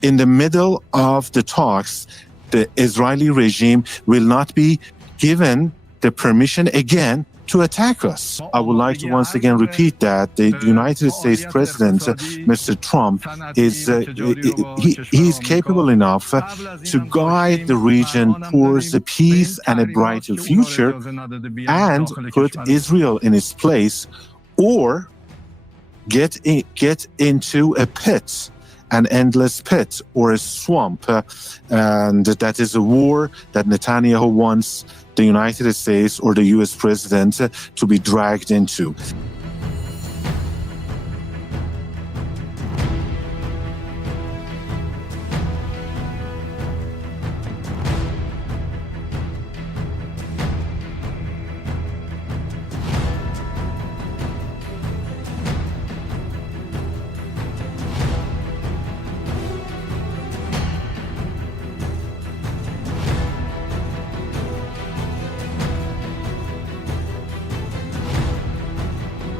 in the middle of the talks, the Israeli regime will not be given the permission again to attack us. I would like to once again repeat that the United States President, Mr. Trump, is capable enough to guide the region towards a peace and a brighter future and put Israel in its place, or get into a pit, an endless pit or a swamp. And that is a war that Netanyahu wants the United States or the US president to be dragged into.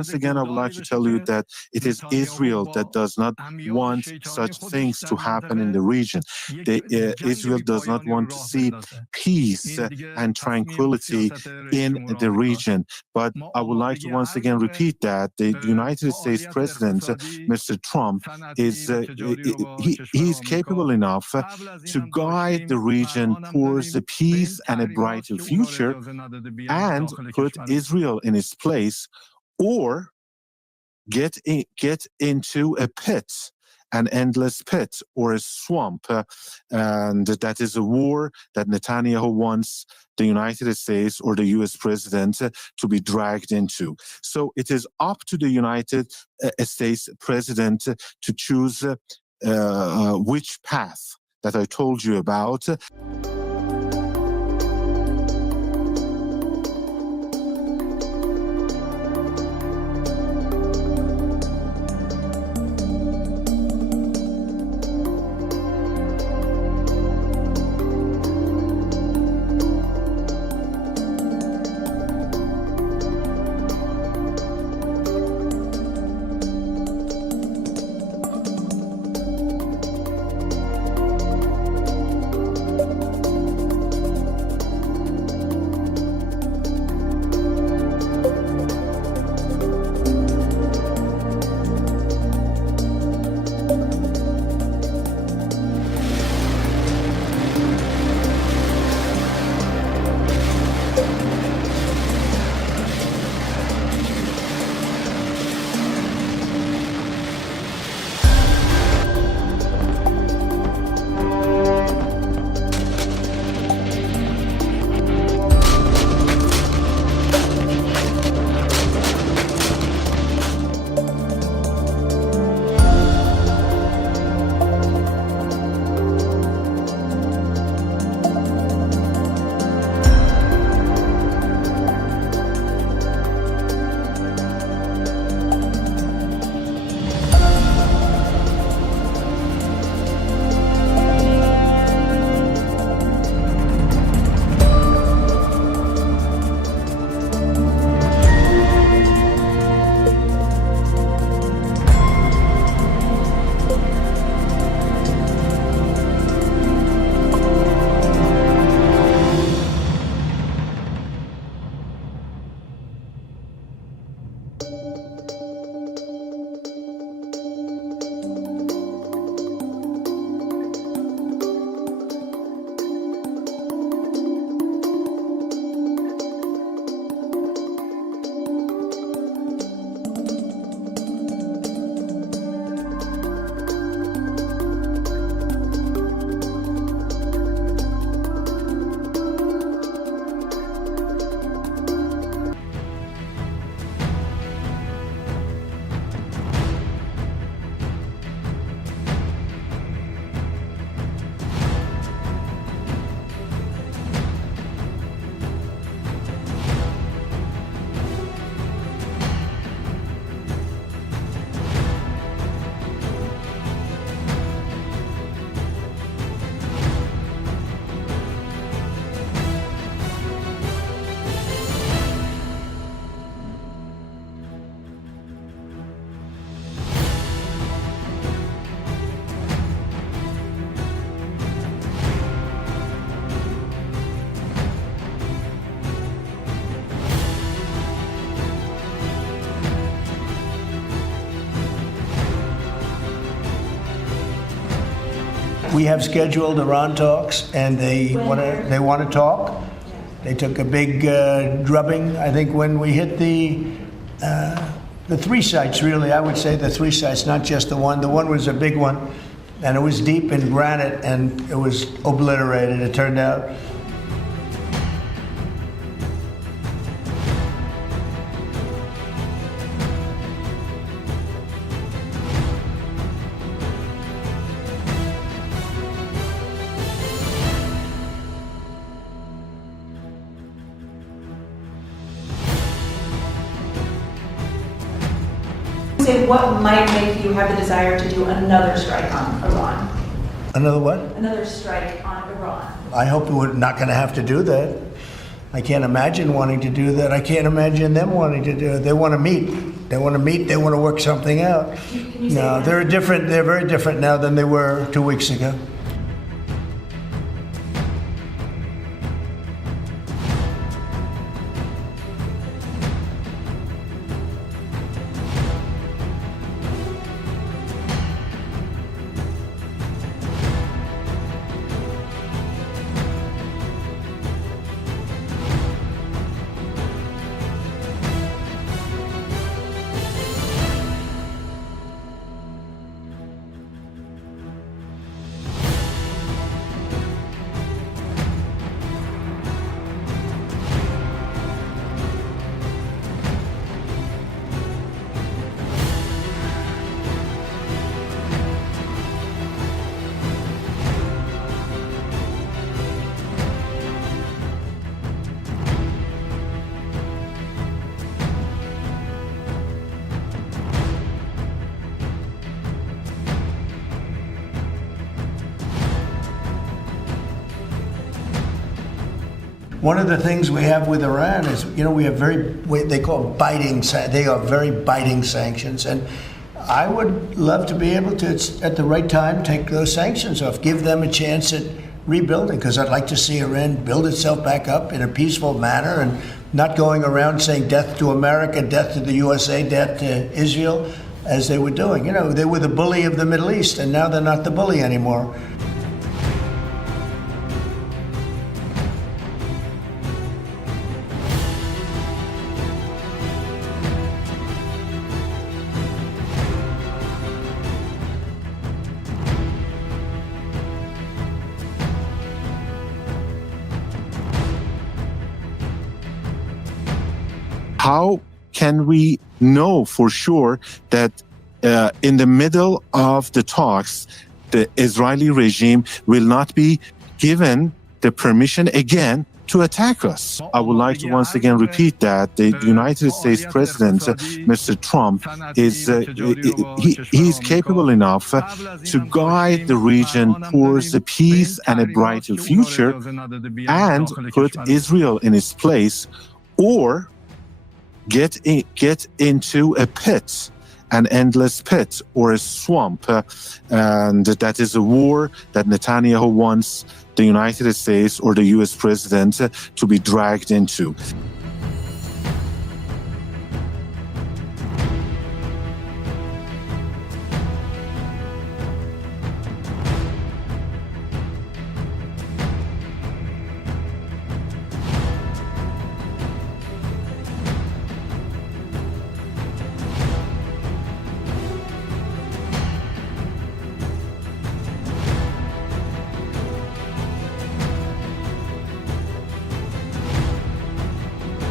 once again, I would like to tell you that it is Israel that does not want such things to happen in the region. Israel does not want to see peace and tranquility in the region. But I would like to once again repeat that the United States President, Mr. Trump, he's capable enough to guide the region towards the peace and a brighter future and put Israel in its place, or get into a pit, an endless pit or a swamp. And that is a war that Netanyahu wants the United States or the US president to be dragged into. So it is up to the United States president to choose which path that I told you about. We have scheduled Iran talks, and they want to talk. They took a big drubbing. I think when we hit the three sites, really, I would say the three sites, not just the one. The one was a big one, and it was deep in granite, and it was obliterated, it turned out. Say what might make you have the desire to do another strike on Iran? Another what? Another strike on Iran. I hope we're not going to have to do that. I can't imagine wanting to do that. I can't imagine them wanting to do it. They want to meet. They want to meet. They want to work something out. Can you say No, that? they're different. They're very different now than they were 2 weeks ago. One of the things we have with Iran is, we have they call they are very biting sanctions. And I would love to be able to, at the right time, take those sanctions off, give them a chance at rebuilding, because I'd like to see Iran build itself back up in a peaceful manner and not going around saying death to America, death to the USA, death to Israel, as they were doing. They were the bully of the Middle East, and now they're not the bully anymore. How can we know for sure that in the middle of the talks, the Israeli regime will not be given the permission again to attack us? I would like to once again repeat that the United States President, Mr. Trump, is capable enough to guide the region towards a peace and a brighter future and put Israel in its place, or get into a pit, an endless pit or a swamp. And that is a war that Netanyahu wants the United States or the US president to be dragged into.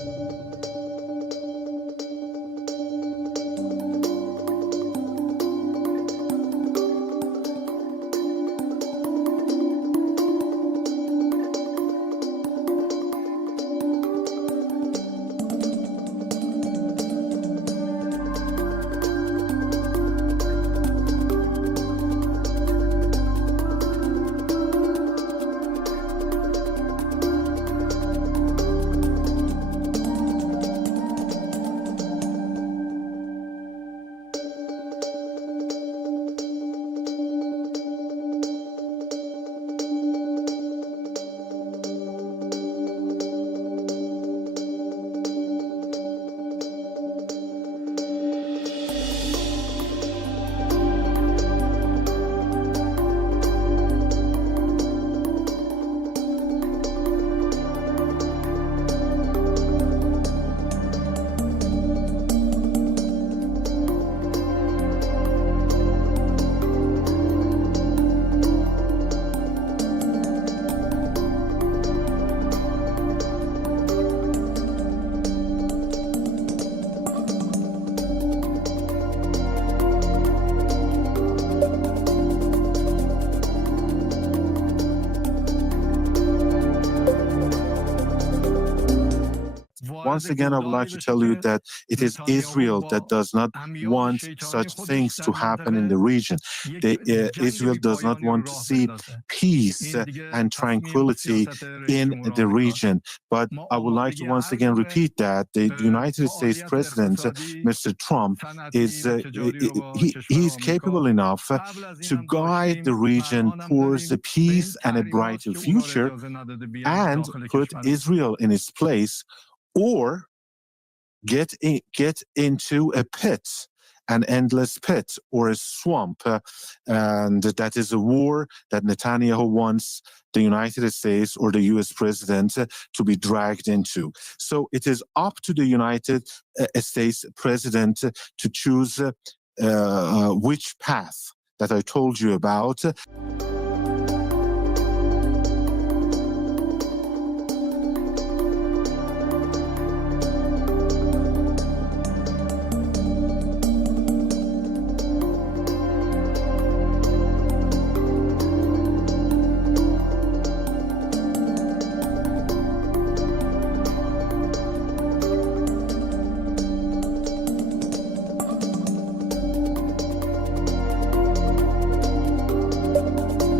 Once again, I would like to tell you that it is Israel that does not want such things to happen in the region. Israel does not want to see peace and tranquility in the region. But I would like to once again repeat that the United States President, Mr. Trump, is he's capable enough to guide the region towards a peace and a brighter future and put Israel in its place, or get into a pit, an endless pit or a swamp. And that is a war that Netanyahu wants the United States or the US president to be dragged into. So it is up to the United States president to choose which path that I told you about.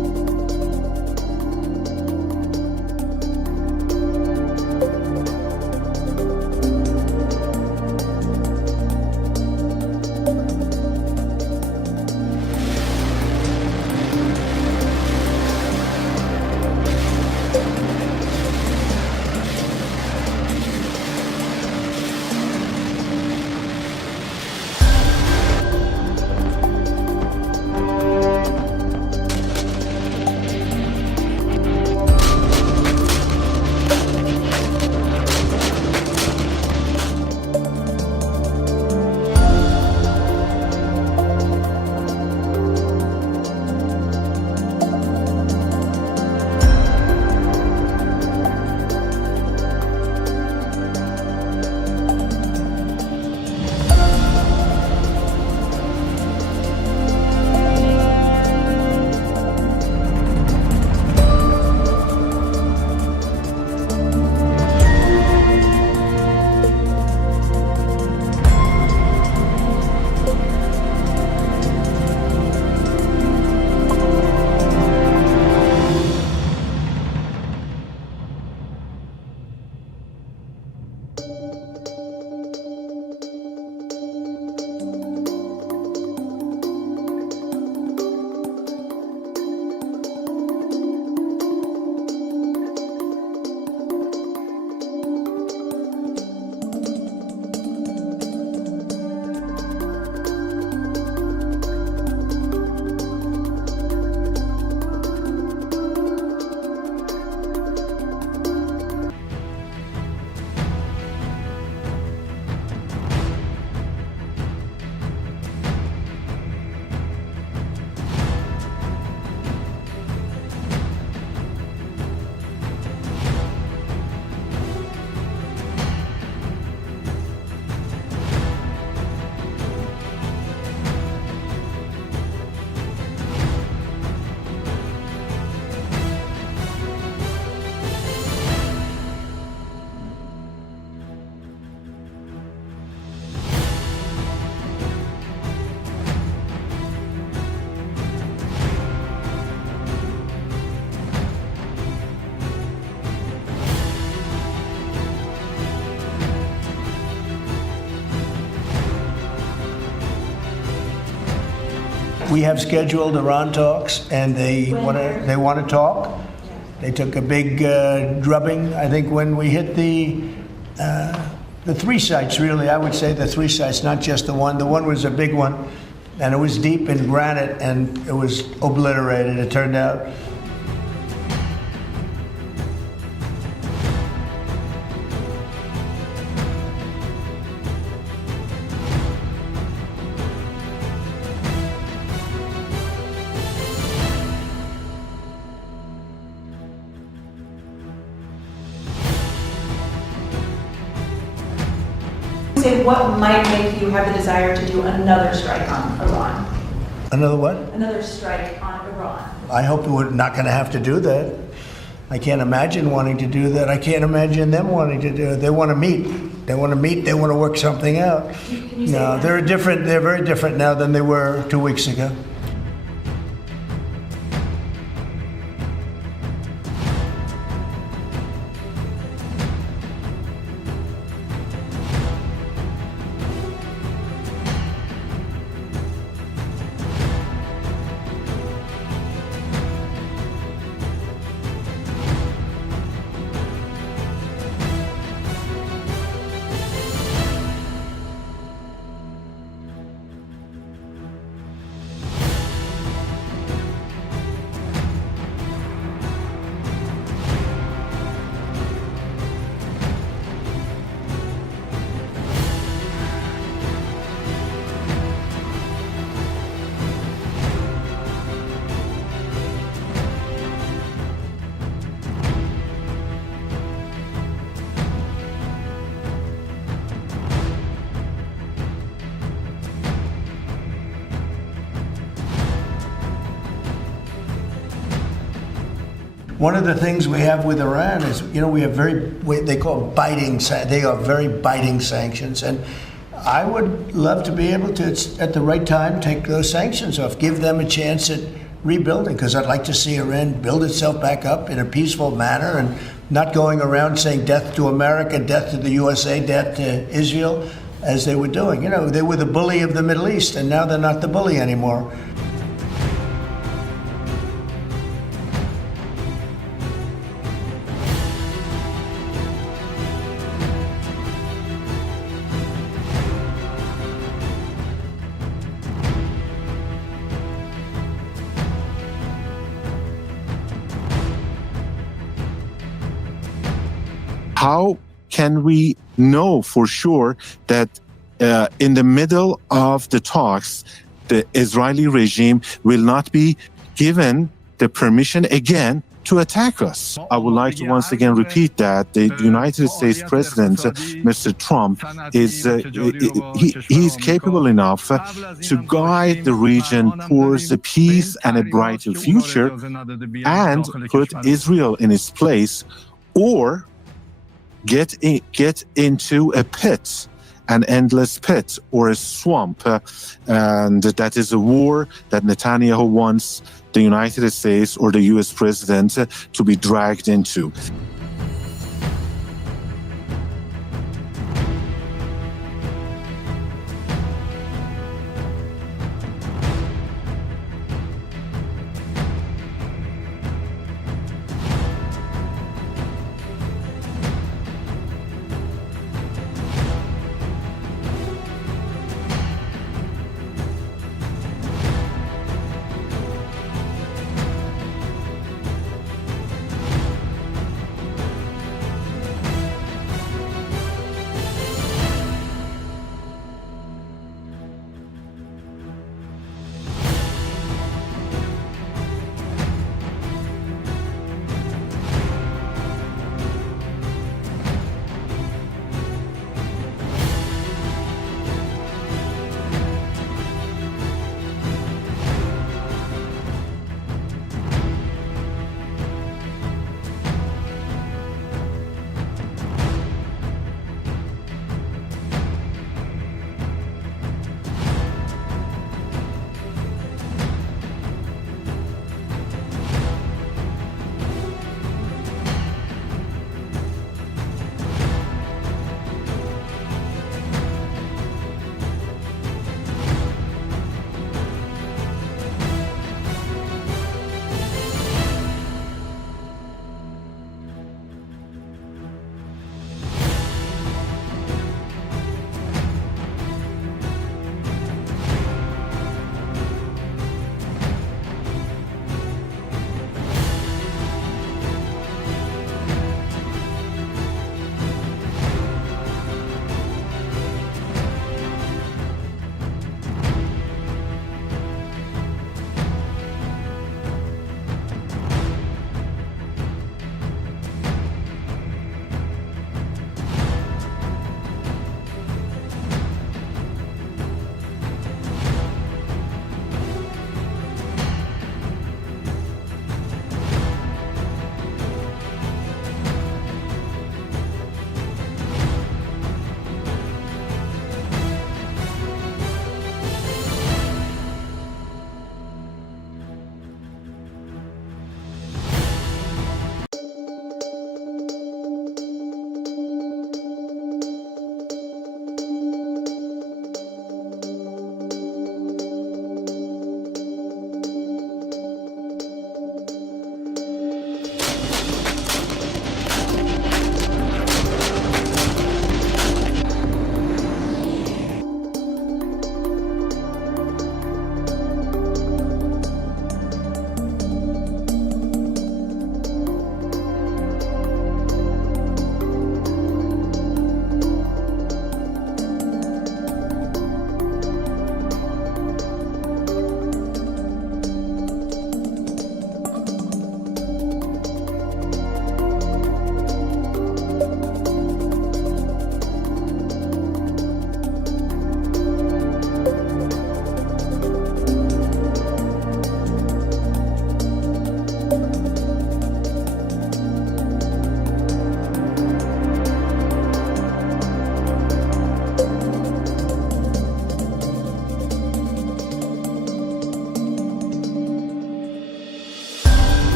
We have scheduled Iran talks, and they want to talk. They took a big drubbing, I think, when we hit the three sites, really. I would say the three sites, not just the one. The one was a big one, and it was deep in granite, and it was obliterated, it turned out. Say what might make you have the desire to do another strike on Iran? Another what? Another strike on Iran. I hope we're not going to have to do that. I can't imagine wanting to do that. I can't imagine them wanting to do it. They want to meet. They want to meet. They want to work something out. Can you say No, that? they're different. They're very different now than they were 2 weeks ago. One of the things we have with Iran is, we have they call they are very biting sanctions. And I would love to be able to, at the right time, take those sanctions off, give them a chance at rebuilding, because I'd like to see Iran build itself back up in a peaceful manner and not going around saying death to America, death to the USA, death to Israel, as they were doing. They were the bully of the Middle East, and now they're not the bully anymore. How can we know for sure that in the middle of the talks, the Israeli regime will not be given the permission again to attack us? I would like to once again repeat that the United States President, Mr. Trump, he is capable enough to guide the region towards a peace and a brighter future and put Israel in its place, or get into a pit, an endless pit or a swamp. And that is a war that Netanyahu wants the United States or the US president to be dragged into.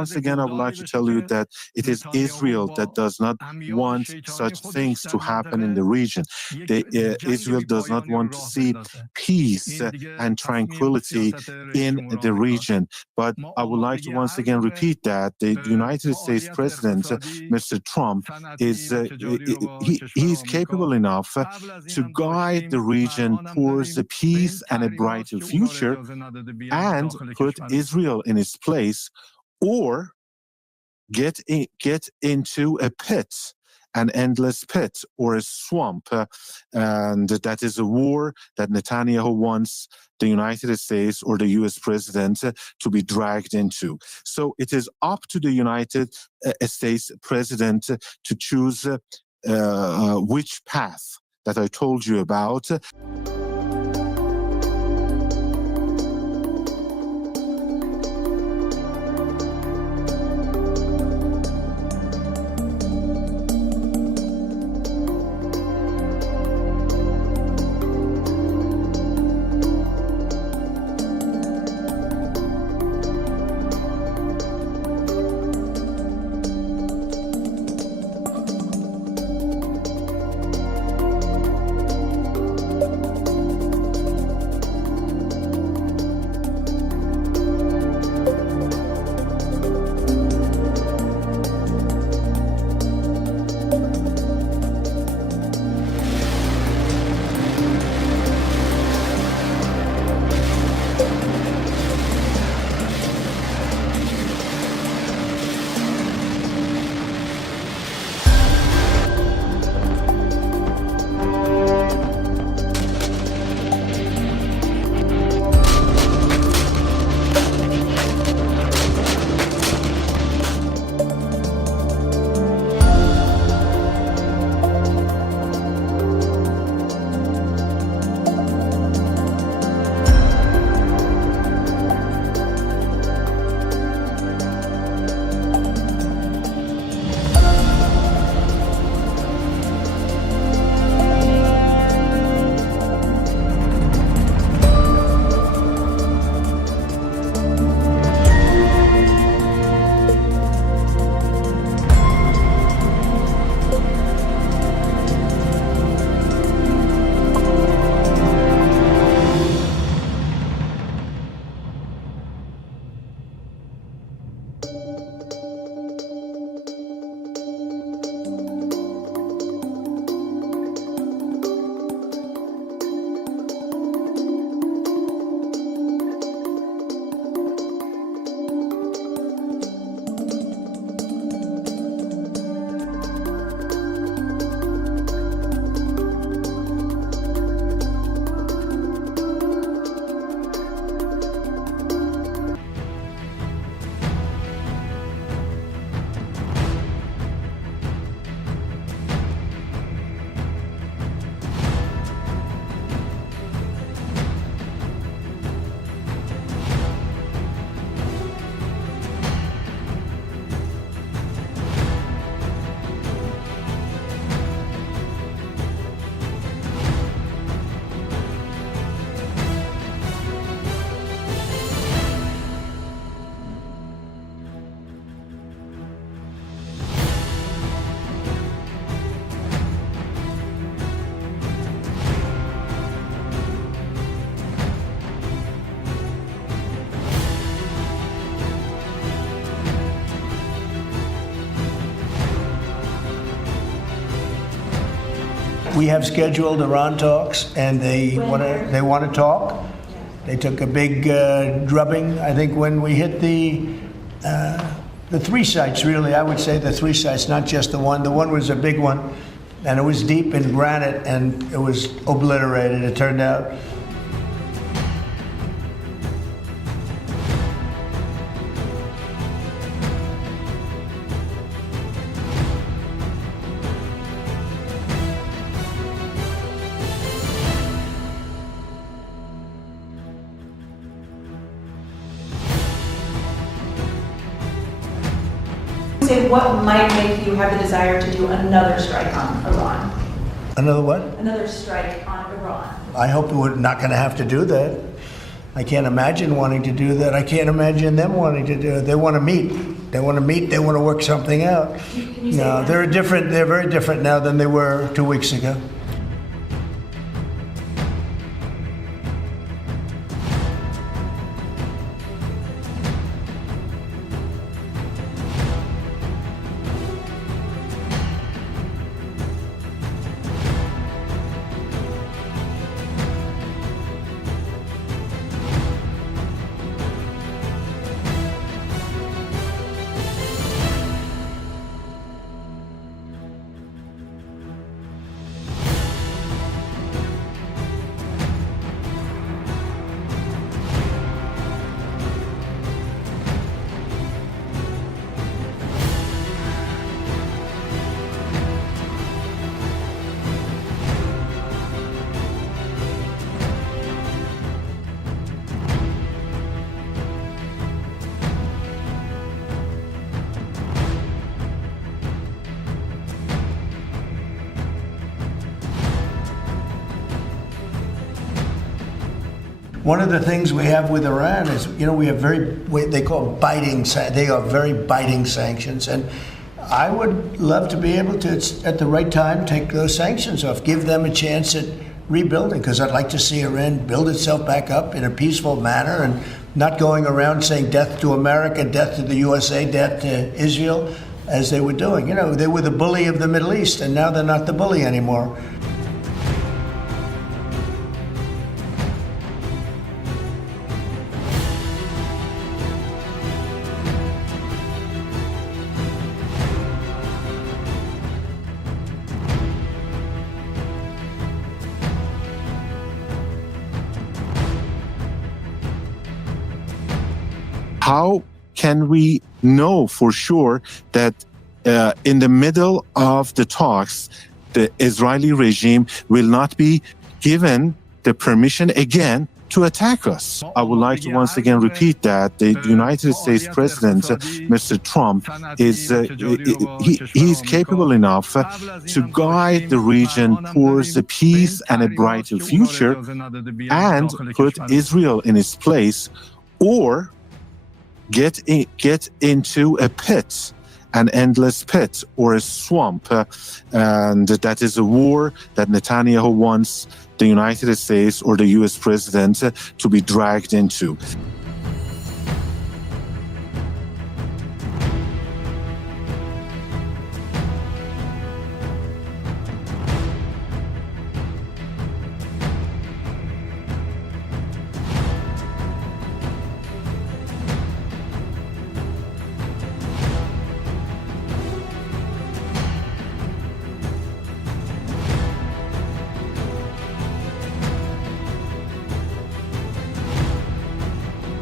once again, I would like to tell you that it is Israel that does not want such things to happen in the region. Israel does not want to see peace and tranquility in the region. But I would like to once again repeat that the United States President, Mr. Trump, he's capable enough to guide the region towards the peace and a brighter future and put Israel in its place, or get into a pit, an endless pit or a swamp. And that is a war that Netanyahu wants the United States or the US president to be dragged into. So it is up to the United States president to choose which path that I told you about. We have scheduled Iran talks, and they want to talk. They took a big drubbing, I think, when we hit the three sites. Really, I would say the three sites, not just the one. The one was a big one, and it was deep in granite, and it was obliterated. It turned out. What might make you have the desire to do another strike on Iran? Another what? Another strike on Iran. I hope we're not going to have to do that. I can't imagine wanting to do that. I can't imagine them wanting to do it. They want to meet. They want to meet. They want to work something out. Can you say No, that? they're very different now than they were 2 weeks ago. One of the things we have with Iran is, we have they call they are very biting sanctions. And I would love to be able to, at the right time, take those sanctions off, give them a chance at rebuilding, because I'd like to see Iran build itself back up in a peaceful manner and not going around saying death to America, death to the USA, death to Israel, as they were doing. They were the bully of the Middle East, and now they're not the bully anymore. How can we know for sure that in the middle of the talks, the Israeli regime will not be given the permission again to attack us? I would like to once again repeat that the United States President, Mr. Trump, he is capable enough to guide the region towards a peace and a brighter future and put Israel in its place, or get into a pit, an endless pit or a swamp. And that is a war that Netanyahu wants the United States or the US president to be dragged into.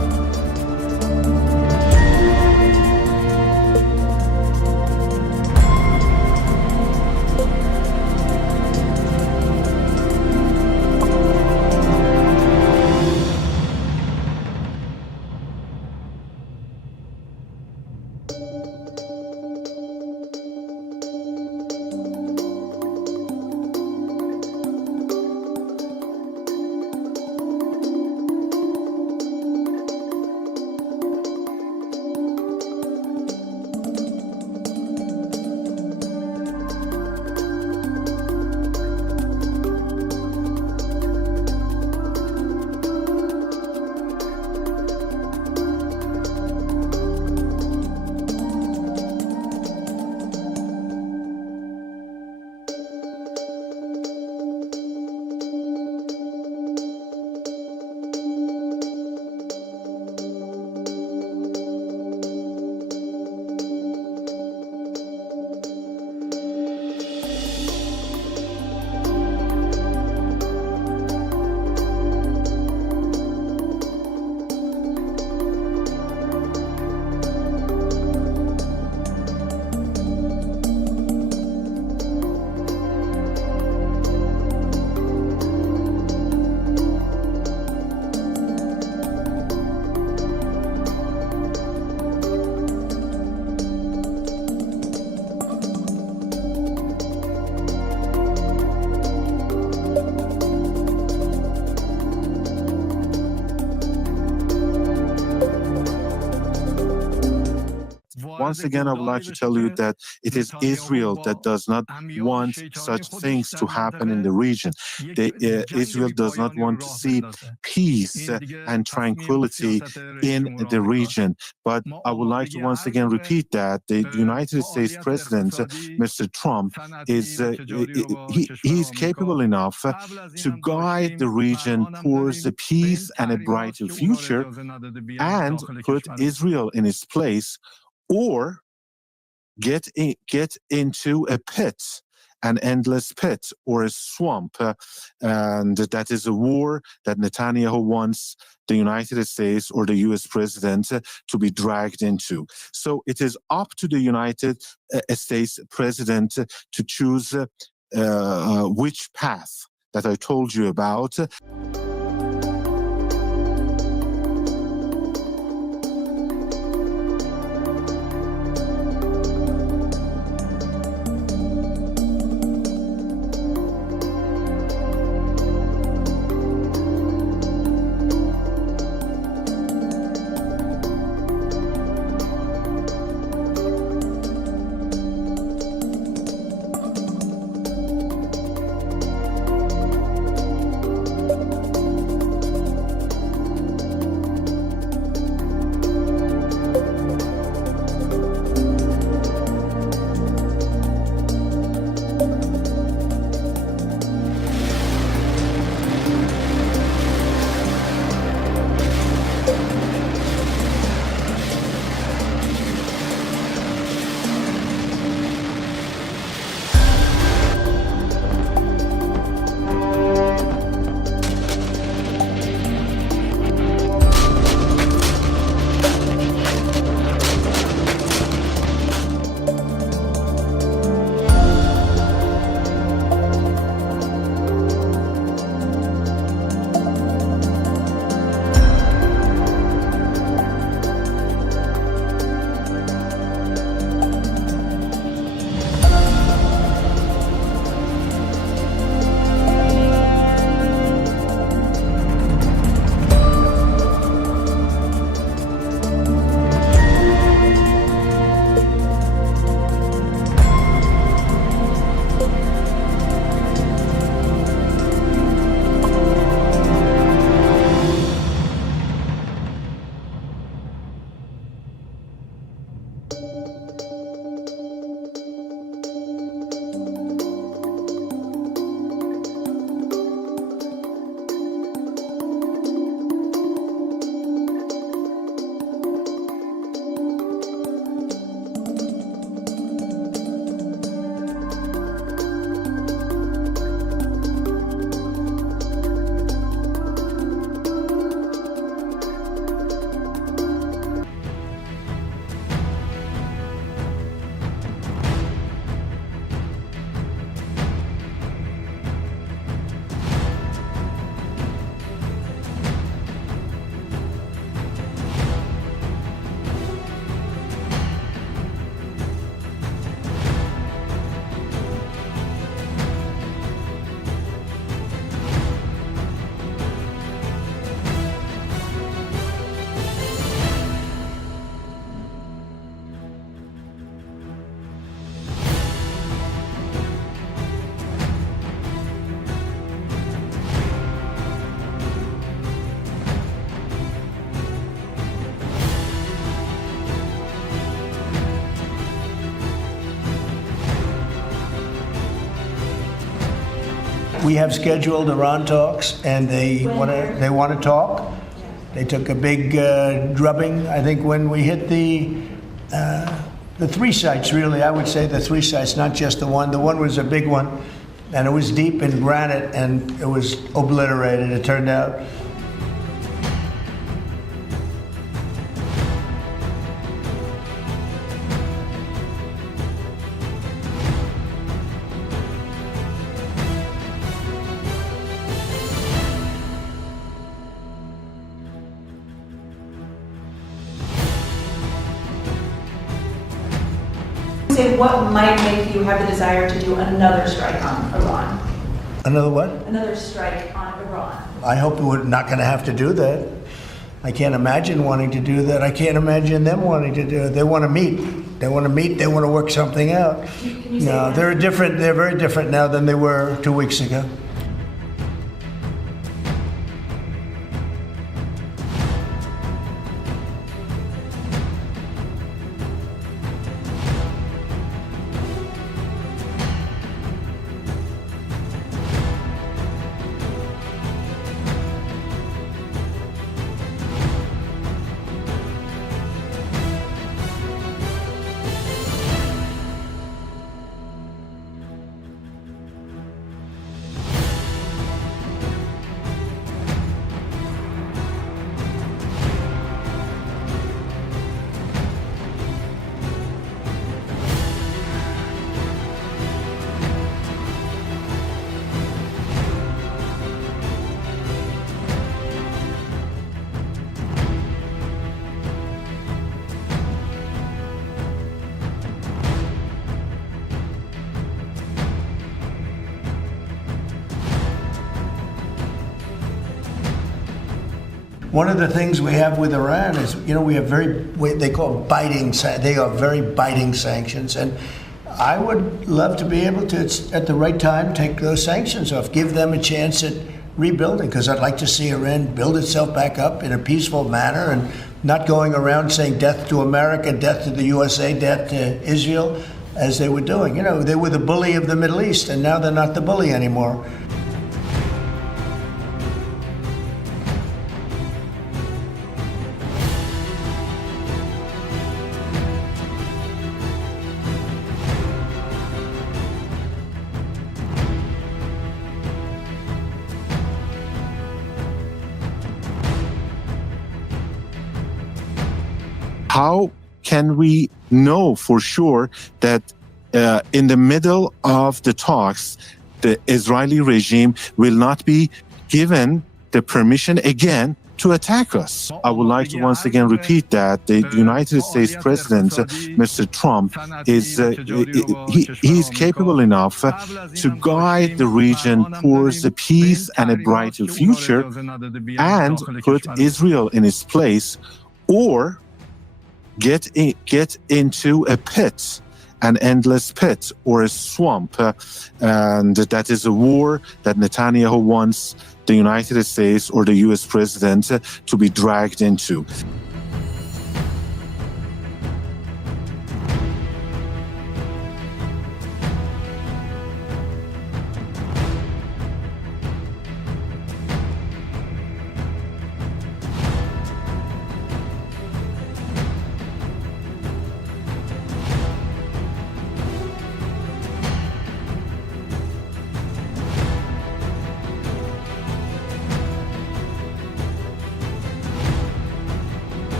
once again, I would like to tell you that it is Israel that does not want such things to happen in the region. Israel does not want to see peace and tranquility in the region. But I would like to once again repeat that the United States President, Mr. Trump, he's capable enough to guide the region towards a peace and a brighter future and put Israel in its place, or get into a pit, an endless pit or a swamp. And that is a war that Netanyahu wants the United States or the US president to be dragged into. So it is up to the United States president to choose which path that I told you about. We have scheduled Iran talks, and they want to talk. They took a big drubbing, I think, when we hit the three sites. Really, I would say the three sites, not just the one. The one was a big one, and it was deep in granite, and it was obliterated. It turned out. Say what might make you have the desire to do another strike on Iran? Another what? Another strike on Iran. I hope we're not going to have to do that. I can't imagine wanting to do that. I can't imagine them wanting to do it. They want to meet. They want to meet. They want to work something out. Can you say No, that? they're different. They're very different now than they were 2 weeks ago. One of the things we have with Iran is, we have they call they are very biting sanctions. And I would love to be able to, at the right time, take those sanctions off, give them a chance at rebuilding, because I'd like to see Iran build itself back up in a peaceful manner and not going around saying death to America, death to the USA, death to Israel, as they were doing. They were the bully of the Middle East, and now they're not the bully anymore. How can we know for sure that in the middle of the talks, the Israeli regime will not be given the permission again to attack us? I would like to once again repeat that the United States President, Mr. Trump, he's capable enough to guide the region towards a peace and a brighter future and put Israel in its place, or get into a pit, an endless pit or a swamp. And that is a war that Netanyahu wants the United States or the US president to be dragged into.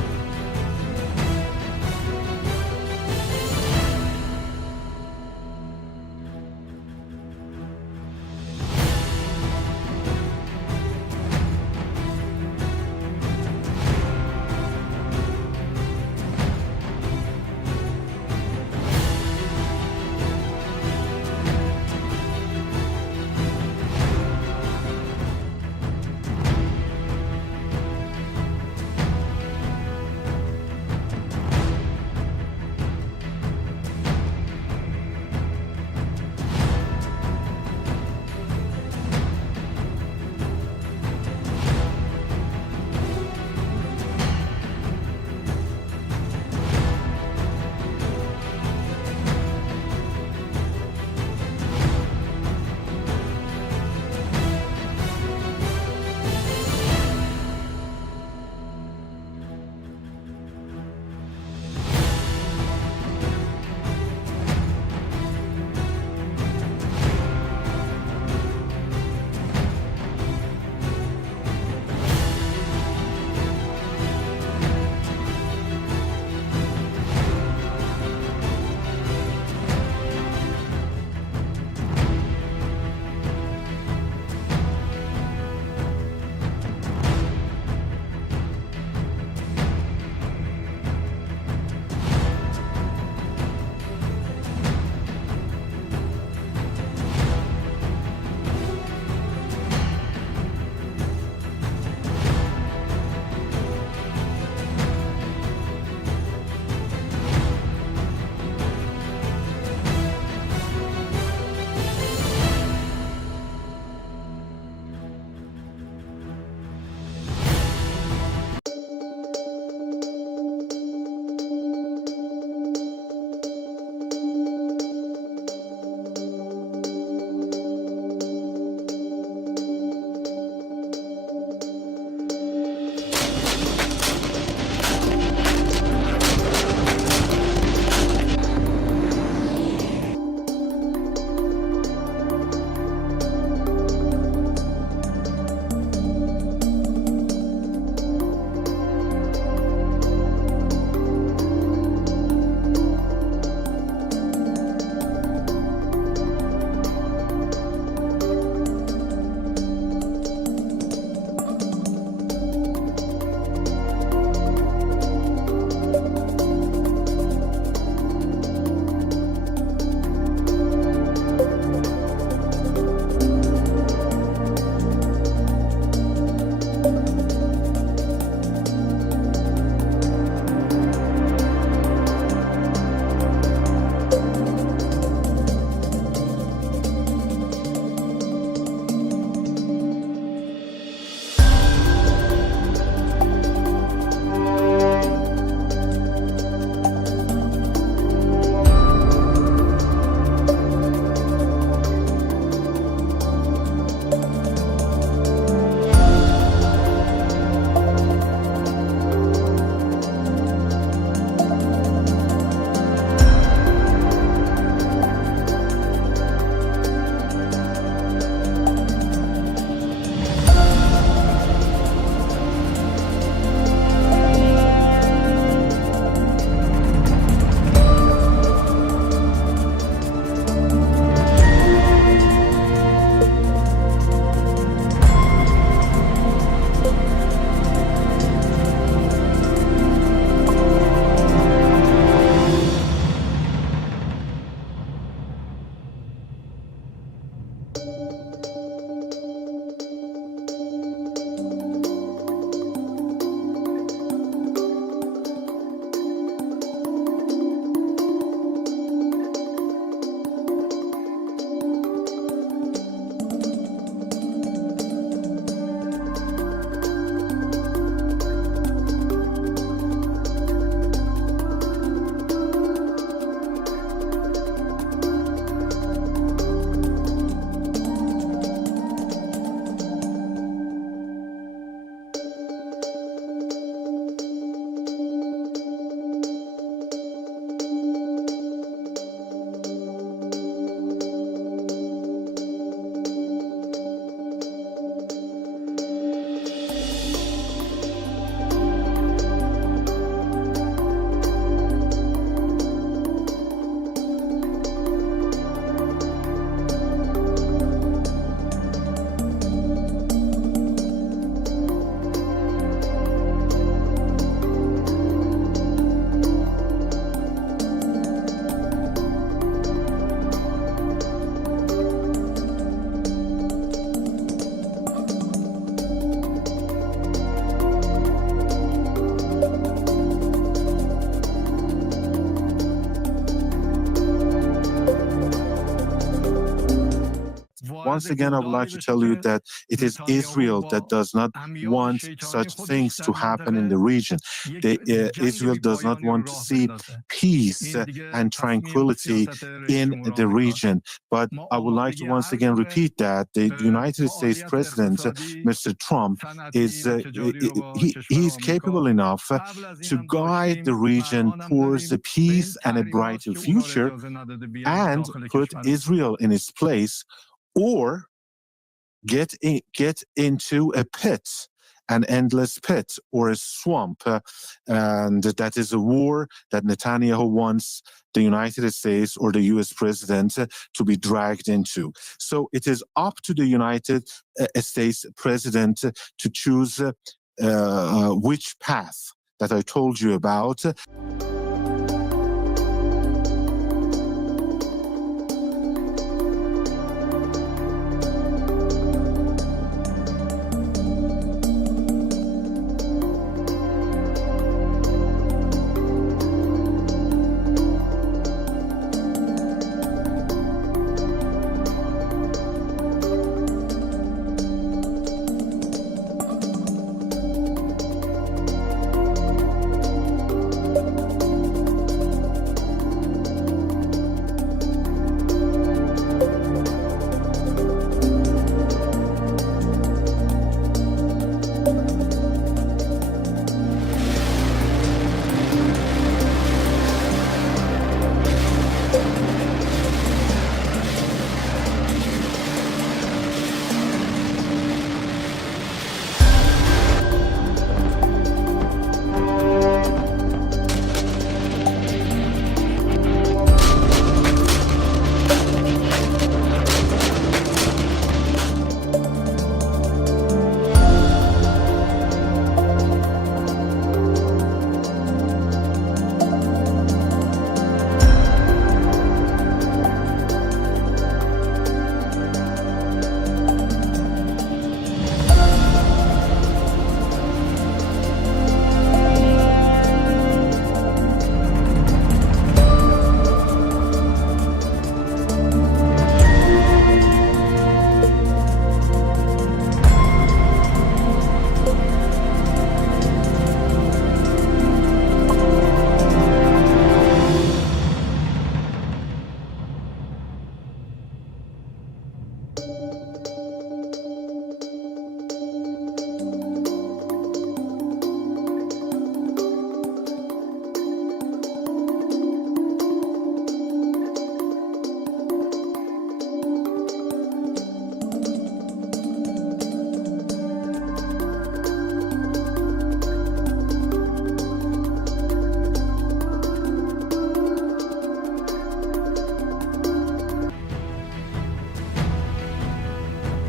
Once again, I would like to tell you that it is Israel that does not want such things to happen in the region. Israel does not want to see peace and tranquility in the region. But I would like to once again repeat that the United States President, Mr. Trump, is capable enough to guide the region towards a peace and a brighter future and put Israel in its place, or get into a pit, an endless pit or a swamp. And that is a war that Netanyahu wants the United States or the US president to be dragged into. So it is up to the United States president to choose which path that I told you about.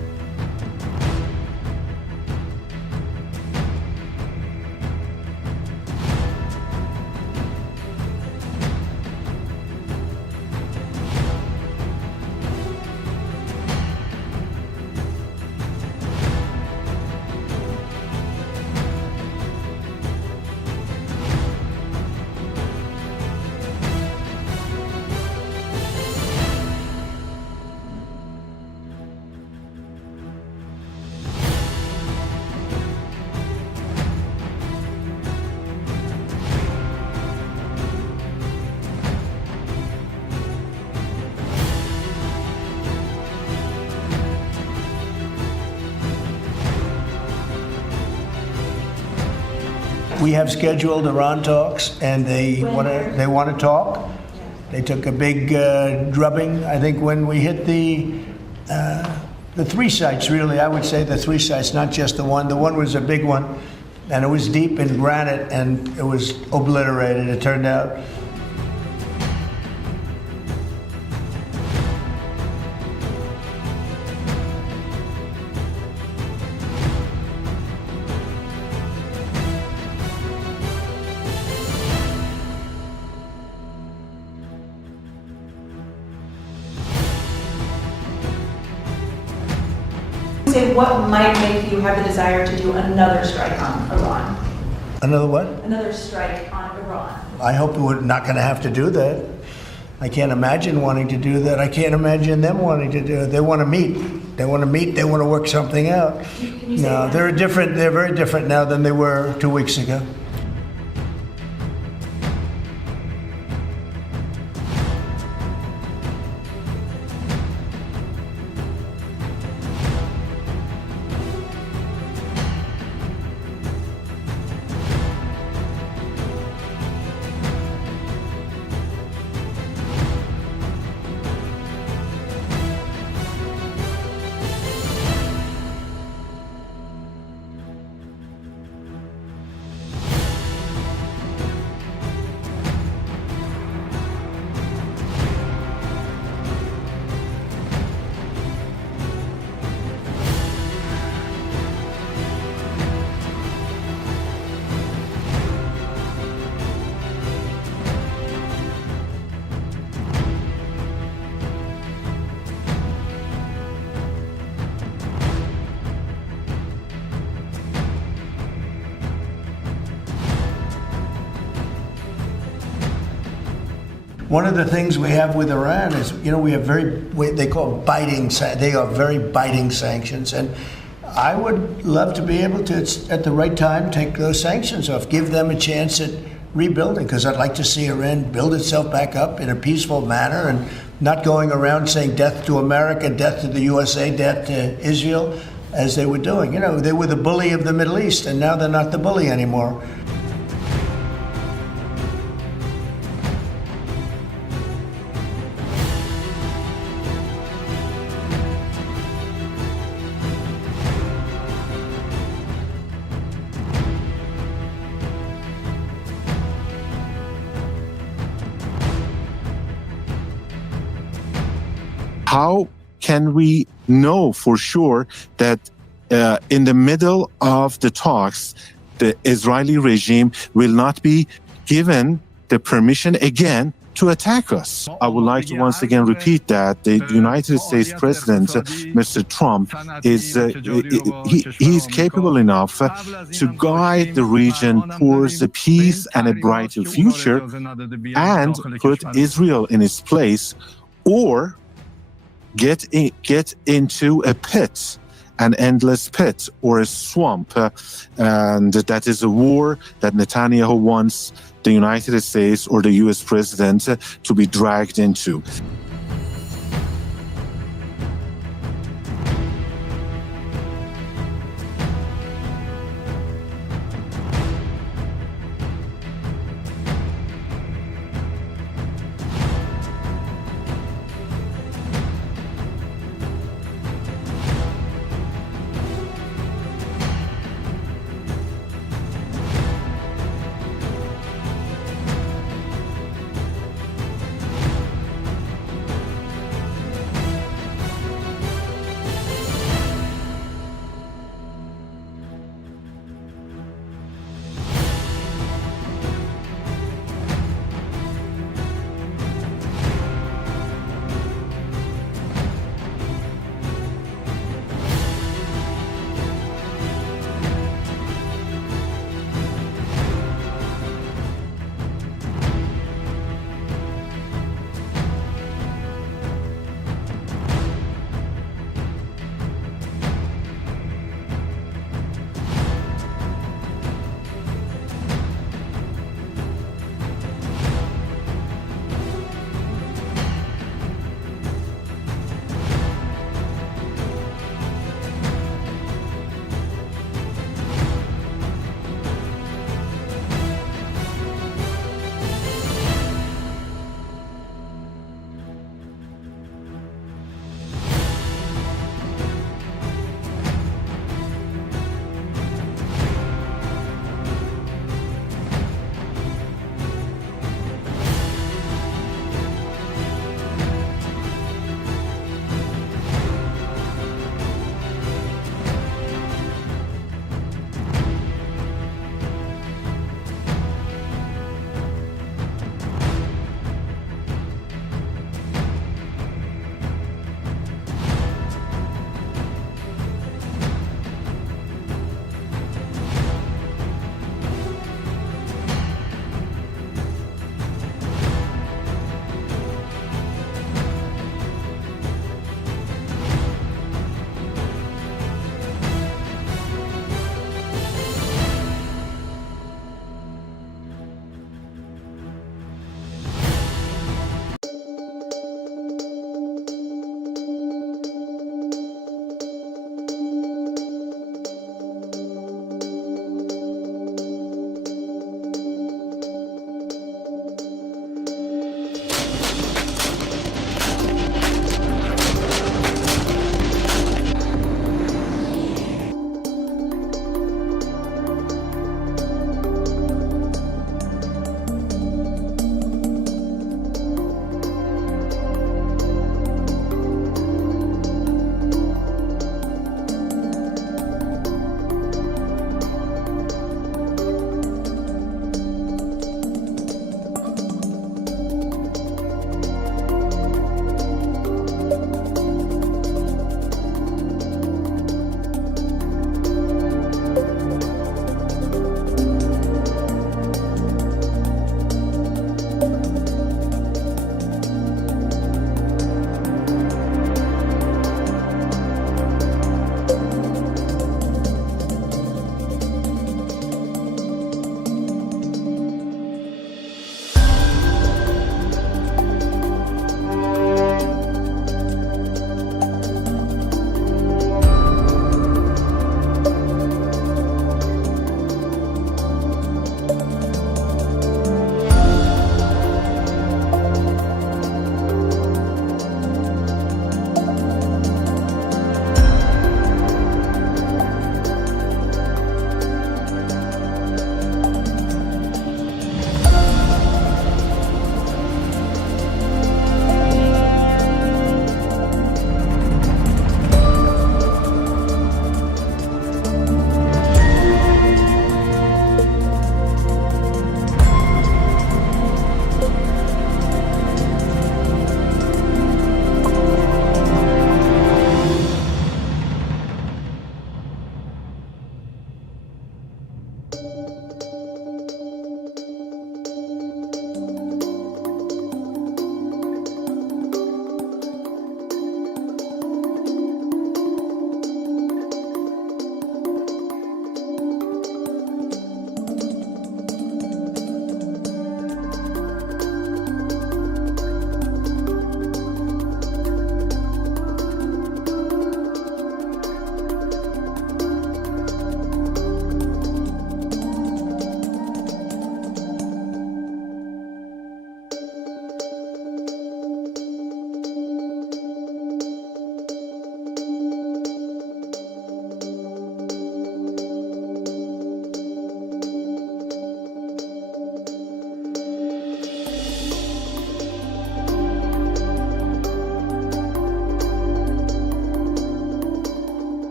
We have scheduled Iran talks, and they want to talk. They took a big drubbing. I think when we hit the three sites, really, I would say the three sites, not just the one. The one was a big one, and it was deep in granite, and it was obliterated, it turned out. Say what might make you have the desire to do another strike on Iran? Another what? Another strike on Iran. I hope we're not going to have to do that. I can't imagine wanting to do that. I can't imagine them wanting to do it. They want to meet. They want to meet. They want to work something out. Can you say No, that? they're different. They're very different now than they were 2 weeks ago. One of the things we have with Iran is, we have they call they are very biting sanctions. And I would love to be able to, at the right time, take those sanctions off, give them a chance at rebuilding, because I'd like to see Iran build itself back up in a peaceful manner and not going around saying death to America, death to the USA, death to Israel, as they were doing. They were the bully of the Middle East, and now they're not the bully anymore. How can we know for sure that in the middle of the talks, the Israeli regime will not be given the permission again to attack us? I would like to once again repeat that the United States President, Mr. Trump, he's capable enough to guide the region towards a peace and a brighter future and put Israel in its place, or get into a pit, an endless pit or a swamp. And that is a war that Netanyahu wants the United States or the US president to be dragged into.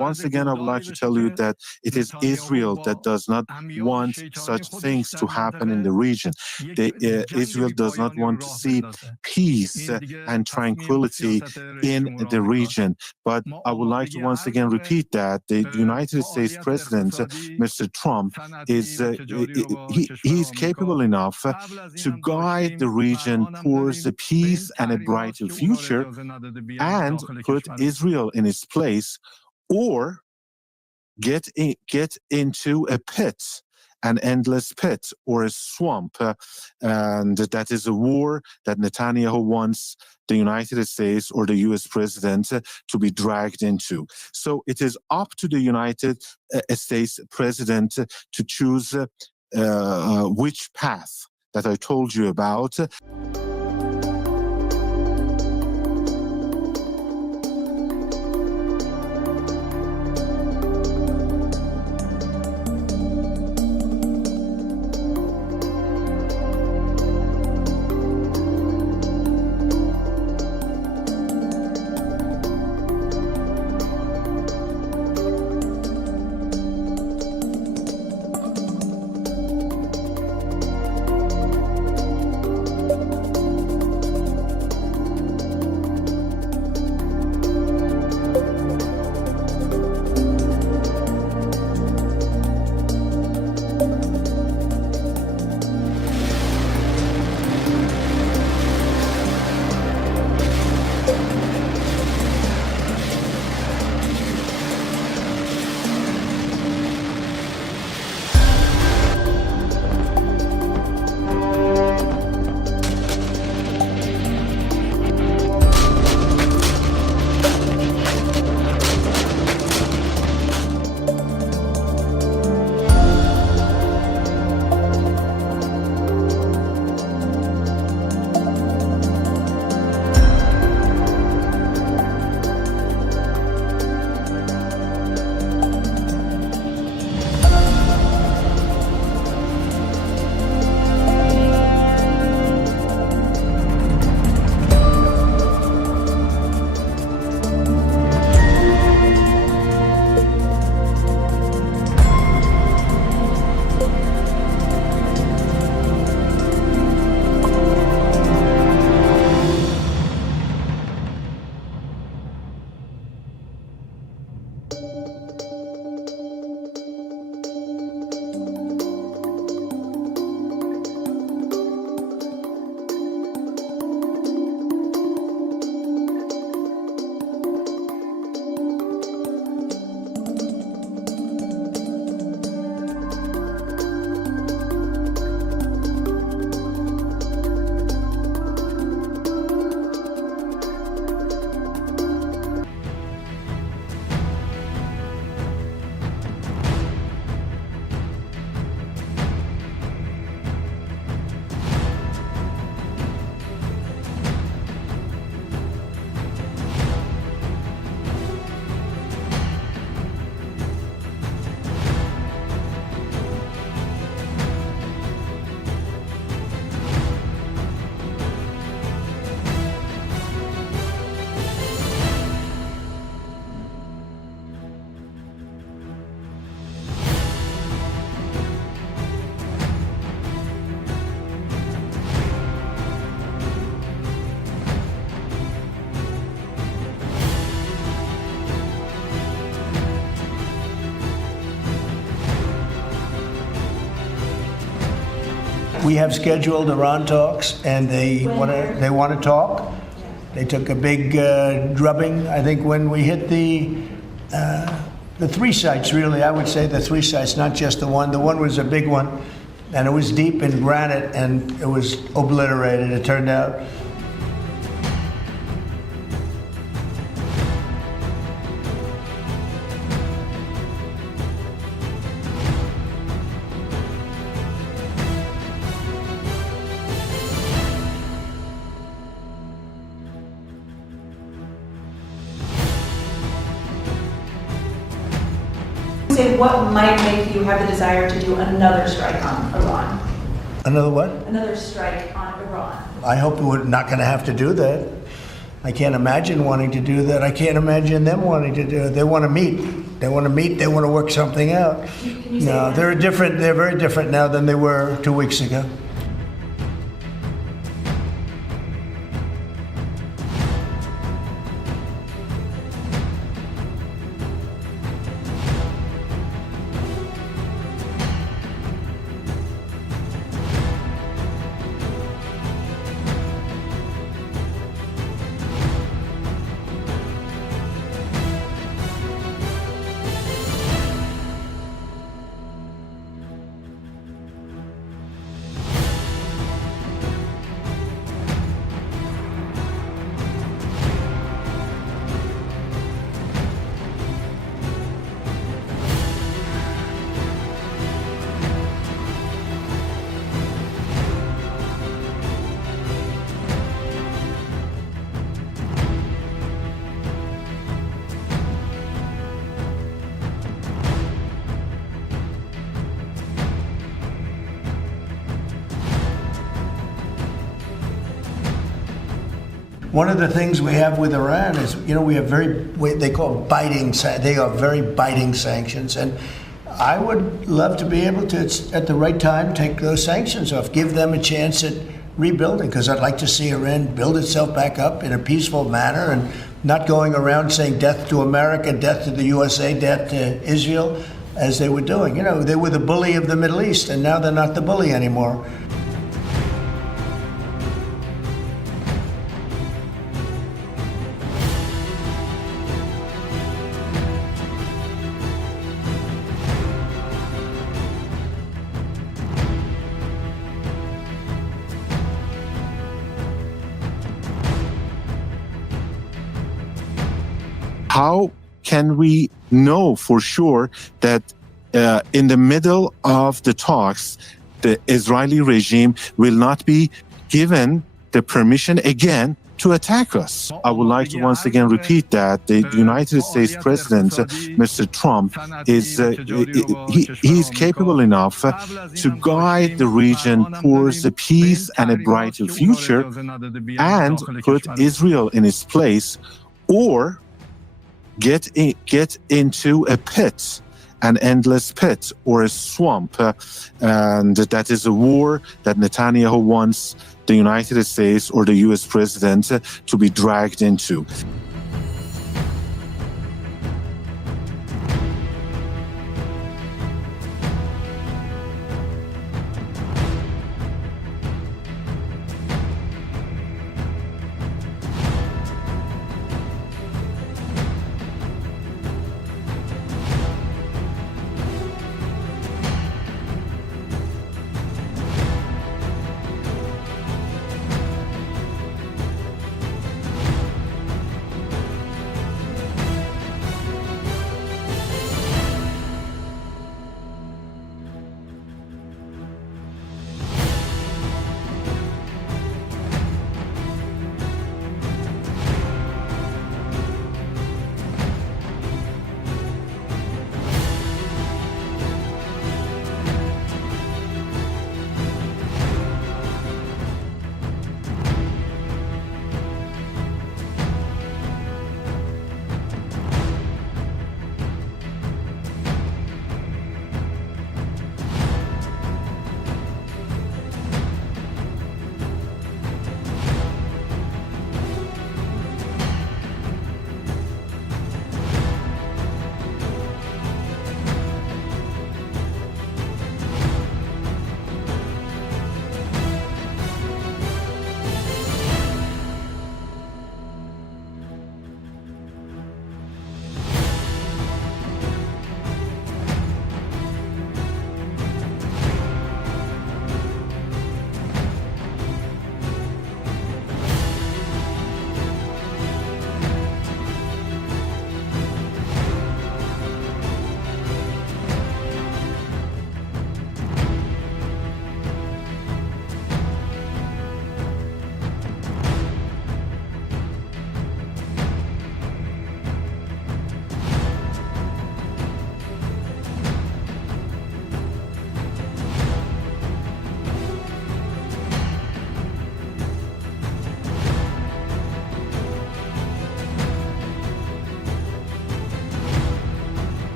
once again, I would like to tell you that it is Israel that does not want such things to happen in the region. Israel does not want to see peace and tranquility in the region. But I would like to once again repeat that the United States President, Mr. Trump, he's capable enough to guide the region towards a peace and a brighter future and put Israel in its place, or get into a pit, an endless pit or a swamp. And that is a war that Netanyahu wants the United States or the US president to be dragged into. So it is up to the United States president to choose which path that I told you about. We have scheduled Iran talks, and they want to talk. They took a big drubbing. I think when we hit the three sites, really, I would say the three sites, not just the one. The one was a big one, and it was deep in granite, and it was obliterated, it turned out. Say what might make you have the desire to do another strike on Iran? Another what? Another strike on Iran. I hope we're not going to have to do that. I can't imagine wanting to do that. I can't imagine them wanting to do it. They want to meet. They want to meet. They want to work something out. Can you say No, that? they're different. They're very different now than they were 2 weeks ago. One of the things we have with Iran is, we have they call they are very biting sanctions. And I would love to be able to, at the right time, take those sanctions off, give them a chance at rebuilding, because I'd like to see Iran build itself back up in a peaceful manner and not going around saying death to America, death to the USA, death to Israel, as they were doing. They were the bully of the Middle East, and now they're not the bully anymore. How can we know for sure that in the middle of the talks, the Israeli regime will not be given the permission again to attack us? I would like to once again repeat that the United States President, Mr. Trump, is capable enough to guide the region towards a peace and a brighter future and put Israel in its place, or get into a pit, an endless pit or a swamp. And that is a war that Netanyahu wants the United States or the US president to be dragged into.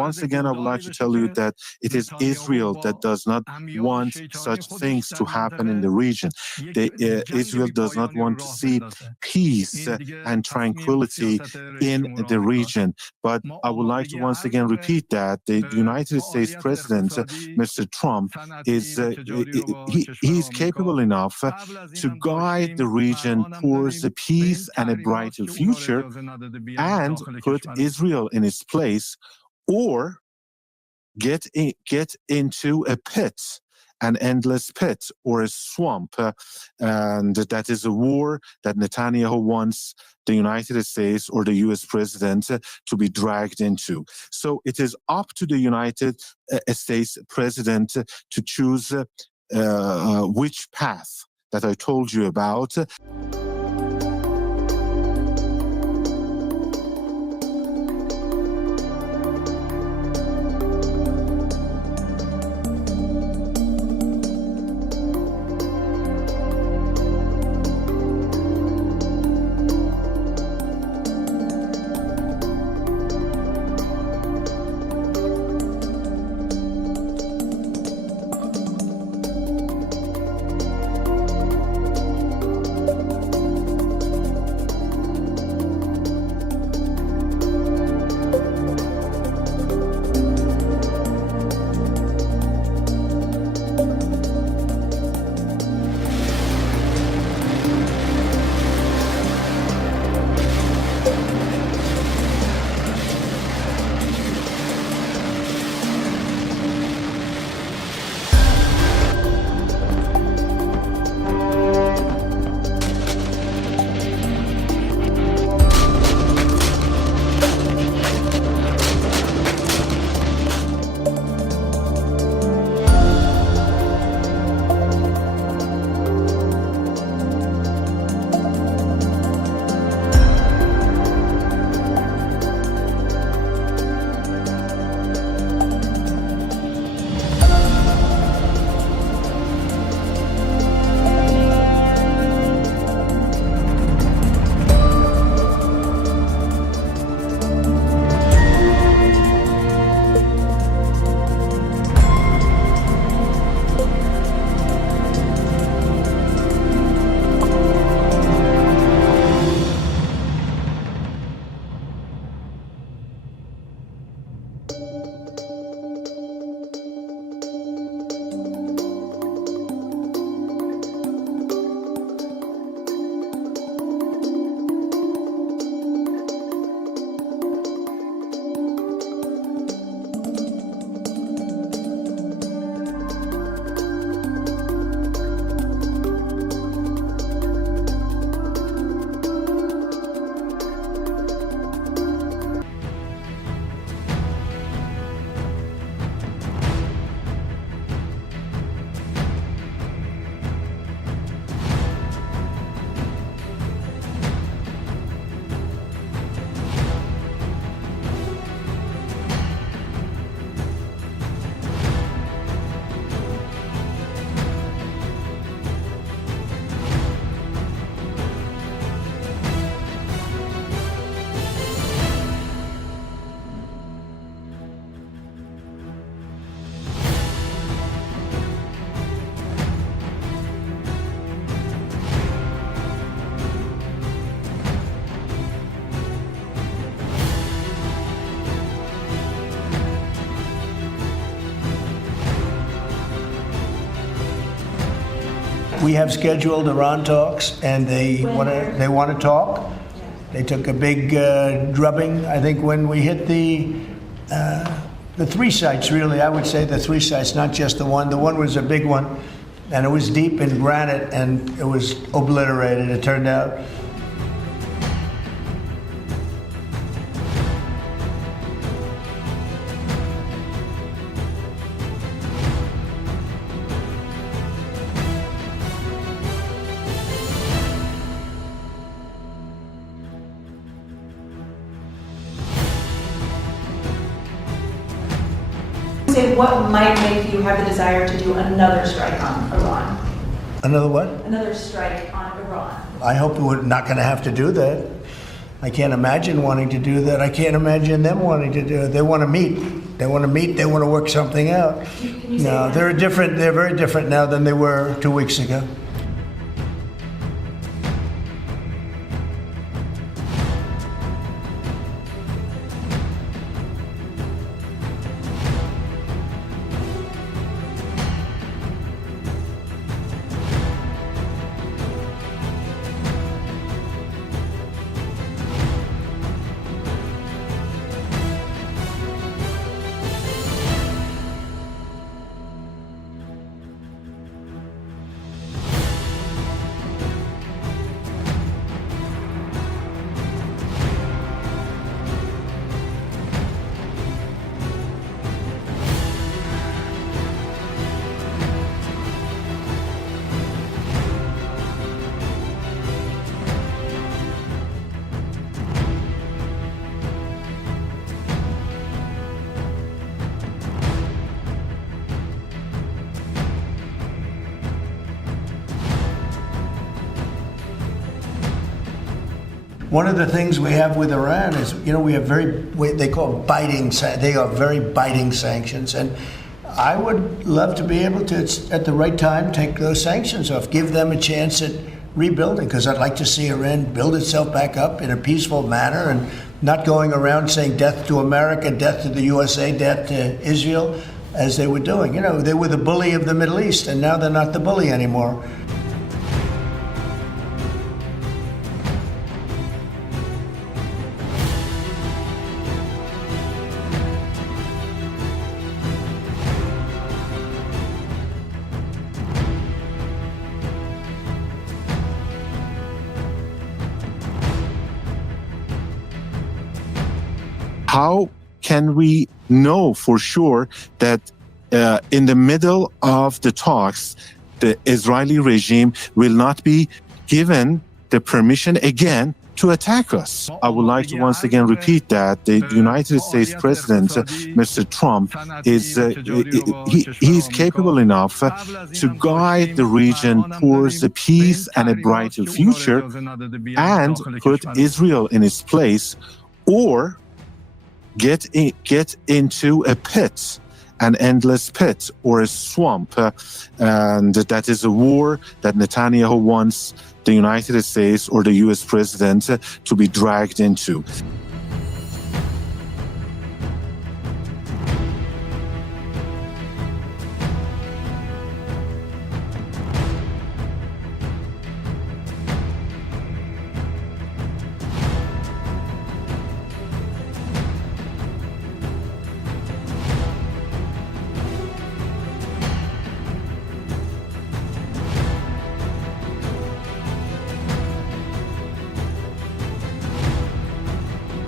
once again, I would like to tell you that it is Israel that does not want such things to happen in the region. Israel does not want to see peace and tranquility in the region. But I would like to once again repeat that the United States President, Mr. Trump, he's capable enough to guide the region towards a peace and a brighter future and put Israel in its place, or get into a pit, an endless pit or a swamp. And that is a war that Netanyahu wants the United States or the US president to be dragged into. So it is up to the United States president to choose which path that I told you about. We have scheduled Iran talks, and they want to talk. They took a big drubbing, I think, when we hit the three sites. Really, I would say the three sites, not just the one. The one was a big one, and it was deep in granite, and it was obliterated. It turned out. Say what might make you have the desire to do another strike on Iran? Another what? Another strike on Iran. I hope we're not going to have to do that. I can't imagine wanting to do that. I can't imagine them wanting to do it. They want to meet. They want to meet. They want to work something out. Can you say No, that? they're different. They're very different now than they were 2 weeks ago. One of the things we have with Iran is, we have they call they are very biting sanctions. And I would love to be able to, at the right time, take those sanctions off, give them a chance at rebuilding, because I'd like to see Iran build itself back up in a peaceful manner and not going around saying death to America, death to the USA, death to Israel, as they were doing. They were the bully of the Middle East, and now they're not the bully anymore. How can we know for sure that in the middle of the talks, the Israeli regime will not be given the permission again to attack us? I would like to once again repeat that the United States President, Mr. Trump, he's capable enough to guide the region towards a peace and a brighter future and put Israel in its place, or get into a pit, an endless pit or a swamp. And that is a war that Netanyahu wants the United States or the US president to be dragged into.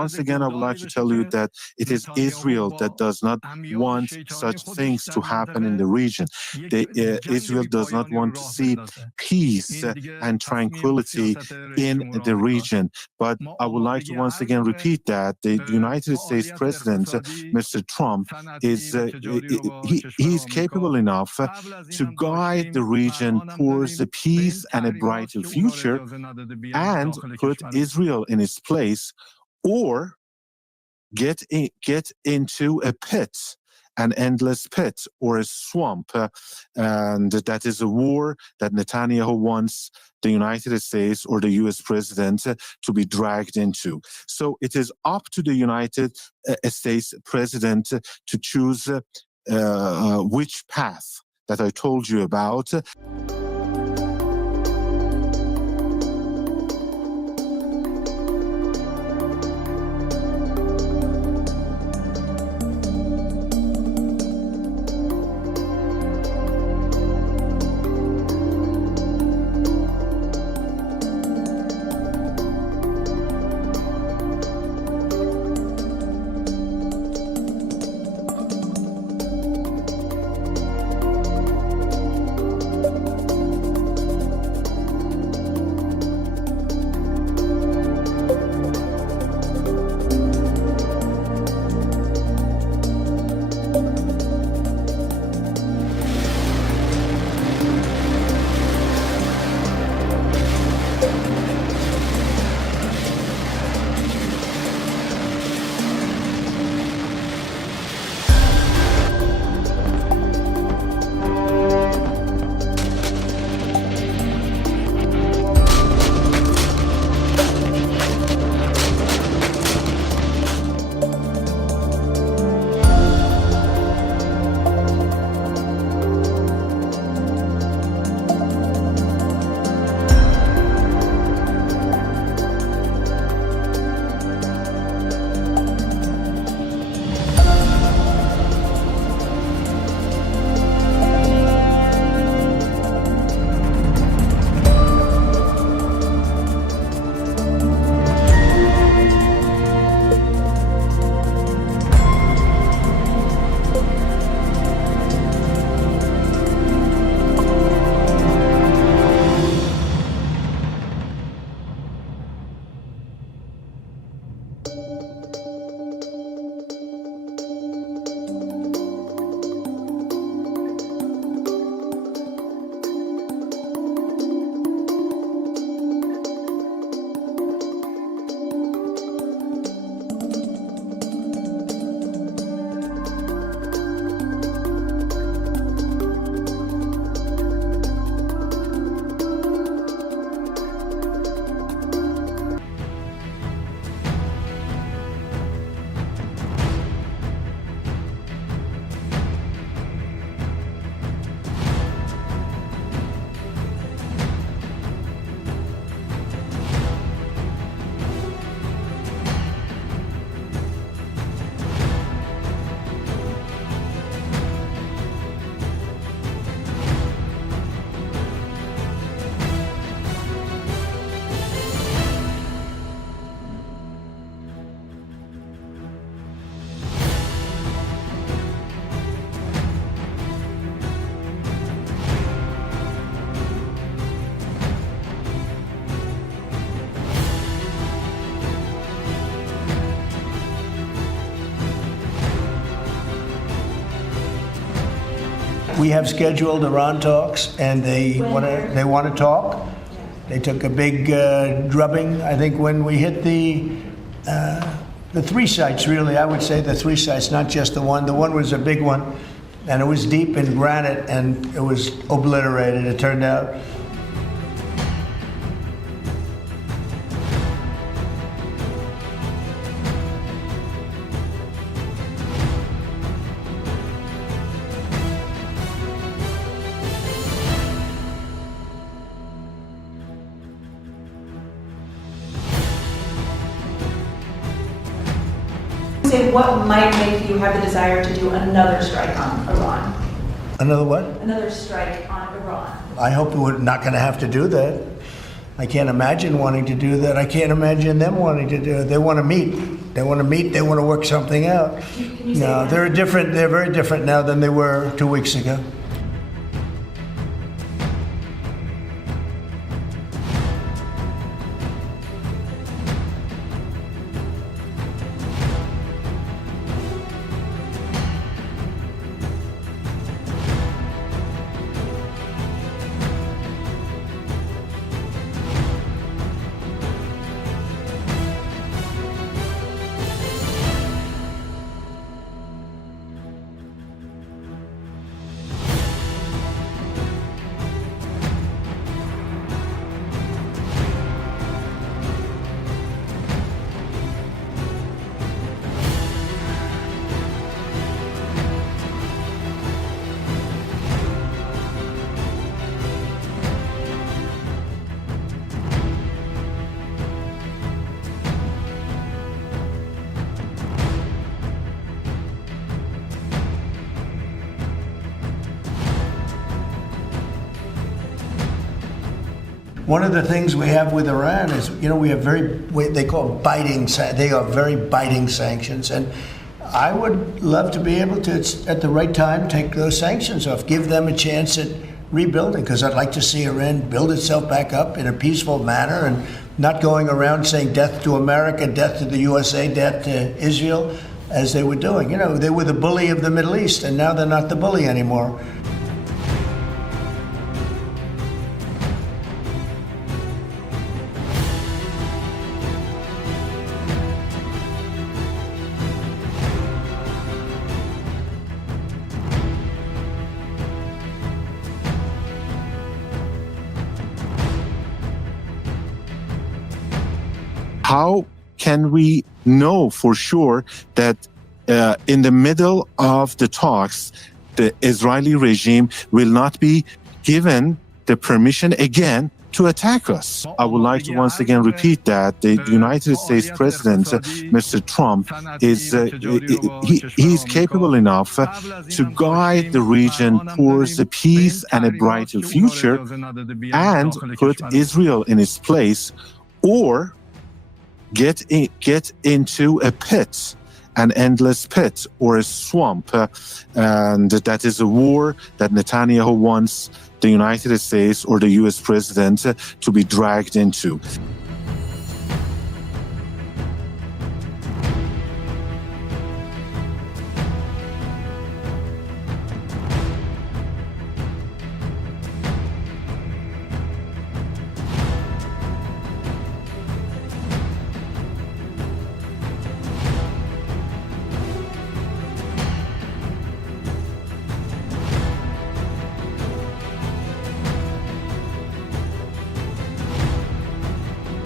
once again, I would like to tell you that it is Israel that does not want such things to happen in the region. Israel does not want to see peace and tranquility in the region. But I would like to once again repeat that the United States President, Mr. Trump, is he's capable enough to guide the region towards the peace and a brighter future and put Israel in its place, or get into a pit, an endless pit or a swamp. And that is a war that Netanyahu wants the United States or the US president to be dragged into. So it is up to the United States president to choose which path that I told you about. We have scheduled Iran talks, and they want to talk. They took a big drubbing, I think, when we hit the three sites. Really, I would say the three sites, not just the one. The one was a big one, and it was deep in granite, and it was obliterated. It turned out. Say what might make you have the desire to do another strike on Iran? Another what? Another strike on Iran. I hope we're not going to have to do that. I can't imagine wanting to do that. I can't imagine them wanting to do it. They want to meet. They want to meet. They want to work something out. Can you say No, that? they're very different now than they were 2 weeks ago. One of the things we have with Iran is, we have they call they are very biting sanctions. And I would love to be able to, at the right time, take those sanctions off, give them a chance at rebuilding, because I'd like to see Iran build itself back up in a peaceful manner and not going around saying death to America, death to the USA, death to Israel, as they were doing. They were the bully of the Middle East, and now they're not the bully anymore. How can we know for sure that in the middle of the talks, the Israeli regime will not be given the permission again to attack us? I would like to once again repeat that the United States President, Mr. Trump, he's capable enough to guide the region towards a peace and a brighter future and put Israel in its place, or get into a pit, an endless pit or a swamp. And that is a war that Netanyahu wants the United States or the US president to be dragged into.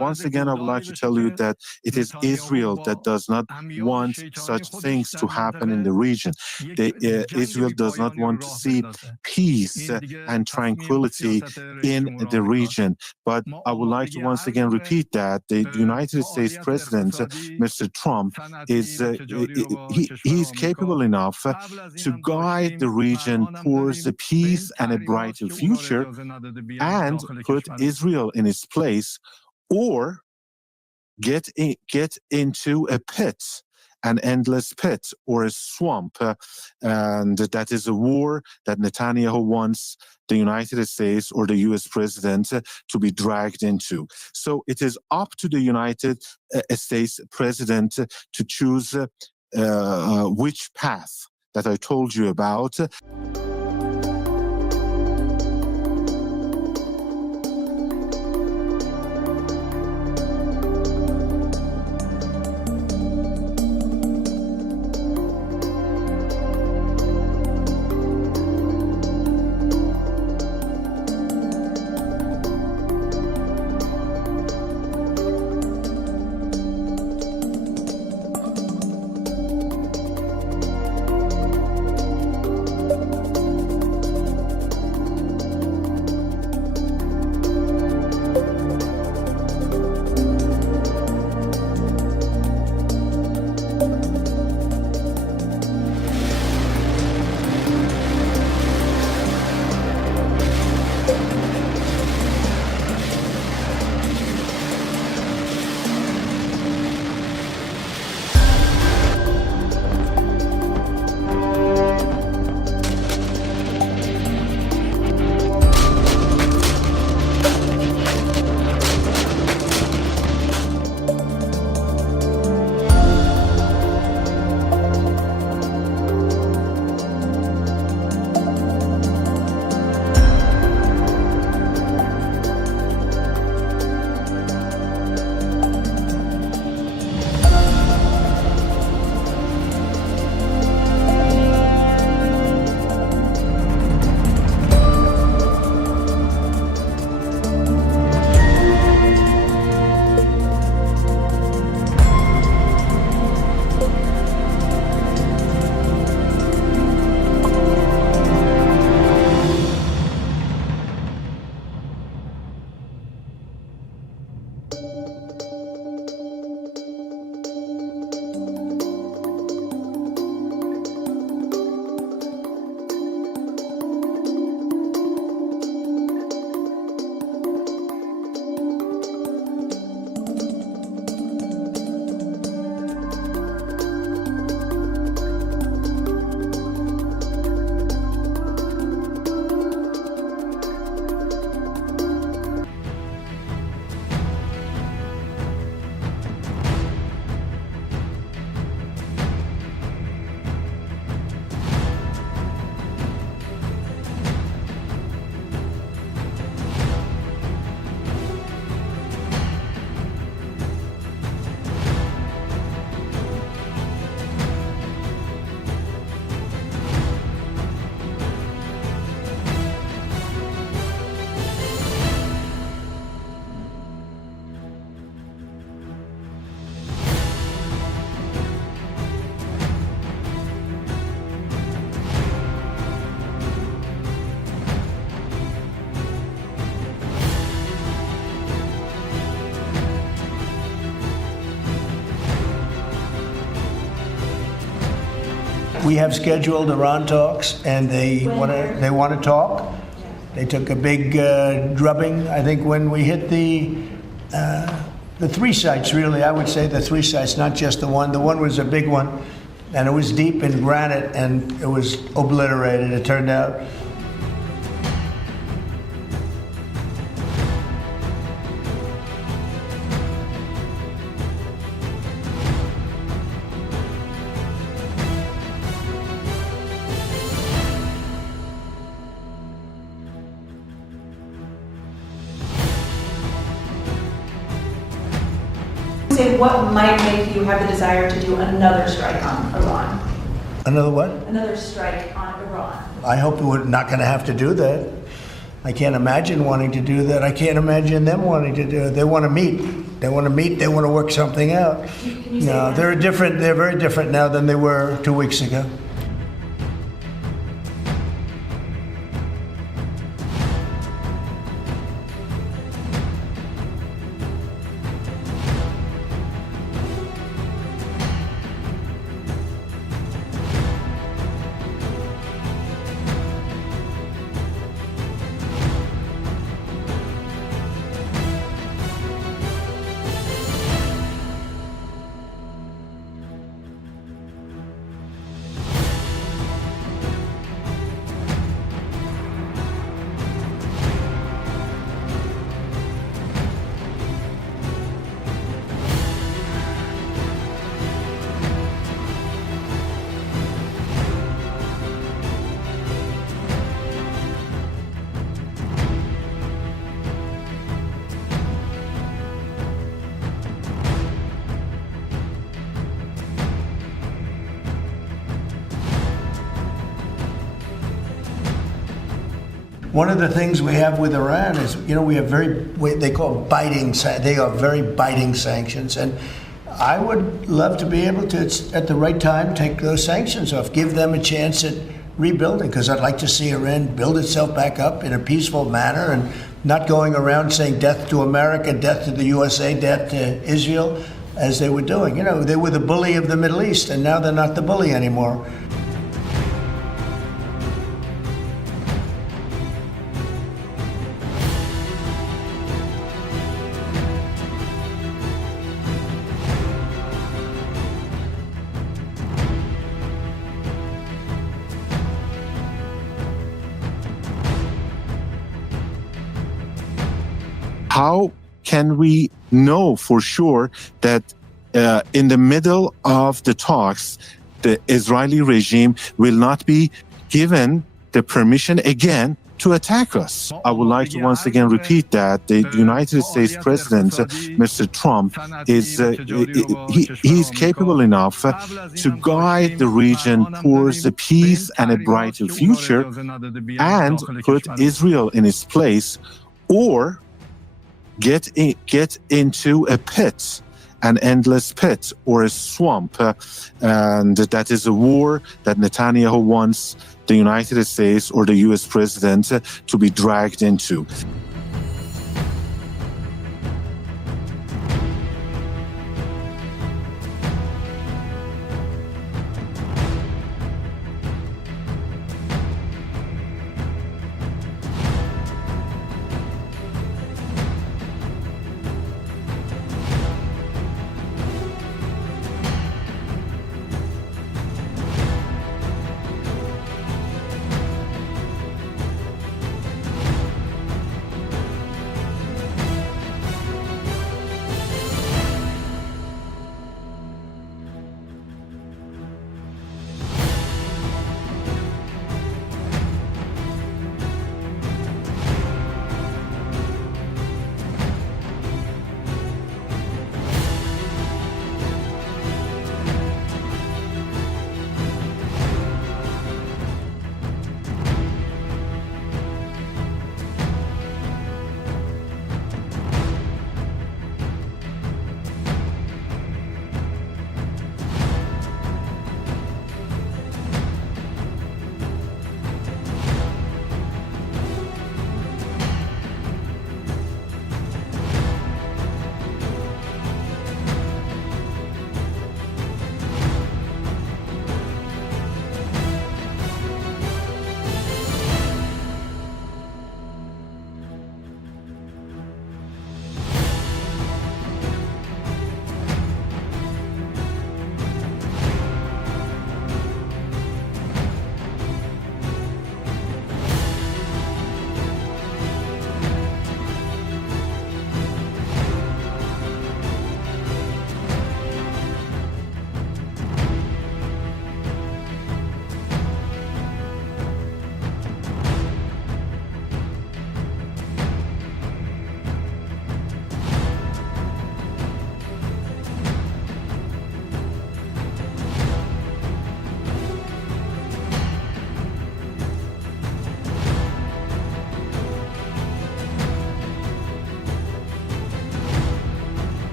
once again, I would like to tell you that it is Israel that does not want such things to happen in the region. Israel does not want to see peace and tranquility in the region. But I would like to once again repeat that the United States President, Mr. Trump, he's capable enough to guide the region towards a peace and a brighter future and put Israel in its place, or get into a pit, an endless pit or a swamp. And that is a war that Netanyahu wants the United States or the US president to be dragged into. So it is up to the United States president to choose which path that I told you about. We have scheduled Iran talks, and they want to talk. They took a big drubbing, I think, when we hit the three sites. Really, I would say the three sites, not just the one. The one was a big one, and it was deep in granite, and it was obliterated. It turned out. Say what might make you have the desire to do another strike on Iran? Another what? Another strike on Iran. I hope we're not going to have to do that. I can't imagine wanting to do that. I can't imagine them wanting to do it. They want to meet. They want to meet. They want to work something out. Can you say No, that? they're different. They're very different now than they were 2 weeks ago. One of the things we have with Iran is, we have they call they are very biting sanctions. And I would love to be able to, at the right time, take those sanctions off, give them a chance at rebuilding, because I'd like to see Iran build itself back up in a peaceful manner and not going around saying death to America, death to the USA, death to Israel, as they were doing. They were the bully of the Middle East, and now they're not the bully anymore. How can we know for sure that in the middle of the talks, the Israeli regime will not be given the permission again to attack us? I would like to once again repeat that the United States President, Mr. Trump, is capable enough to guide the region towards a peace and a brighter future and put Israel in its place, or get into a pit, an endless pit or a swamp. And that is a war that Netanyahu wants the United States or the US president to be dragged into.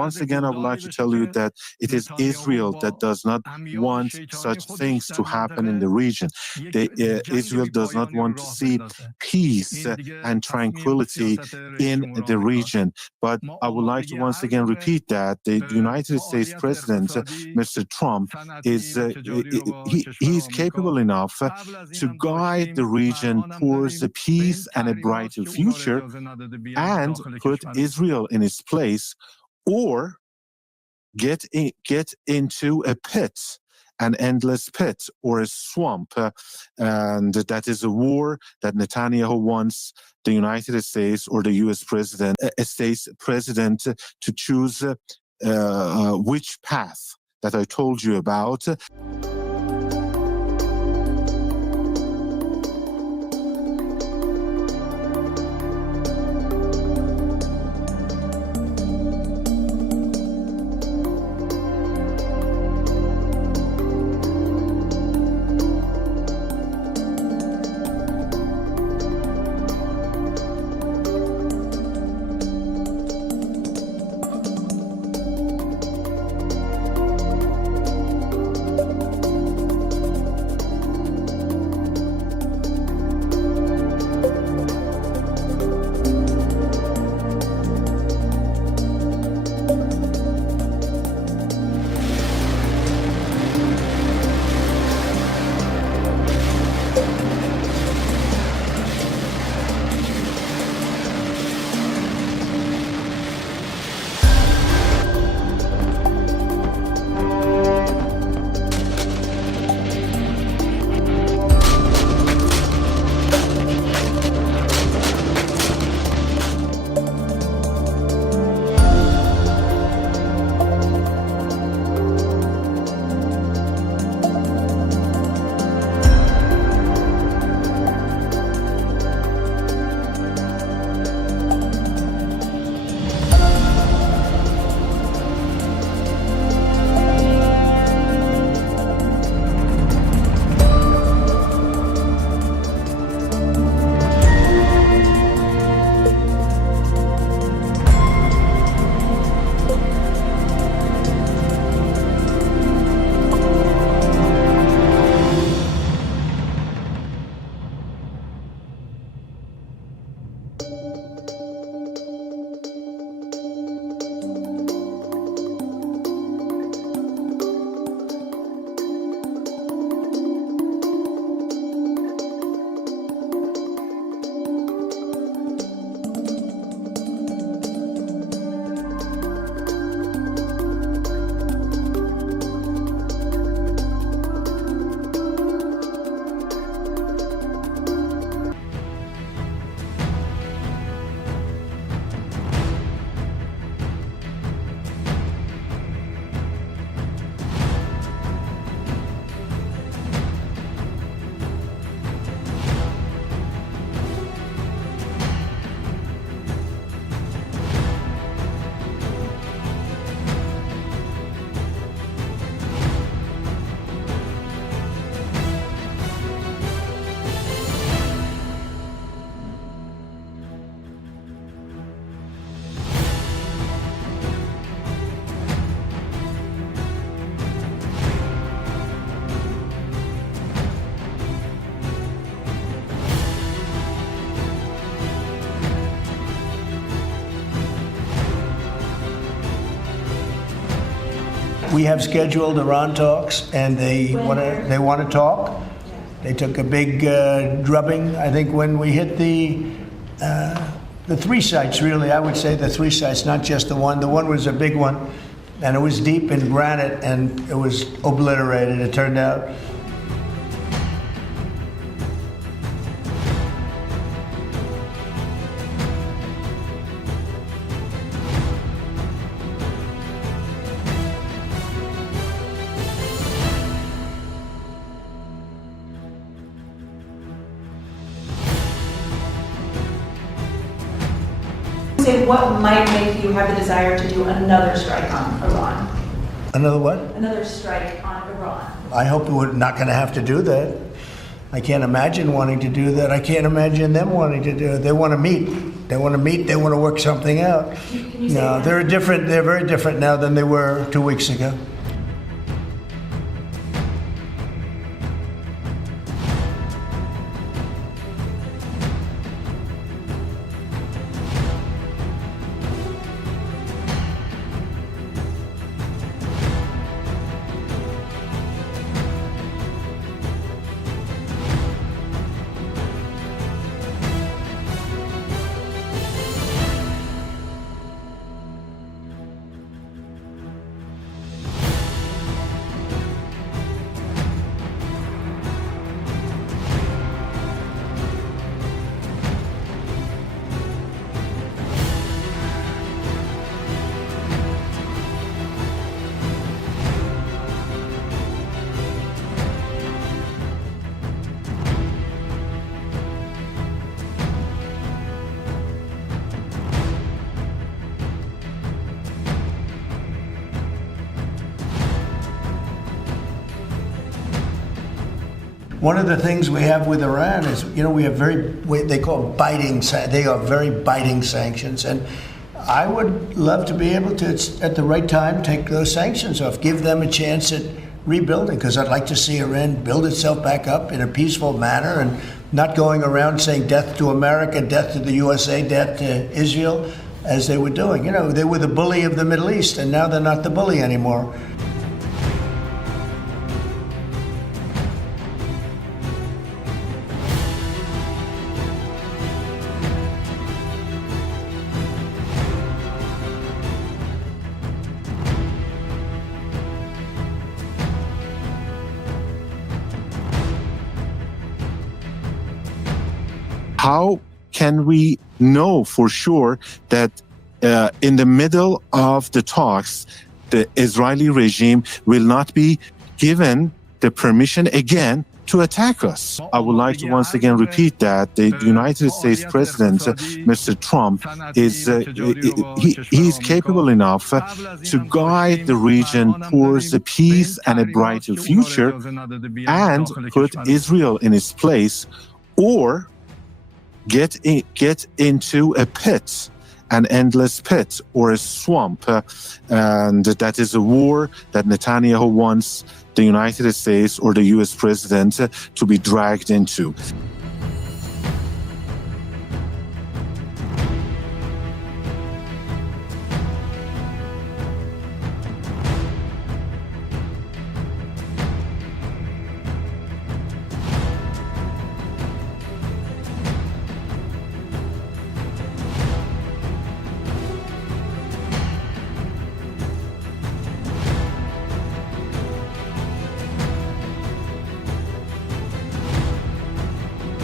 once again, I would like to tell you that it is Israel that does not want such things to happen in the region. Israel does not want to see peace and tranquility in the region. But I would like to once again repeat that the United States President, Mr. Trump, is capable enough to guide the region towards a peace and a brighter future and put Israel in its place, or get into a pit, an endless pit or a swamp. And that is a war that Netanyahu wants the United States or the US president, to choose which path that I told you about. We have scheduled Iran talks, and they want to talk. They took a big drubbing. I think when we hit the three sites, really, I would say the three sites, not just the one. The one was a big one, and it was deep in granite, and it was obliterated, it turned out. Say what might make you have the desire to do another strike on Iran? Another what? Another strike on Iran. I hope we're not going to have to do that. I can't imagine wanting to do that. I can't imagine them wanting to do it. They want to meet. They want to meet. They want to work something out. Can you say No, that? they're different. They're very different now than they were 2 weeks ago. One of the things we have with Iran is, we have they call they are very biting sanctions. And I would love to be able to, at the right time, take those sanctions off, give them a chance at rebuilding, because I'd like to see Iran build itself back up in a peaceful manner and not going around saying death to America, death to the USA, death to Israel, as they were doing. They were the bully of the Middle East, and now they're not the bully anymore. How can we know for sure that in the middle of the talks, the Israeli regime will not be given the permission again to attack us? I would like to once again repeat that the United States President, Mr. Trump, he's capable enough to guide the region towards a peace and a brighter future and put Israel in its place, or get into a pit, an endless pit or a swamp. And that is a war that Netanyahu wants the United States or the US president to be dragged into.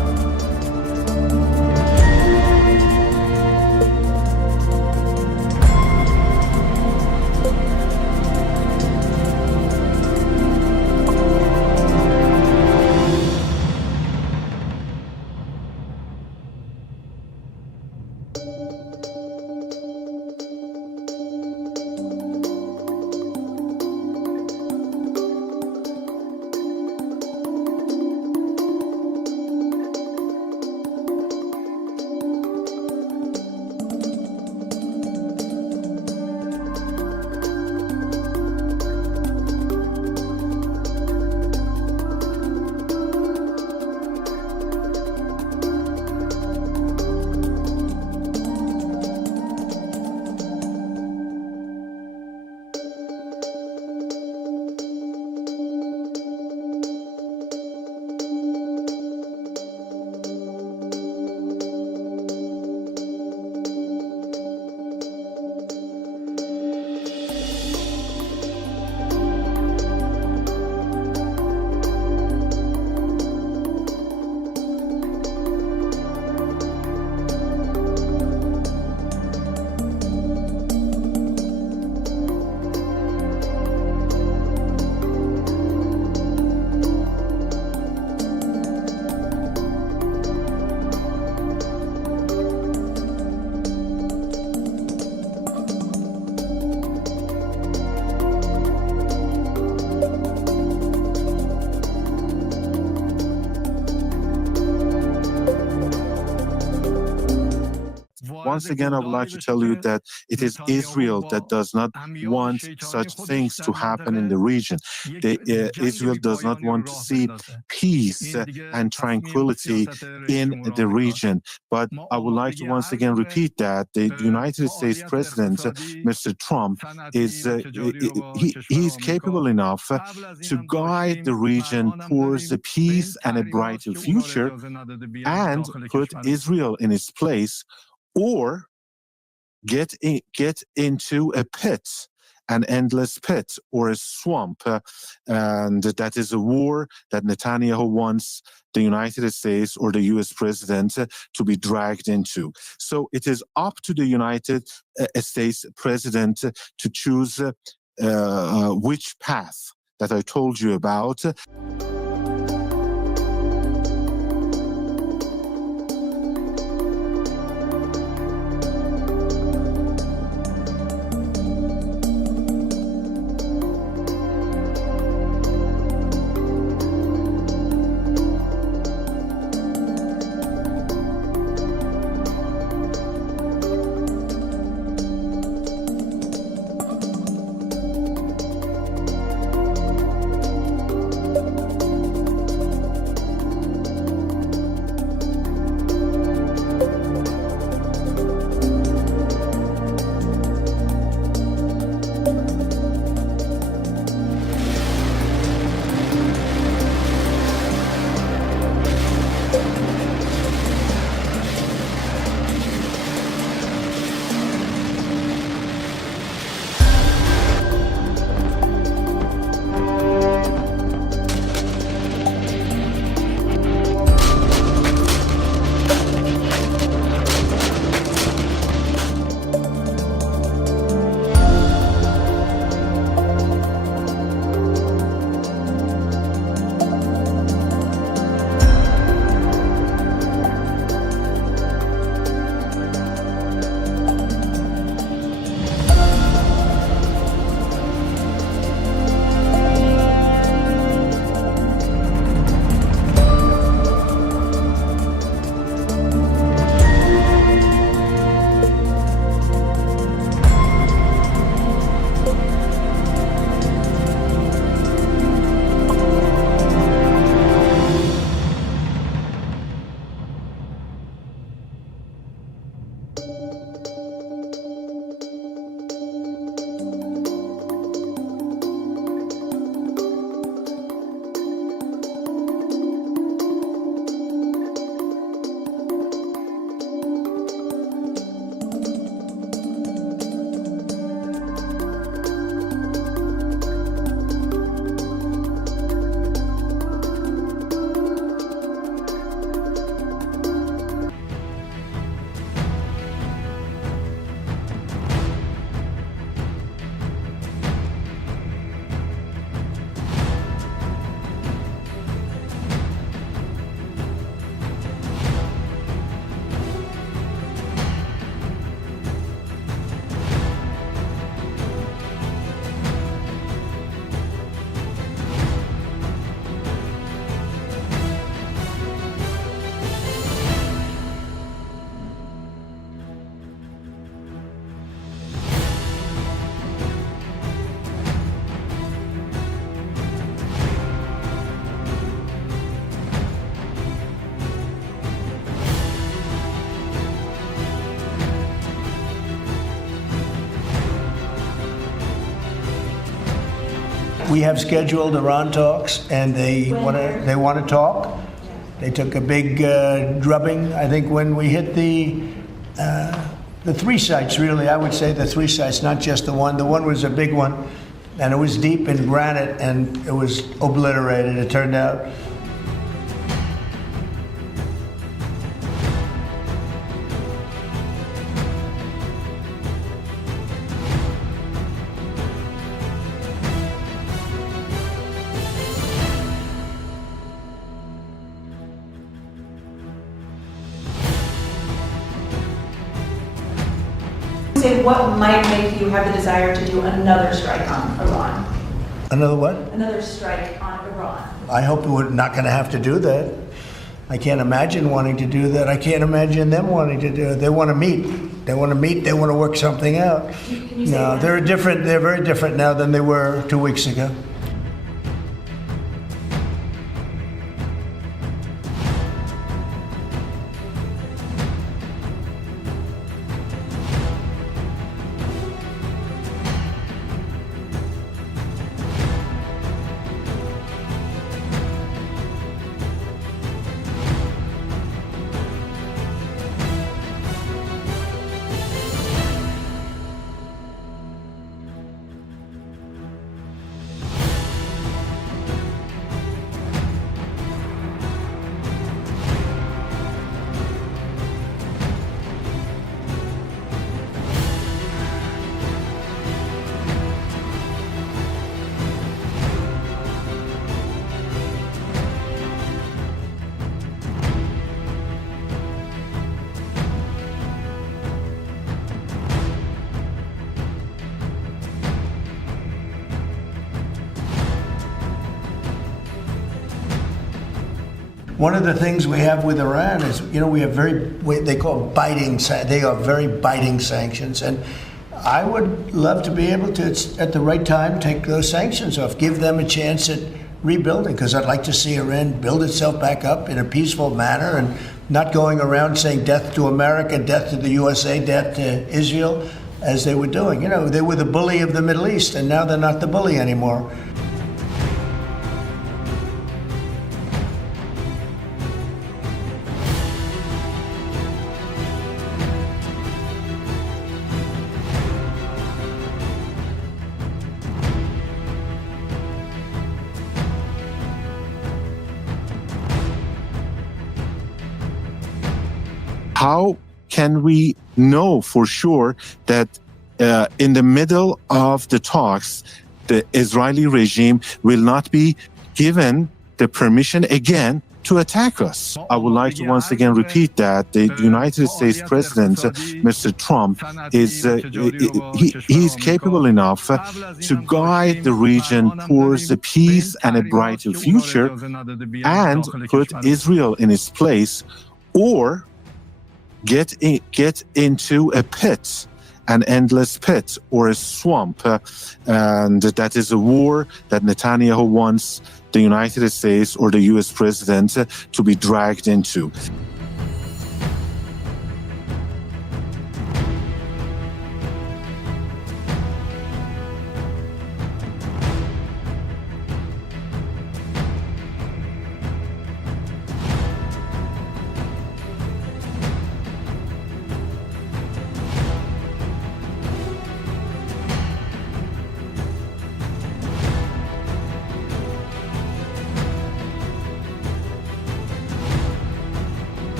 once again, I would like to tell you that it is Israel that does not want such things to happen in the region. Israel does not want to see peace and tranquility in the region. But I would like to once again repeat that the United States President, Mr. Trump, is he's capable enough to guide the region towards a peace and a brighter future and put Israel in its place, or get into a pit, an endless pit or a swamp. And that is a war that Netanyahu wants the United States or the US president to be dragged into. So it is up to the United States president to choose which path that I told you about. We have scheduled Iran talks, and they want to talk. They took a big drubbing, I think, when we hit the three sites. Really, I would say the three sites, not just the one. The one was a big one, and it was deep in granite, and it was obliterated. It turned out. Say what might make you have the desire to do another strike on Iran? Another what? Another strike on Iran. I hope we're not going to have to do that. I can't imagine wanting to do that. I can't imagine them wanting to do it. They want to meet. They want to meet. They want to work something out. Can you say No, that? they're very different now than they were 2 weeks ago. One of the things we have with Iran is, we have they call they are very biting sanctions. And I would love to be able to, at the right time, take those sanctions off, give them a chance at rebuilding, because I'd like to see Iran build itself back up in a peaceful manner and not going around saying death to America, death to the USA, death to Israel, as they were doing. They were the bully of the Middle East, and now they're not the bully anymore. How can we know for sure that in the middle of the talks, the Israeli regime will not be given the permission again to attack us? I would like to once again repeat that the United States President, Mr. Trump, he is capable enough to guide the region towards a peace and a brighter future and put Israel in its place, or get into a pit, an endless pit or a swamp. And that is a war that Netanyahu wants the United States or the US president to be dragged into.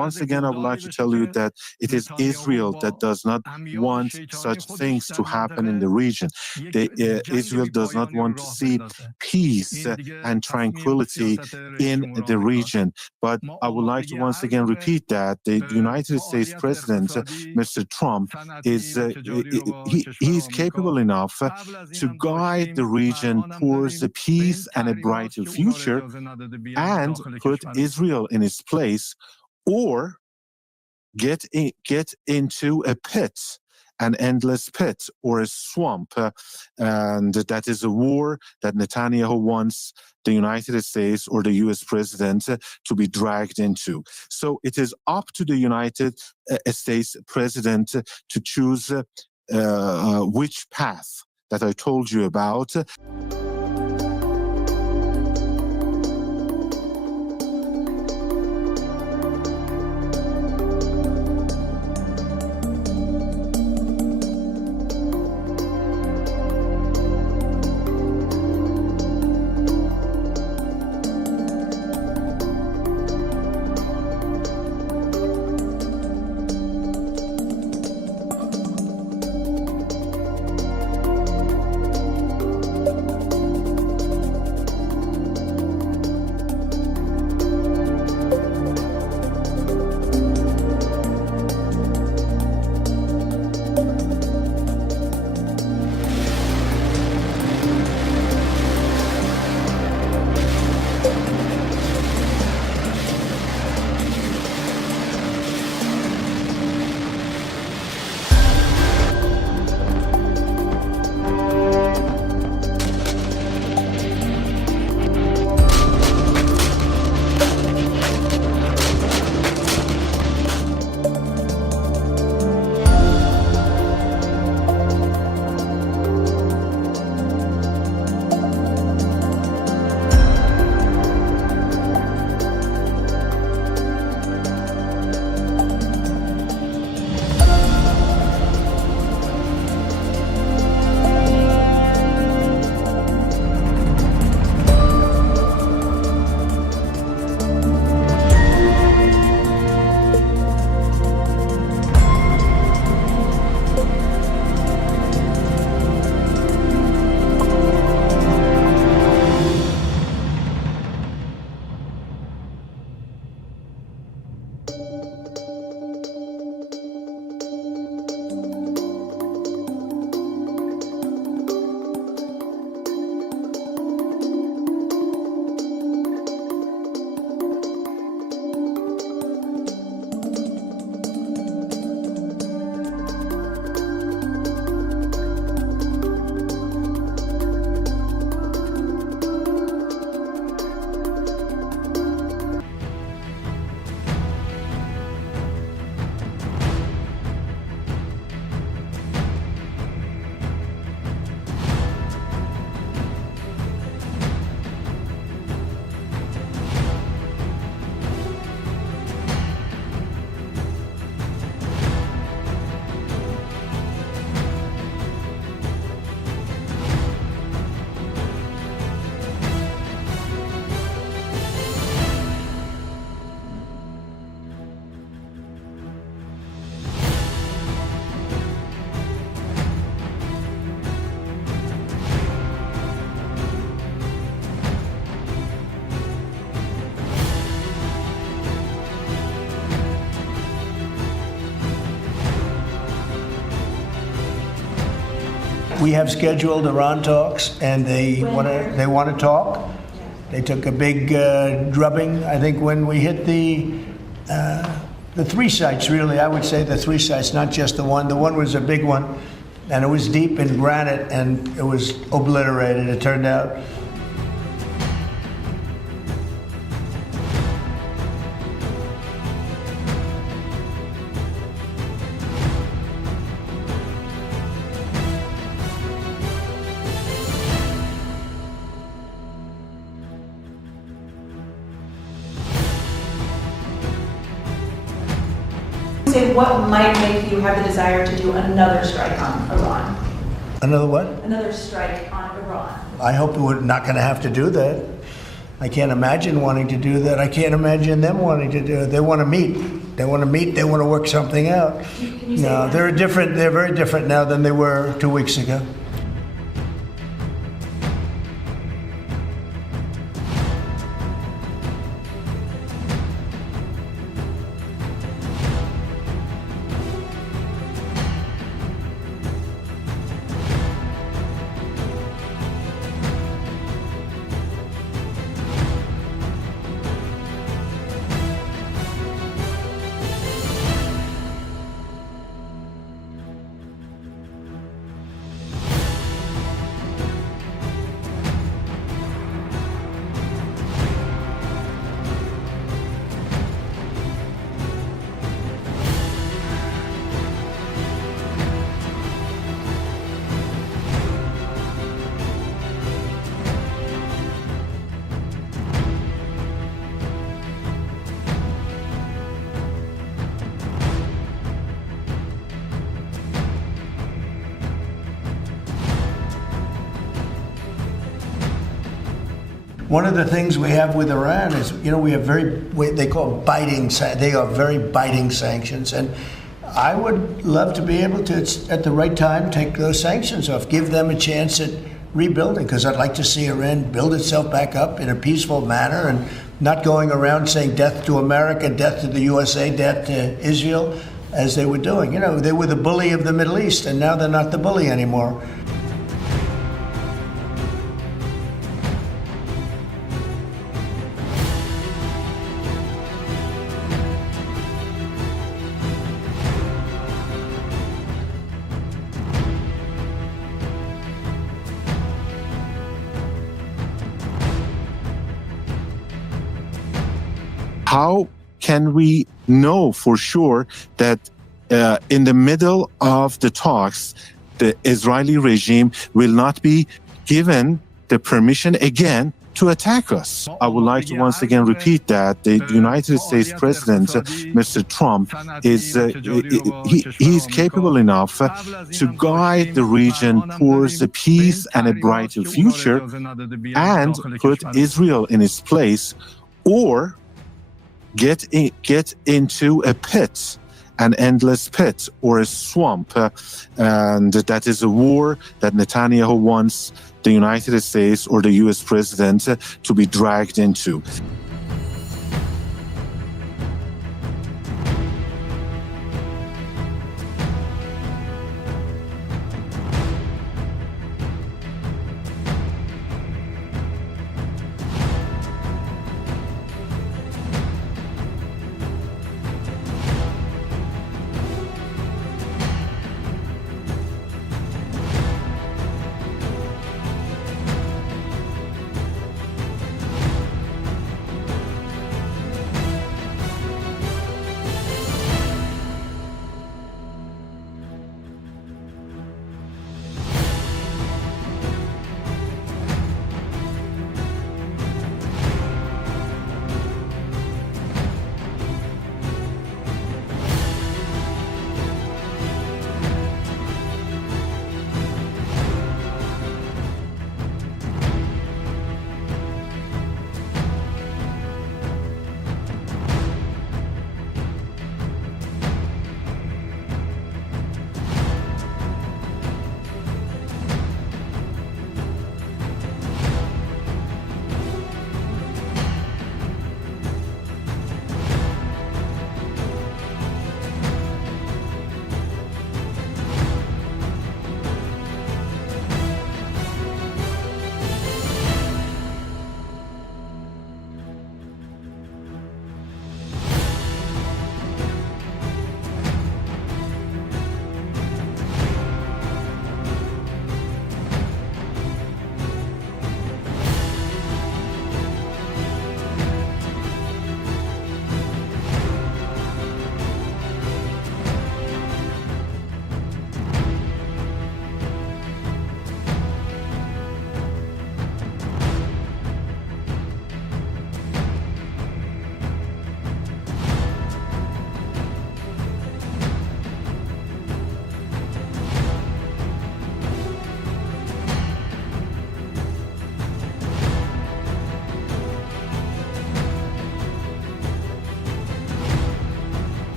once again, I would like to tell you that it is Israel that does not want such things to happen in the region. Israel does not want to see peace and tranquility in the region. But I would like to once again repeat that the United States President, Mr. Trump, he's capable enough to guide the region towards a peace and a brighter future and put Israel in its place, or get into a pit, an endless pit or a swamp. And that is a war that Netanyahu wants the United States or the US president to be dragged into. So it is up to the United States president to choose which path that I told you about. We have scheduled Iran talks, and they want to talk. They took a big drubbing, I think, when we hit the three sites. Really, I would say the three sites, not just the one. The one was a big one, and it was deep in granite, and it was obliterated. It turned out. Say what might make you have the desire to do another strike on Iran? Another what? Another strike on Iran. I hope we're not going to have to do that. I can't imagine wanting to do that. I can't imagine them wanting to do it. They want to meet. They want to meet. They want to work something out. Can you say No, that? they're different. They're very different now than they were 2 weeks ago. One of the things we have with Iran is, we have they call they are very biting sanctions. And I would love to be able to, at the right time, take those sanctions off, give them a chance at rebuilding, because I'd like to see Iran build itself back up in a peaceful manner and not going around saying death to America, death to the USA, death to Israel, as they were doing. They were the bully of the Middle East, and now they're not the bully anymore. How can we know for sure that in the middle of the talks, the Israeli regime will not be given the permission again to attack us? I would like to once again repeat that the United States President, Mr. Trump, is capable enough to guide the region towards a peace and a brighter future and put Israel in its place, or get into a pit, an endless pit or a swamp. And that is a war that Netanyahu wants the United States or the US president to be dragged into.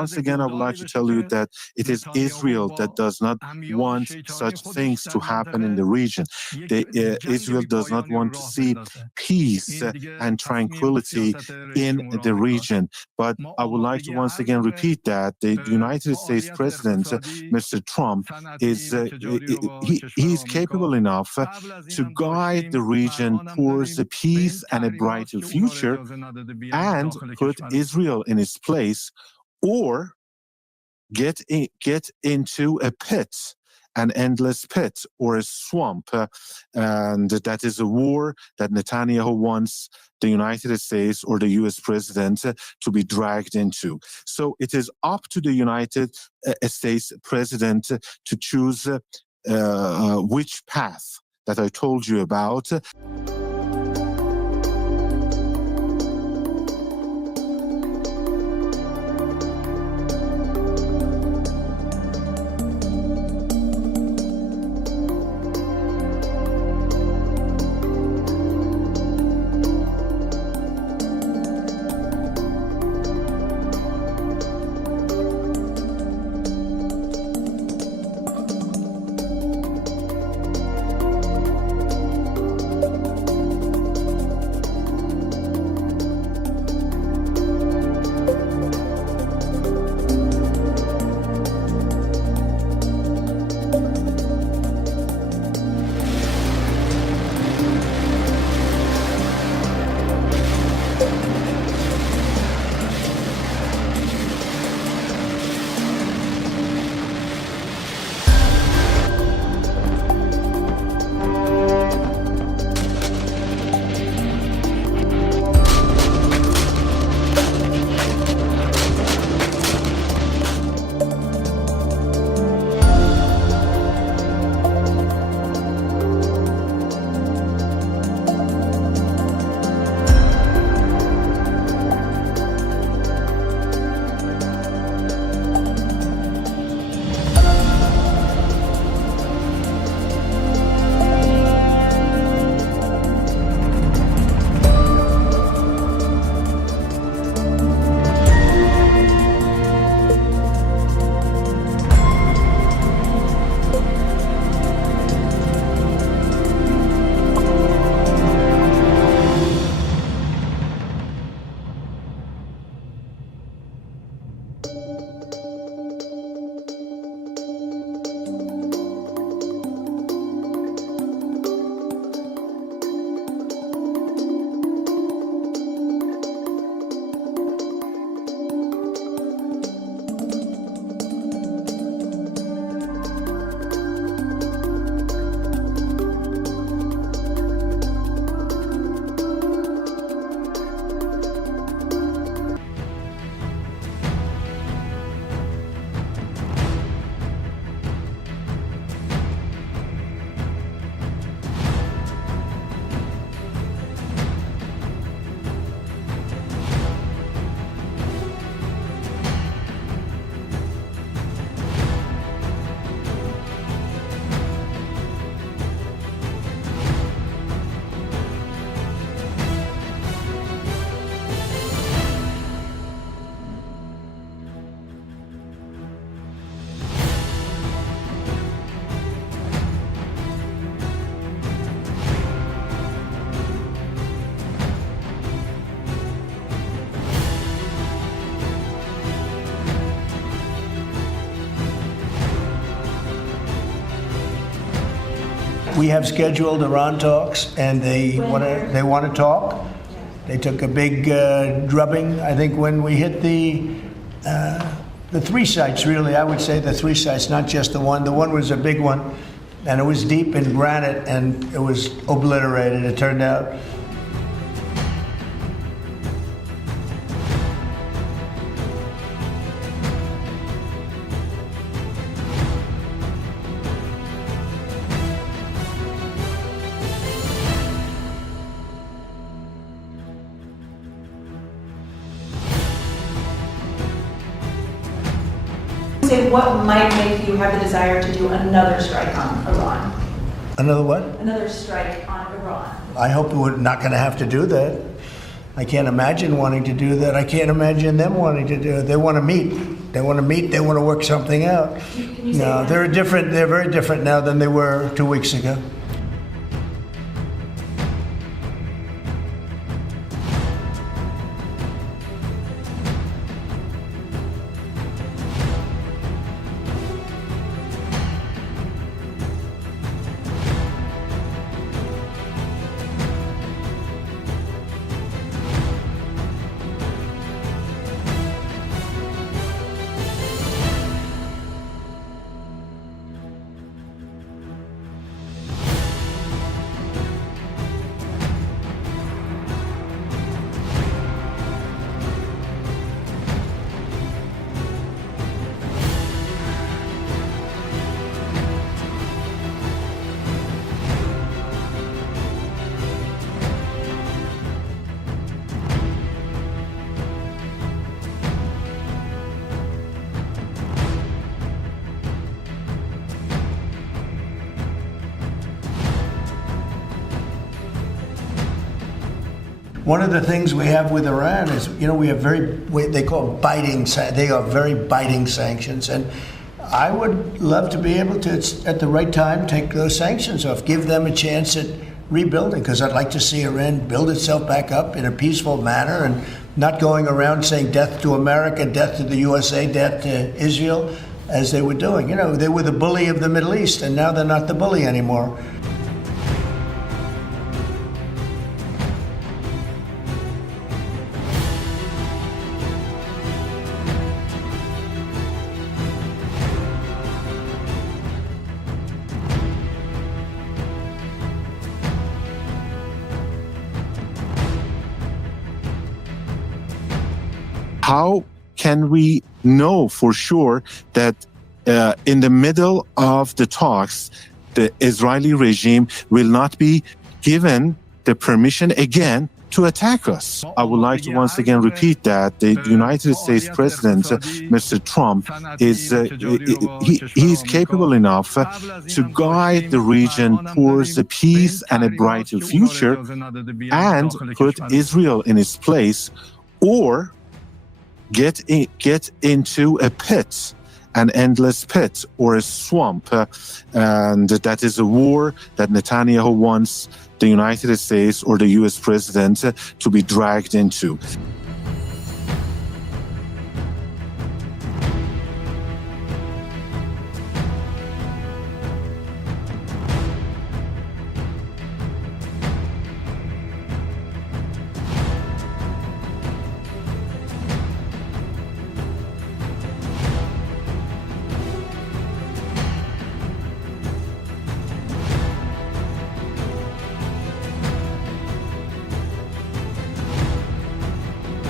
once again, I would like to tell you that it is Israel that does not want such things to happen in the region. Israel does not want to see peace and tranquility in the region. But I would like to once again repeat that the United States President, Mr. Trump, he's capable enough to guide the region towards a peace and a brighter future and put Israel in its place, or get into a pit, an endless pit or a swamp. And that is a war that Netanyahu wants the United States or the US president to be dragged into. So it is up to the United States president to choose which path that I told you about. We have scheduled Iran talks, and they want to talk. They took a big drubbing. I think when we hit the three sites, really, I would say the three sites, not just the one. The one was a big one, and it was deep in granite, and it was obliterated, it turned out. Say what might make you have the desire to do another strike on Iran? Another what? Another strike on Iran. I hope we're not going to have to do that. I can't imagine wanting to do that. I can't imagine them wanting to do it. They want to meet. They want to meet. They want to work something out. Can you say No, that? they're different. They're very different now than they were 2 weeks ago. One of the things we have with Iran is, we have they call they are very biting sanctions. And I would love to be able to, at the right time, take those sanctions off, give them a chance at rebuilding, because I'd like to see Iran build itself back up in a peaceful manner and not going around saying death to America, death to the USA, death to Israel, as they were doing. They were the bully of the Middle East, and now they're not the bully anymore. How can we know for sure that in the middle of the talks, the Israeli regime will not be given the permission again to attack us? I would like to once again repeat that the United States President, Mr. Trump, he's capable enough to guide the region towards a peace and a brighter future and put Israel in its place, or get into a pit, an endless pit or a swamp. And that is a war that Netanyahu wants the United States or the US president to be dragged into.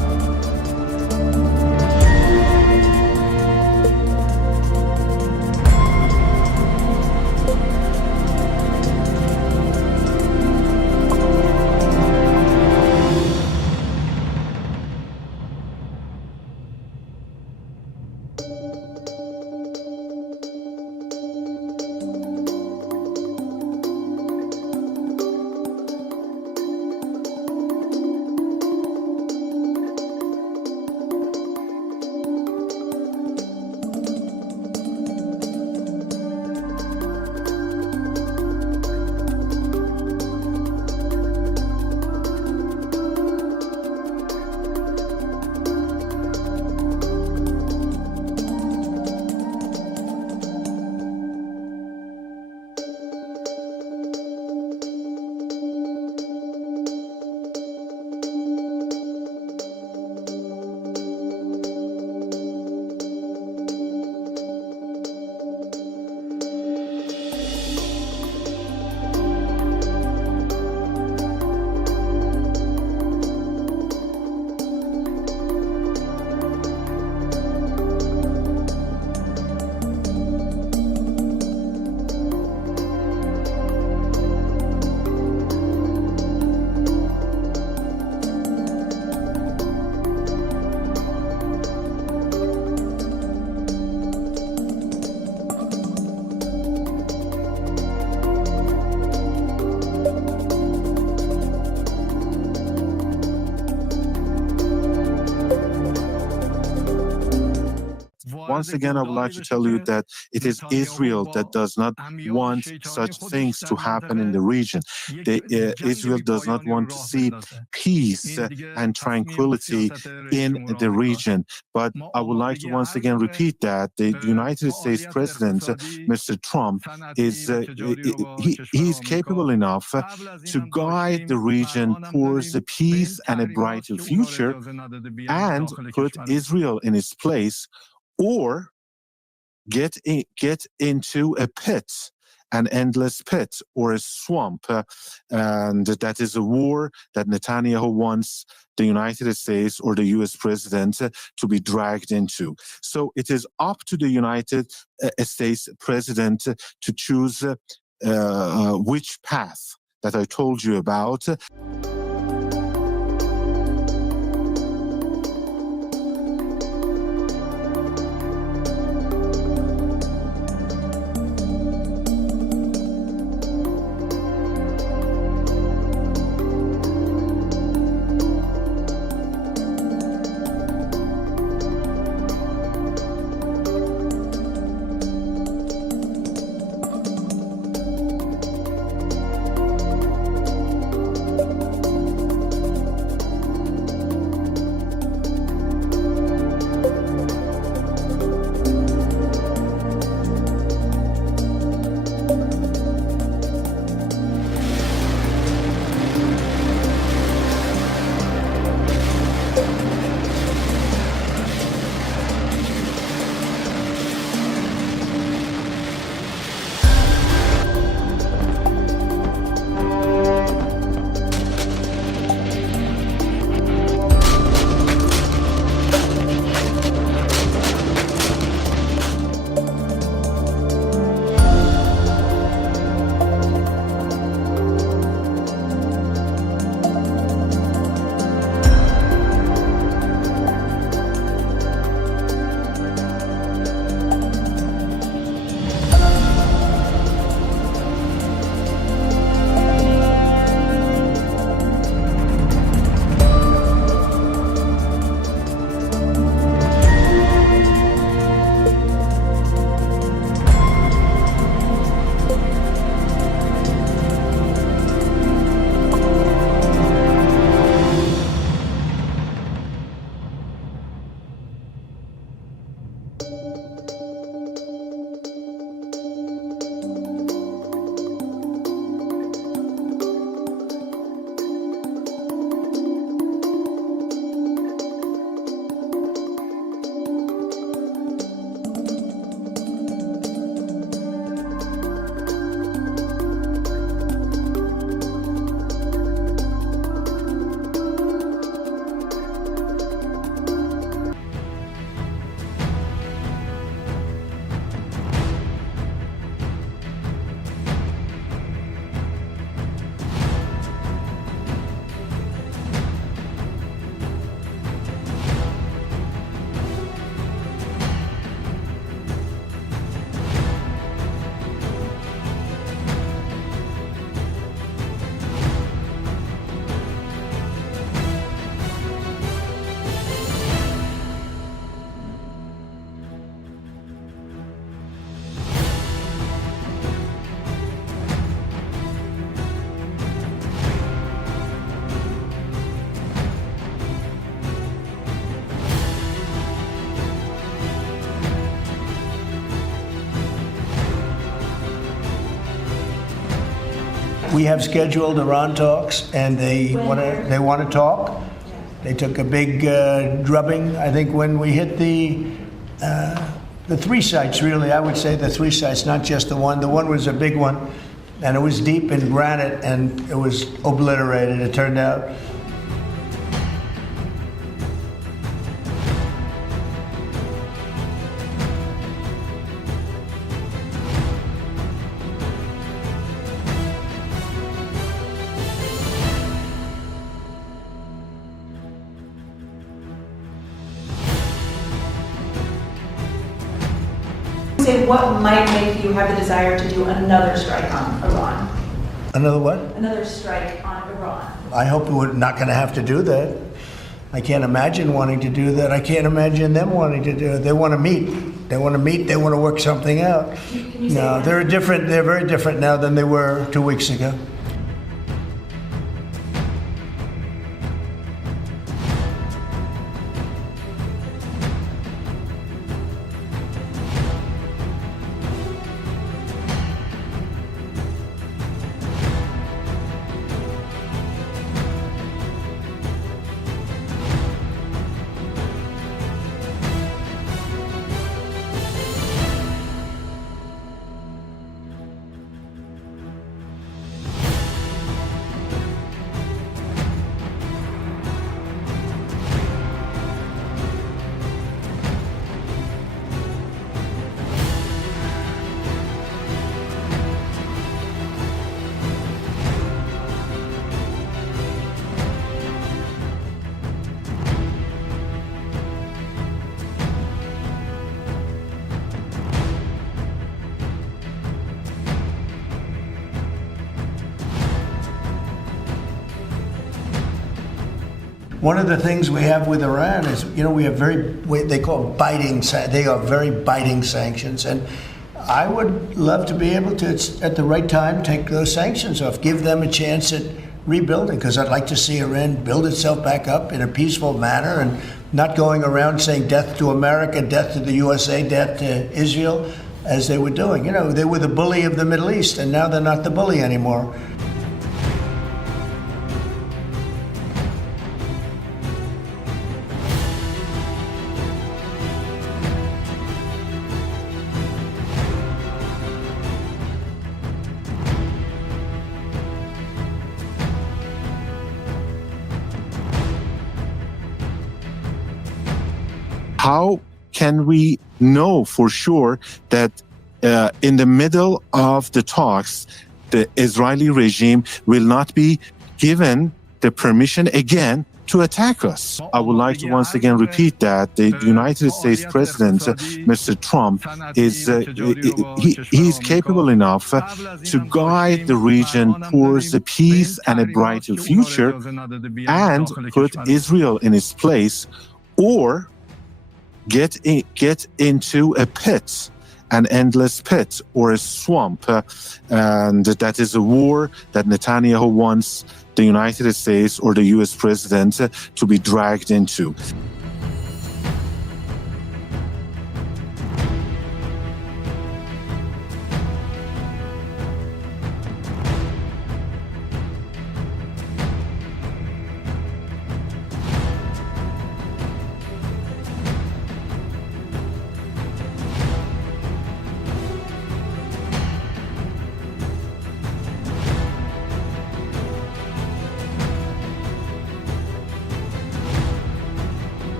once again, I would like to tell you that it is Israel that does not want such things to happen in the region. Israel does not want to see peace and tranquility in the region. But I would like to once again repeat that the United States President, Mr. Trump, he's capable enough to guide the region towards a peace and a brighter future and put Israel in its place, or get into a pit, an endless pit or a swamp. And that is a war that Netanyahu wants the United States or the US president to be dragged into. So it is up to the United States president to choose which path that I told you about. We have scheduled Iran talks, and they want to talk. They took a big drubbing. I think when we hit the three sites, really, I would say the three sites, not just the one. The one was a big one, and it was deep in granite, and it was obliterated, it turned out. Say what might make you have the desire to do another strike on Iran? Another what? Another strike on Iran. I hope we're not going to have to do that. I can't imagine wanting to do that. I can't imagine them wanting to do it. They want to meet. They want to meet. They want to work something out. Can you say No, that? they're different. They're very different now than they were 2 weeks ago. One of the things we have with Iran is, we have they call they are very biting sanctions. And I would love to be able to, at the right time, take those sanctions off, give them a chance at rebuilding, because I'd like to see Iran build itself back up in a peaceful manner and not going around saying death to America, death to the USA, death to Israel, as they were doing. They were the bully of the Middle East, and now they're not the bully anymore. How can we know for sure that in the middle of the talks, the Israeli regime will not be given the permission again to attack us? I would like to once again repeat that the United States President, Mr. Trump, is capable enough to guide the region towards a peace and a brighter future and put Israel in its place, or get into a pit, an endless pit or a swamp. And that is a war that Netanyahu wants the United States or the US president to be dragged into.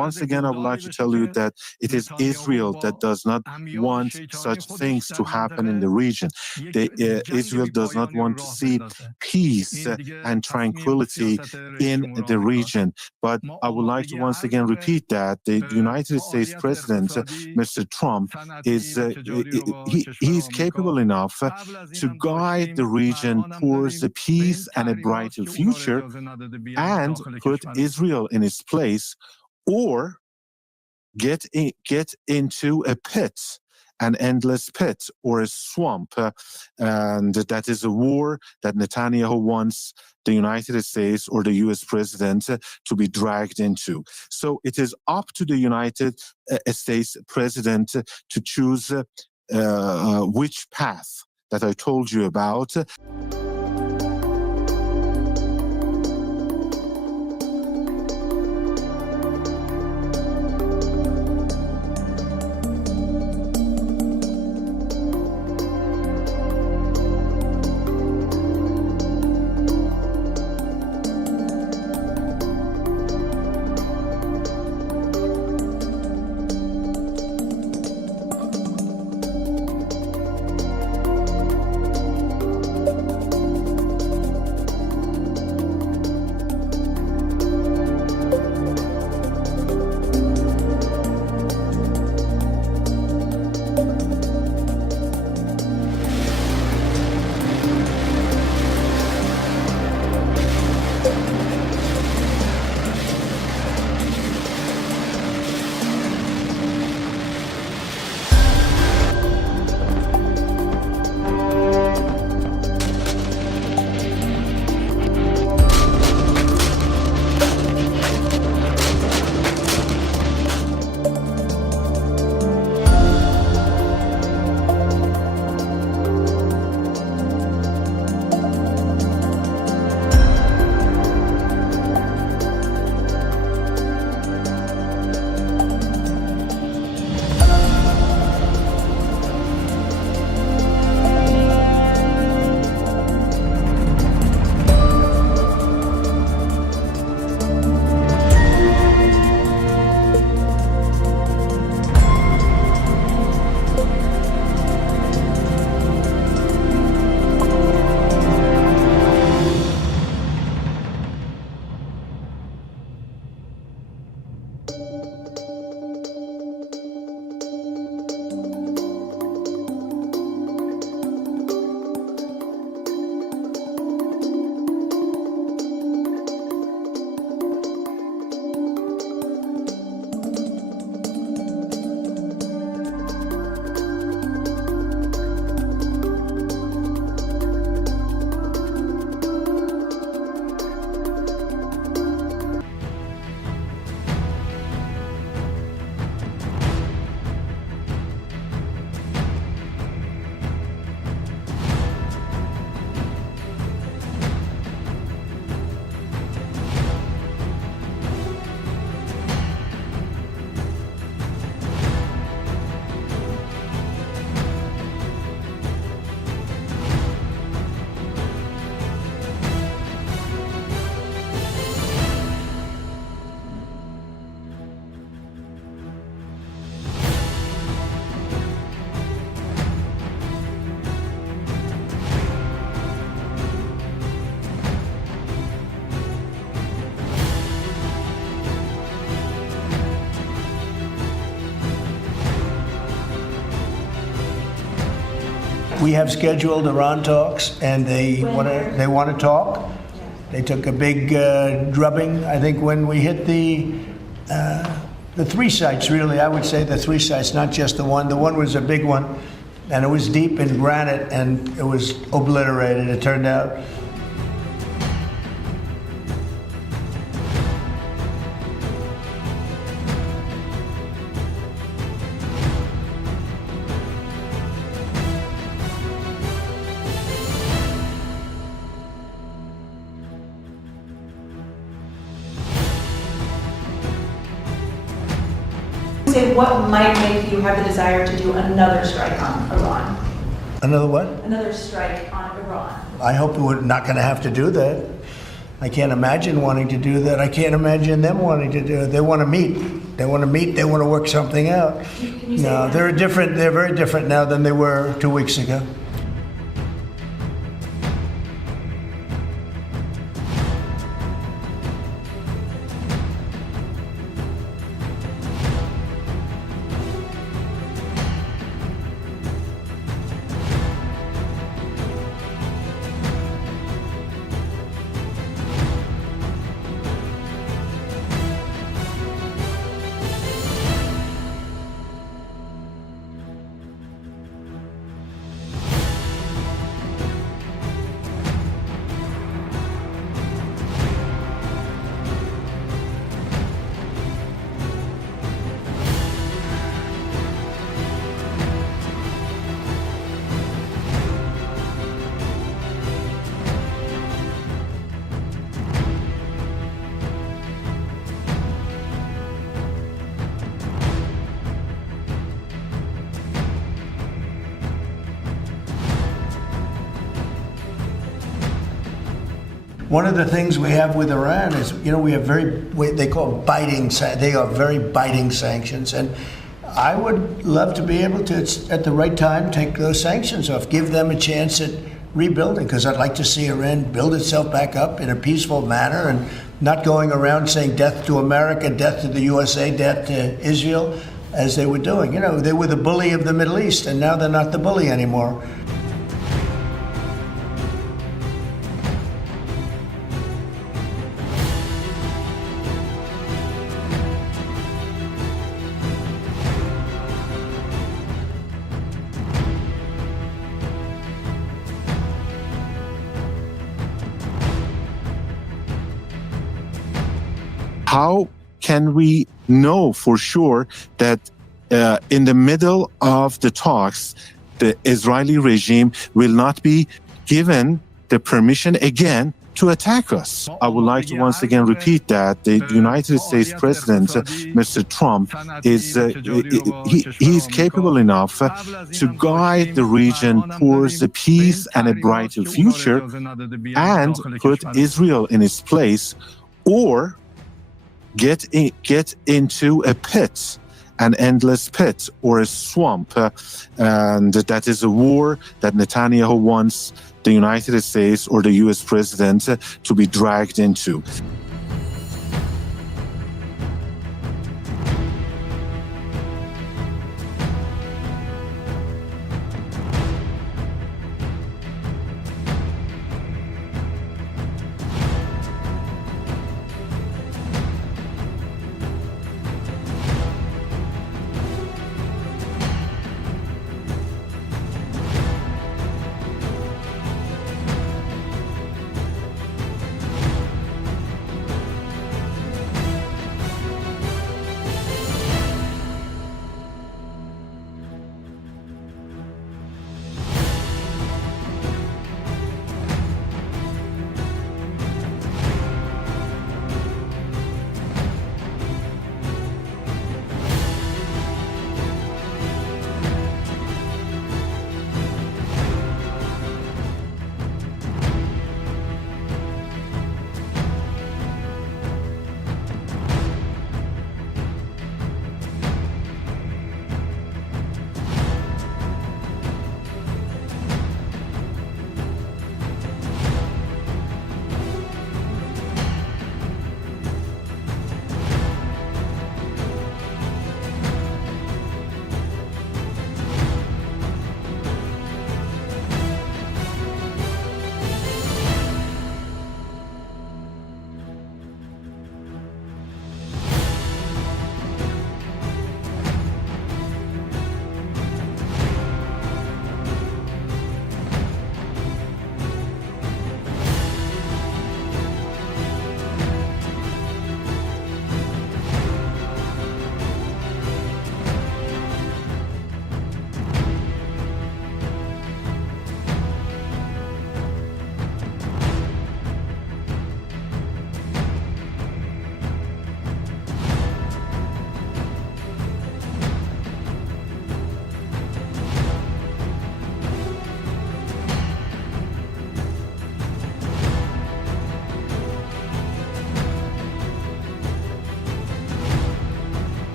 once again, I would like to tell you that it is Israel that does not want such things to happen in the region. Israel does not want to see peace and tranquility in the region. But I would like to once again repeat that the United States President, Mr. Trump, he's capable enough to guide the region towards a peace and a brighter future and put Israel in its place, or get into a pit, an endless pit or a swamp. And that is a war that Netanyahu wants the United States or the US president to be dragged into. So it is up to the United States president to choose which path that I told you about. We have scheduled Iran talks, and they want to talk. They took a big drubbing, I think, when we hit the three sites. Really, I would say the three sites, not just the one. The one was a big one, and it was deep in granite, and it was obliterated. It turned out. Say what might make you have the desire to do another strike on Iran? Another what? Another strike on Iran. I hope we're not going to have to do that. I can't imagine wanting to do that. I can't imagine them wanting to do it. They want to meet. They want to meet. They want to work something out. Can you say No, that? they're different. They're very different now than they were 2 weeks ago. One of the things we have with Iran is, we have they call they are very biting sanctions. And I would love to be able to, at the right time, take those sanctions off, give them a chance at rebuilding, because I'd like to see Iran build itself back up in a peaceful manner and not going around saying death to America, death to the USA, death to Israel, as they were doing. They were the bully of the Middle East, and now they're not the bully anymore. How can we know for sure that in the middle of the talks, the Israeli regime will not be given the permission again to attack us? I would like to once again repeat that the United States President, Mr. Trump, is capable enough to guide the region towards a peace and a brighter future and put Israel in its place, or get into a pit, an endless pit or a swamp. And that is a war that Netanyahu wants the United States or the US president to be dragged into.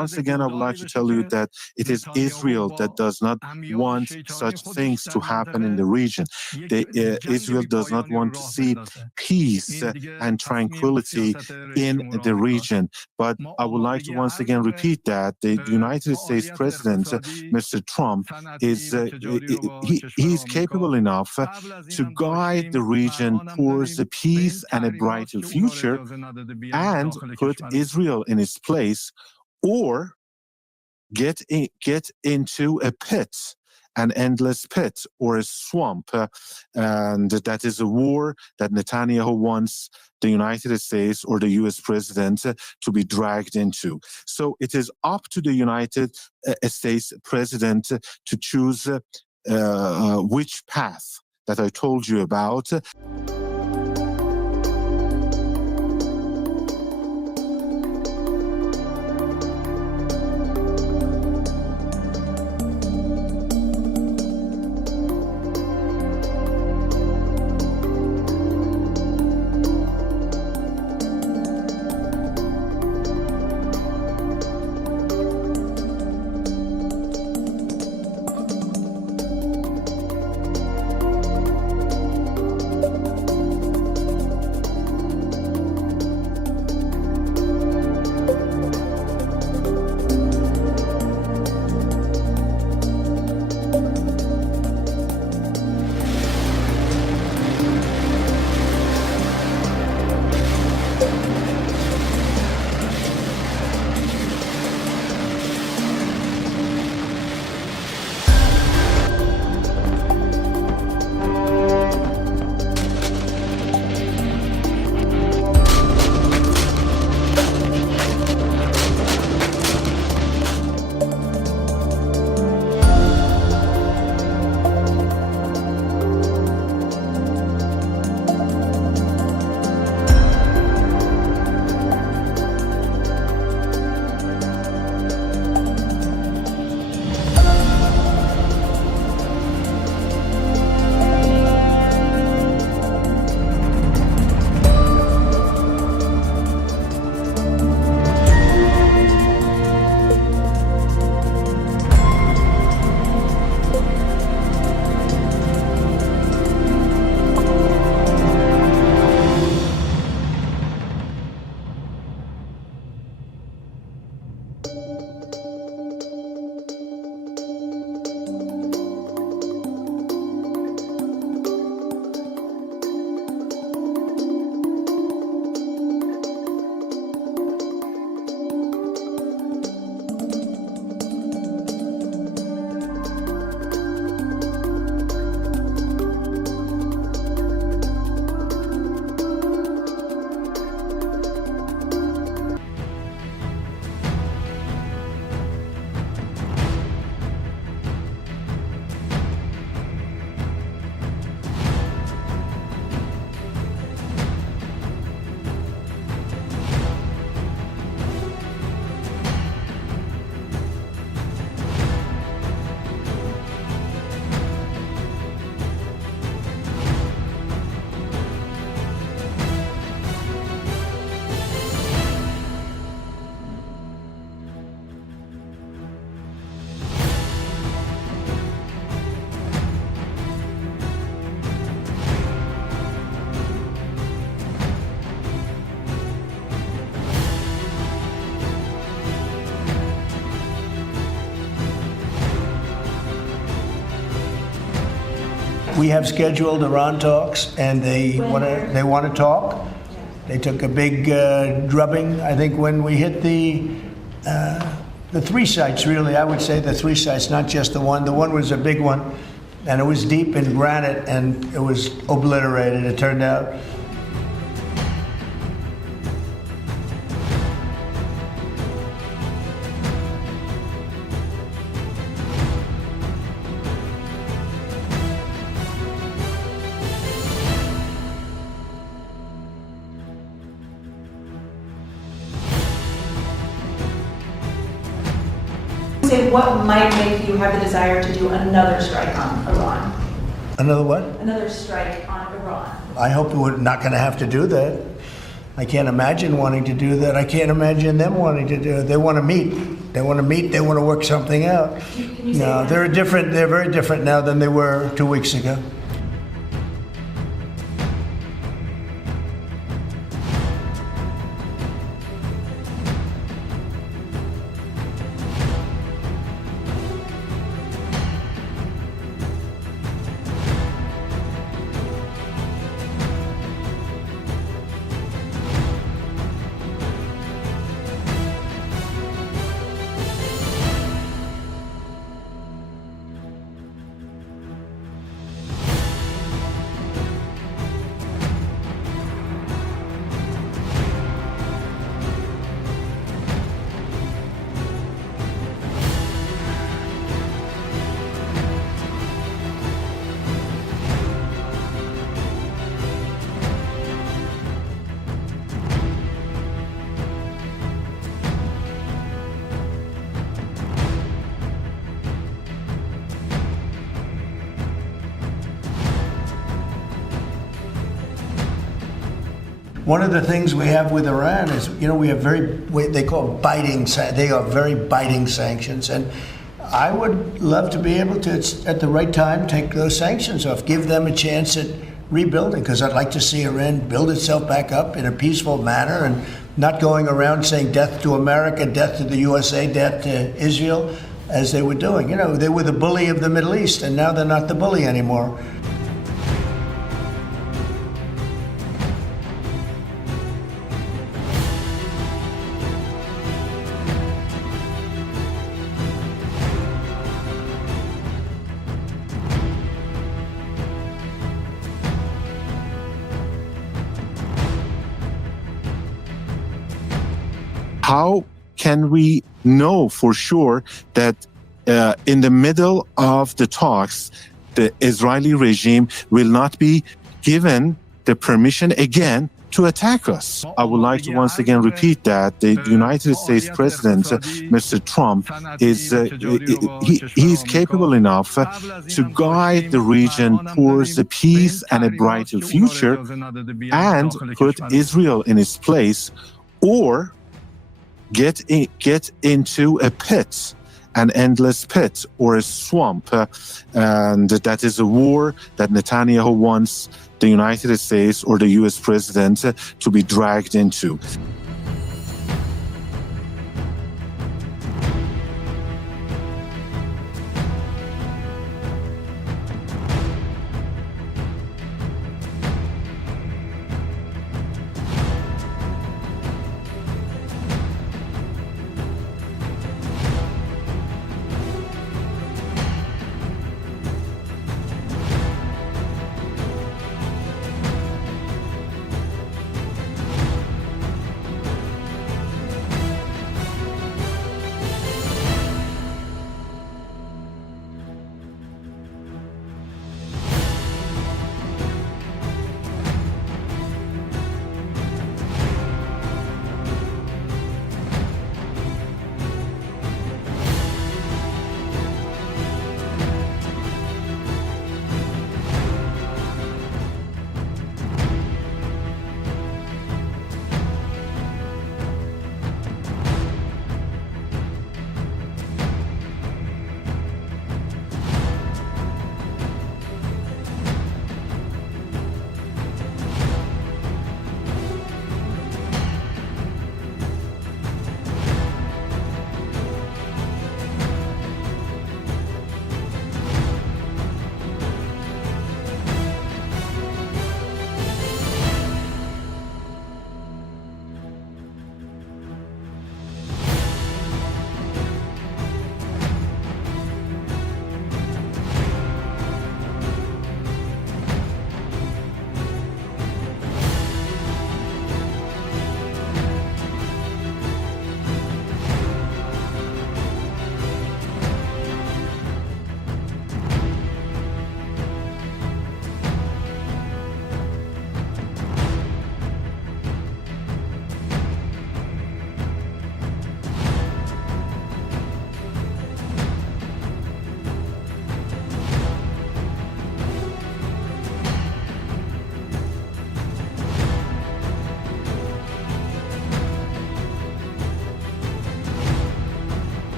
once again, I would like to tell you that it is Israel that does not want such things to happen in the region. Israel does not want to see peace and tranquility in the region. But I would like to once again repeat that the United States President, Mr. Trump, is he's capable enough to guide the region towards the peace and a brighter future and put Israel in its place, or get into a pit, an endless pit or a swamp. And that is a war that Netanyahu wants the United States or the US president to be dragged into. So it is up to the United States president to choose which path that I told you about. We have scheduled Iran talks, and they want to talk. They took a big drubbing, I think, when we hit the three sites. Really, I would say the three sites, not just the one. The one was a big one, and it was deep in granite, and it was obliterated. It turned out. Say what might make you have the desire to do another strike on Iran? Another what? Another strike on Iran. I hope we're not going to have to do that. I can't imagine wanting to do that. I can't imagine them wanting to do it. They want to meet. They want to meet. They want to work something out. Can you say No, that? they're very different now than they were 2 weeks ago. One of the things we have with Iran is, we have they call they are very biting sanctions. And I would love to be able to, at the right time, take those sanctions off, give them a chance at rebuilding, because I'd like to see Iran build itself back up in a peaceful manner and not going around saying death to America, death to the USA, death to Israel, as they were doing. They were the bully of the Middle East, and now they're not the bully anymore. How can we know for sure that in the middle of the talks, the Israeli regime will not be given the permission again to attack us? I would like to once again repeat that the United States President, Mr. Trump, he's capable enough to guide the region towards a peace and a brighter future and put Israel in its place, or get into a pit, an endless pit or a swamp. And that is a war that Netanyahu wants the United States or the US president to be dragged into.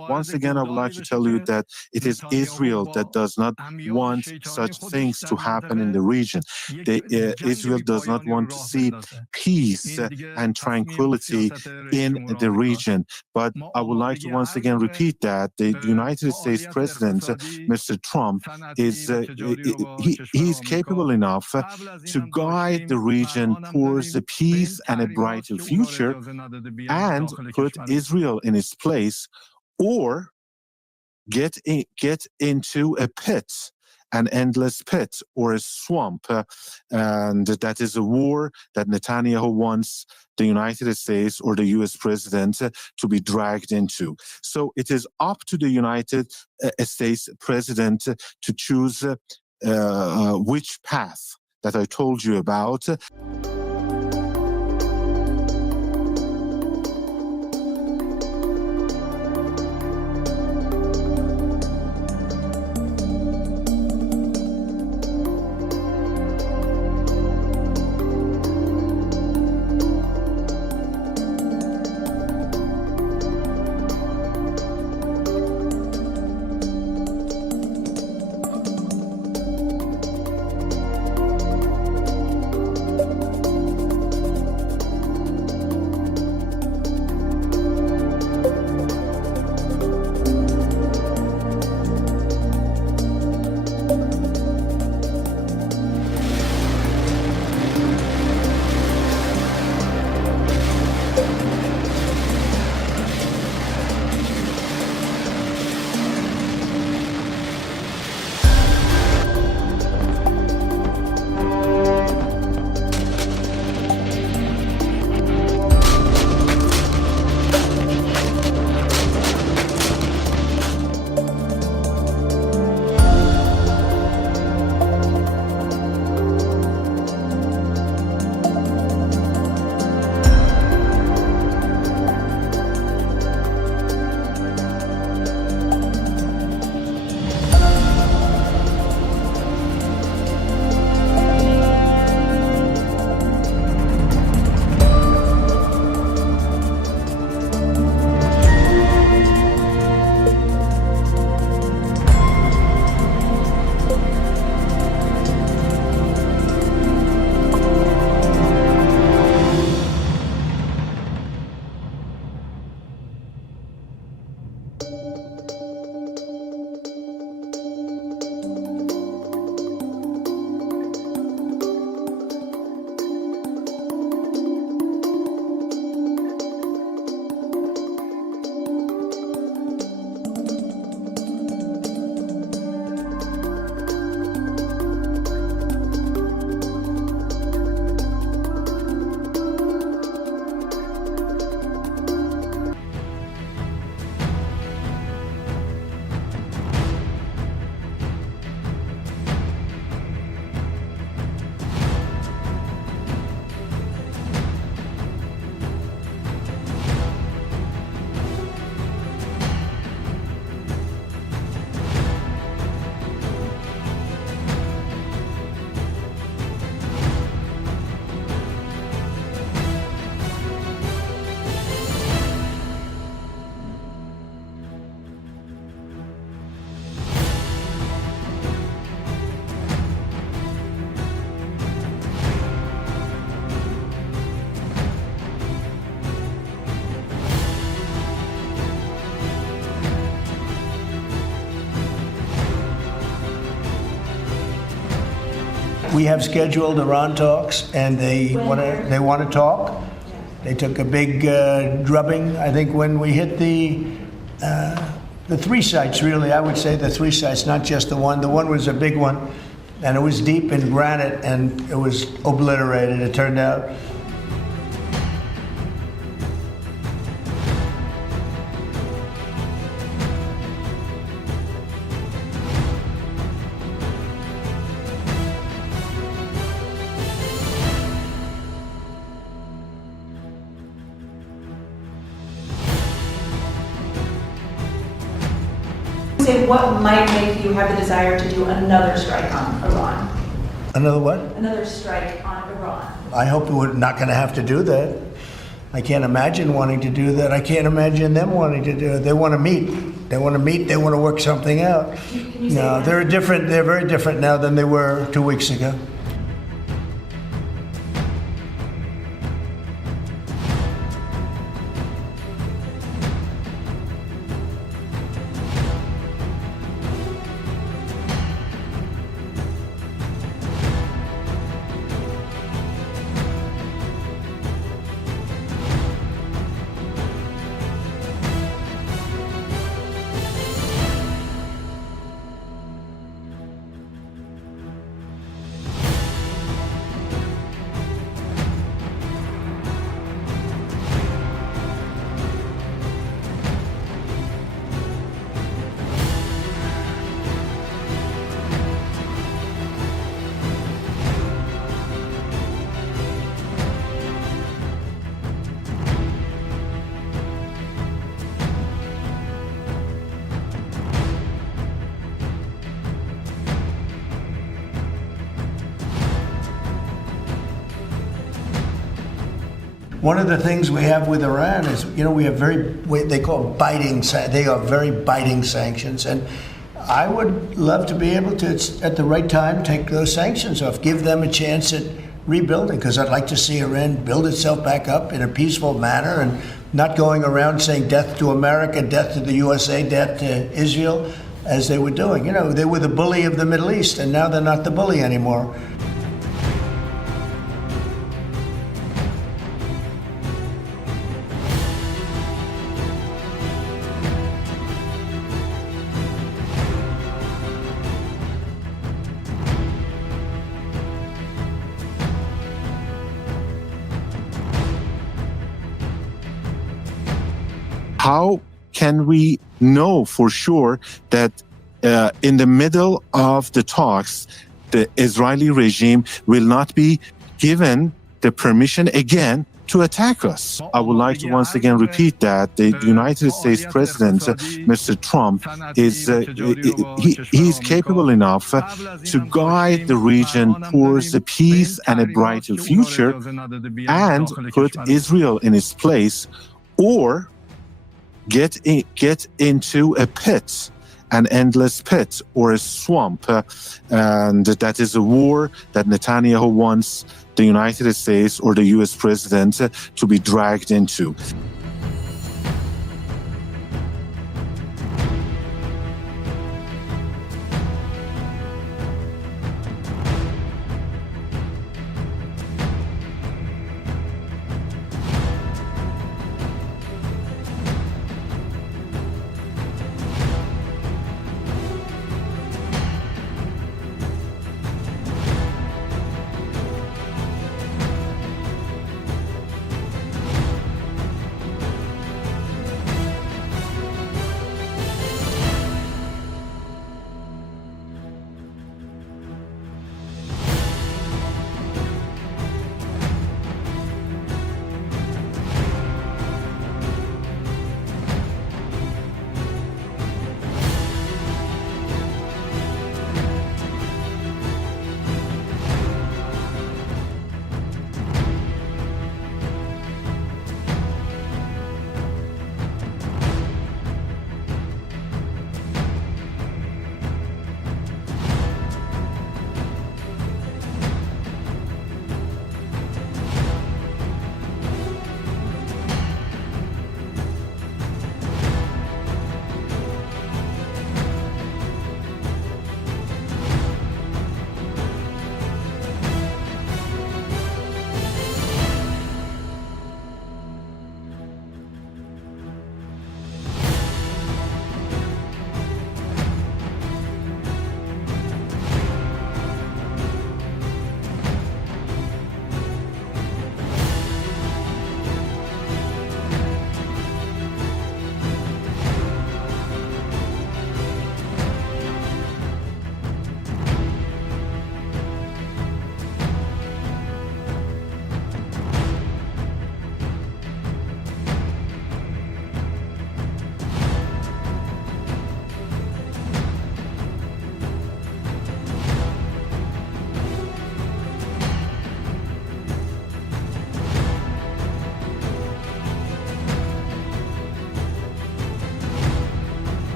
once again, I would like to tell you that it is Israel that does not want such things to happen in the region. Israel does not want to see peace and tranquility in the region. But I would like to once again repeat that the United States President, Mr. Trump, he's capable enough to guide the region towards a peace and a brighter future and put Israel in its place, or get into a pit, an endless pit or a swamp. And that is a war that Netanyahu wants the United States or the US president to be dragged into. So it is up to the United States president to choose which path that I told you about. We have scheduled Iran talks, and they want to talk. They took a big drubbing, I think, when we hit the three sites. Really, I would say the three sites, not just the one. The one was a big one, and it was deep in granite, and it was obliterated. It turned out. Say what might make you have the desire to do another strike on Iran? Another what? Another strike on Iran. I hope we're not going to have to do that. I can't imagine wanting to do that. I can't imagine them wanting to do it. They want to meet. They want to meet. They want to work something out. Can you say No, that? they're different. They're very different now than they were 2 weeks ago. One of the things we have with Iran is, we have they call they are very biting sanctions. And I would love to be able to, at the right time, take those sanctions off, give them a chance at rebuilding, because I'd like to see Iran build itself back up in a peaceful manner and not going around saying death to America, death to the USA, death to Israel, as they were doing. They were the bully of the Middle East, and now they're not the bully anymore. How can we know for sure that in the middle of the talks, the Israeli regime will not be given the permission again to attack us? I would like to once again repeat that the United States President, Mr. Trump, he's capable enough to guide the region towards a peace and a brighter future and put Israel in its place, or get into a pit, an endless pit or a swamp. And that is a war that Netanyahu wants the United States or the US president to be dragged into.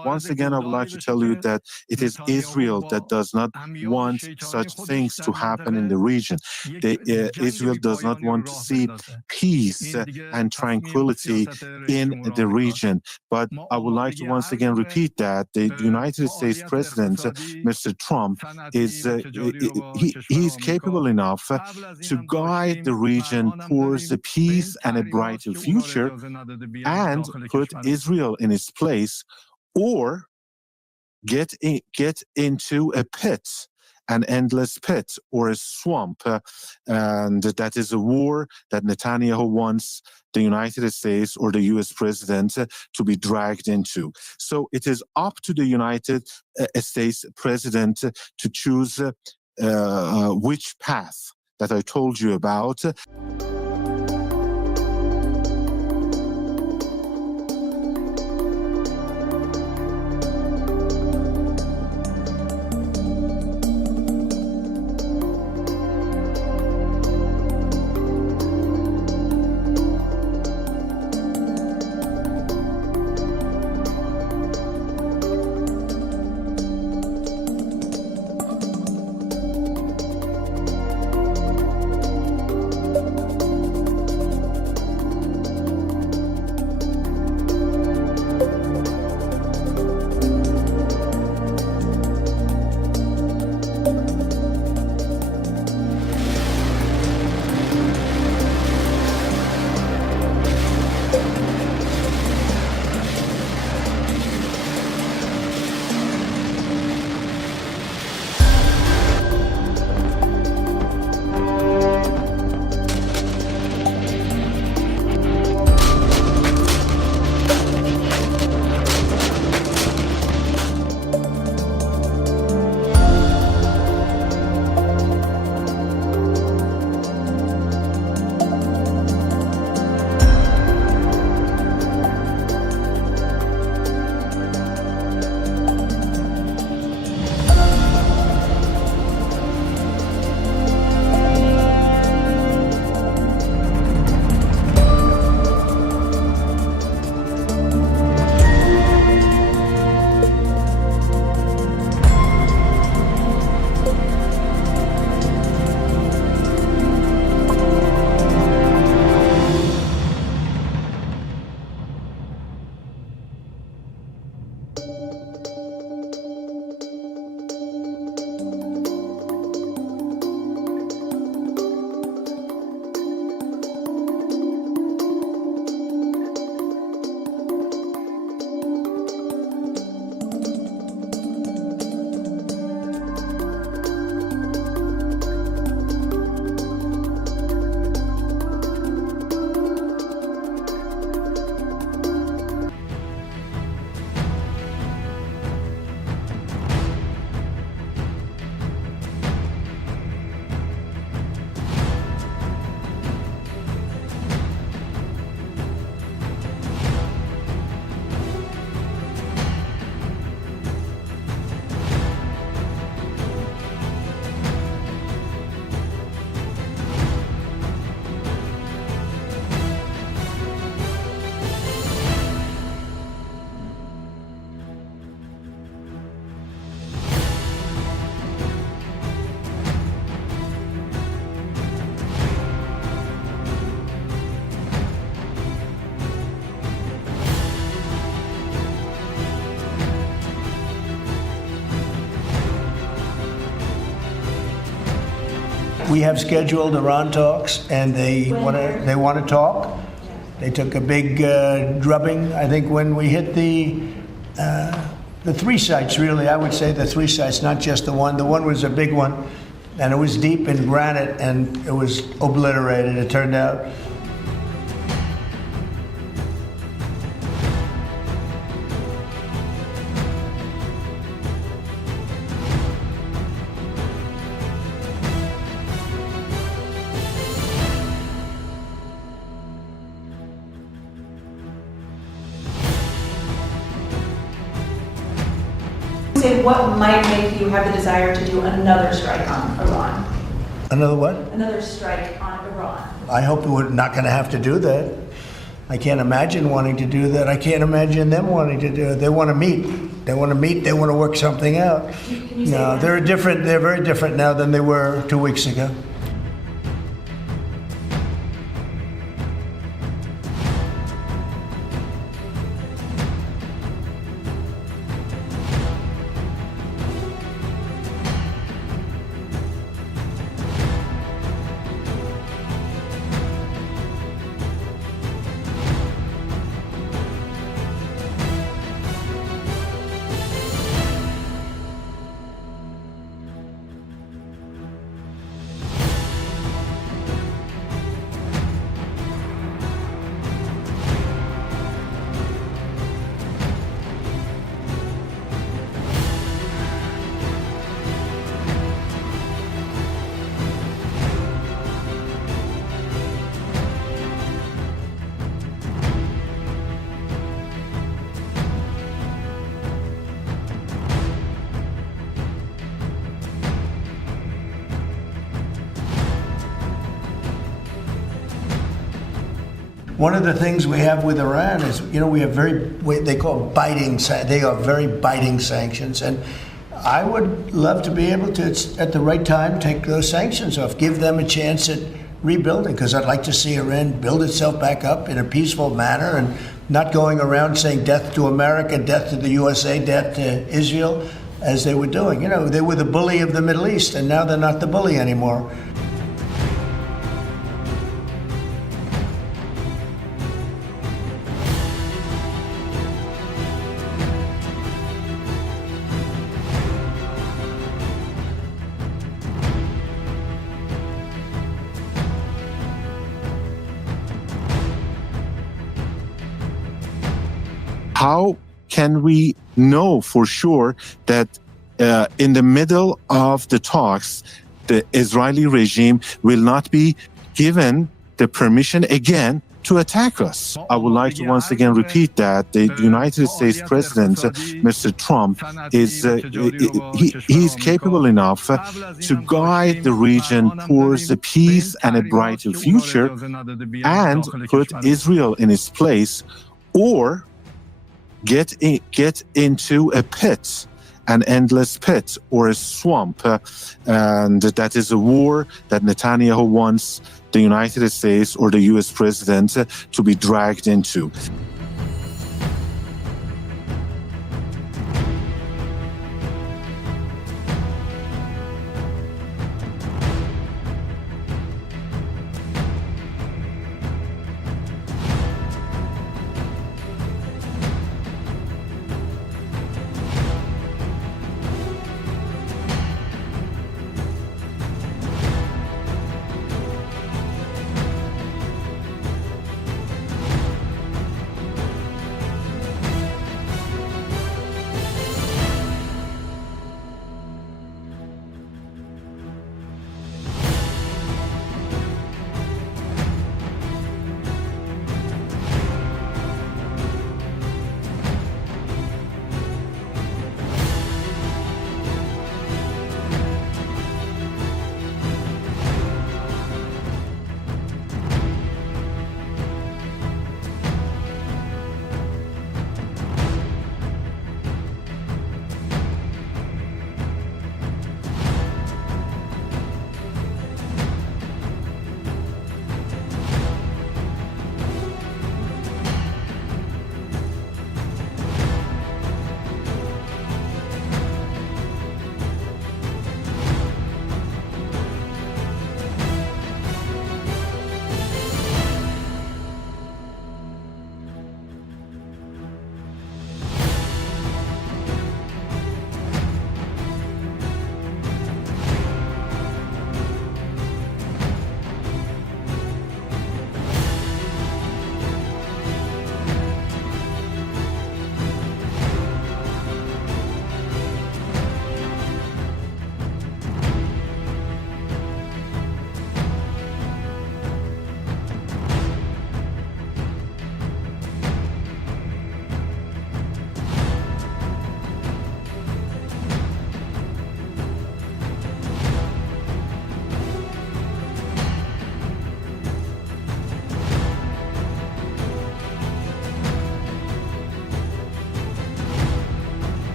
once again, I would like to tell you that it is Israel that does not want such things to happen in the region. Israel does not want to see peace and tranquility in the region. But I would like to once again repeat that the United States President, Mr. Trump, is he's capable enough to guide the region towards a peace and a brighter future and put Israel in its place, or get into a pit, an endless pit or a swamp. And that is a war that Netanyahu wants the United States or the US president to be dragged into. So it is up to the United States president to choose which path that I told you about. We have scheduled Iran talks, and they want to talk. They took a big drubbing, I think, when we hit the three sites. Really, I would say the three sites, not just the one. The one was a big one, and it was deep in granite, and it was obliterated. It turned out. Say what might make you have the desire to do another strike on Iran? Another what? Another strike on Iran. I hope we're not going to have to do that. I can't imagine wanting to do that. I can't imagine them wanting to do it. They want to meet. They want to meet. They want to work something out. Can you say No, that? they're different. They're very different now than they were 2 weeks ago. One of the things we have with Iran is, we have they call they are very biting sanctions. And I would love to be able to, at the right time, take those sanctions off, give them a chance at rebuilding, because I'd like to see Iran build itself back up in a peaceful manner and not going around saying death to America, death to the USA, death to Israel, as they were doing. They were the bully of the Middle East, and now they're not the bully anymore. How can we know for sure that in the middle of the talks, the Israeli regime will not be given the permission again to attack us? I would like to once again repeat that the United States President, Mr. Trump, he is capable enough to guide the region towards a peace and a brighter future and put Israel in its place, or get into a pit, an endless pit or a swamp. And that is a war that Netanyahu wants the United States or the US president to be dragged into.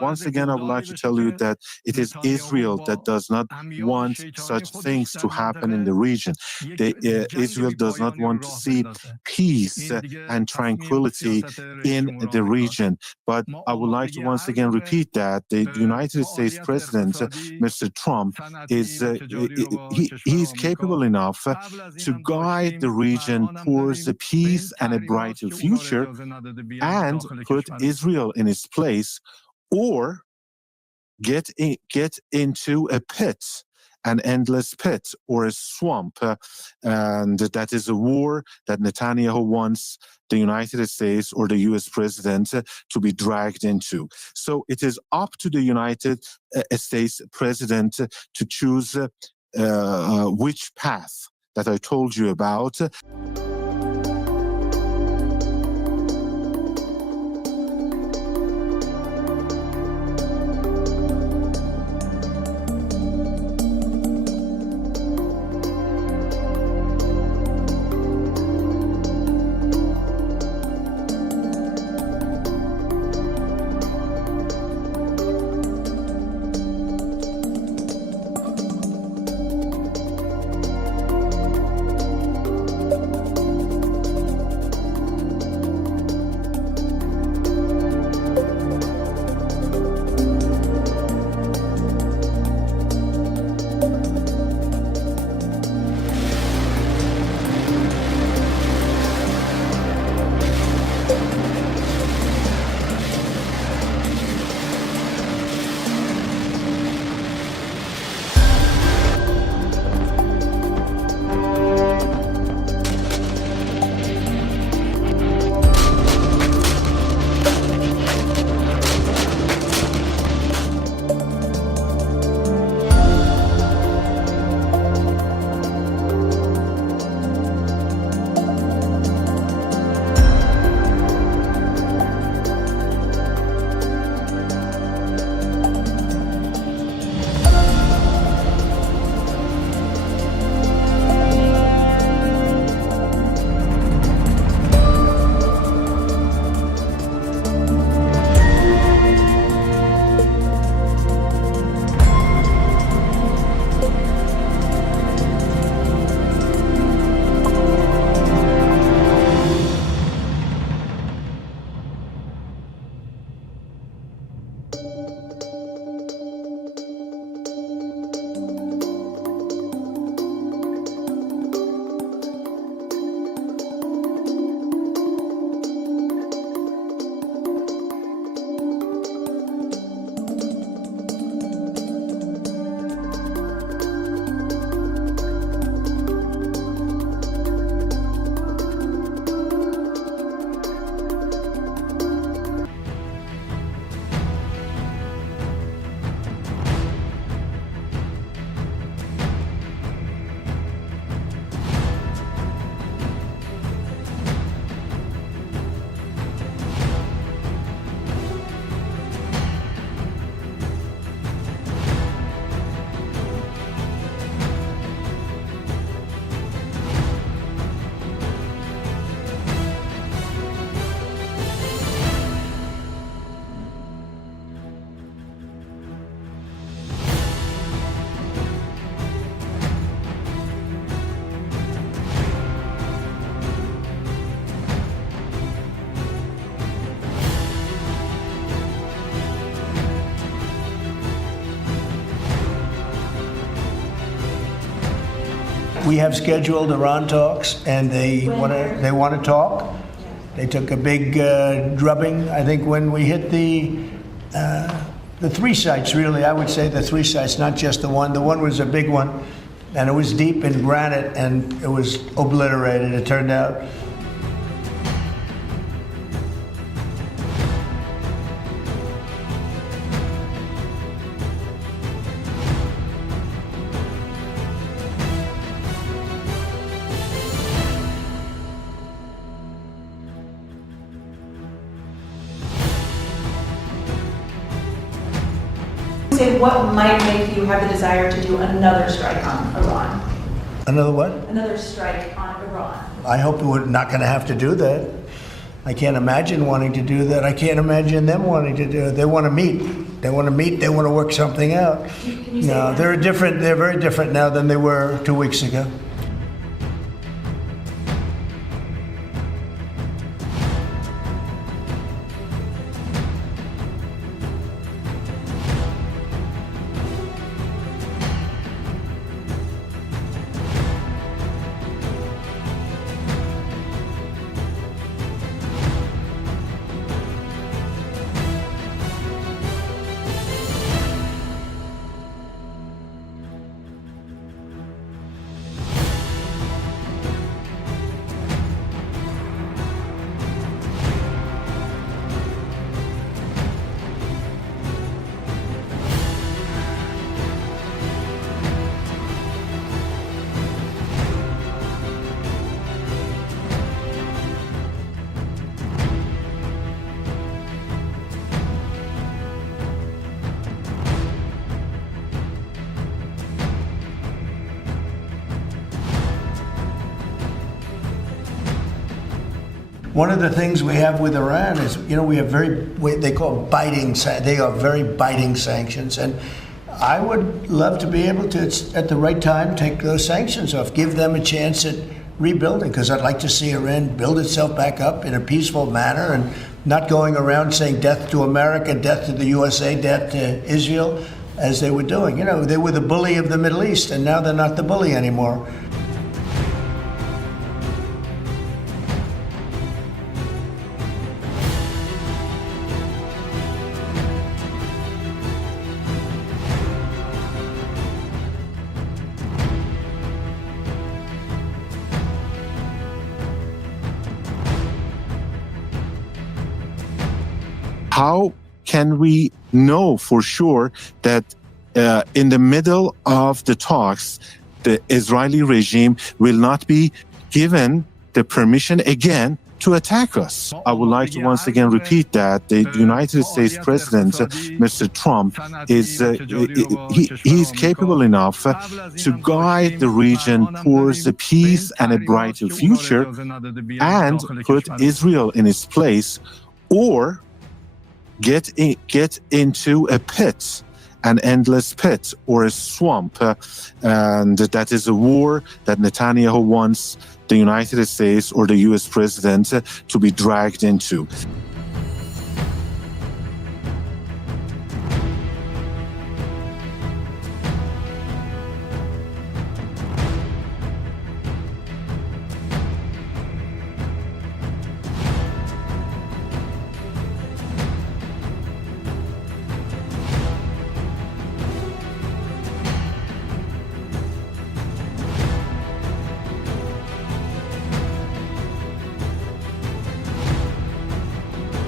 once again, I would like to tell you that it is Israel that does not want such things to happen in the region. Israel does not want to see peace and tranquility in the region. But I would like to once again repeat that the United States President, Mr. Trump, he's capable enough to guide the region towards a peace and a brighter future and put Israel in its place, or get into a pit, an endless pit or a swamp. And that is a war that Netanyahu wants the United States or the US president to be dragged into. So it is up to the United States president to choose which path that I told you about. We have scheduled Iran talks, and they want to talk. They took a big drubbing. I think when we hit the three sites, really, I would say the three sites, not just the one. The one was a big one, and it was deep in granite, and it was obliterated, it turned out. Say what might make you have the desire to do another strike on Iran? Another what? Another strike on Iran. I hope we're not going to have to do that. I can't imagine wanting to do that. I can't imagine them wanting to do it. They want to meet. They want to meet. They want to work something out. Can you say No, that? they're very different now than they were 2 weeks ago. One of the things we have with Iran is, we have they call they are very biting sanctions. And I would love to be able to, at the right time, take those sanctions off, give them a chance at rebuilding, because I'd like to see Iran build itself back up in a peaceful manner and not going around saying death to America, death to the USA, death to Israel, as they were doing. They were the bully of the Middle East, and now they're not the bully anymore. How can we know for sure that in the middle of the talks, the Israeli regime will not be given the permission again to attack us? I would like to once again repeat that the United States President, Mr. Trump, he is capable enough to guide the region towards a peace and a brighter future and put Israel in its place, or get into a pit, an endless pit or a swamp. And that is a war that Netanyahu wants the United States or the US president to be dragged into.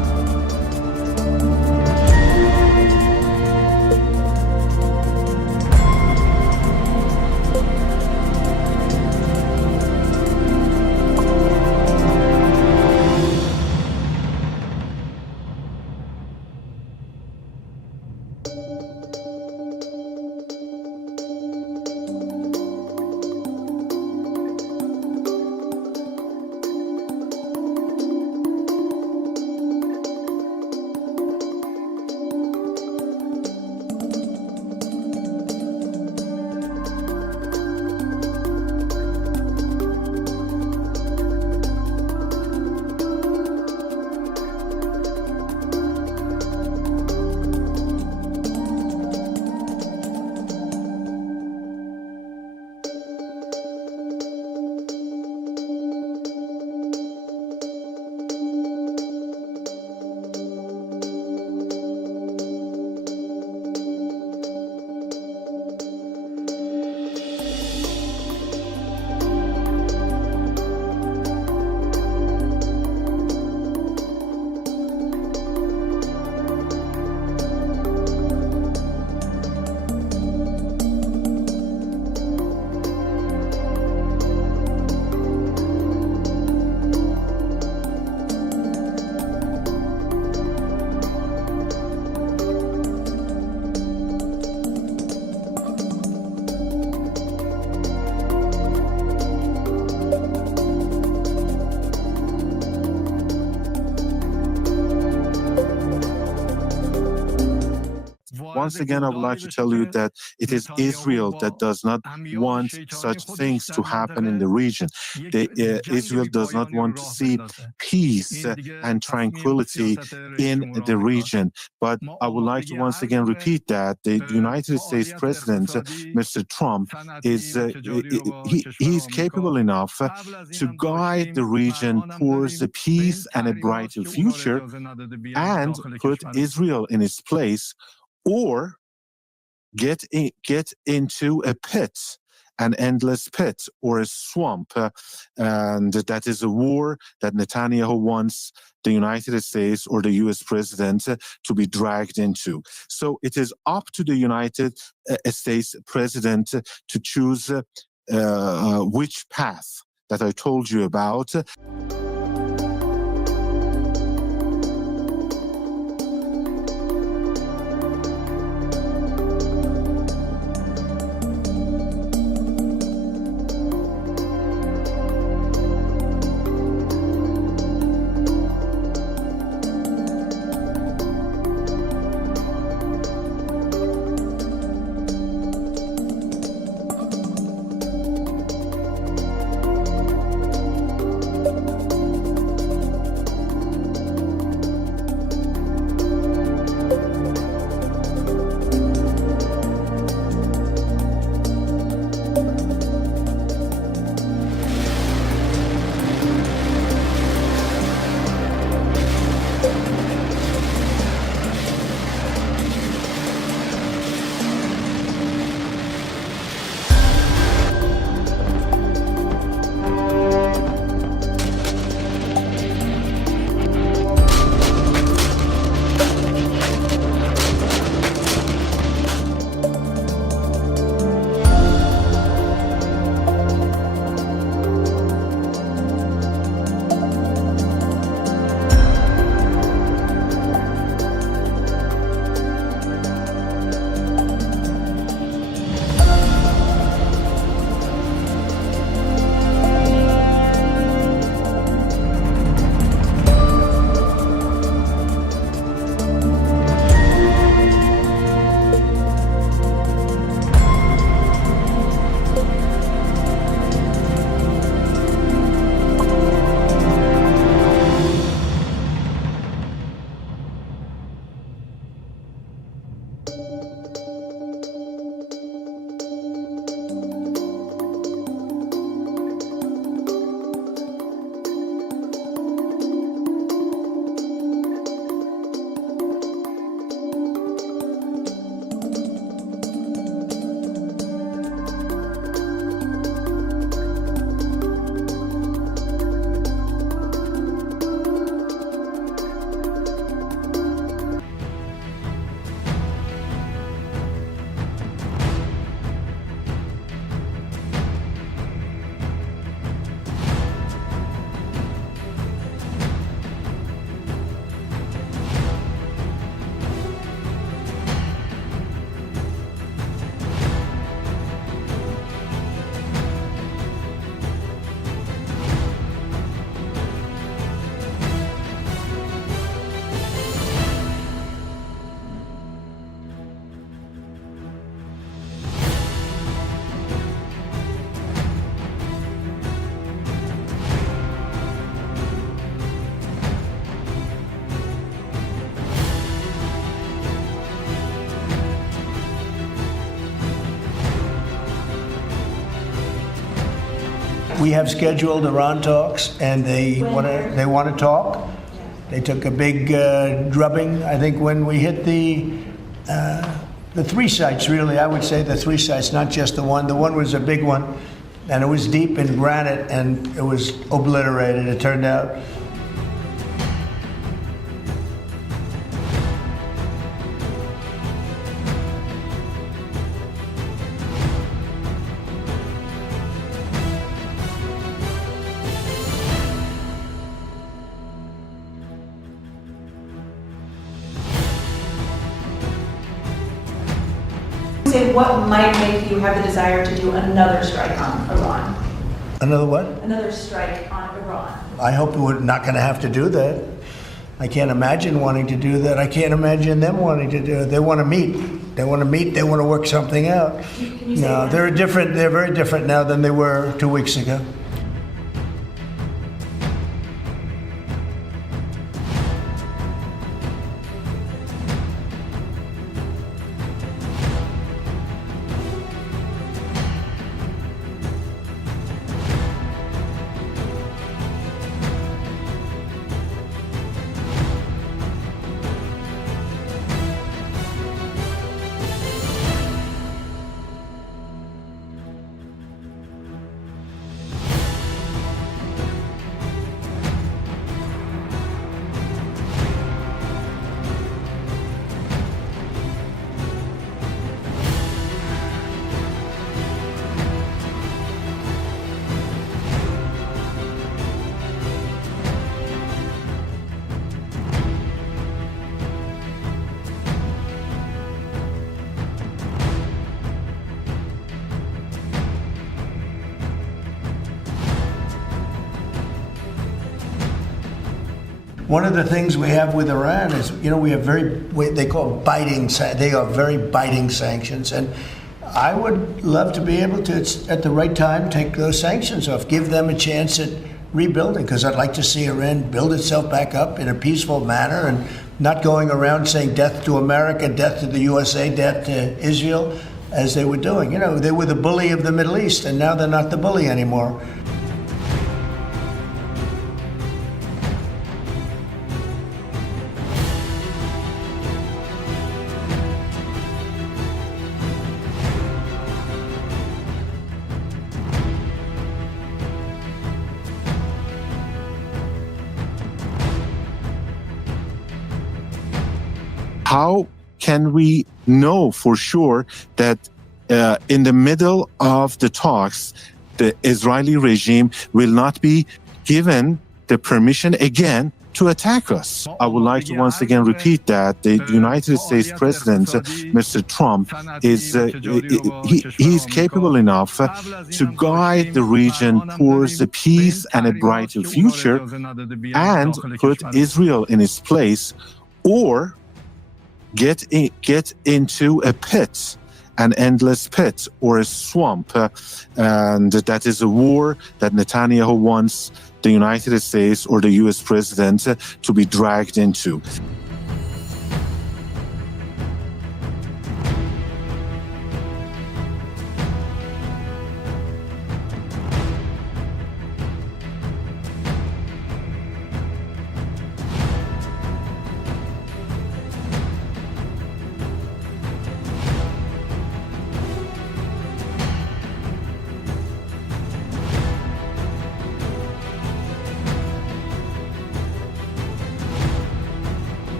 once again, I would like to tell you that it is Israel that does not want such things to happen in the region. Israel does not want to see peace and tranquility in the region. But I would like to once again repeat that the United States President, Mr. Trump, he's capable enough to guide the region towards a peace and a brighter future and put Israel in its place, or get into a pit, an endless pit or a swamp. And that is a war that Netanyahu wants the United States or the US president to be dragged into. So it is up to the United States president to choose which path that I told you about. We have scheduled Iran talks, and they want to talk. They took a big drubbing, I think, when we hit the three sites. Really, I would say the three sites, not just the one. The one was a big one, and it was deep in granite, and it was obliterated. It turned out. Say what might make you have the desire to do another strike on Iran? Another what? Another strike on Iran. I hope we're not going to have to do that. I can't imagine wanting to do that. I can't imagine them wanting to do it. They want to meet. They want to meet. They want to work something out. Can you say No, that? they're different. They're very different now than they were 2 weeks ago. One of the things we have with Iran is, we have they call they are very biting sanctions. And I would love to be able to, at the right time, take those sanctions off, give them a chance at rebuilding, because I'd like to see Iran build itself back up in a peaceful manner and not going around saying death to America, death to the USA, death to Israel, as they were doing. They were the bully of the Middle East, and now they're not the bully anymore. How can we know for sure that in the middle of the talks, the Israeli regime will not be given the permission again to attack us? I would like to once again repeat that the United States President, Mr. Trump, he's capable enough to guide the region towards a peace and a brighter future and put Israel in its place, or get into a pit, an endless pit or a swamp. And that is a war that Netanyahu wants the United States or the US president to be dragged into.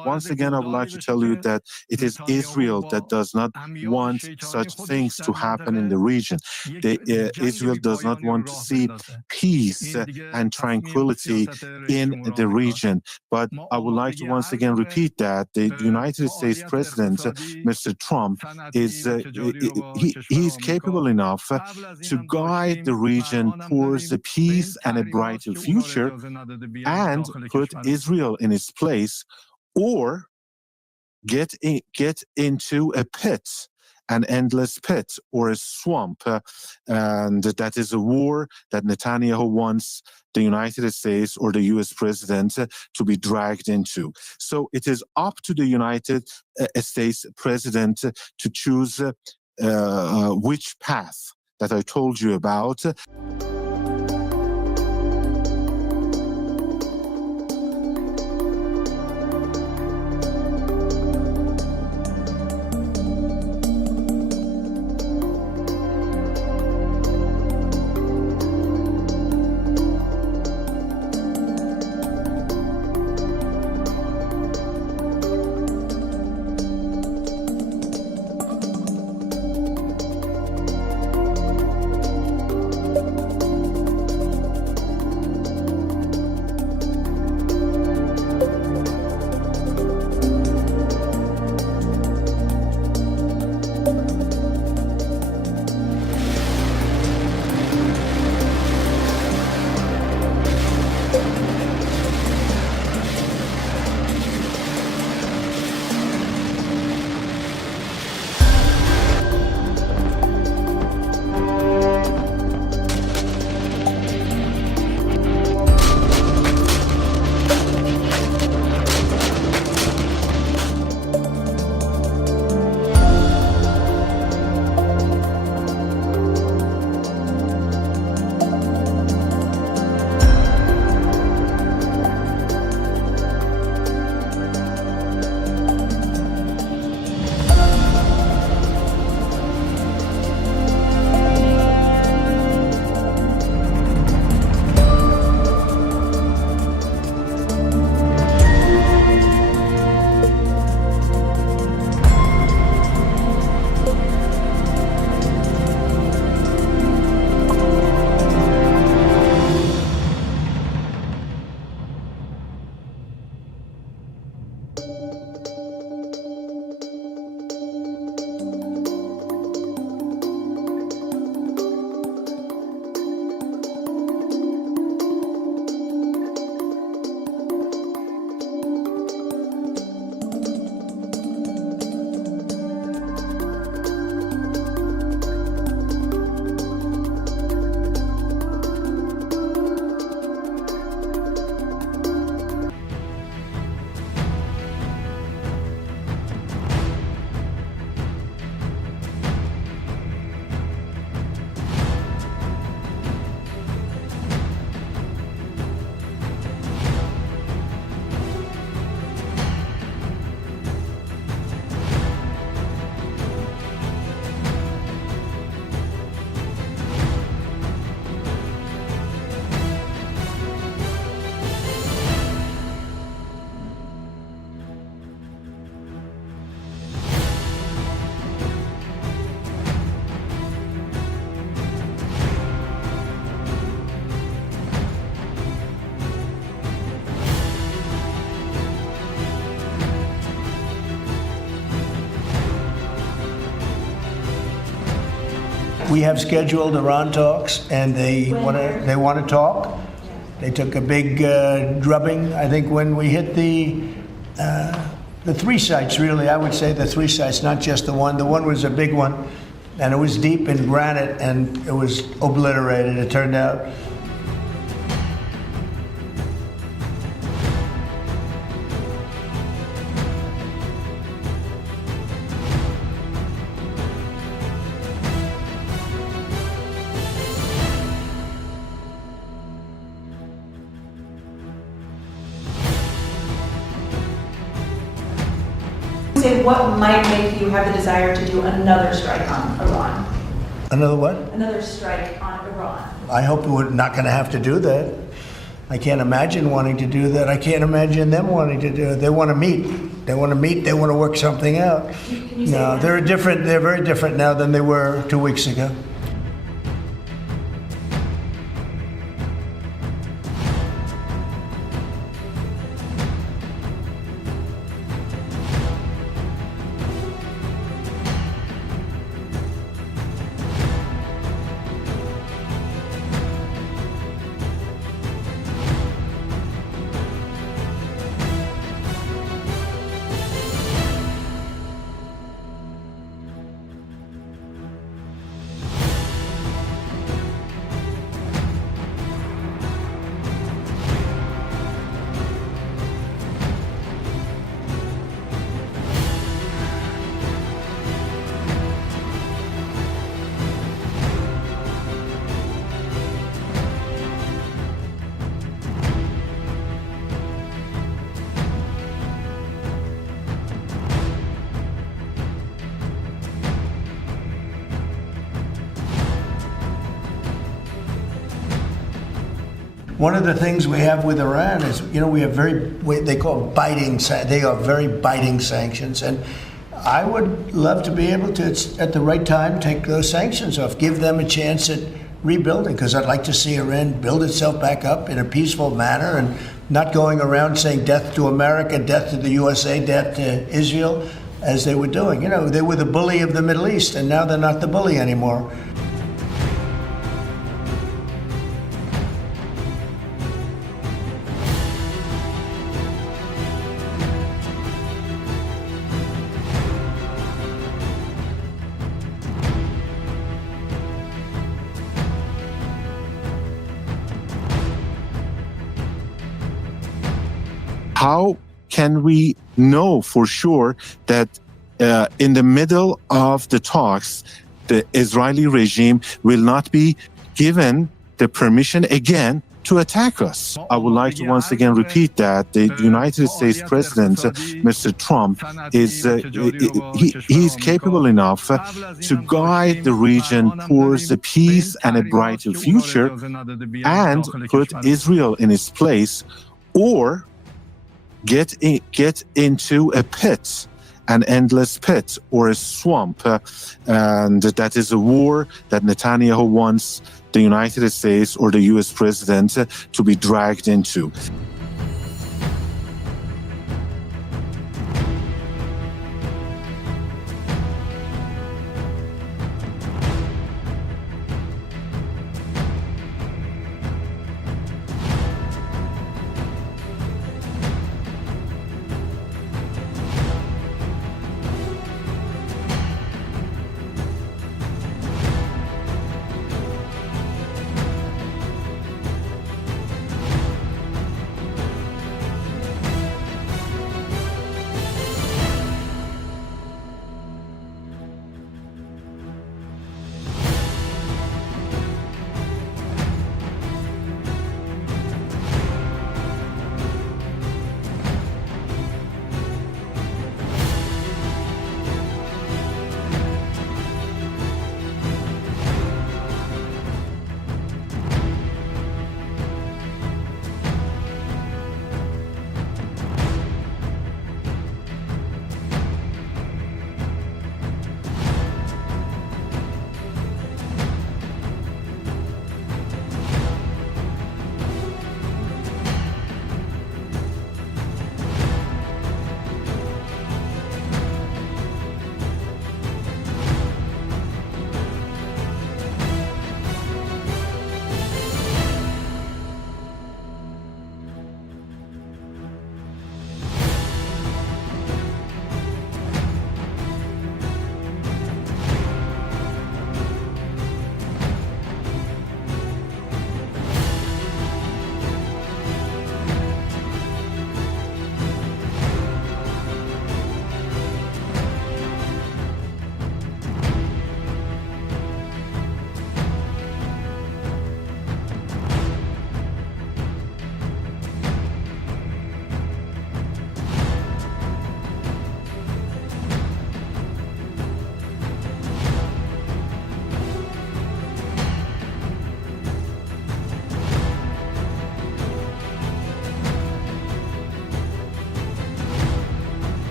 once again, I would like to tell you that it is Israel that does not want such things to happen in the region. Israel does not want to see peace and tranquility in the region. But I would like to once again repeat that the United States President, Mr. Trump, is he's capable enough to guide the region towards a peace and a brighter future and put Israel in its place, or get into a pit, an endless pit or a swamp. And that is a war that Netanyahu wants the United States or the US president to be dragged into. So it is up to the United States president to choose which path that I told you about. We have scheduled Iran talks, and they want to talk. They took a big drubbing, I think, when we hit the three sites. Really, I would say the three sites, not just the one. The one was a big one, and it was deep in granite, and it was obliterated. It turned out. Say what might make you have the desire to do another strike on Iran? Another what? Another strike on Iran. I hope we're not going to have to do that. I can't imagine wanting to do that. I can't imagine them wanting to do it. They want to meet. They want to meet. They want to work something out. Can you say No, that? they're different. They're very different now than they were 2 weeks ago. One of the things we have with Iran is, we have they call they are very biting sanctions. And I would love to be able to, at the right time, take those sanctions off, give them a chance at rebuilding, because I'd like to see Iran build itself back up in a peaceful manner and not going around saying death to America, death to the USA, death to Israel, as they were doing. They were the bully of the Middle East, and now they're not the bully anymore. How can we know for sure that in the middle of the talks, the Israeli regime will not be given the permission again to attack us? I would like to once again repeat that the United States President, Mr. Trump, he is capable enough to guide the region towards a peace and a brighter future and put Israel in its place, or get into a pit, an endless pit or a swamp. And that is a war that Netanyahu wants the United States or the US president to be dragged into.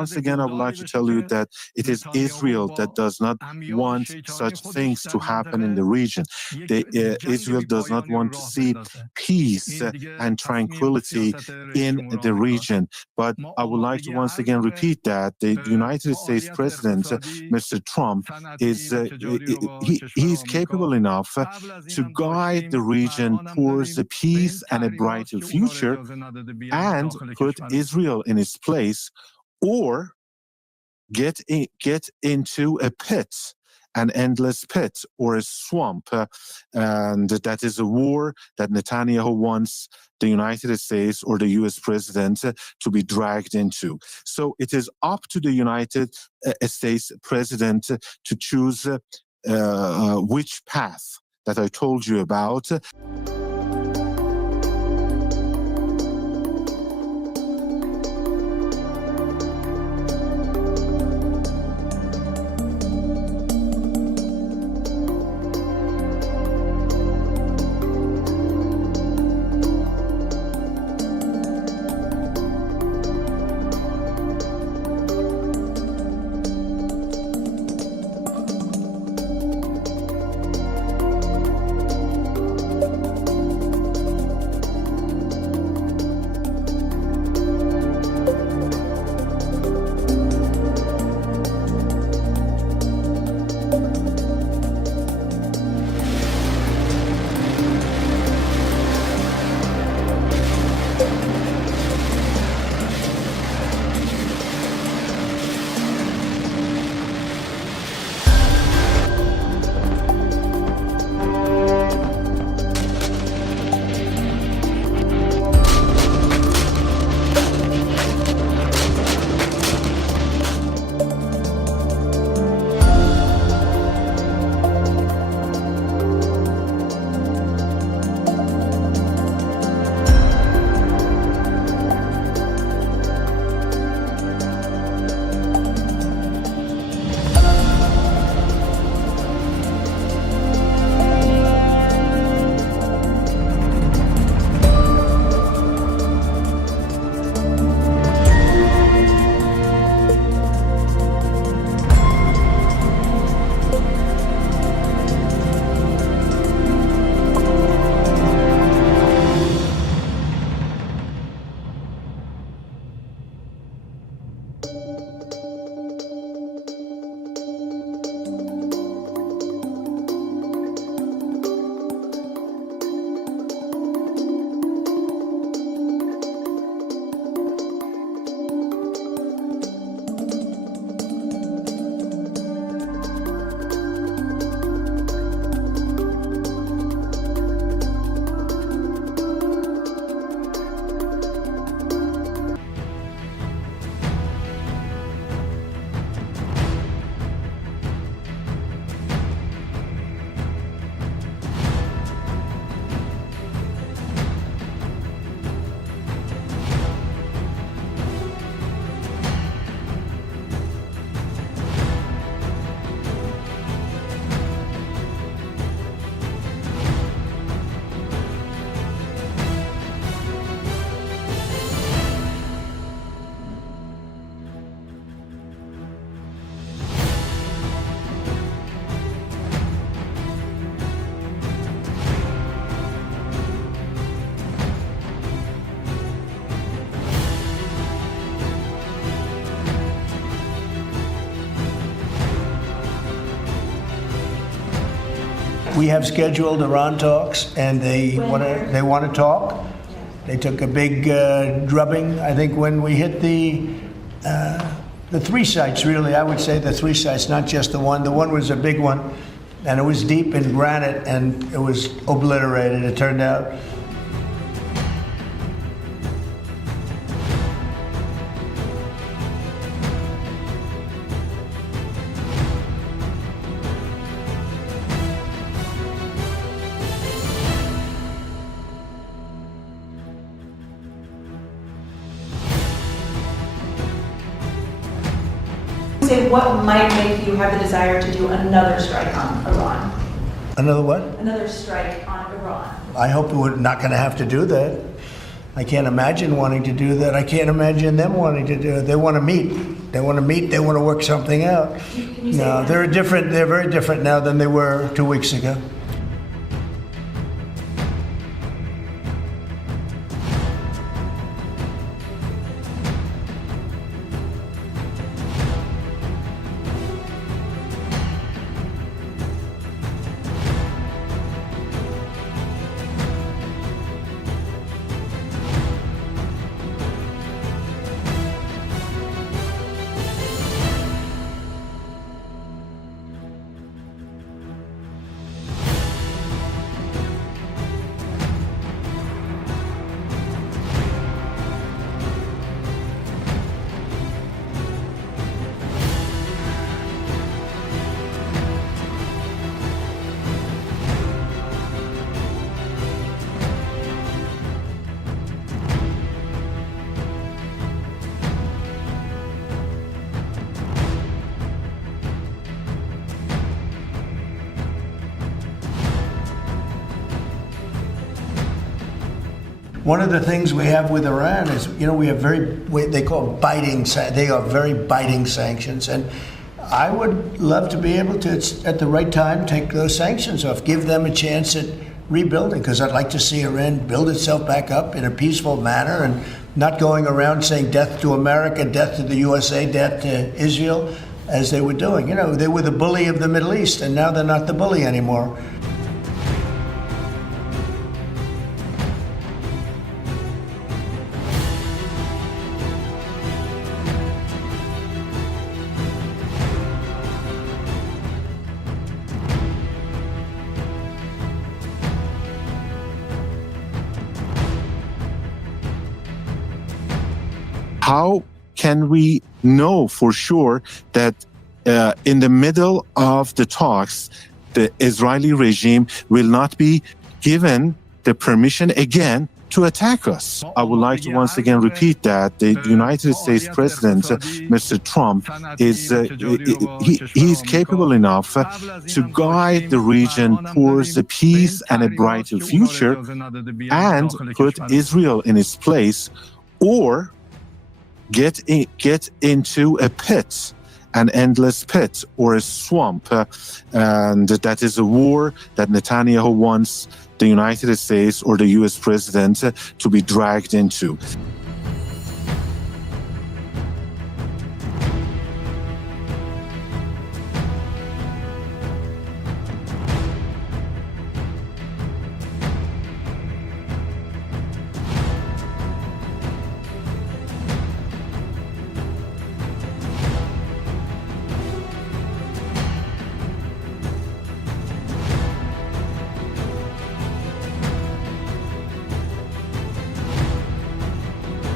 once again, I would like to tell you that it is Israel that does not want such things to happen in the region. Israel does not want to see peace and tranquility in the region. But I would like to once again repeat that the United States President, Mr. Trump, he's capable enough to guide the region towards a peace and a brighter future and put Israel in its place, or get into a pit, an endless pit or a swamp. And that is a war that Netanyahu wants the United States or the US president to be dragged into. So it is up to the United States president to choose which path that I told you about. We have scheduled Iran talks, and they want to talk. They took a big drubbing, I think, when we hit the three sites. Really, I would say the three sites, not just the one. The one was a big one, and it was deep in granite, and it was obliterated. It turned out. What might make you have the desire to do another strike on Iran? Another what? Another strike on Iran. I hope we're not going to have to do that. I can't imagine wanting to do that. I can't imagine them wanting to do it. They want to meet. They want to meet. They want to work something out. Can you say No, that? they're different. They're very different now than they were 2 weeks ago. One of the things we have with Iran is, we have they call they are very biting sanctions. And I would love to be able to, at the right time, take those sanctions off, give them a chance at rebuilding, because I'd like to see Iran build itself back up in a peaceful manner and not going around saying death to America, death to the USA, death to Israel, as they were doing. They were the bully of the Middle East, and now they're not the bully anymore. How can we know for sure that in the middle of the talks, the Israeli regime will not be given the permission again to attack us? I would like to once again repeat that the United States President, Mr. Trump, he is capable enough to guide the region towards a peace and a brighter future and put Israel in its place, or get into a pit, an endless pit or a swamp. And that is a war that Netanyahu wants the United States or the US president to be dragged into.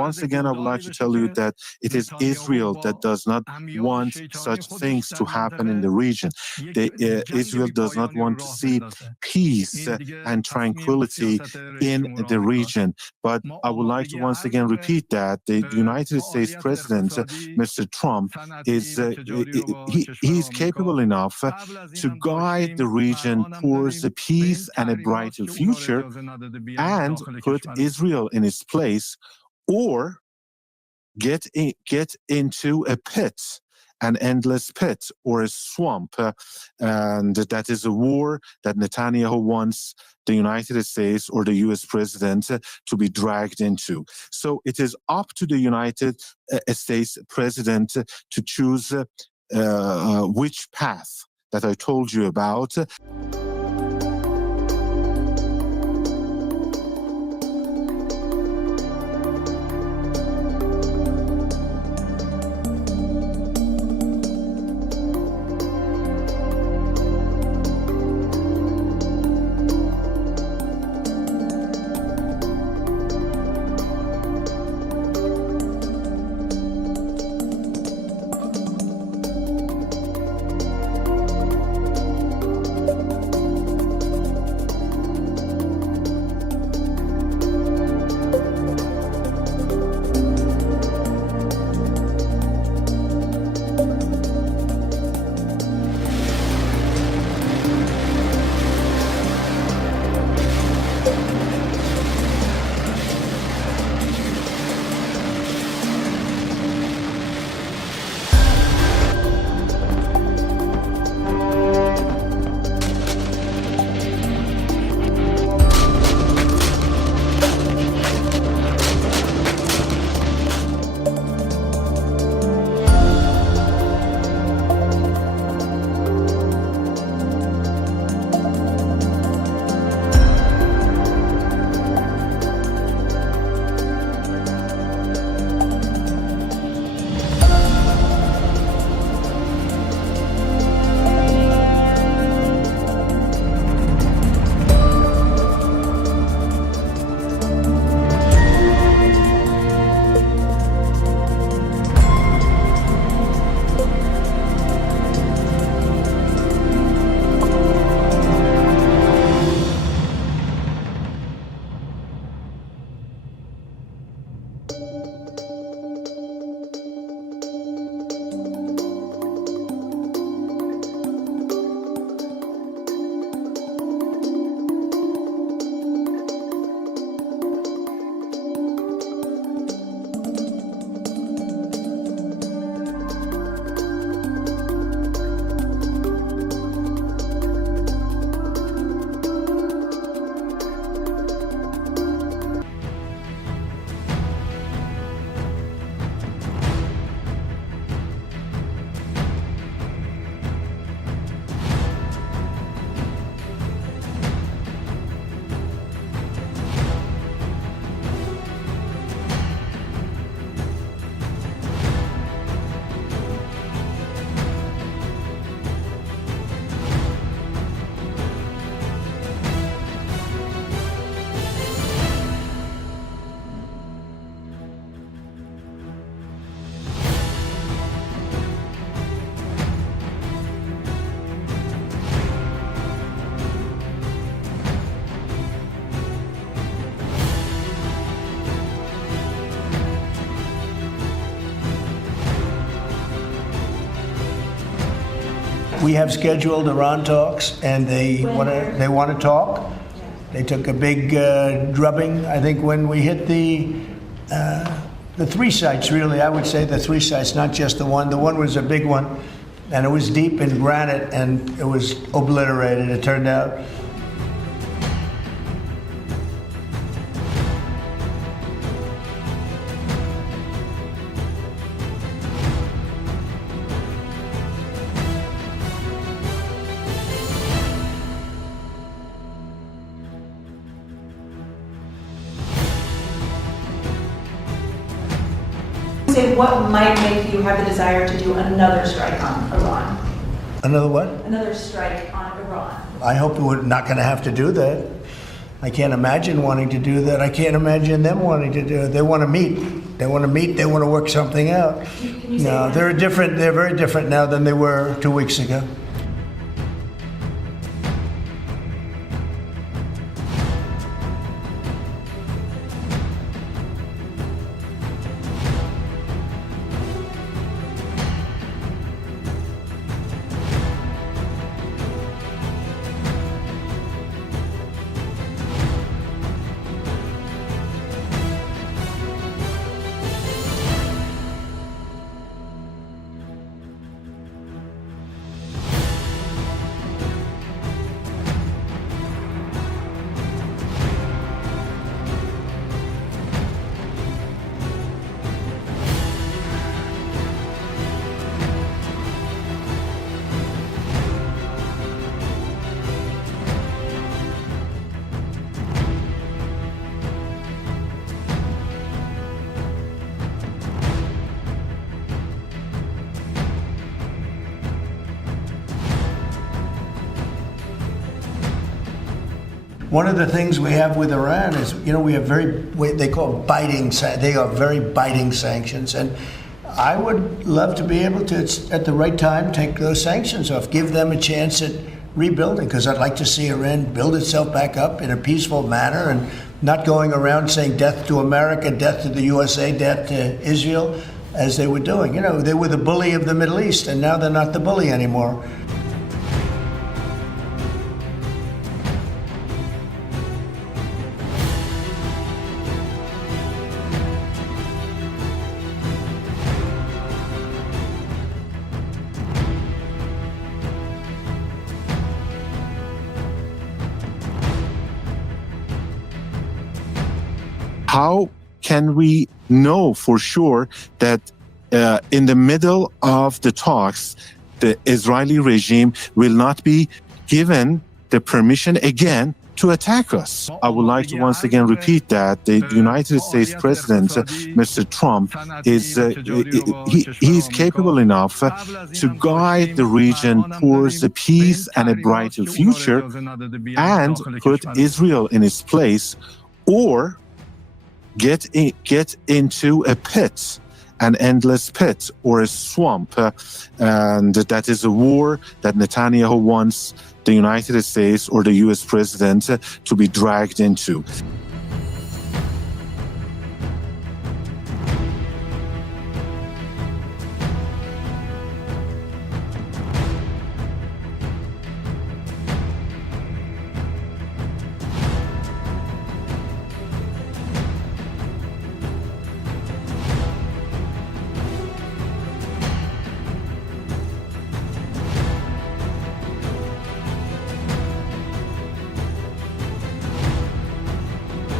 once again, I would like to tell you that it is Israel that does not want such things to happen in the region. Israel does not want to see peace and tranquility in the region. But I would like to once again repeat that the United States President, Mr. Trump, he's capable enough to guide the region towards a peace and a brighter future and put Israel in its place, or get into a pit, an endless pit or a swamp. And that is a war that Netanyahu wants the United States or the US president to be dragged into. So it is up to the United States president to choose which path that I told you about. We have scheduled Iran talks, and they want to talk. They took a big drubbing. I think when we hit the three sites, really, I would say the three sites, not just the one. The one was a big one, and it was deep in granite, and it was obliterated, it turned out. Say what might make you have the desire to do another strike on Iran? Another what? Another strike on Iran. I hope we're not going to have to do that. I can't imagine wanting to do that. I can't imagine them wanting to do it. They want to meet. They want to meet. They want to work something out. Can you say No, when? they're different. They're very different now than they were 2 weeks ago. One of the things we have with Iran is, we have they call they are very biting sanctions. And I would love to be able to, at the right time, take those sanctions off, give them a chance at rebuilding, because I'd like to see Iran build itself back up in a peaceful manner and not going around saying death to America, death to the USA, death to Israel, as they were doing. They were the bully of the Middle East, and now they're not the bully anymore. How can we know for sure that in the middle of the talks, the Israeli regime will not be given the permission again to attack us? I would like to once again repeat that the United States President, Mr. Trump, he's capable enough to guide the region towards a peace and a brighter future and put Israel in its place, or get into a pit, an endless pit or a swamp. And that is a war that Netanyahu wants the United States or the US president to be dragged into.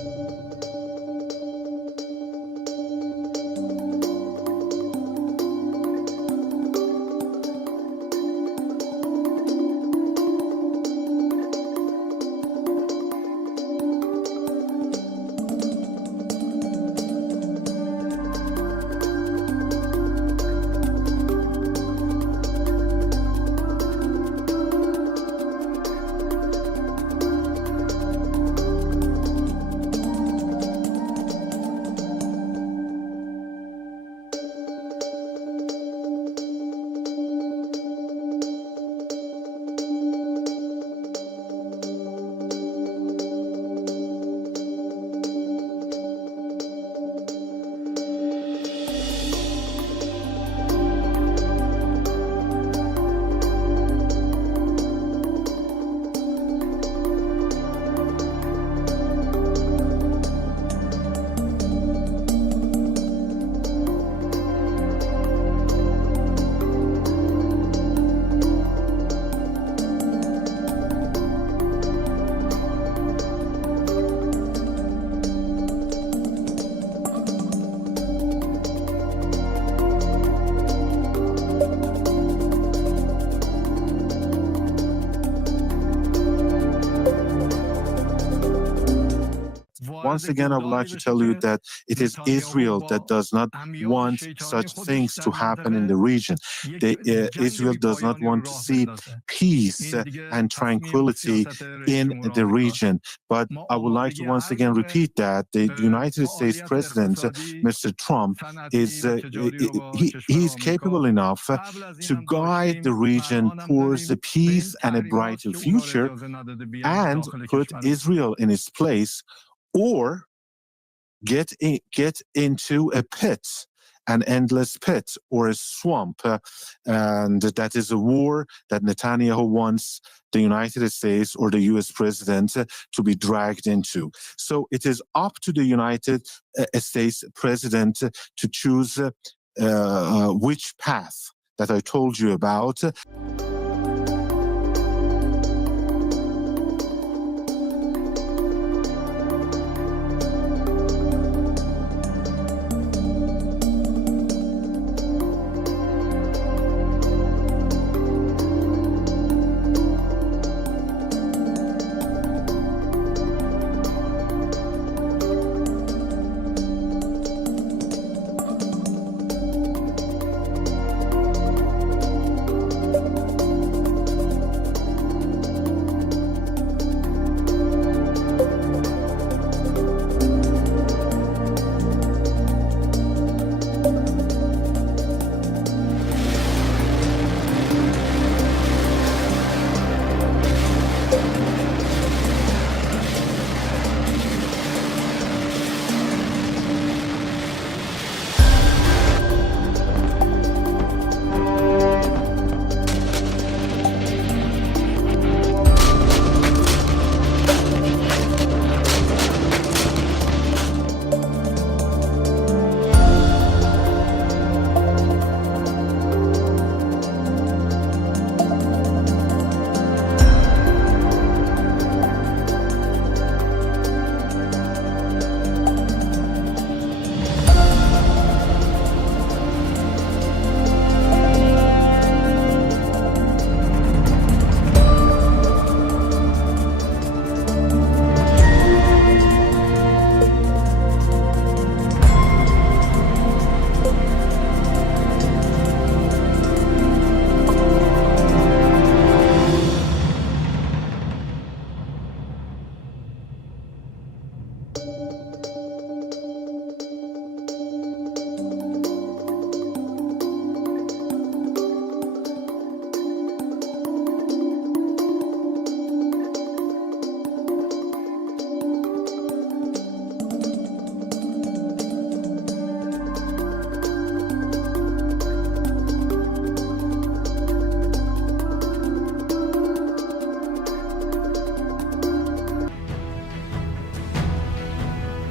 Once again, I would like to tell you that it is Israel that does not want such things to happen in the region. Israel does not want to see peace and tranquility in the region. But I would like to once again repeat that the United States President, Mr. Trump, is capable enough to guide the region towards the peace and a brighter future and put Israel in its place, or get into a pit, an endless pit or a swamp. And that is a war that Netanyahu wants the United States or the US president to be dragged into. So it is up to the United States president to choose which path that I told you about.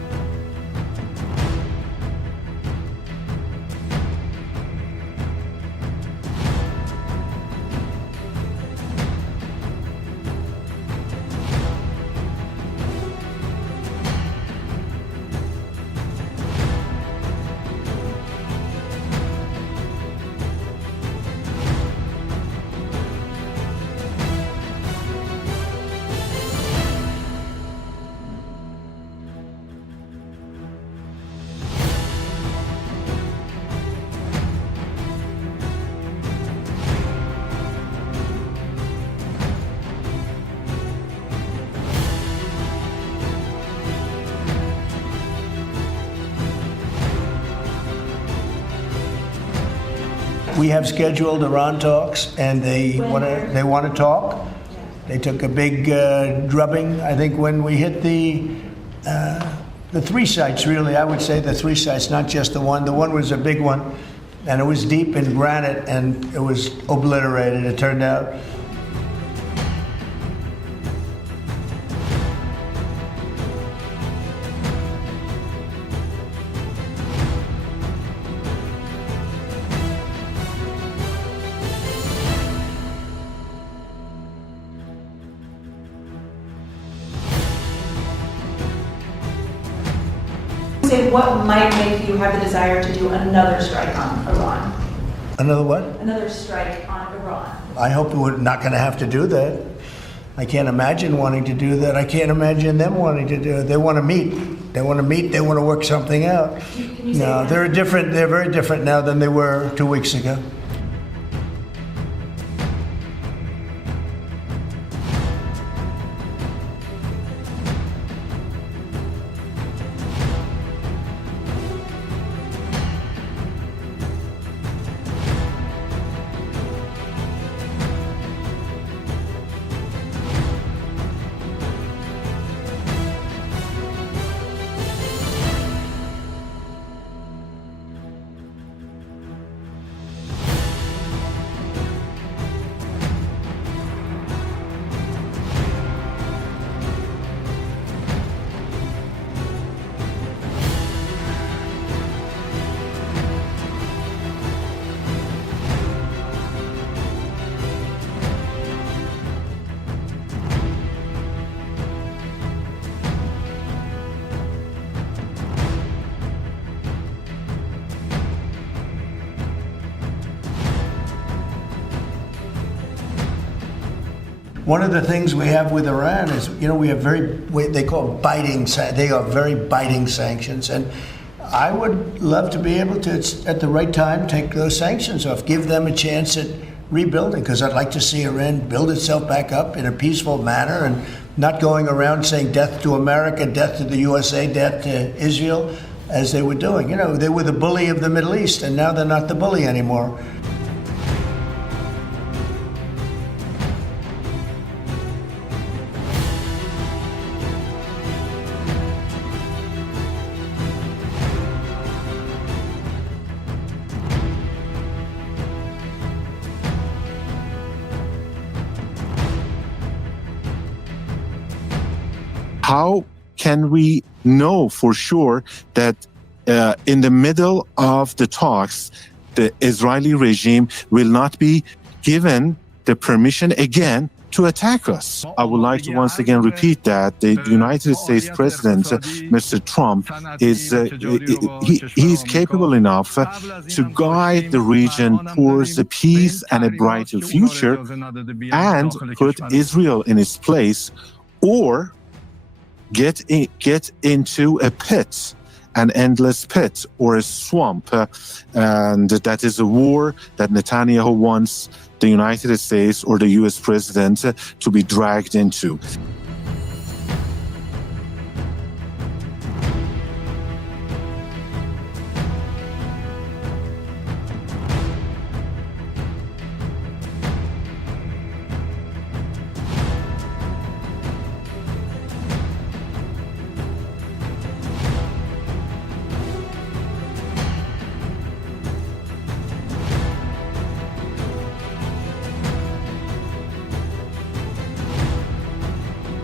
We have scheduled Iran talks, and they want to talk. They took a big drubbing, I think, when we hit the three sites, really. I would say the three sites, not just the one. The one was a big one, and it was deep in granite, and it was obliterated, it turned out. Say what might make you have the desire to do another strike on Iran? Another what? Another strike on Iran. I hope we're not going to have to do that. I can't imagine wanting to do that. I can't imagine them wanting to do it. They want to meet. They want to meet. They want to work something out. Can you say No, that? they're very different now than they were 2 weeks ago. One of the things we have with Iran is, we have they are very biting sanctions. And I would love to be able to, at the right time, take those sanctions off, give them a chance at rebuilding, because I'd like to see Iran build itself back up in a peaceful manner and not going around saying death to America, death to the USA, death to Israel, as they were doing. They were the bully of the Middle East, and now they're not the bully anymore. How can we know for sure that in the middle of the talks, the Israeli regime will not be given the permission again to attack us? I would like to once again repeat that the United States President, Mr. Trump, he is capable enough to guide the region towards a peace and a brighter future and put Israel in its place, or get into a pit, an endless pit or a swamp. And that is a war that Netanyahu wants the United States or the US president to be dragged into.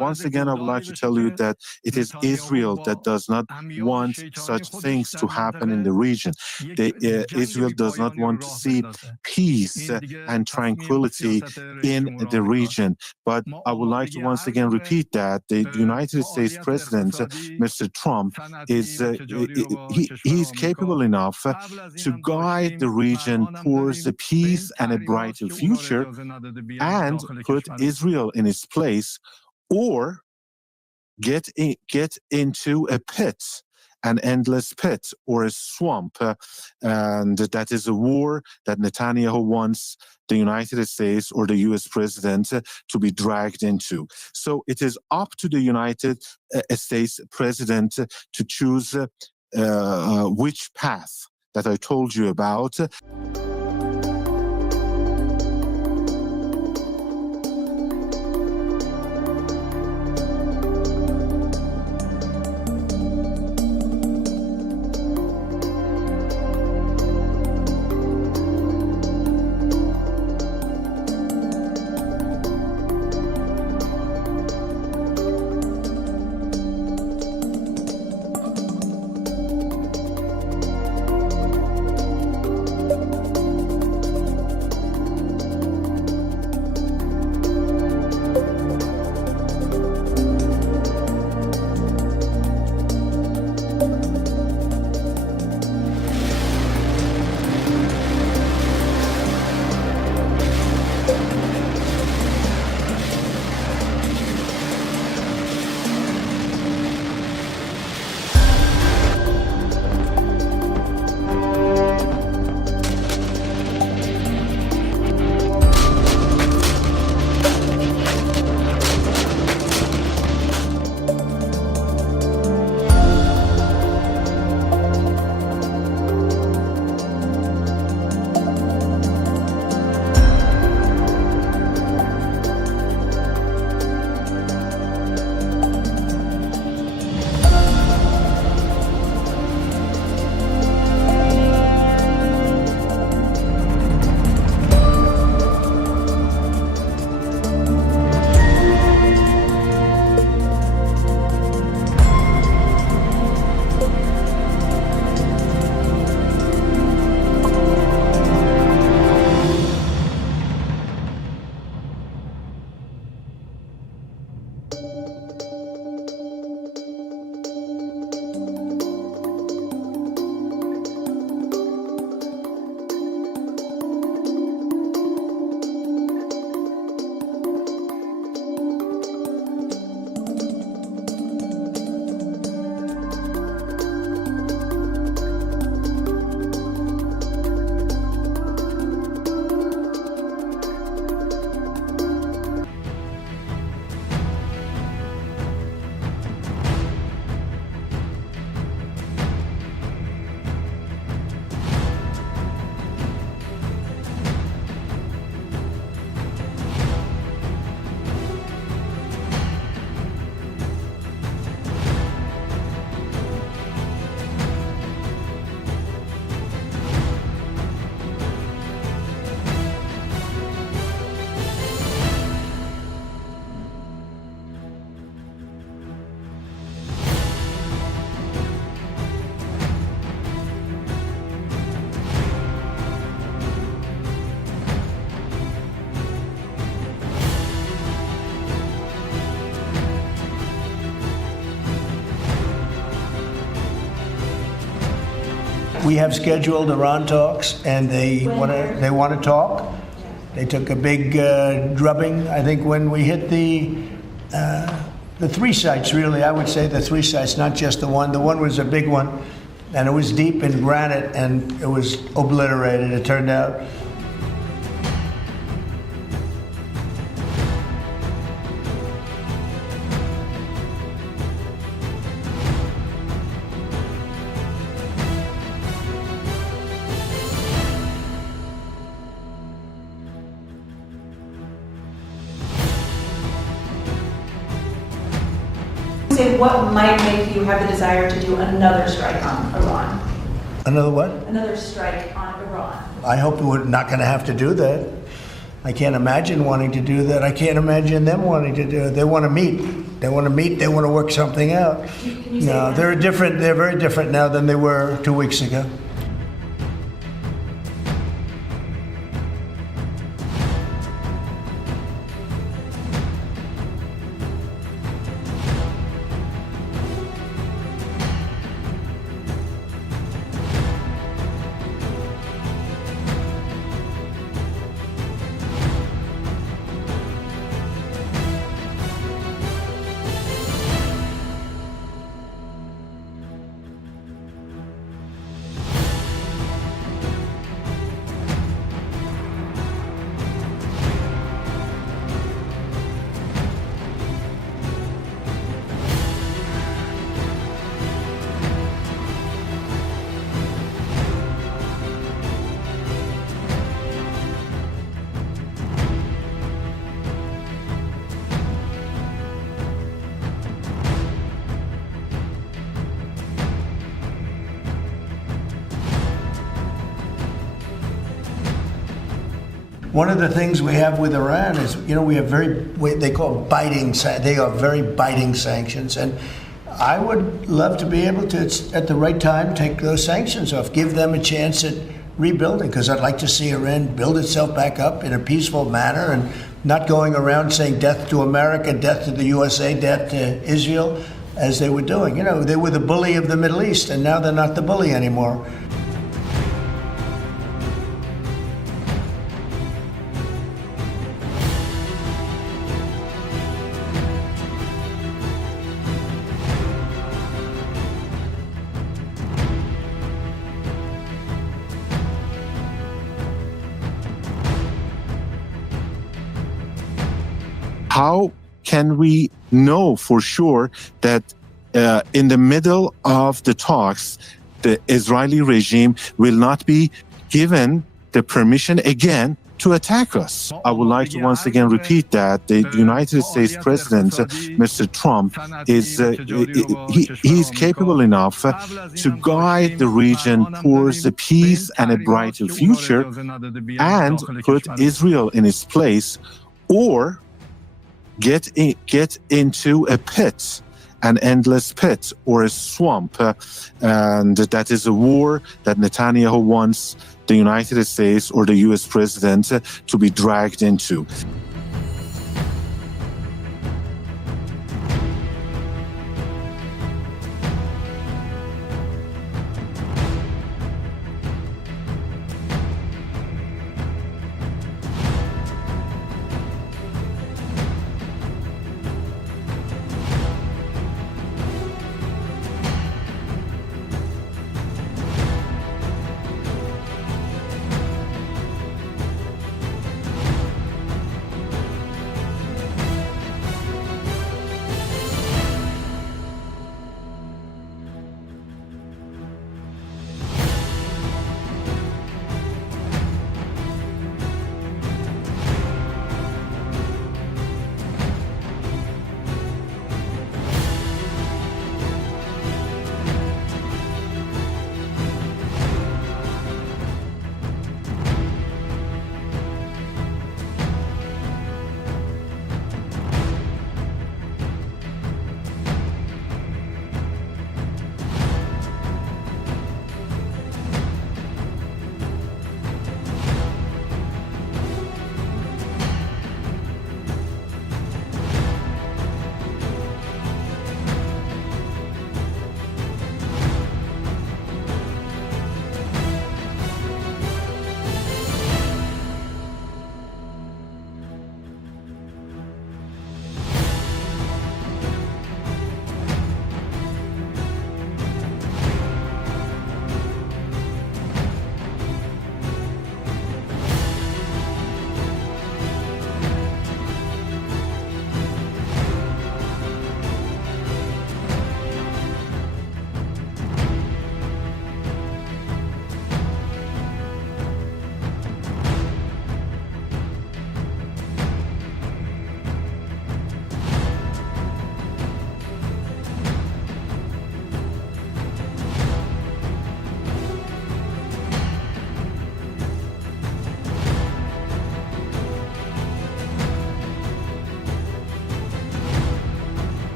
once again, I would like to tell you that it is Israel that does not want such things to happen in the region. Israel does not want to see peace and tranquility in the region. But I would like to once again repeat that the United States President, Mr. Trump, he's capable enough to guide the region towards a peace and a brighter future and put Israel in its place, or get into a pit, an endless pit or a swamp. And that is a war that Netanyahu wants the United States or the US president to be dragged into. So it is up to the United States president to choose which path that I told you about. We have scheduled Iran talks, and they want to talk. They took a big drubbing. I think when we hit the three sites, really, I would say the three sites, not just the one. The one was a big one, and it was deep in granite, and it was obliterated, it turned out. What might make you have the desire to do another strike on Iran? Another what? Another strike on Iran. I hope we're not going to have to do that. I can't imagine wanting to do that. I can't imagine them wanting to do it. They want to meet. They want to meet. They want to work something out. Can you say No, that? they're different. They're very different now than they were 2 weeks ago. One of the things we have with Iran is, we have they call they are very biting sanctions. And I would love to be able to, at the right time, take those sanctions off, give them a chance at rebuilding, because I'd like to see Iran build itself back up in a peaceful manner and not going around saying death to America, death to the USA, death to Israel, as they were doing. They were the bully of the Middle East, and now they're not the bully anymore. How can we know for sure that in the middle of the talks, the Israeli regime will not be given the permission again to attack us? I would like to once again repeat that the United States President, Mr. Trump, he is capable enough to guide the region towards a peace and a brighter future and put Israel in its place, or get into a pit, an endless pit or a swamp. And that is a war that Netanyahu wants the United States or the US president to be dragged into.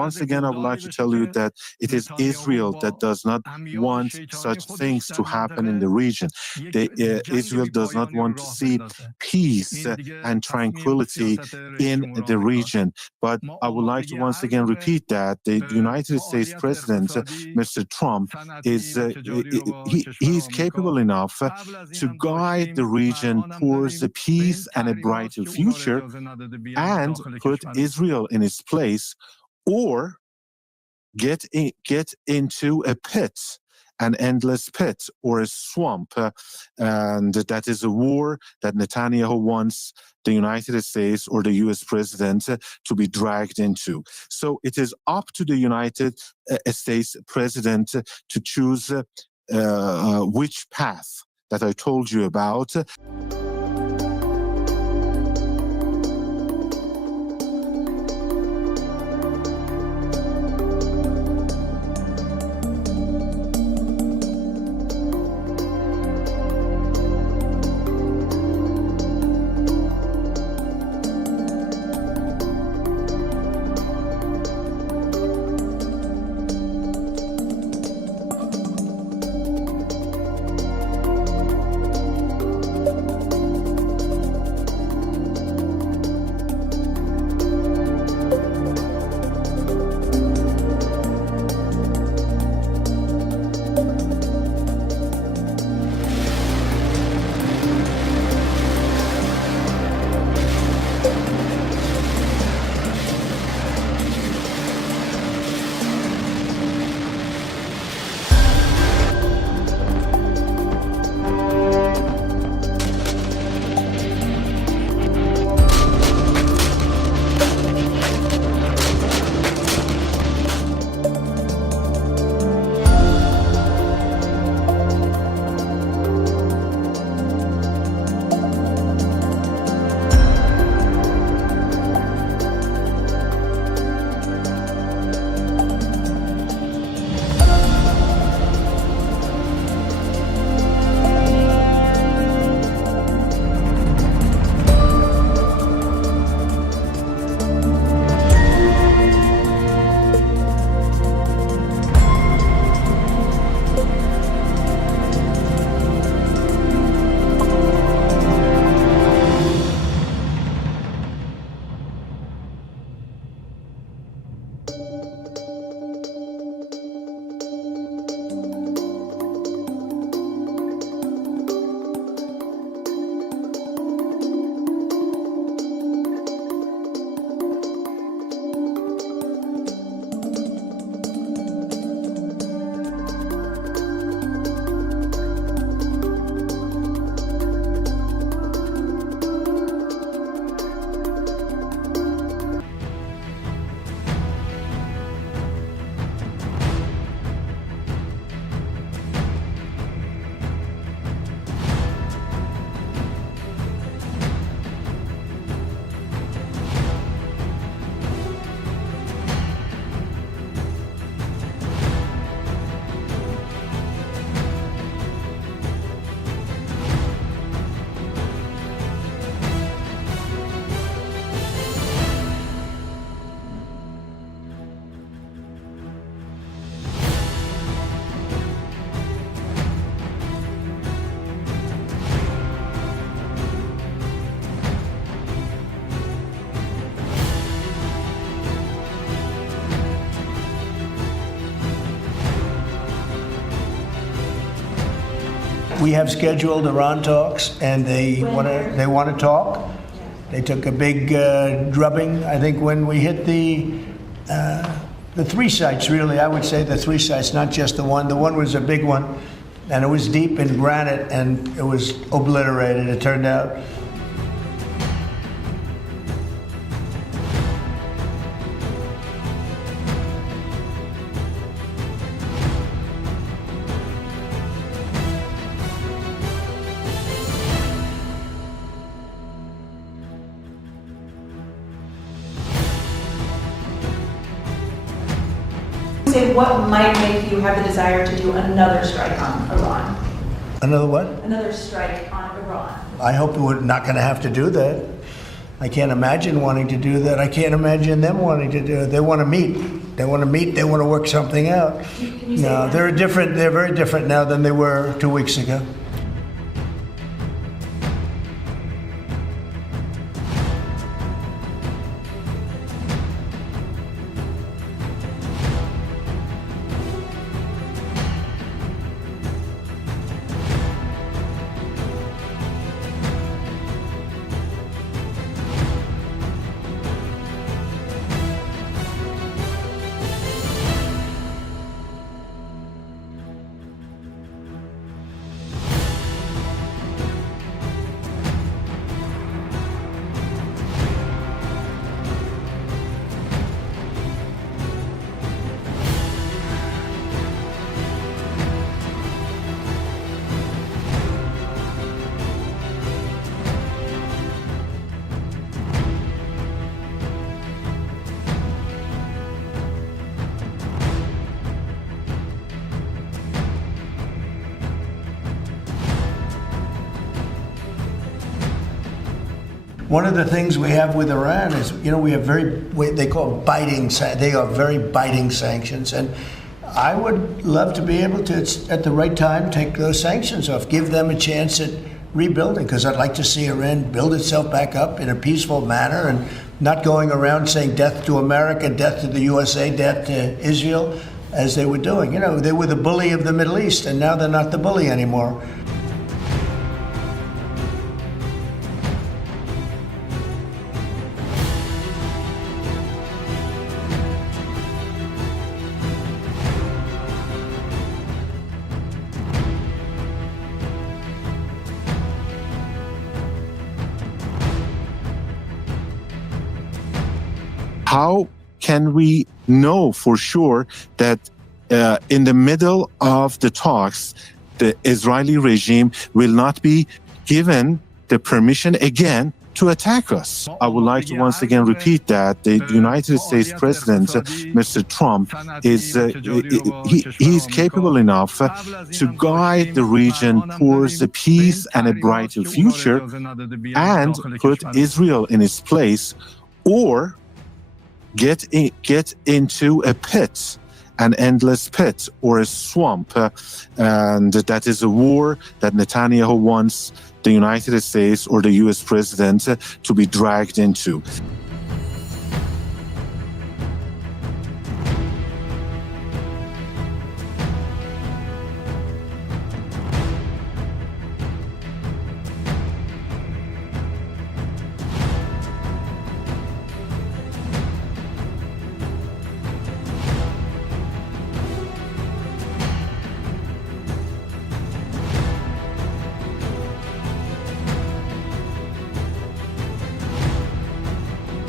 once again, I would like to tell you that it is Israel that does not want such things to happen in the region. Israel does not want to see peace and tranquility in the region. But I would like to once again repeat that the United States President, Mr. Trump, he's capable enough to guide the region towards a peace and a brighter future and put Israel in its place, or get into a pit, an endless pit or a swamp. And that is a war that Netanyahu wants the United States or the US president to be dragged into. So it is up to the United States president to choose which path that I told you about. We have scheduled Iran talks, and they want to talk. They took a big drubbing, I think, when we hit the three sites. Really, I would say the three sites, not just the one. The one was a big one, and it was deep in granite, and it was obliterated. It turned out. Say what might make you have the desire to do another strike on Iran? Another what? Another strike on Iran. I hope we're not going to have to do that. I can't imagine wanting to do that. I can't imagine them wanting to do it. They want to meet. They want to meet. They want to work something out. Can you say No, that? they're different. They're very different now than they were 2 weeks ago. One of the things we have with Iran is, we have they call they are very biting sanctions. And I would love to be able to, at the right time, take those sanctions off, give them a chance at rebuilding, because I'd like to see Iran build itself back up in a peaceful manner and not going around saying death to America, death to the USA, death to Israel, as they were doing. They were the bully of the Middle East, and now they're not the bully anymore. How can we know for sure that in the middle of the talks, the Israeli regime will not be given the permission again to attack us? I would like to once again repeat that the United States President, Mr. Trump, is capable enough to guide the region towards a peace and a brighter future and put Israel in its place, or get into a pit, an endless pit or a swamp. And that is a war that Netanyahu wants the United States or the US president to be dragged into.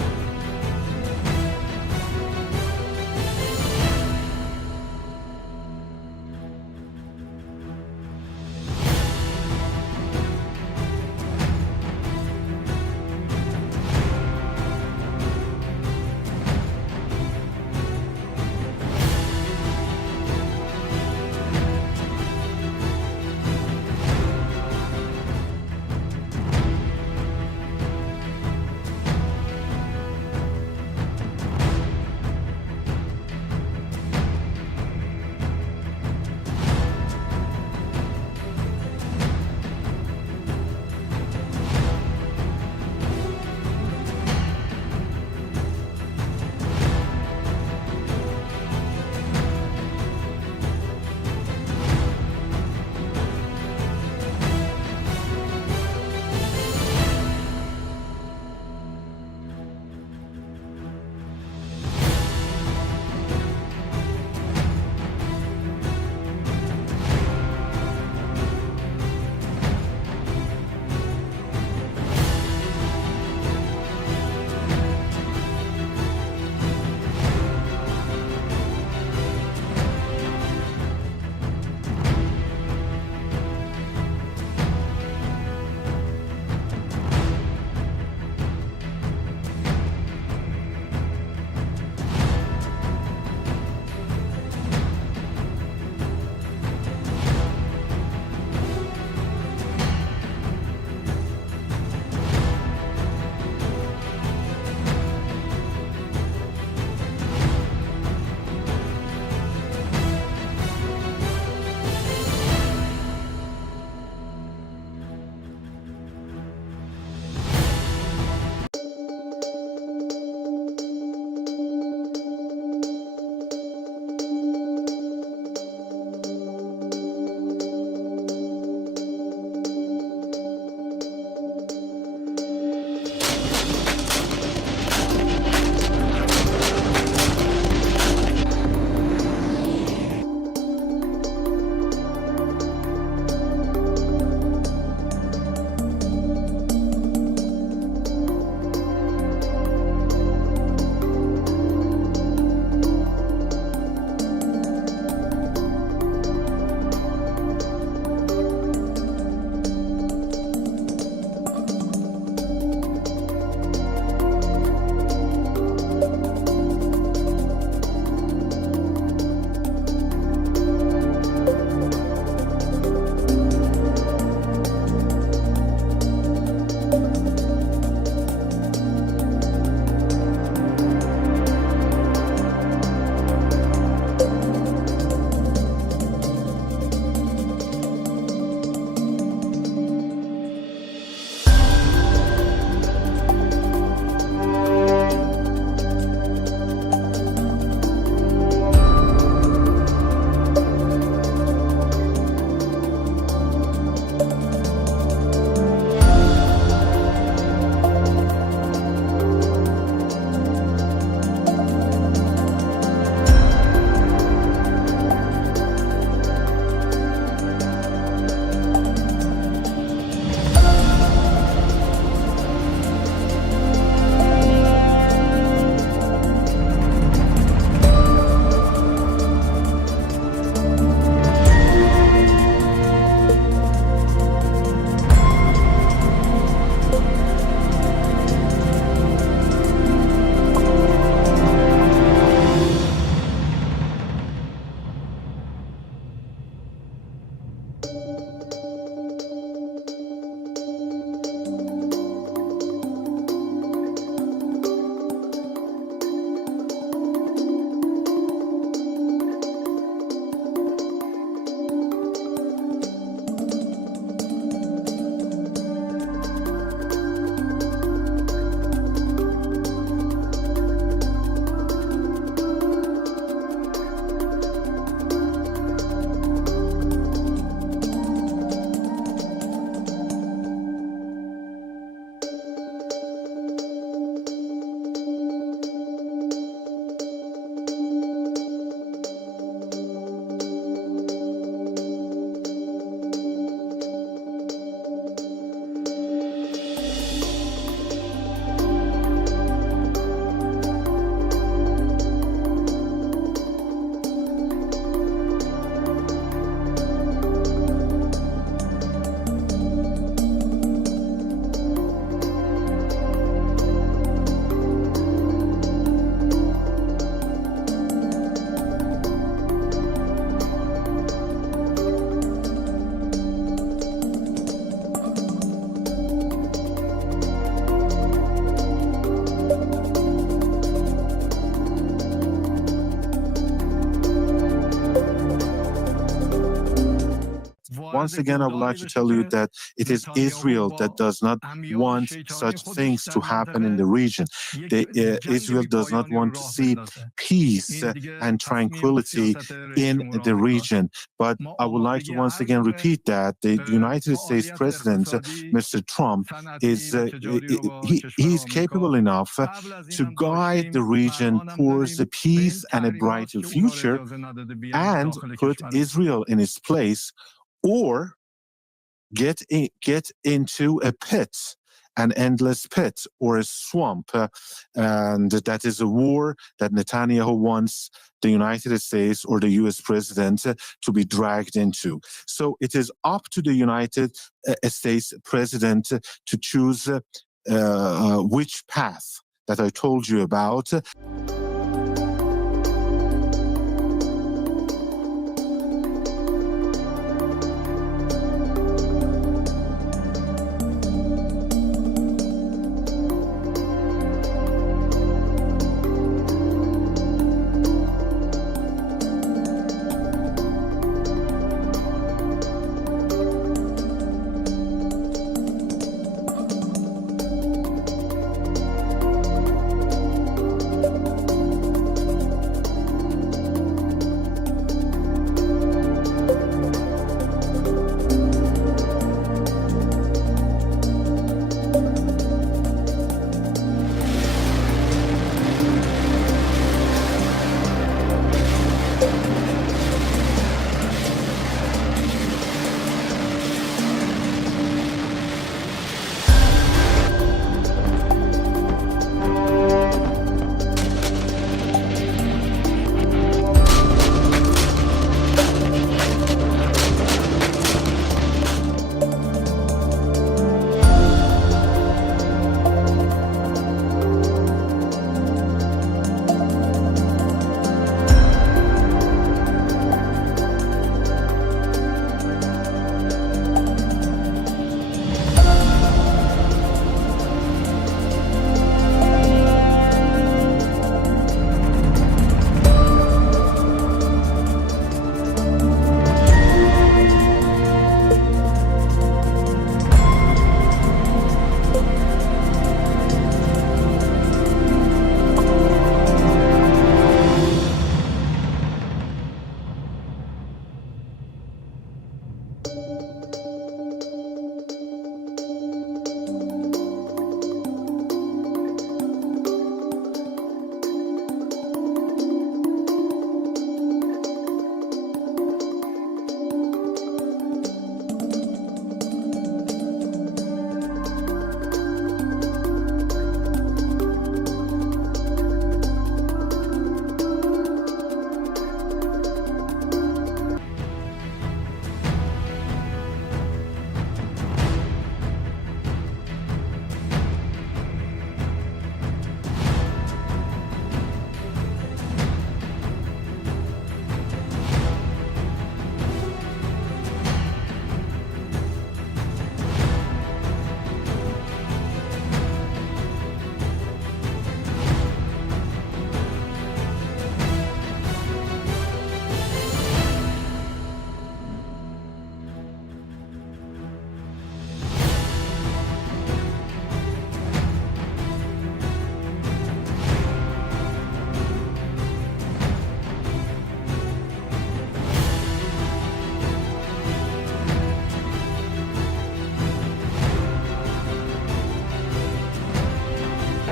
Once again, I would like to tell you that it is Israel that does not want such things to happen in the region. Israel does not want to see peace and tranquility in the region. But I would like to once again repeat that the United States President, Mr. Trump, he's capable enough to guide the region towards a peace and a brighter future and put Israel in its place, or get into a pit, an endless pit or a swamp. And that is a war that Netanyahu wants the United States or the US president to be dragged into. So it is up to the United States president to choose which path that I told you about.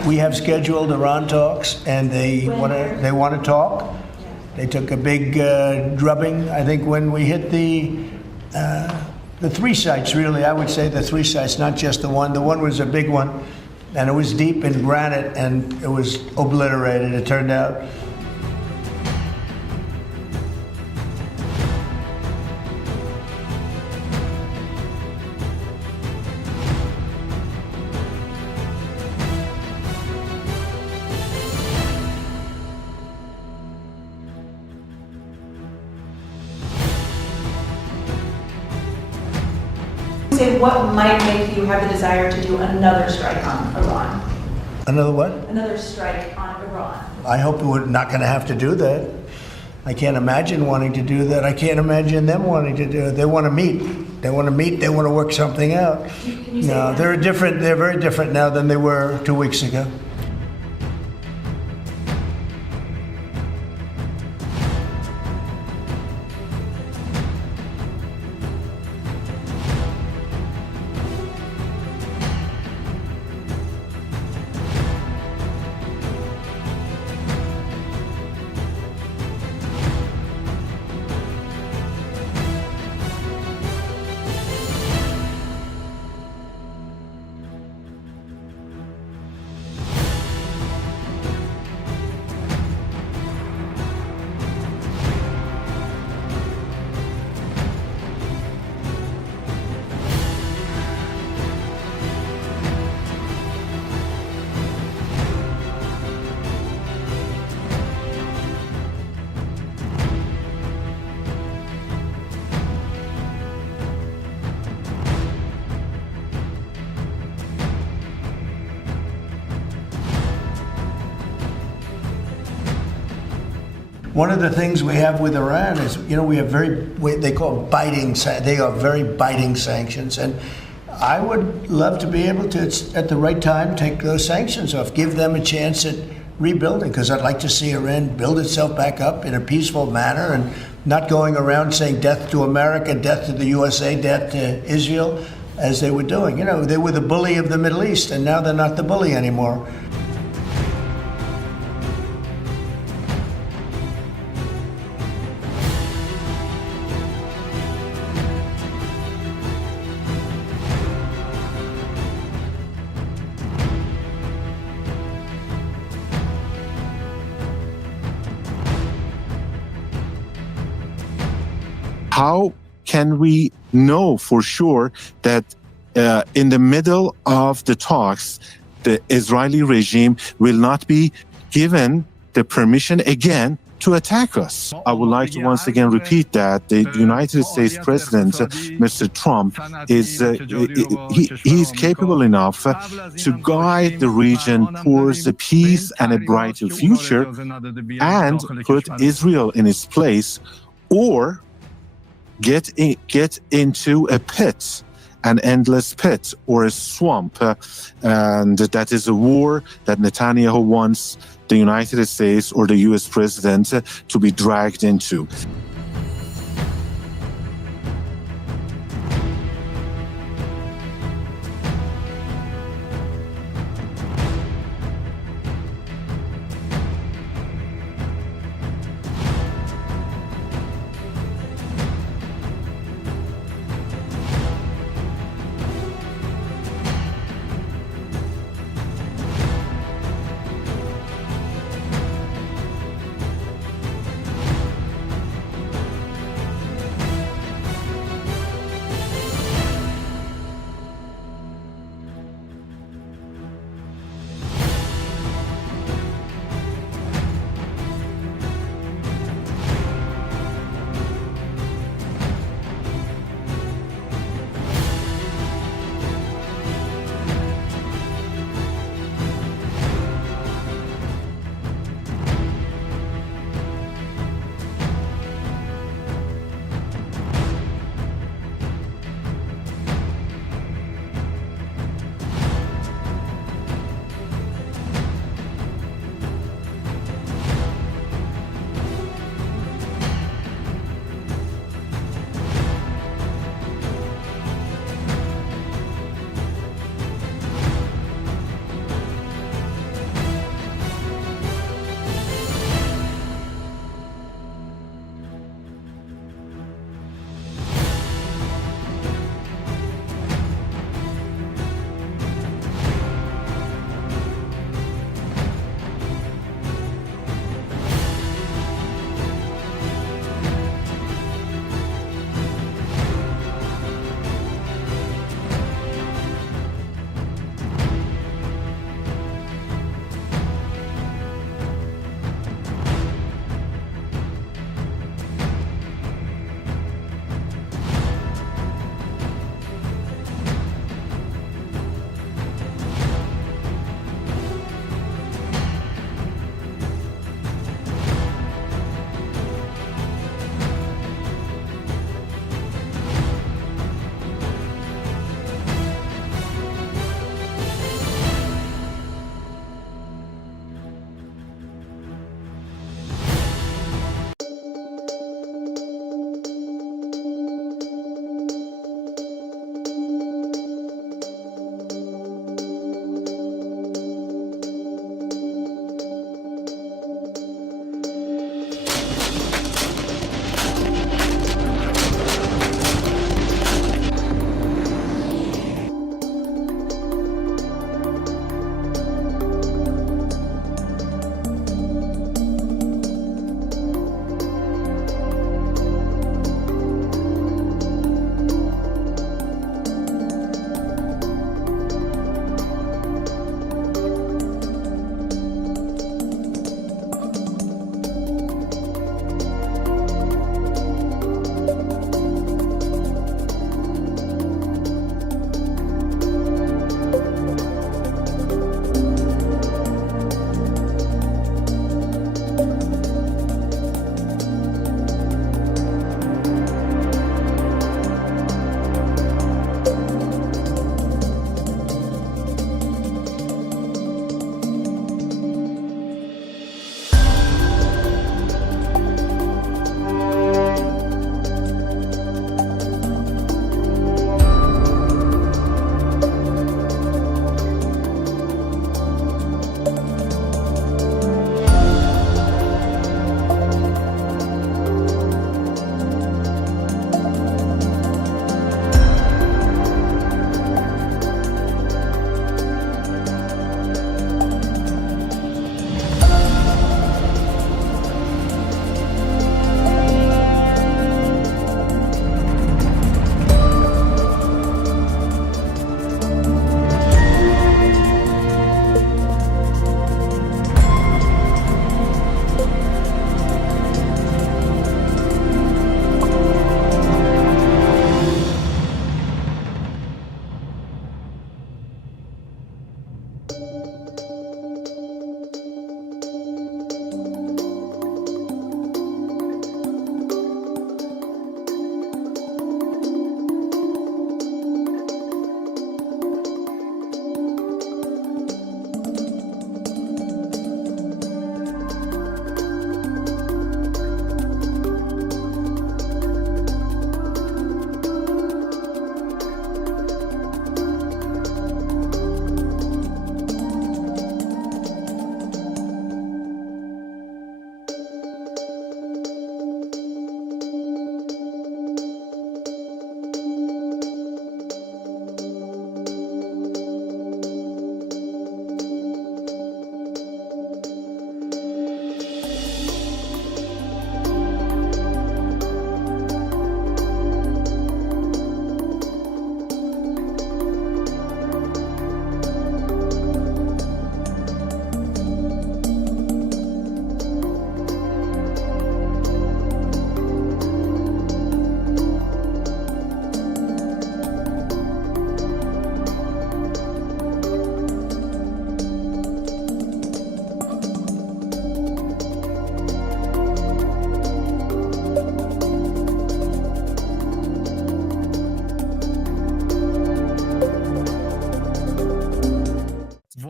We have scheduled Iran talks, and they want to talk. They took a big drubbing, I think, when we hit the three sites, really. I would say the three sites, not just the one. The one was a big one, and it was deep in granite, and it was obliterated, it turned out. Say what might make you have the desire to do another strike on Iran? Another what? Another strike on Iran. I hope we're not going to have to do that. I can't imagine wanting to do that. I can't imagine them wanting to do it. They want to meet. They want to meet. They want to work something out. Can you say No, that? they're different. They're very different now than they were 2 weeks ago. One of the things we have with Iran is, we have they call biting, they are very biting sanctions. And I would love to be able to, at the right time, take those sanctions off, give them a chance at rebuilding, because I'd like to see Iran build itself back up in a peaceful manner and not going around saying death to America, death to the USA, death to Israel, as they were doing. They were the bully of the Middle East, and now they're not the bully anymore. How can we know for sure that in the middle of the talks, the Israeli regime will not be given the permission again to attack us? I would like to once again repeat that the United States President, Mr. Trump, he's capable enough to guide the region towards a peace and a brighter future and put Israel in its place, or get into a pit, an endless pit or a swamp. And that is a war that Netanyahu wants the United States or the US president to be dragged into.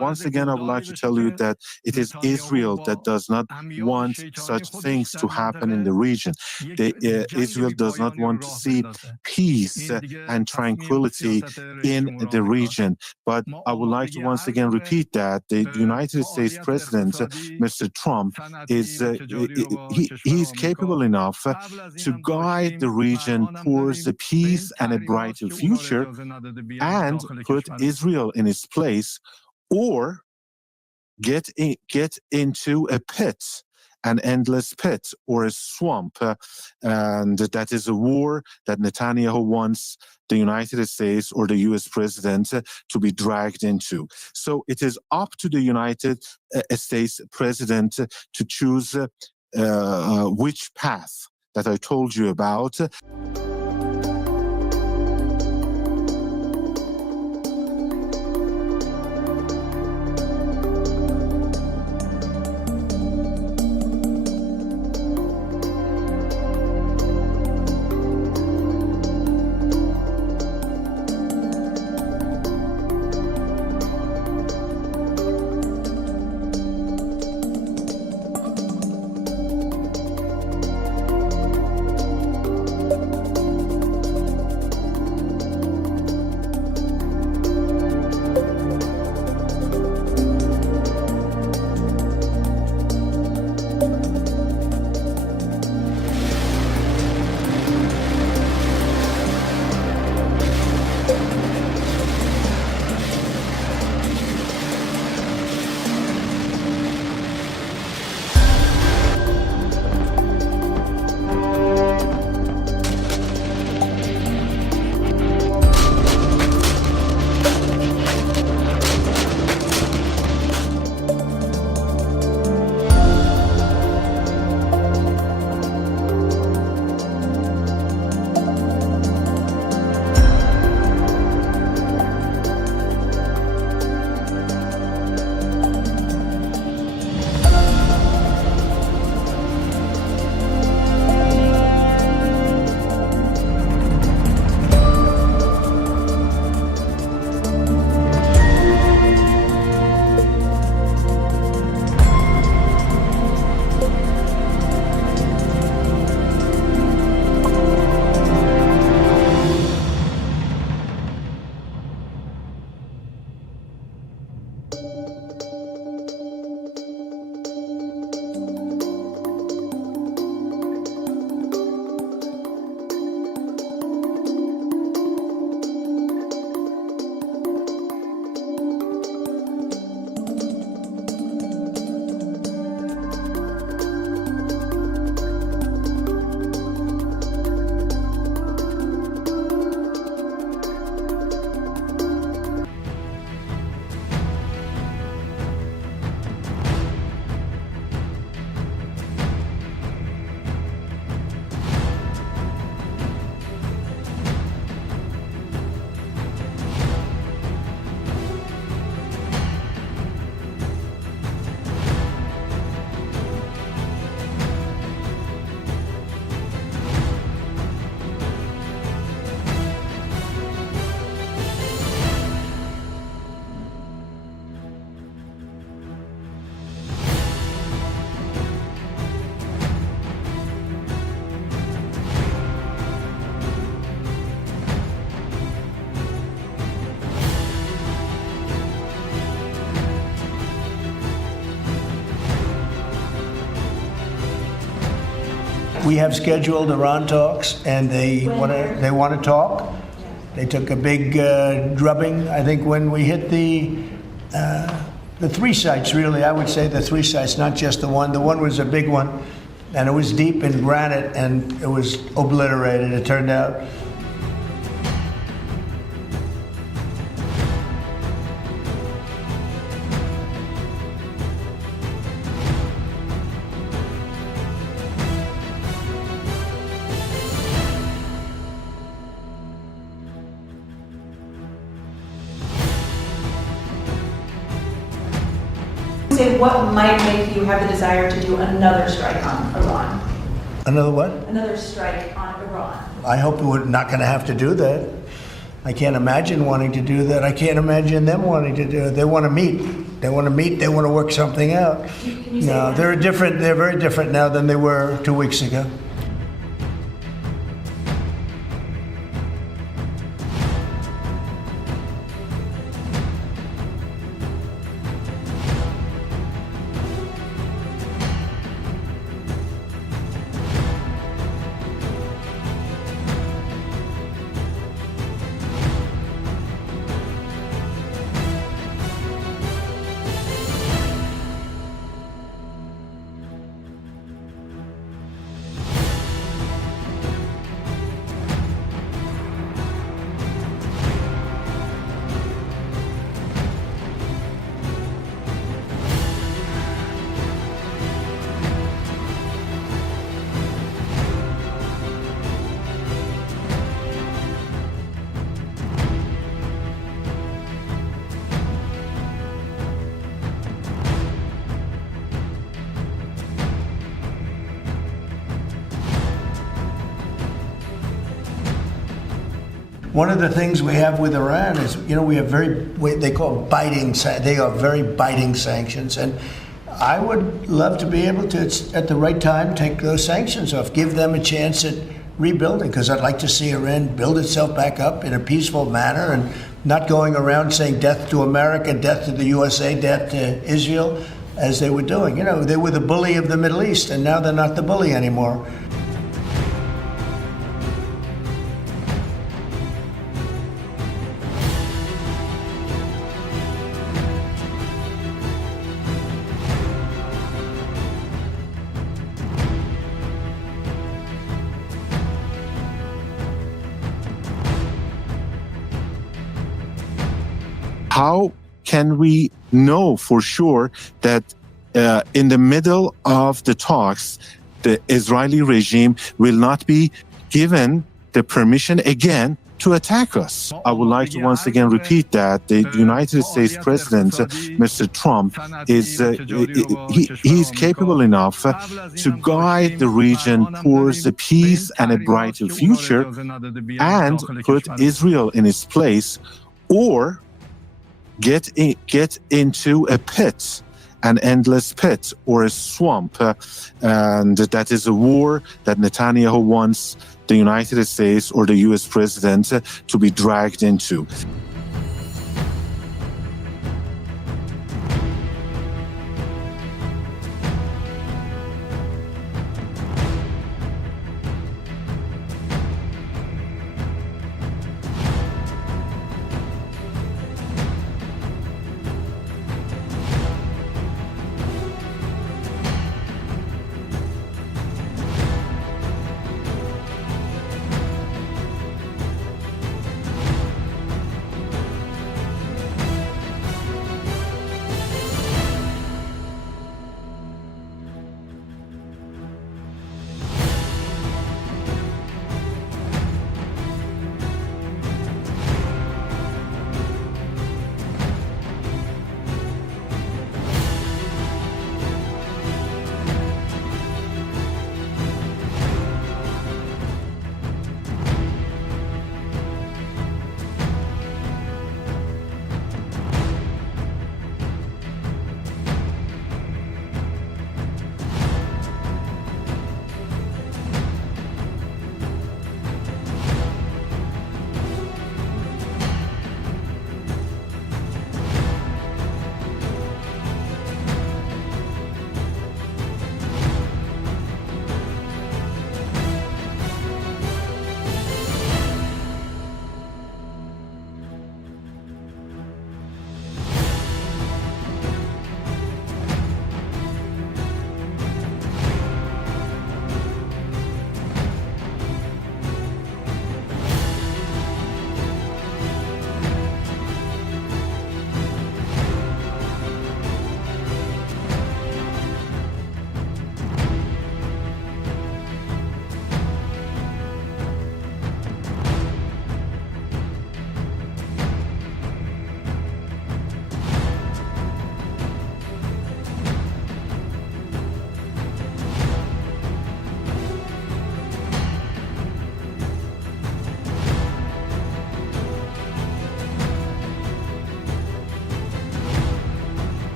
once again, I would like to tell you that it is Israel that does not want such things to happen in the region. Israel does not want to see peace and tranquility in the region. But I would like to once again repeat that the United States President, Mr. Trump, he's capable enough to guide the region towards the peace and a brighter future and put Israel in its place, or get into a pit, an endless pit or a swamp. And that is a war that Netanyahu wants the United States or the US president to be dragged into. So it is up to the United States president to choose which path that I told you about. We have scheduled Iran talks, and they want to talk. They took a big drubbing, I think, when we hit the three sites. Really, I would say the three sites, not just the one. The one was a big one, and it was deep in granite, and it was obliterated. It turned out. Say what might make you have the desire to do another strike on Iran? Another what? Another strike on Iran. I hope we're not going to have to do that. I can't imagine wanting to do that. I can't imagine them wanting to do it. They want to meet. They want to meet. They want to work something out. Can you say No, that? they're different. They're very different now than they were 2 weeks ago. One of the things we have with Iran is, we have they call they are very biting sanctions. And I would love to be able to, at the right time, take those sanctions off, give them a chance at rebuilding, because I'd like to see Iran build itself back up in a peaceful manner and not going around saying death to America, death to the USA, death to Israel, as they were doing. They were the bully of the Middle East, and now they're not the bully anymore. How can we know for sure that in the middle of the talks, the Israeli regime will not be given the permission again to attack us? I would like to once again repeat that the United States President, Mr. Trump, he's capable enough to guide the region towards a peace and a brighter future and put Israel in its place, or get into a pit, an endless pit or a swamp. And that is a war that Netanyahu wants the United States or the US president to be dragged into.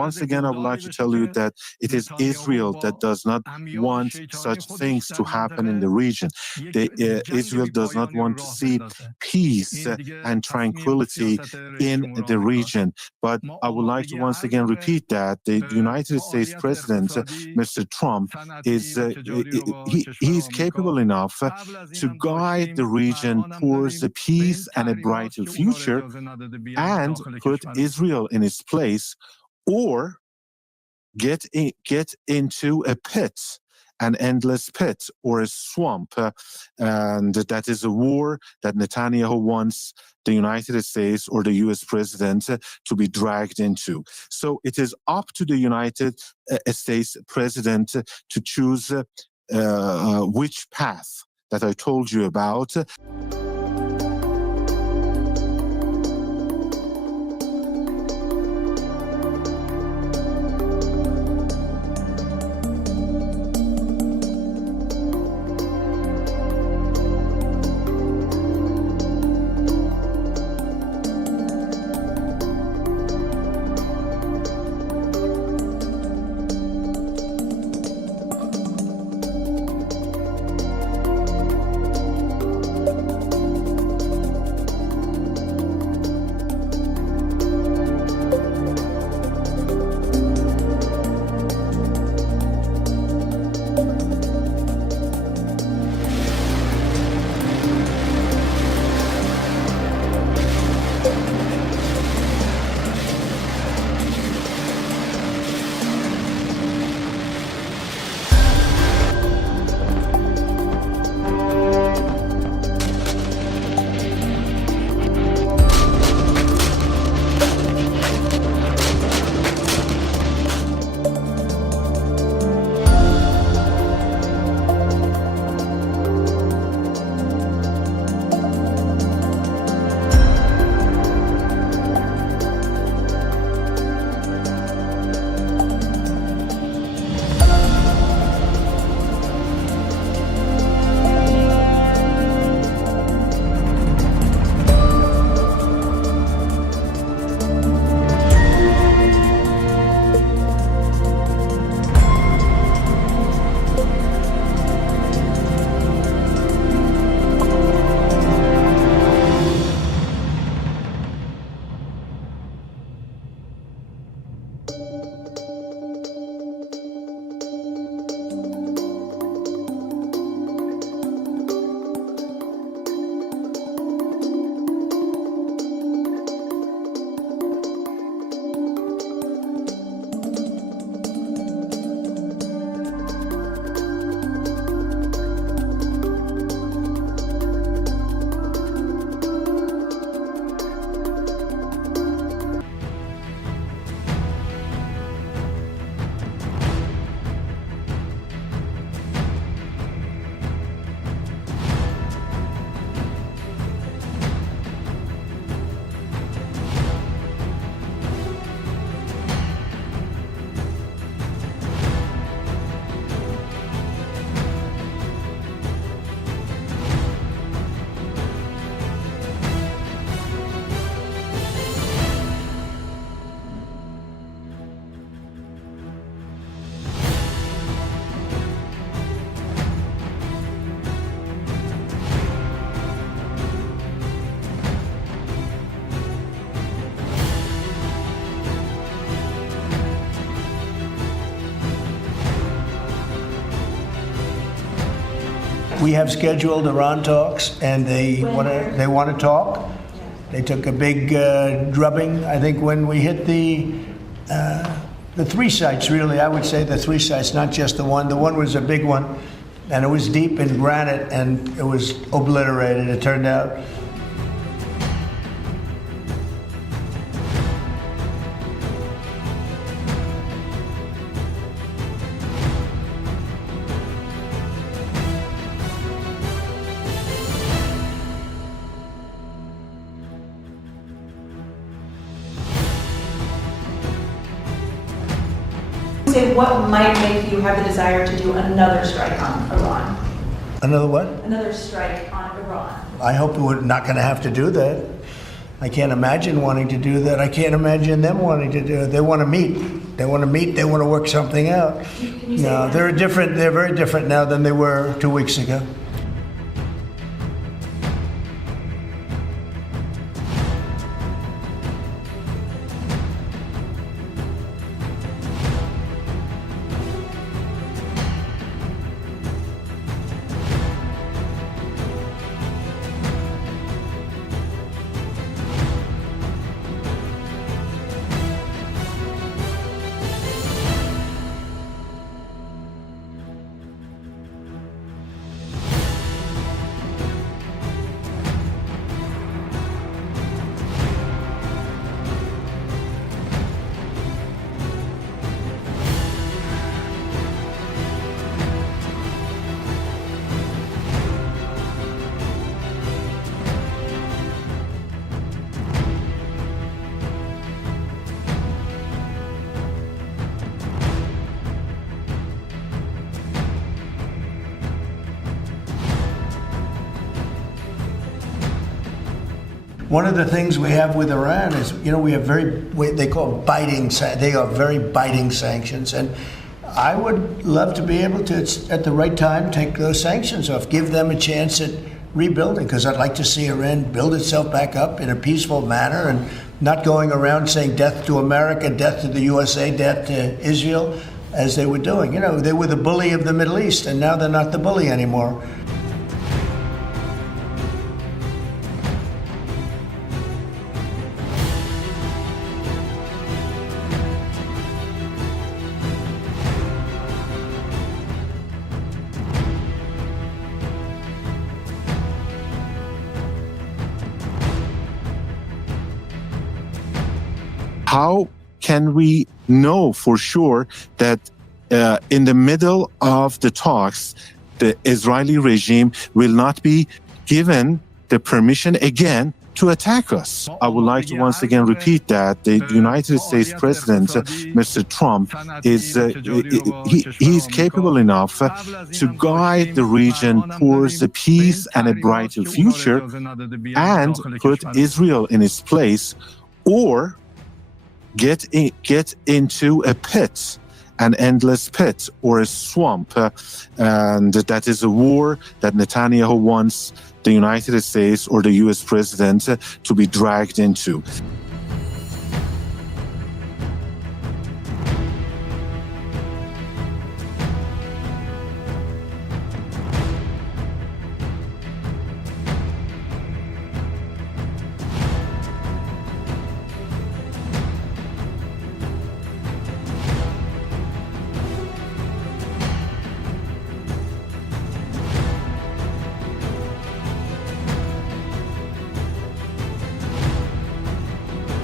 once again, I would like to tell you that it is Israel that does not want such things to happen in the region. Israel does not want to see peace and tranquility in the region. But I would like to once again repeat that the United States President, Mr. Trump, he's capable enough to guide the region towards a peace and a brighter future and put Israel in its place, or get into a pit, an endless pit or a swamp. And that is a war that Netanyahu wants the United States or the US president to be dragged into. So it is up to the United States president to choose which path that I told you about. We have scheduled Iran talks, and they want to talk. They took a big drubbing, I think, when we hit the three sites. Really, I would say the three sites, not just the one. The one was a big one, and it was deep in granite, and it was obliterated. It turned out. Say what might make you have the desire to do another strike on Iran? Another what? Another strike on Iran. I hope we're not going to have to do that. I can't imagine wanting to do that. I can't imagine them wanting to do it. They want to meet. They want to meet. They want to work something out. Can you say No, that? they're different. They're very different now than they were 2 weeks ago. One of the things we have with Iran is, we have they call they are very biting sanctions. And I would love to be able to, at the right time, take those sanctions off, give them a chance at rebuilding, because I'd like to see Iran build itself back up in a peaceful manner and not going around saying death to America, death to the USA, death to Israel, as they were doing. They were the bully of the Middle East, and now they're not the bully anymore. How can we know for sure that in the middle of the talks, the Israeli regime will not be given the permission again to attack us? I would like to once again repeat that the United States President, Mr. Trump, is capable enough to guide the region towards a peace and a brighter future and put Israel in its place, or get into a pit, an endless pit or a swamp. And that is a war that Netanyahu wants the United States or the US president to be dragged into.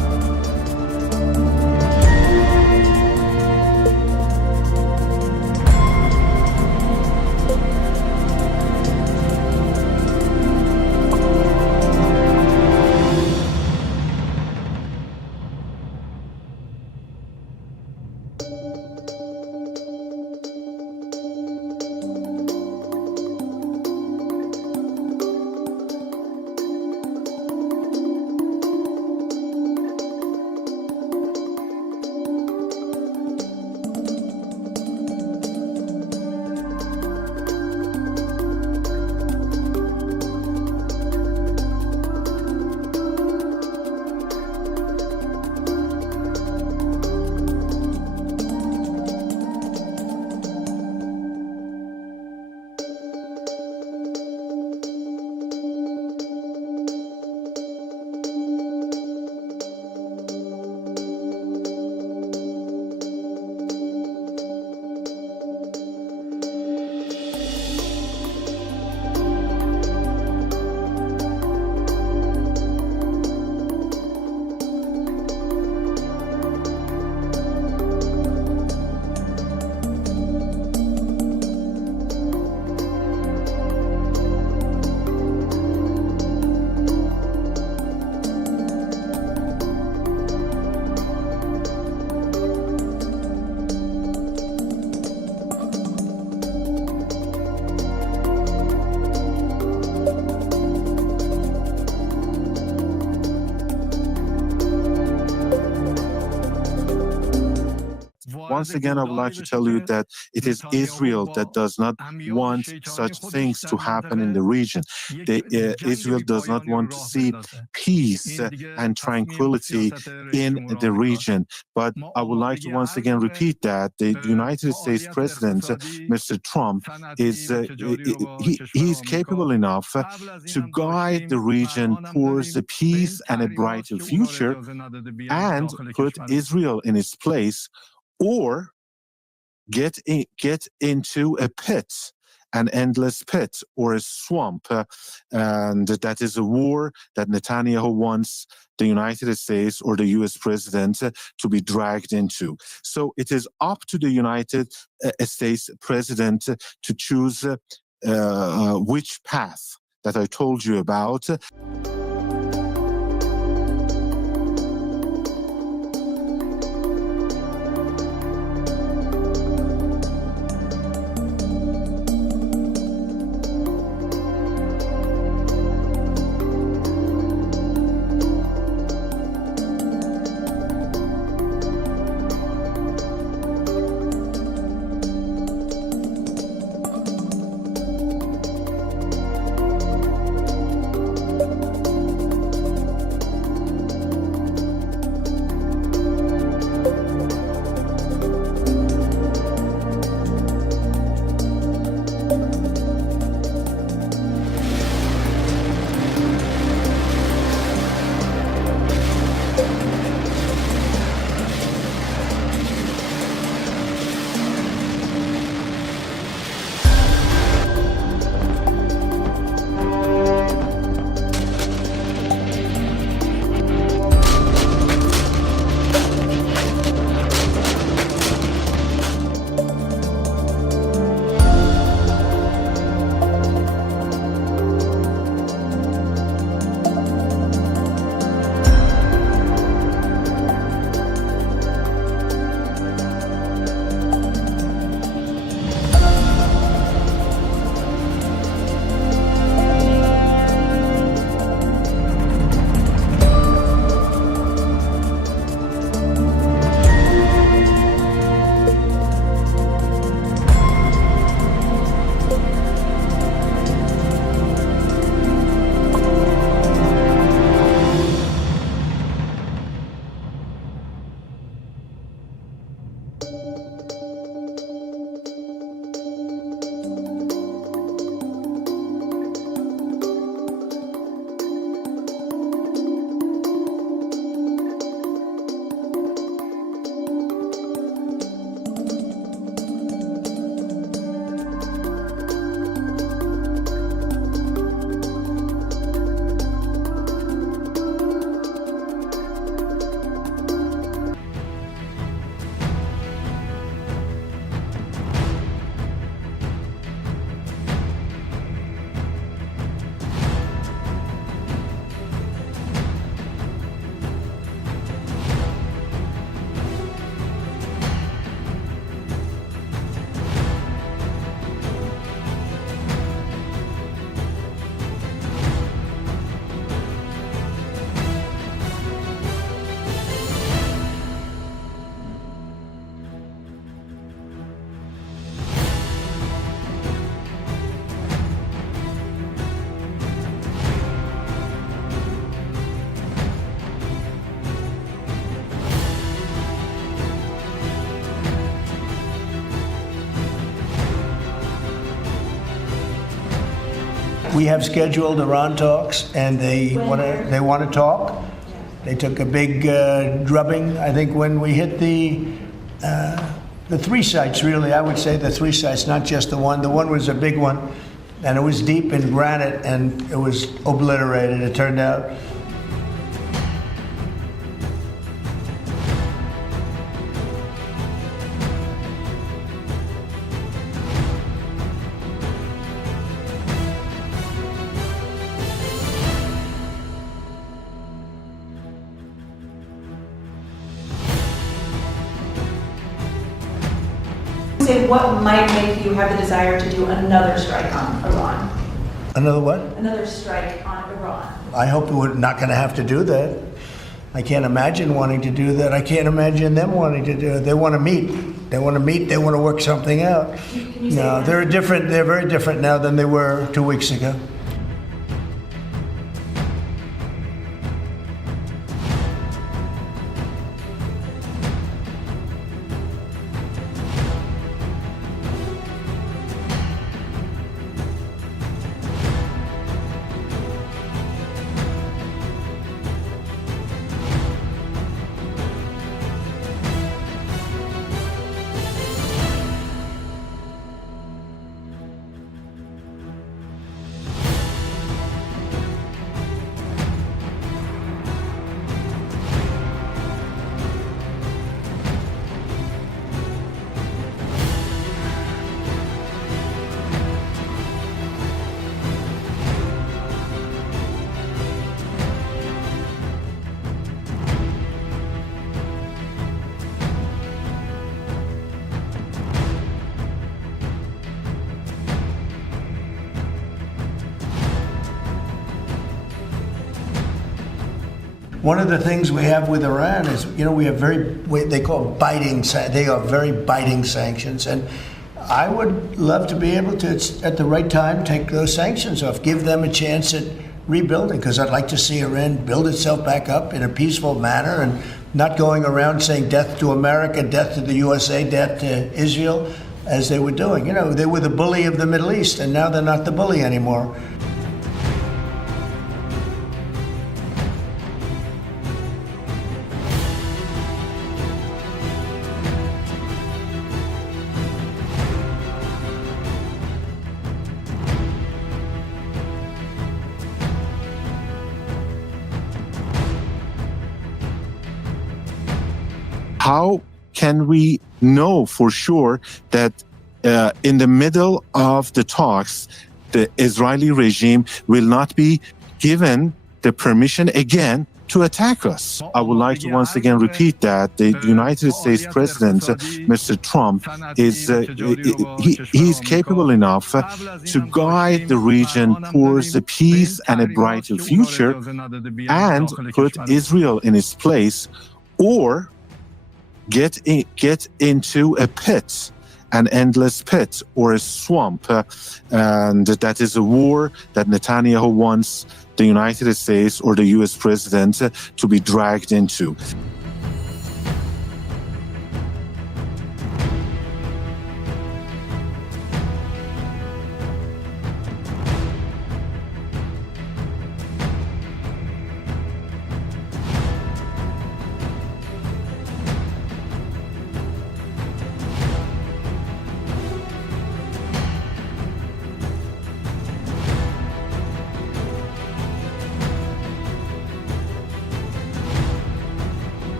once again, I would like to tell you that it is Israel that does not want such things to happen in the region. Israel does not want to see peace and tranquility in the region. But I would like to once again repeat that the United States President, Mr. Trump, is he's capable enough to guide the region towards a peace and a brighter future and put Israel in its place, or get into a pit, an endless pit or a swamp. And that is a war that Netanyahu wants the United States or the US president to be dragged into. So it is up to the United States president to choose which path that I told you about. We have scheduled Iran talks, and they want to talk. They took a big drubbing, I think, when we hit the three sites. Really, I would say the three sites, not just the one. The one was a big one, and it was deep in granite, and it was obliterated. It turned out. Say what might make you have the desire to do another strike on Iran? Another what? Another strike on Iran. I hope we're not going to have to do that. I can't imagine wanting to do that. I can't imagine them wanting to do it. They want to meet. They want to meet. They want to work something out. Can you say No, that? they're different. They're very different now than they were 2 weeks ago. One of the things we have with Iran is, we have they call they are very biting sanctions. And I would love to be able to, at the right time, take those sanctions off, give them a chance at rebuilding, because I'd like to see Iran build itself back up in a peaceful manner and not going around saying death to America, death to the USA, death to Israel, as they were doing. They were the bully of the Middle East, and now they're not the bully anymore. How can we know for sure that in the middle of the talks, the Israeli regime will not be given the permission again to attack us? I would like to once again repeat that the United States President, Mr. Trump, he's capable enough to guide the region towards a peace and a brighter future and put Israel in its place, or get into a pit, an endless pit or a swamp. And that is a war that Netanyahu wants the United States or the US president to be dragged into.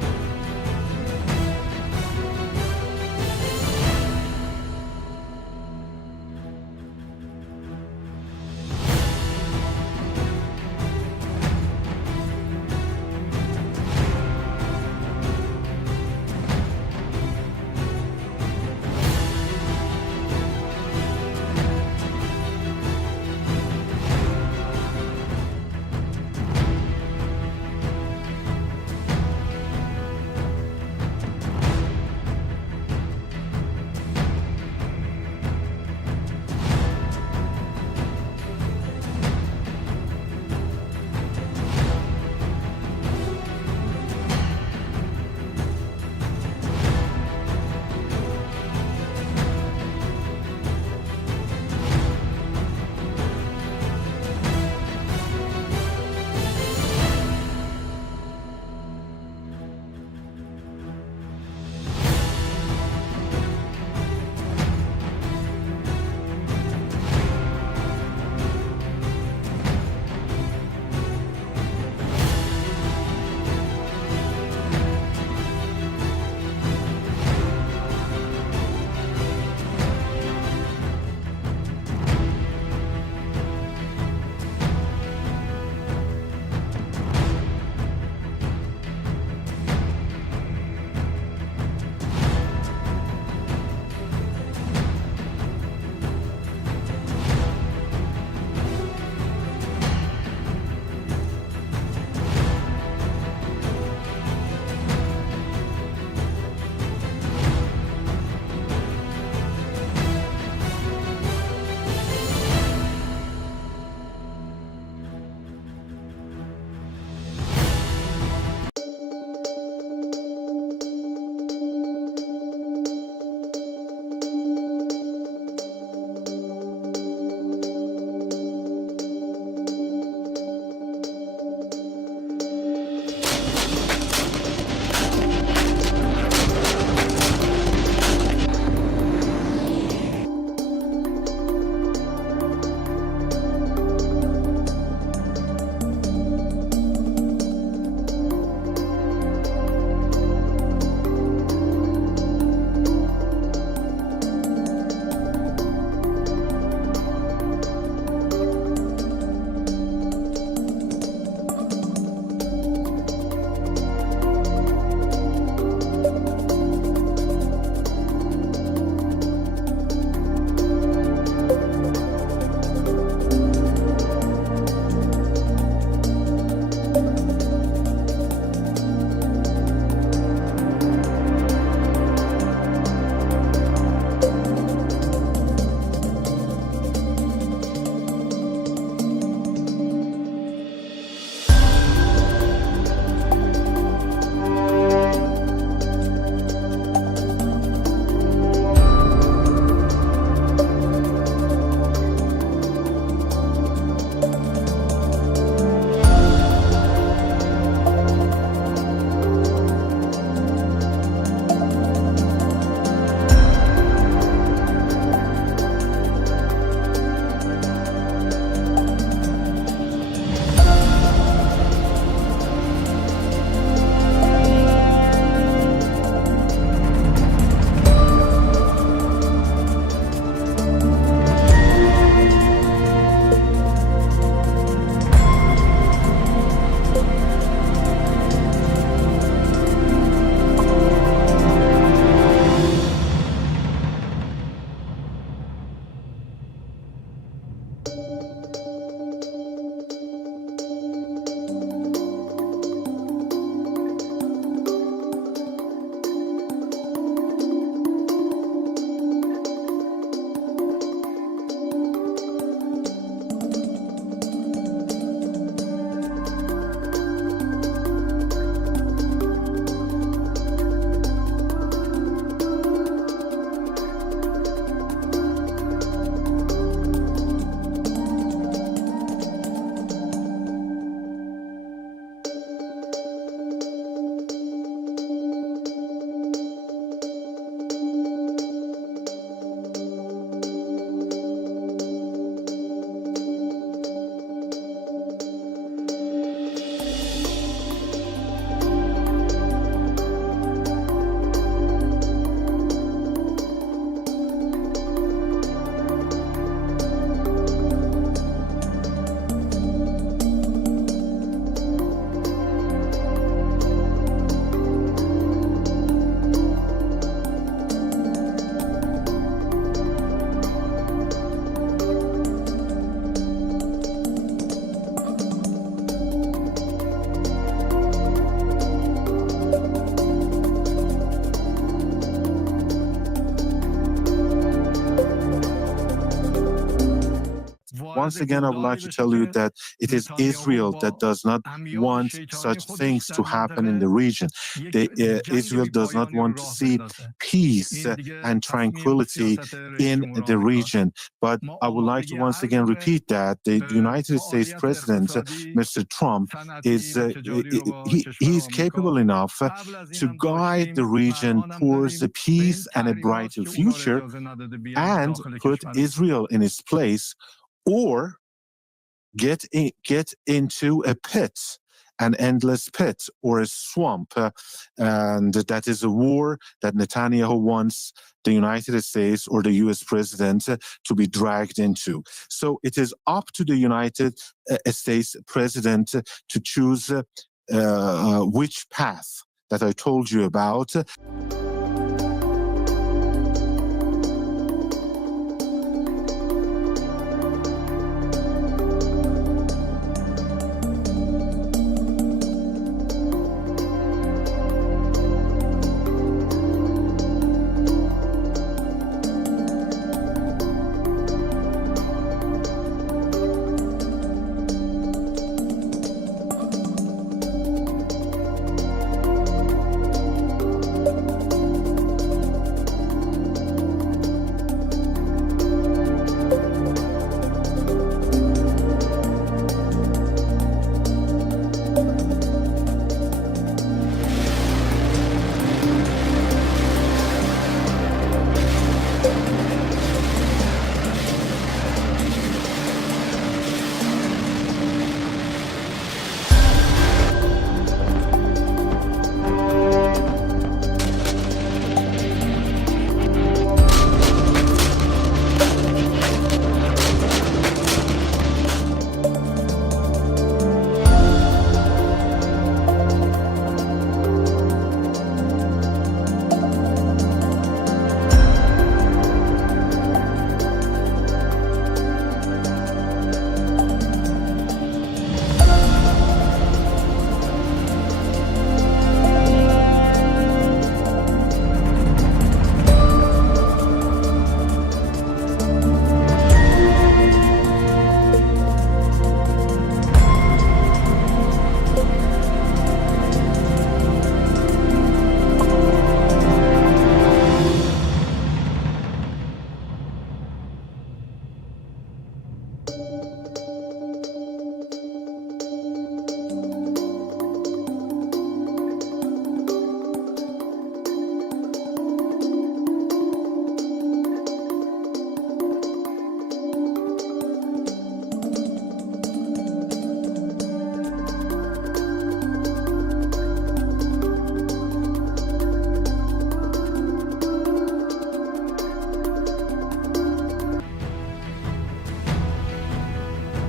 Once again, I would like to tell you that it is Israel that does not want such things to happen in the region. Israel does not want to see peace and tranquility in the region. But I would like to once again repeat that the United States President, Mr. Trump, is capable enough to guide the region towards the peace and a brighter future and put Israel in its place, or get into a pit, an endless pit or a swamp. And that is a war that Netanyahu wants the United States or the US president to be dragged into. So it is up to the United States president to choose which path that I told you about.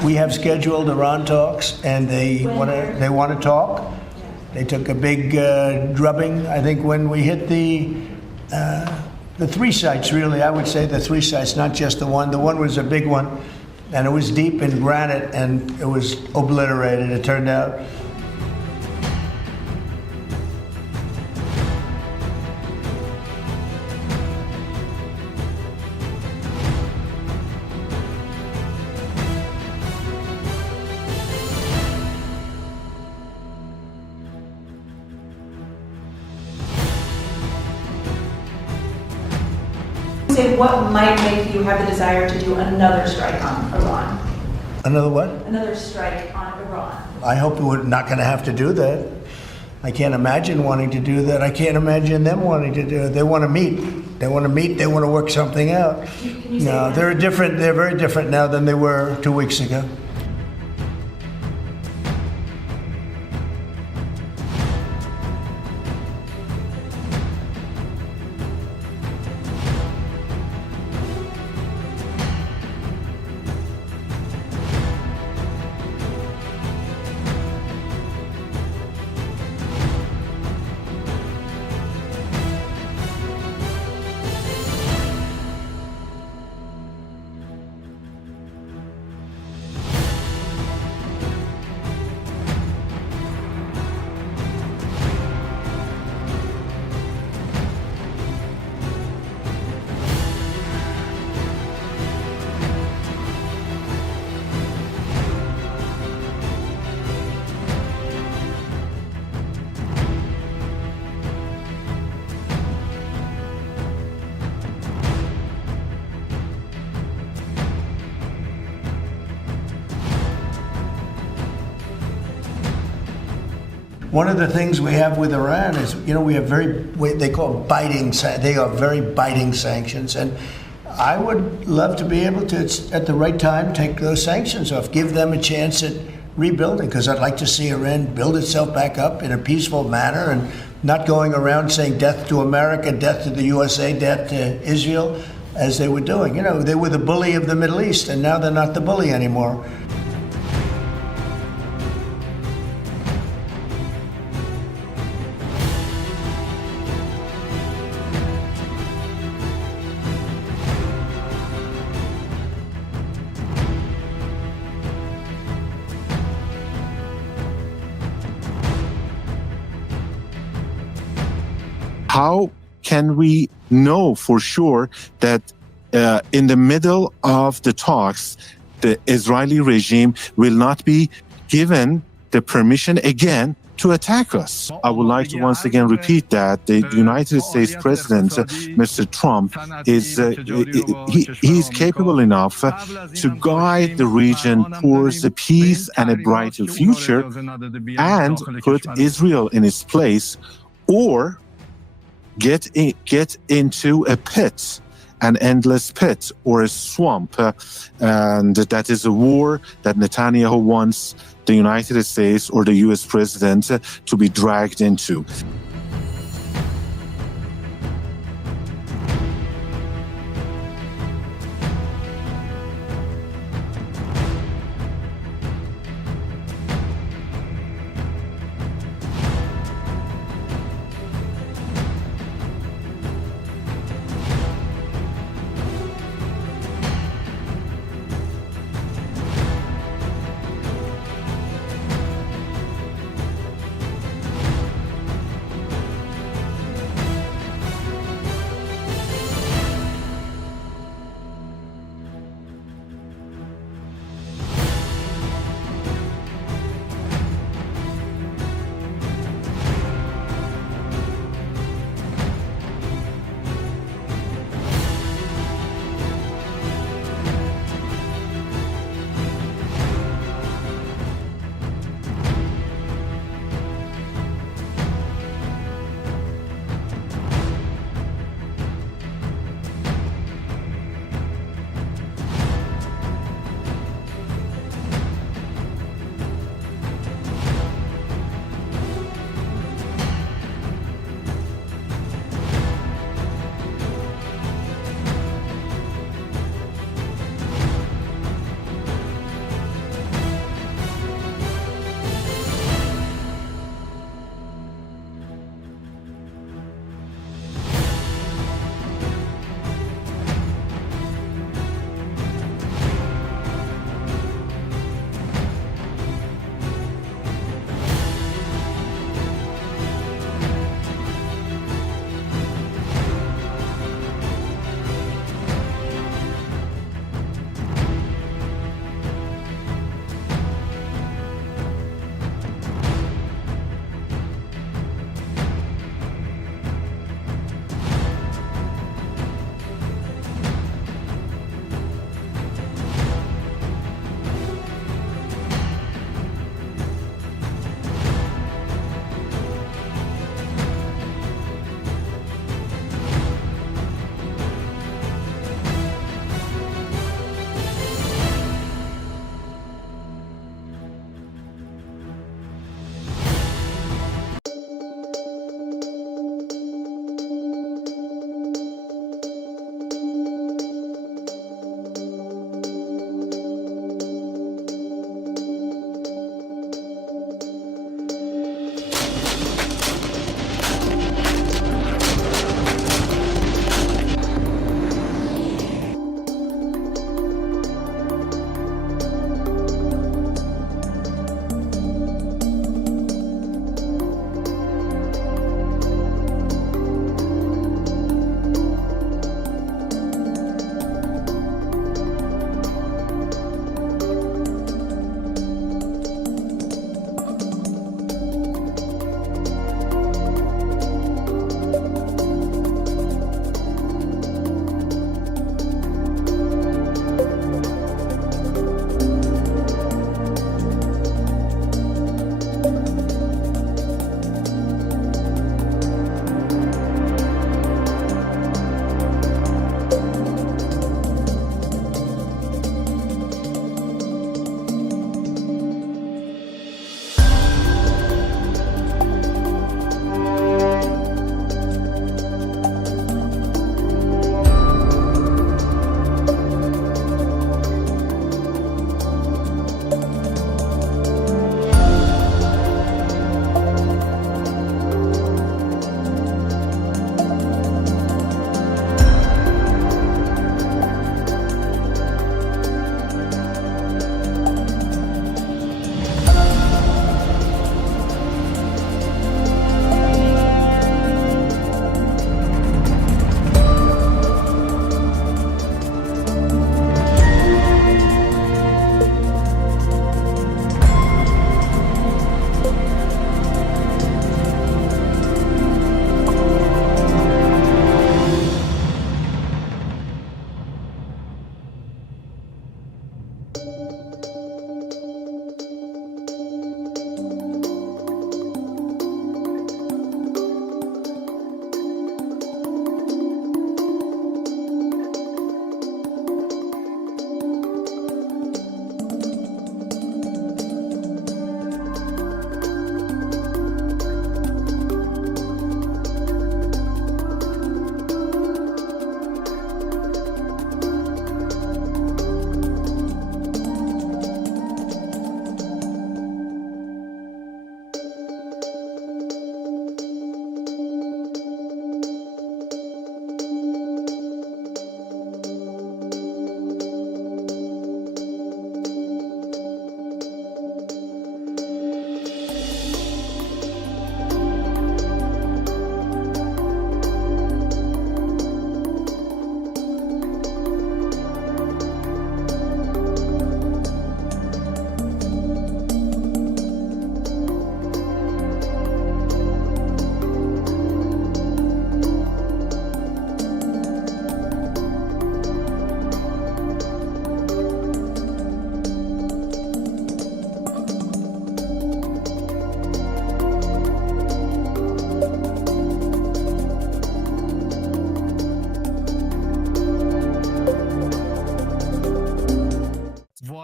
We have scheduled Iran talks, and they want to talk. They took a big drubbing. I think when we hit the three sites, really, I would say the three sites, not just the one. The one was a big one, and it was deep in granite, and it was obliterated, it turned out. Say what might make you have the desire to do another strike on Iran? Another what? Another strike on Iran. I hope we're not going to have to do that. I can't imagine wanting to do that. I can't imagine them wanting to do it. They want to meet. They want to meet. They want to work something out. Can you say No, that? they're different. They're very different now than they were 2 weeks ago. One of the things we have with Iran is, we have they call they are very biting sanctions. And I would love to be able to, at the right time, take those sanctions off, give them a chance at rebuilding, because I'd like to see Iran build itself back up in a peaceful manner and not going around saying death to America, death to the USA, death to Israel, as they were doing. They were the bully of the Middle East, and now they're not the bully anymore. How can we know for sure that in the middle of the talks, the Israeli regime will not be given the permission again to attack us? I would like to once again repeat that the United States President, Mr. Trump, is capable enough to guide the region towards a peace and a brighter future and put Israel in its place, or get into a pit, an endless pit or a swamp. And that is a war that Netanyahu wants the United States or the US president to be dragged into.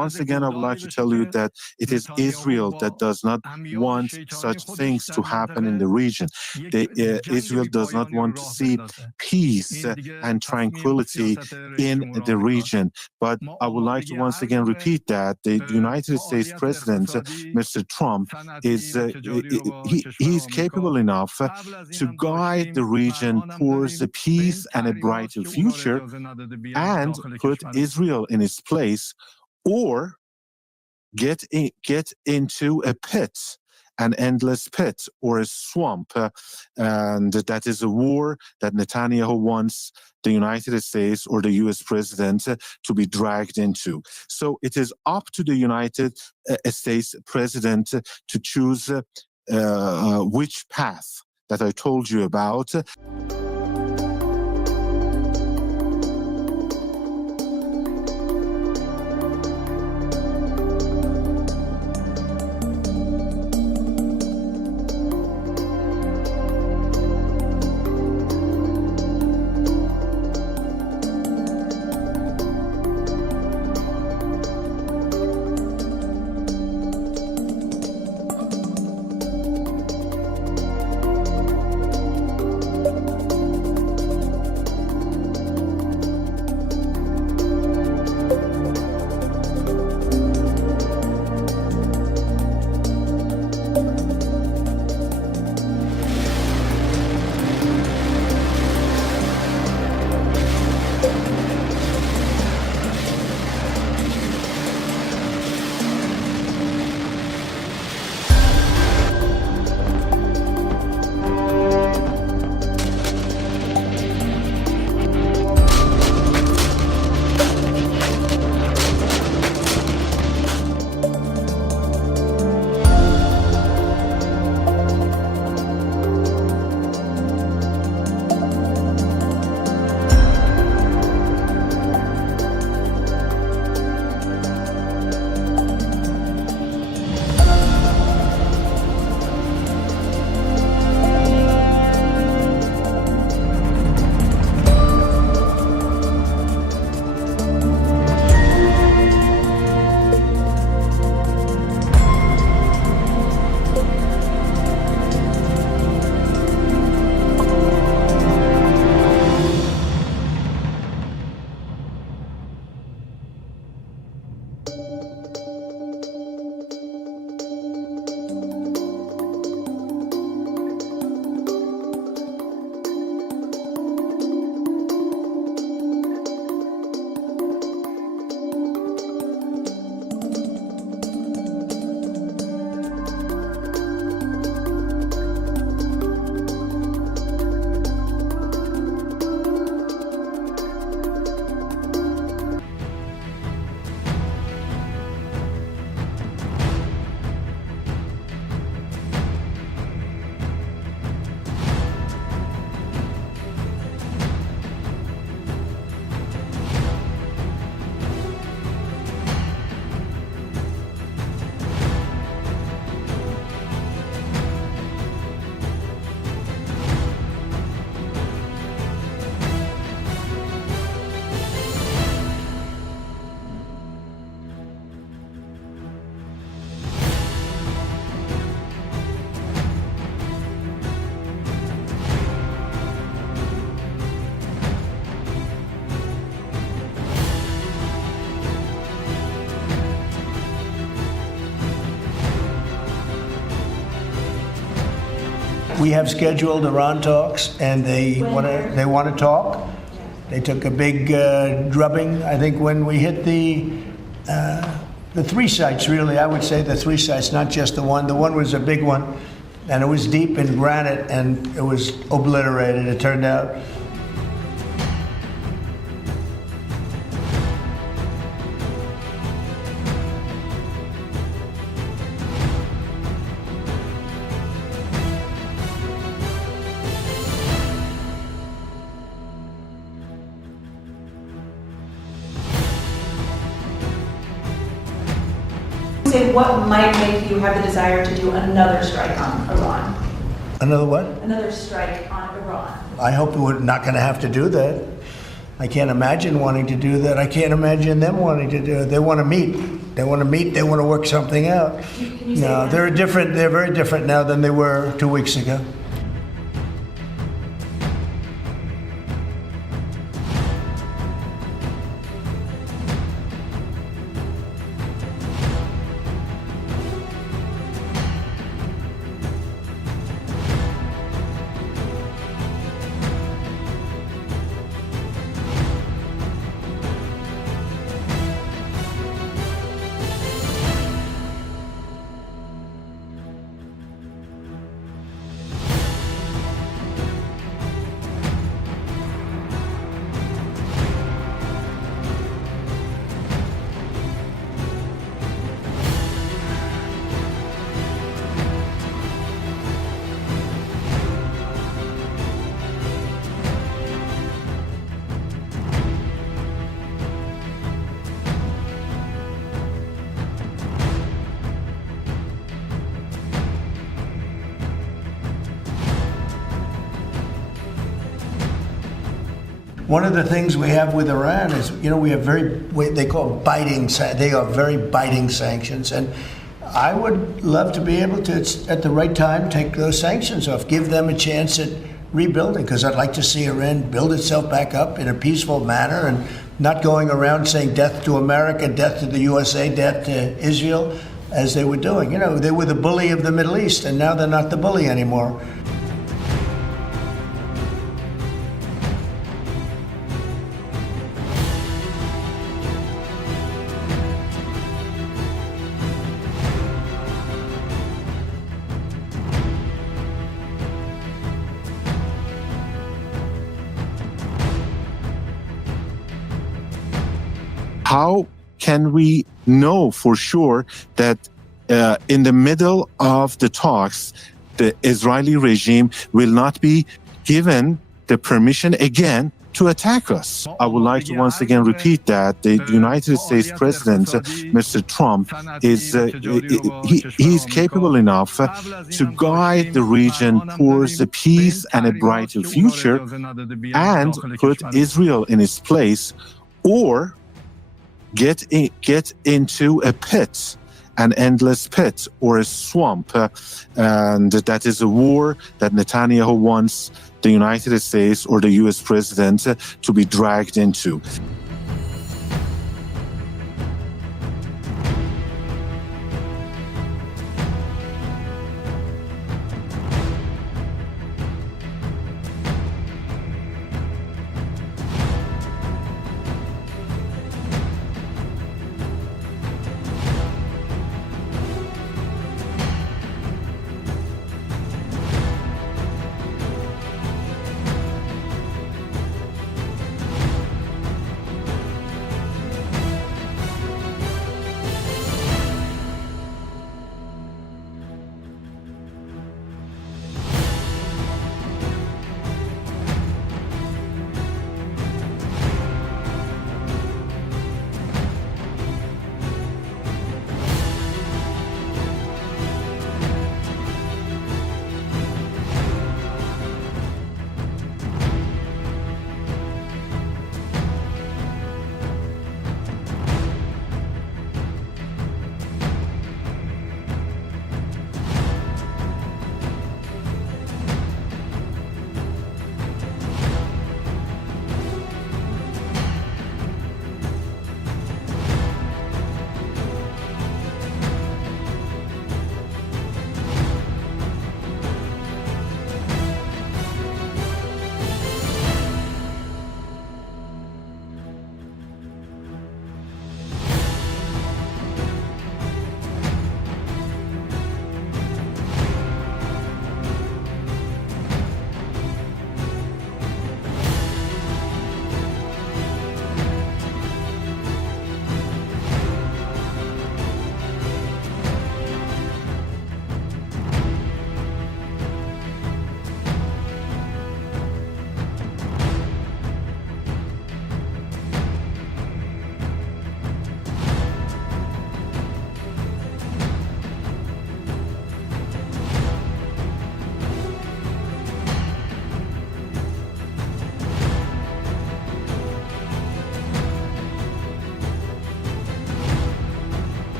once again, I would like to tell you that it is Israel that does not want such things to happen in the region. Israel does not want to see peace and tranquility in the region. But I would like to once again repeat that the United States President, Mr. Trump, is he's capable enough to guide the region towards a peace and a brighter future and put Israel in its place, or get into a pit, an endless pit or a swamp. And that is a war that Netanyahu wants the United States or the US president to be dragged into. So it is up to the United States president to choose which path that I told you about. We have scheduled Iran talks, and they want to talk. They took a big drubbing, I think, when we hit the three sites. Really, I would say the three sites, not just the one. The one was a big one, and it was deep in granite, and it was obliterated. It turned out. Say what might make you have the desire to do another strike on Iran? Another what? Another strike on Iran. I hope we're not going to have to do that. I can't imagine wanting to do that. I can't imagine them wanting to do it. They want to meet. They want to meet. They want to work something out. Can you say No, that? they're different. They're very different now than they were 2 weeks ago. One of the things we have with Iran is, we have they call they are very biting sanctions. And I would love to be able to, at the right time, take those sanctions off, give them a chance at rebuilding, because I'd like to see Iran build itself back up in a peaceful manner and not going around saying death to America, death to the USA, death to Israel, as they were doing. They were the bully of the Middle East, and now they're not the bully anymore. How can we know for sure that in the middle of the talks, the Israeli regime will not be given the permission again to attack us? I would like to once again repeat that the United States President, Mr. Trump, he is capable enough to guide the region towards a peace and a brighter future and put Israel in its place, or get into a pit, an endless pit or a swamp. And that is a war that Netanyahu wants the United States or the US president to be dragged into.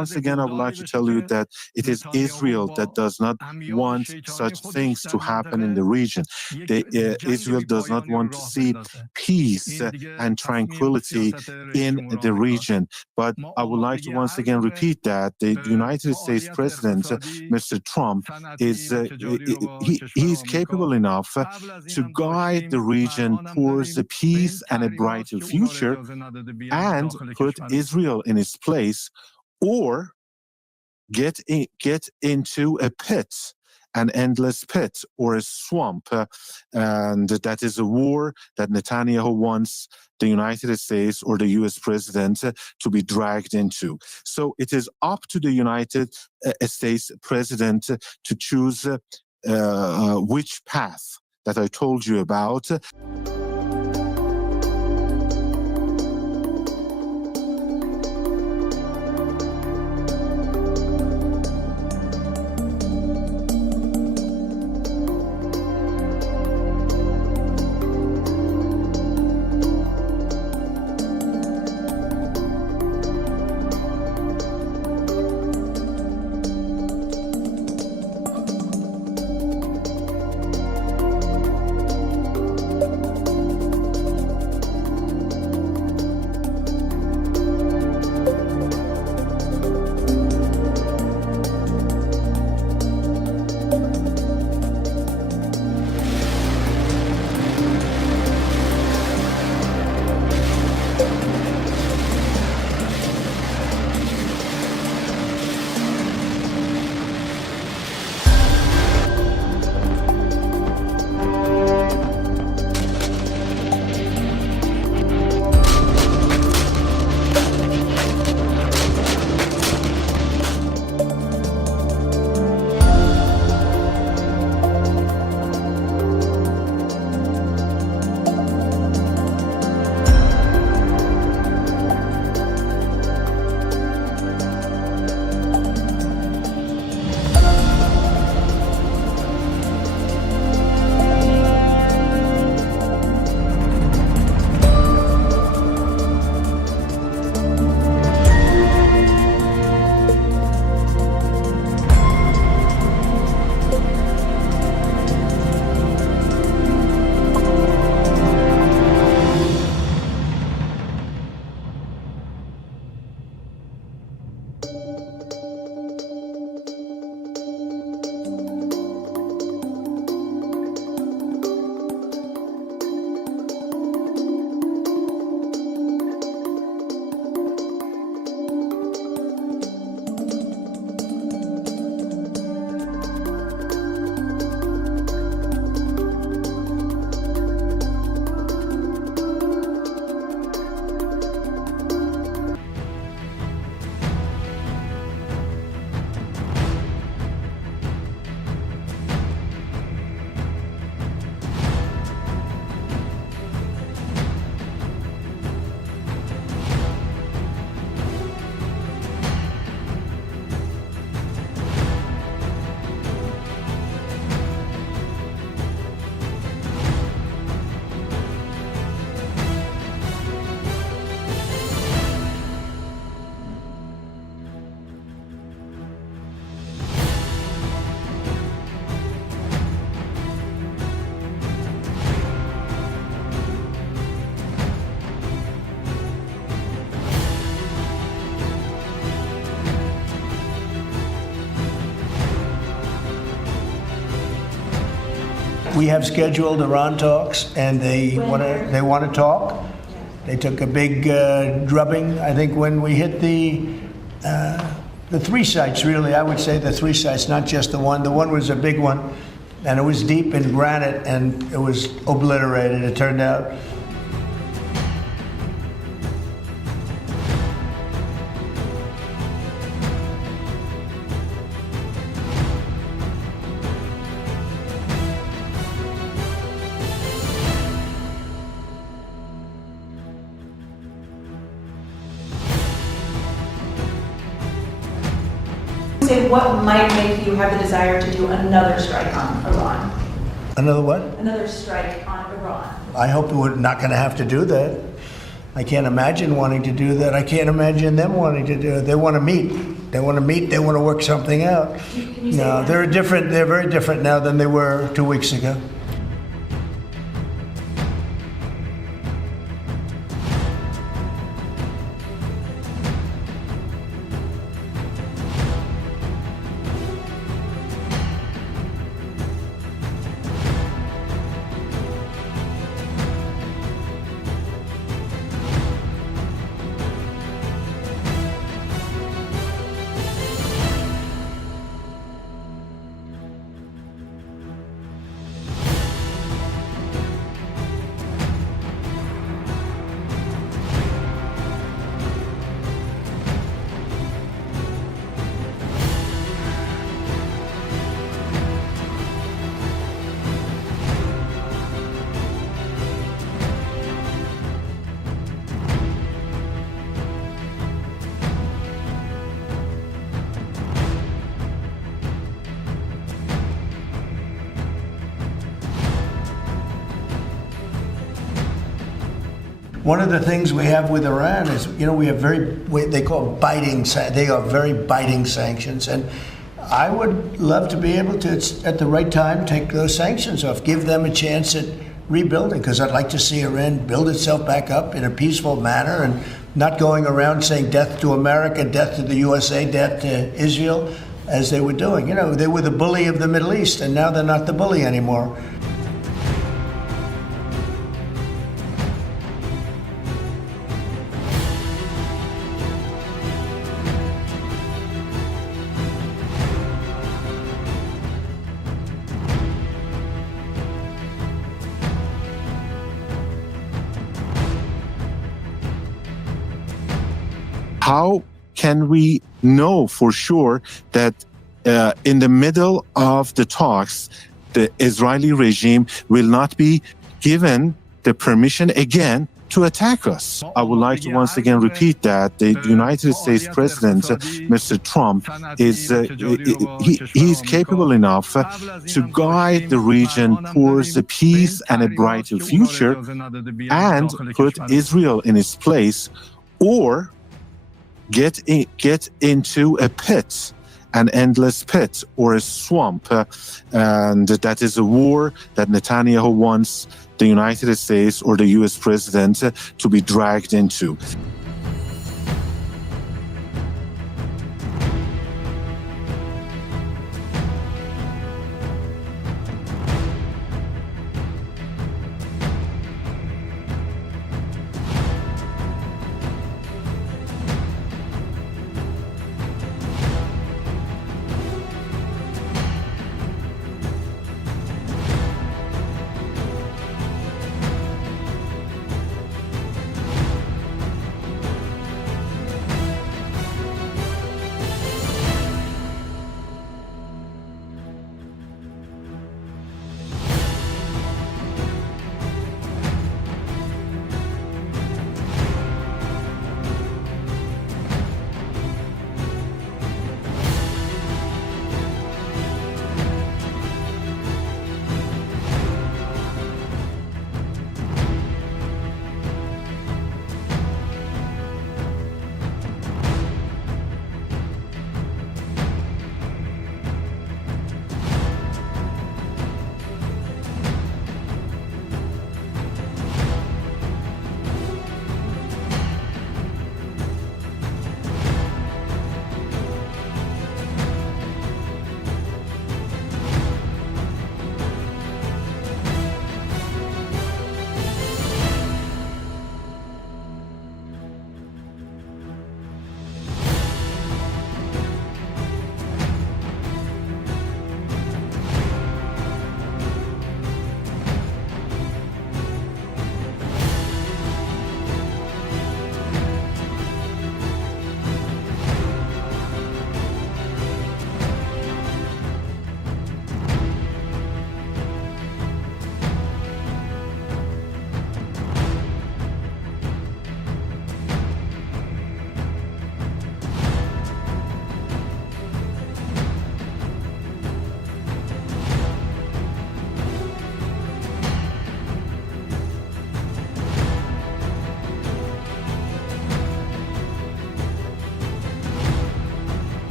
once again, I would like to tell you that it is Israel that does not want such things to happen in the region. Israel does not want to see peace and tranquility in the region. But I would like to once again repeat that the United States President, Mr. Trump, he's capable enough to guide the region towards the peace and a brighter future and put Israel in its place, or get into a pit, an endless pit or a swamp. And that is a war that Netanyahu wants the United States or the US president to be dragged into. So it is up to the United States president to choose which path that I told you about. We have scheduled Iran talks, and they want to talk. They took a big drubbing. I think when we hit the three sites, really, I would say the three sites, not just the one. The one was a big one, and it was deep in granite, and it was obliterated, it turned out. What might make you have the desire to do another strike on Iran? Another what? Another strike on Iran. I hope we're not going to have to do that. I can't imagine wanting to do that. I can't imagine them wanting to do it. They want to meet. They want to meet. They want to work something out. Can you say No, that? they're different. They're very different now than they were 2 weeks ago. One of the things we have with Iran is, we have they call they are very biting sanctions. And I would love to be able to, at the right time, take those sanctions off, give them a chance at rebuilding, because I'd like to see Iran build itself back up in a peaceful manner and not going around saying death to America, death to the USA, death to Israel, as they were doing. They were the bully of the Middle East, and now they're not the bully anymore. How can we know for sure that in the middle of the talks, the Israeli regime will not be given the permission again to attack us? I would like to once again repeat that the United States President, Mr. Trump, he is capable enough to guide the region towards a peace and a brighter future and put Israel in its place, or get into a pit, an endless pit or a swamp. And that is a war that Netanyahu wants the United States or the US president to be dragged into.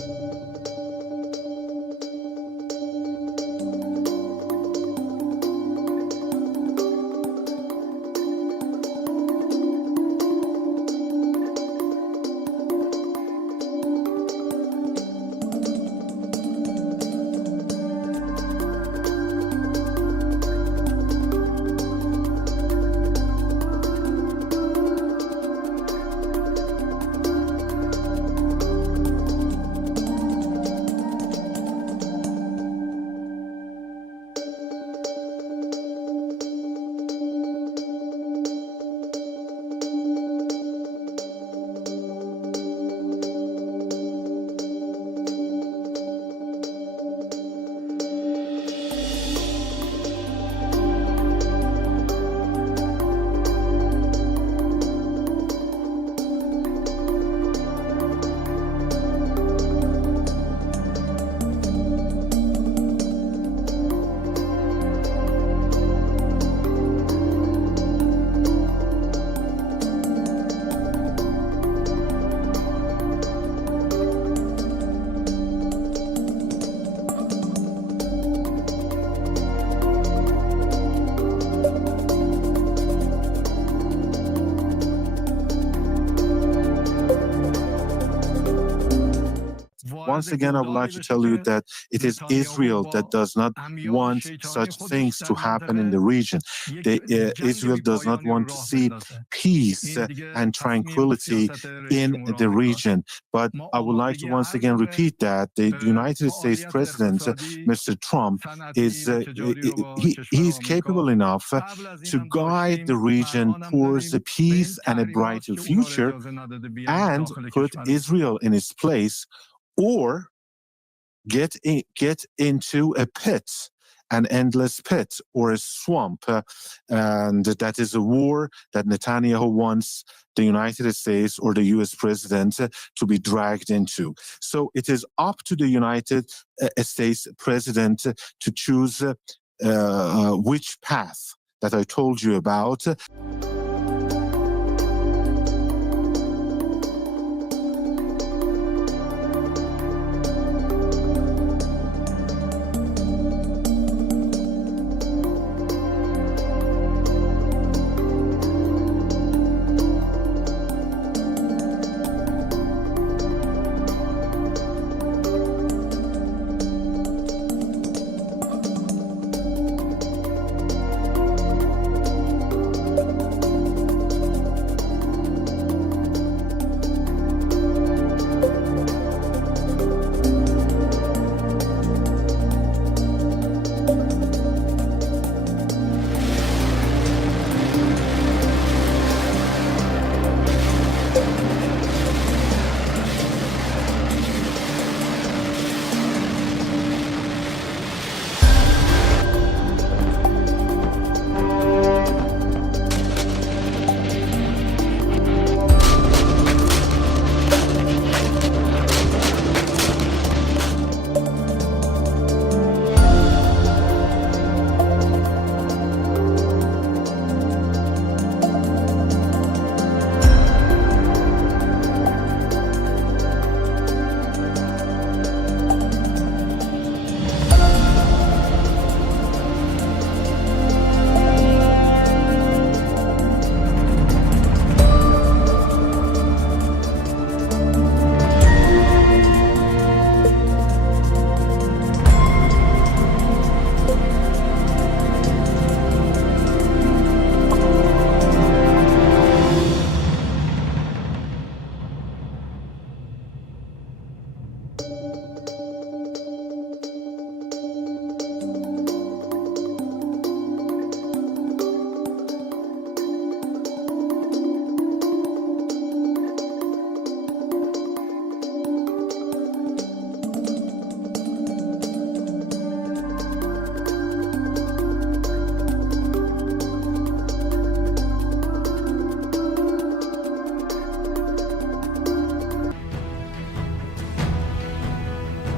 Once again, I would like to tell you that it is Israel that does not want such things to happen in the region. Israel does not want to see peace and tranquility in the region. But I would like to once again repeat that the United States President, Mr. Trump, he's capable enough to guide the region towards a peace and a brighter future and put Israel in its place, or get into a pit, an endless pit or a swamp. And that is a war that Netanyahu wants the United States or the US president to be dragged into. So it is up to the United States president to choose which path that I told you about.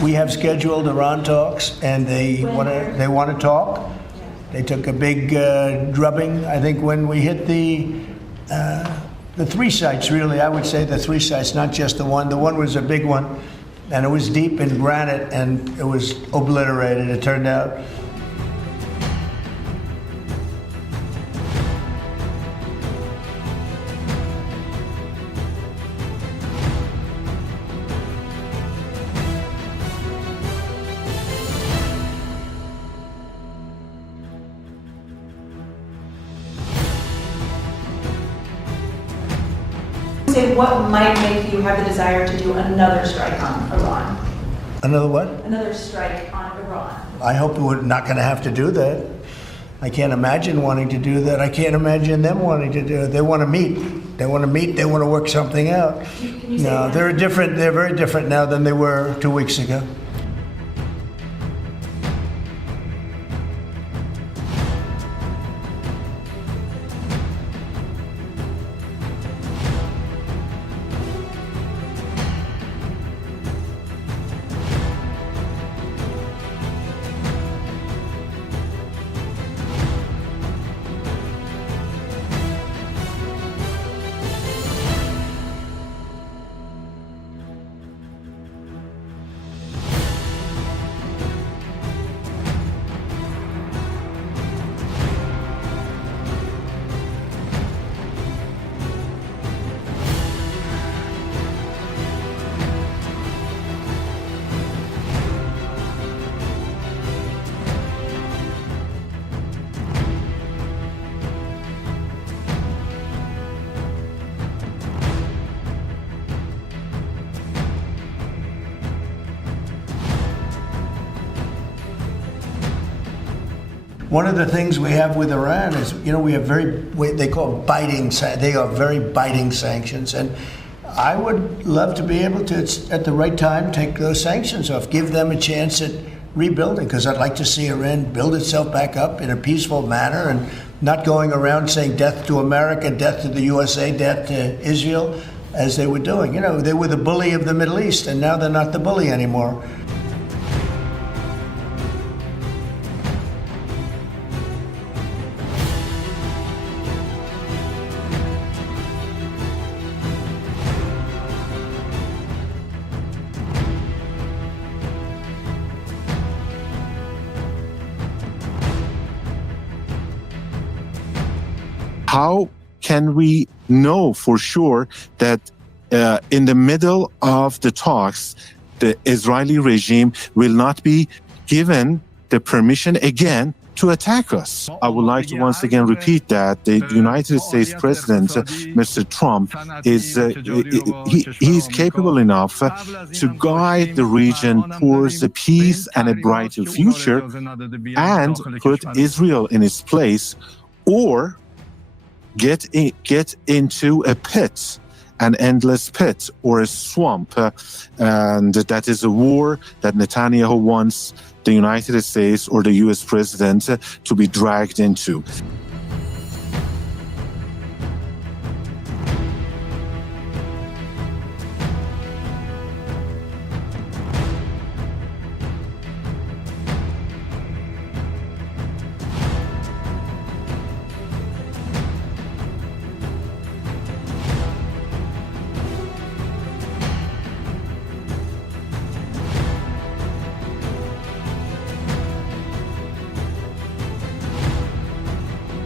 We have scheduled Iran talks, and they want to talk. They took a big drubbing. I think when we hit the three sites, really, I would say the three sites, not just the one. The one was a big one, and it was deep in granite, and it was obliterated, it turned out. Say what might make you have the desire to do another strike on Iran? Another what? Another strike on Iran. I hope we're not going to have to do that. I can't imagine wanting to do that. I can't imagine them wanting to do it. They want to meet. They want to meet. They want to work something out. Can you say No, that? they're different. They're very different now than they were 2 weeks ago. One of the things we have with Iran is, we have they call they are very biting sanctions. And I would love to be able to, at the right time, take those sanctions off, give them a chance at rebuilding, because I'd like to see Iran build itself back up in a peaceful manner and not going around saying death to America, death to the USA, death to Israel, as they were doing. They were the bully of the Middle East, and now they're not the bully anymore. How can we know for sure that in the middle of the talks, the Israeli regime will not be given the permission again to attack us? I would like to once again repeat that the United States President, Mr. Trump, he's capable enough to guide the region towards a peace and a brighter future and put Israel in its place, or get into a pit, an endless pit or a swamp. And that is a war that Netanyahu wants the United States or the US president to be dragged into.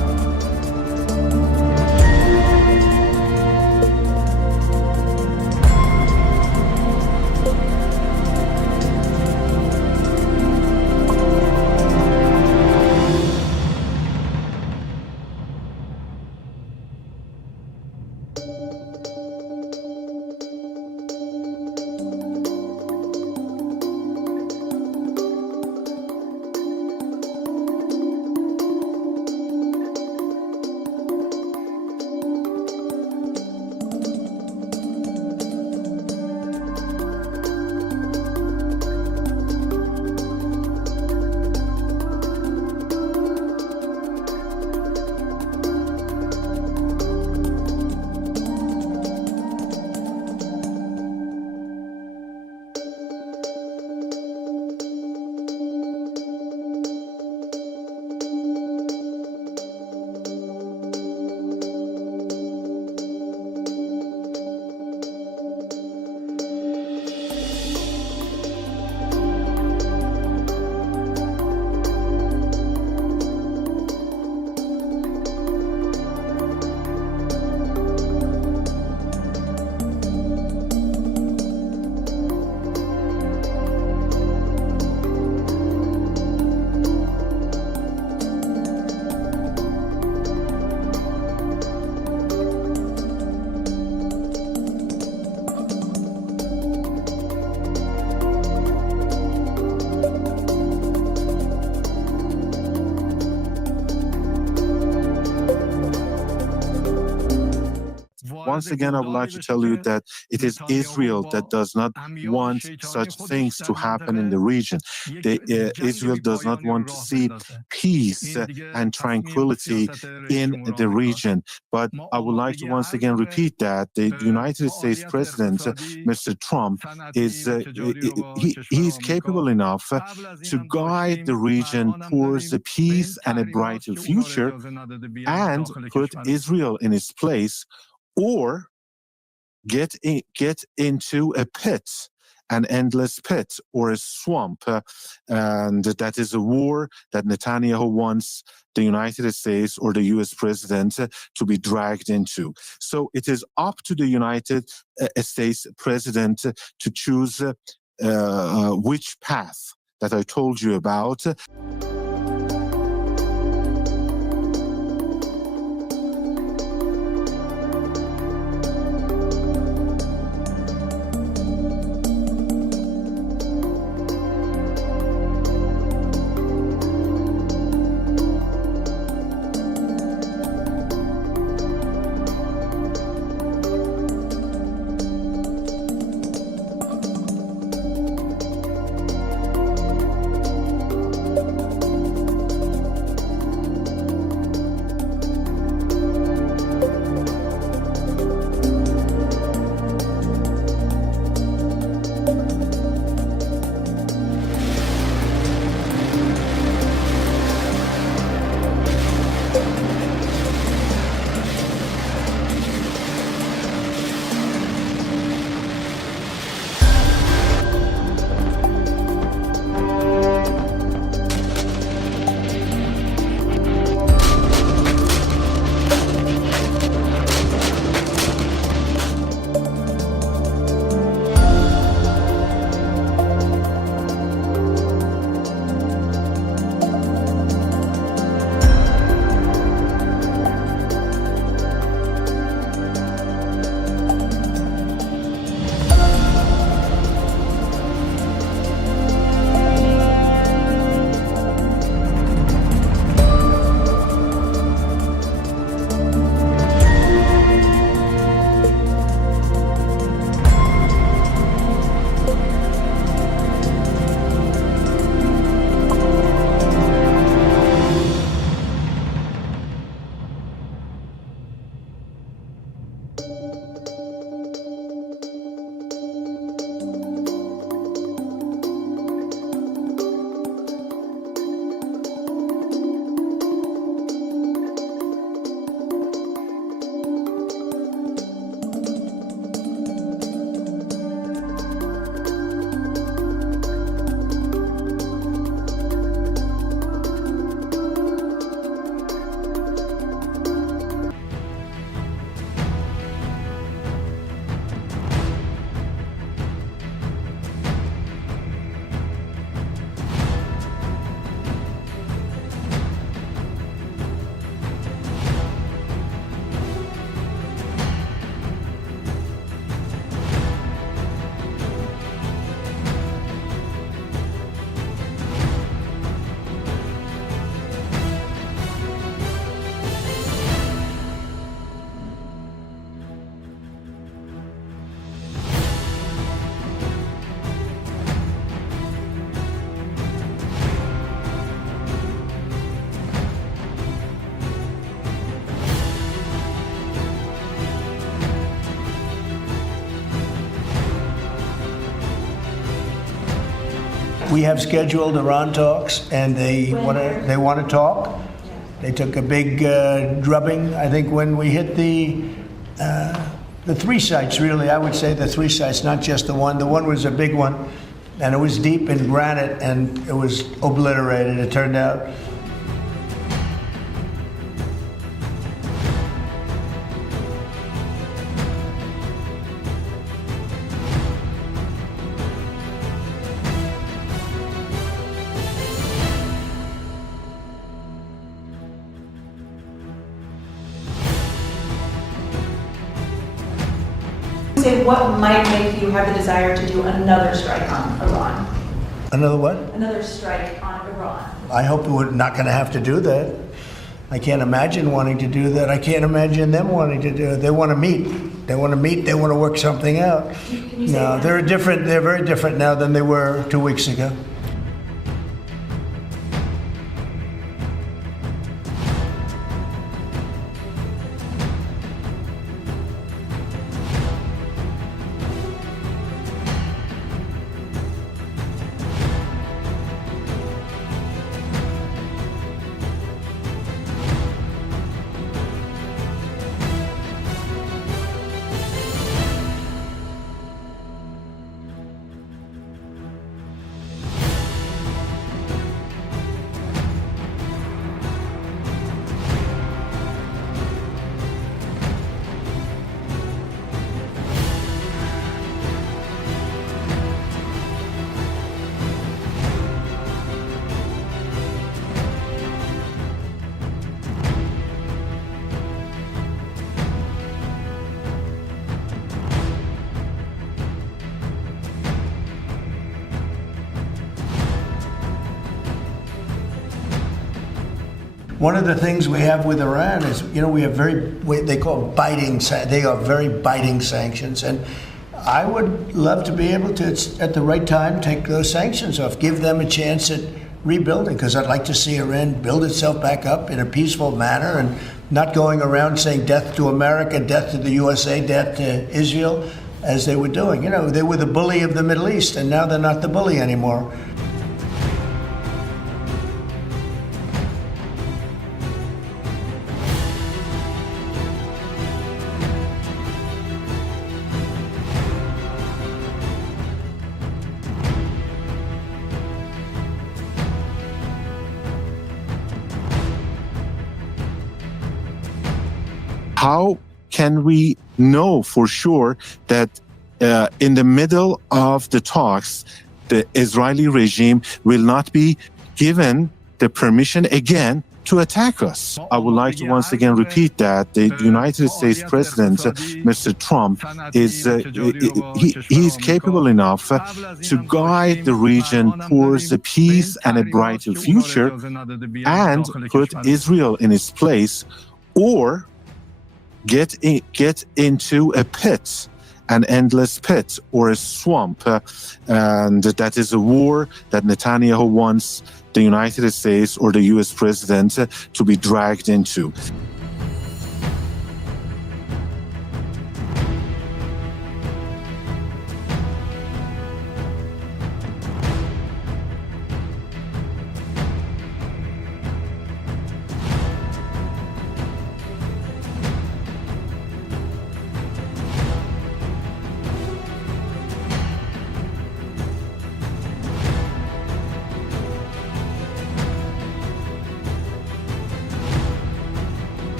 once again, I would like to tell you that it is Israel that does not want such things to happen in the region. Israel does not want to see peace and tranquility in the region. But I would like to once again repeat that the United States President, Mr. Trump, is he's capable enough to guide the region towards a peace and a brighter future and put Israel in its place, or get into a pit, an endless pit or a swamp. And that is a war that Netanyahu wants the United States or the US president to be dragged into. So it is up to the United States president to choose which path that I told you about. We have scheduled Iran talks, and they want to talk. They took a big drubbing, I think, when we hit the three sites. Really, I would say the three sites, not just the one. The one was a big one, and it was deep in granite, and it was obliterated. It turned out. Say what might make you have the desire to do another strike on Iran? Another what? Another strike on Iran. I hope we're not going to have to do that. I can't imagine wanting to do that. I can't imagine them wanting to do it. They want to meet. They want to meet. They want to work something out. Can you say No, that? they're different. They're very different now than they were 2 weeks ago. One of the things we have with Iran is, we have they call they are very biting sanctions. And I would love to be able to, at the right time, take those sanctions off, give them a chance at rebuilding, because I'd like to see Iran build itself back up in a peaceful manner and not going around saying death to America, death to the USA, death to Israel, as they were doing. They were the bully of the Middle East, and now they're not the bully anymore. How can we know for sure that in the middle of the talks, the Israeli regime will not be given the permission again to attack us? I would like to once again repeat that the United States President, Mr. Trump, he is capable enough to guide the region towards a peace and a brighter future and put Israel in its place, or get into a pit, an endless pit or a swamp. And that is a war that Netanyahu wants the United States or the US president to be dragged into.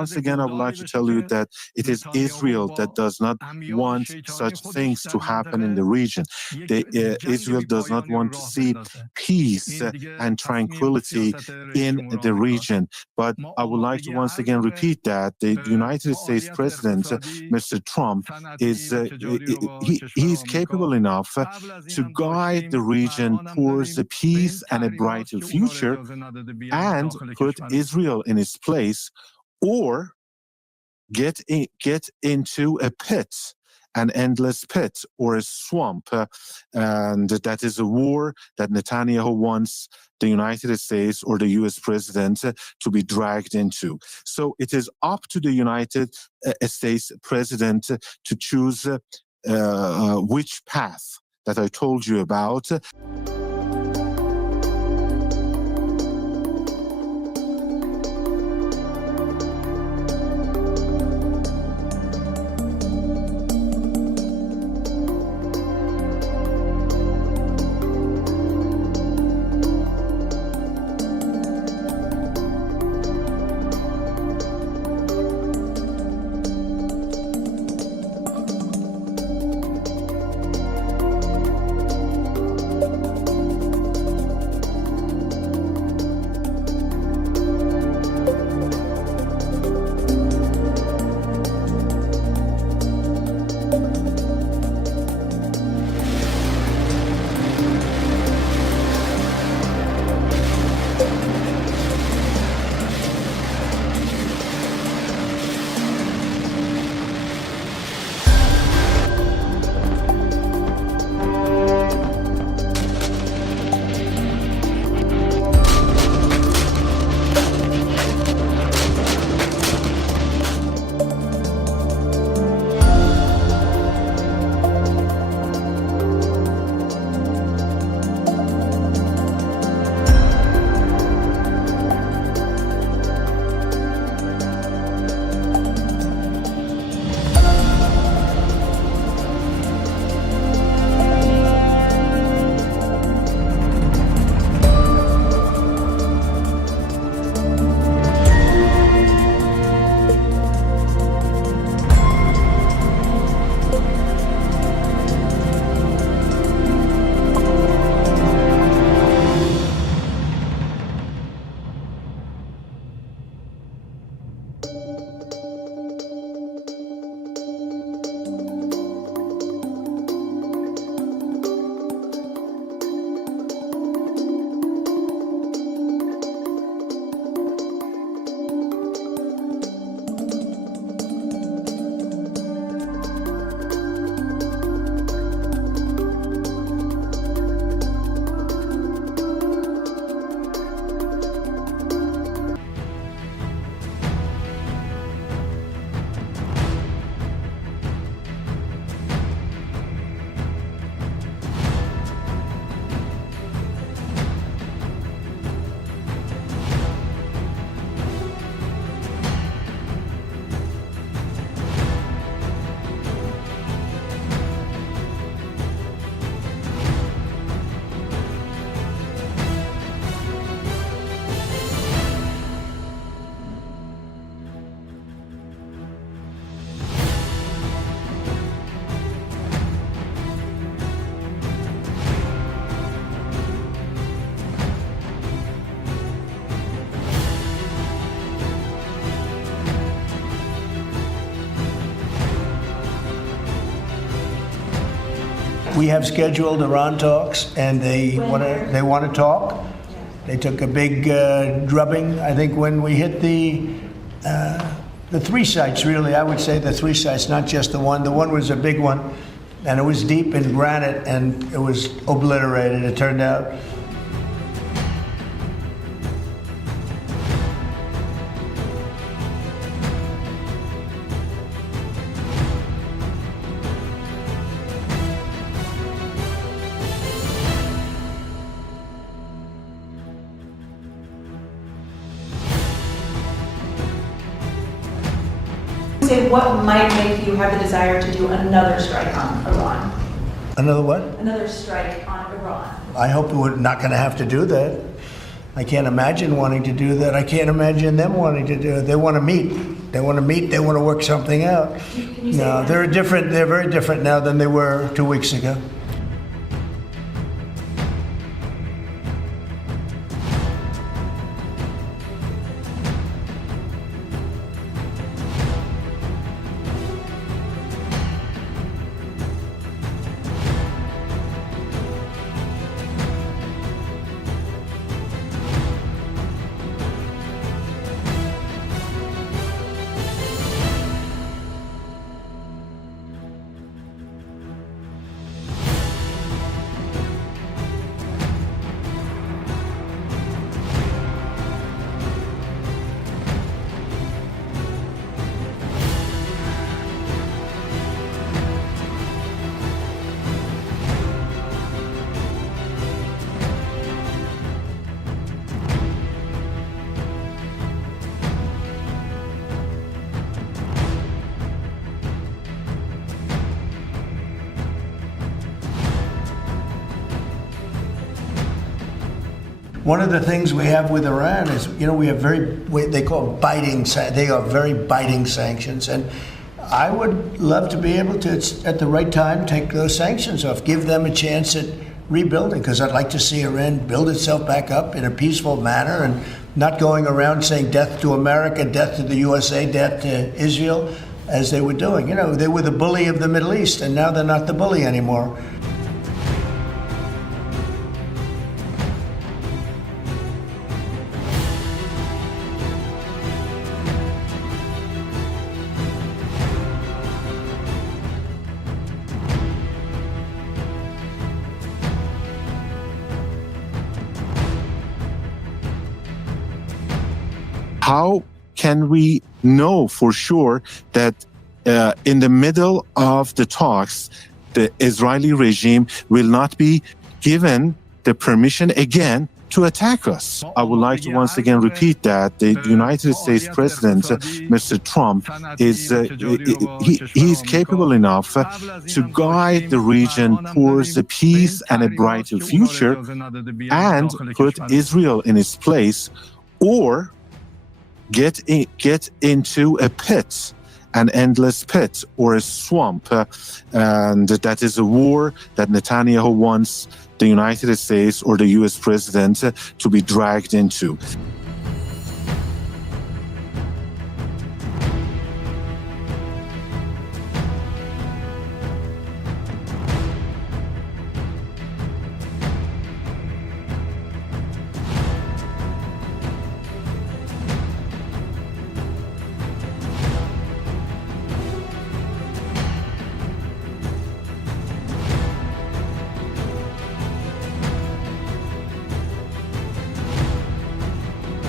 once again, I would like to tell you that it is Israel that does not want such things to happen in the region. Israel does not want to see peace and tranquility in the region. But I would like to once again repeat that the United States President, Mr. Trump, he's capable enough to guide the region towards a peace and a brighter future and put Israel in its place, or get into a pit, an endless pit or a swamp. And that is a war that Netanyahu wants the United States or the US president to be dragged into. So it is up to the United States president to choose which path that I told you about. We have scheduled Iran talks, and they want to talk. They took a big drubbing, I think, when we hit the three sites. Really, I would say the three sites, not just the one. The one was a big one, and it was deep in granite, and it was obliterated. It turned out. What might make you have the desire to do another strike on Iran? Another what? Another strike on Iran. I hope we're not going to have to do that. I can't imagine wanting to do that. I can't imagine them wanting to do it. They want to meet. They want to meet. They want to work something out. Can you say No, that? they're different. They're very different now than they were 2 weeks ago. One of the things we have with Iran is, we have they call they are very biting sanctions. And I would love to be able to, at the right time, take those sanctions off, give them a chance at rebuilding, because I'd like to see Iran build itself back up in a peaceful manner and not going around saying death to America, death to the USA, death to Israel, as they were doing. They were the bully of the Middle East, and now they're not the bully anymore. How can we know for sure that in the middle of the talks, the Israeli regime will not be given the permission again to attack us? I would like to once again repeat that the United States President, Mr. Trump, he is capable enough to guide the region towards a peace and a brighter future and put Israel in its place, or get into a pit, an endless pit or a swamp. And that is a war that Netanyahu wants the United States or the US president to be dragged into.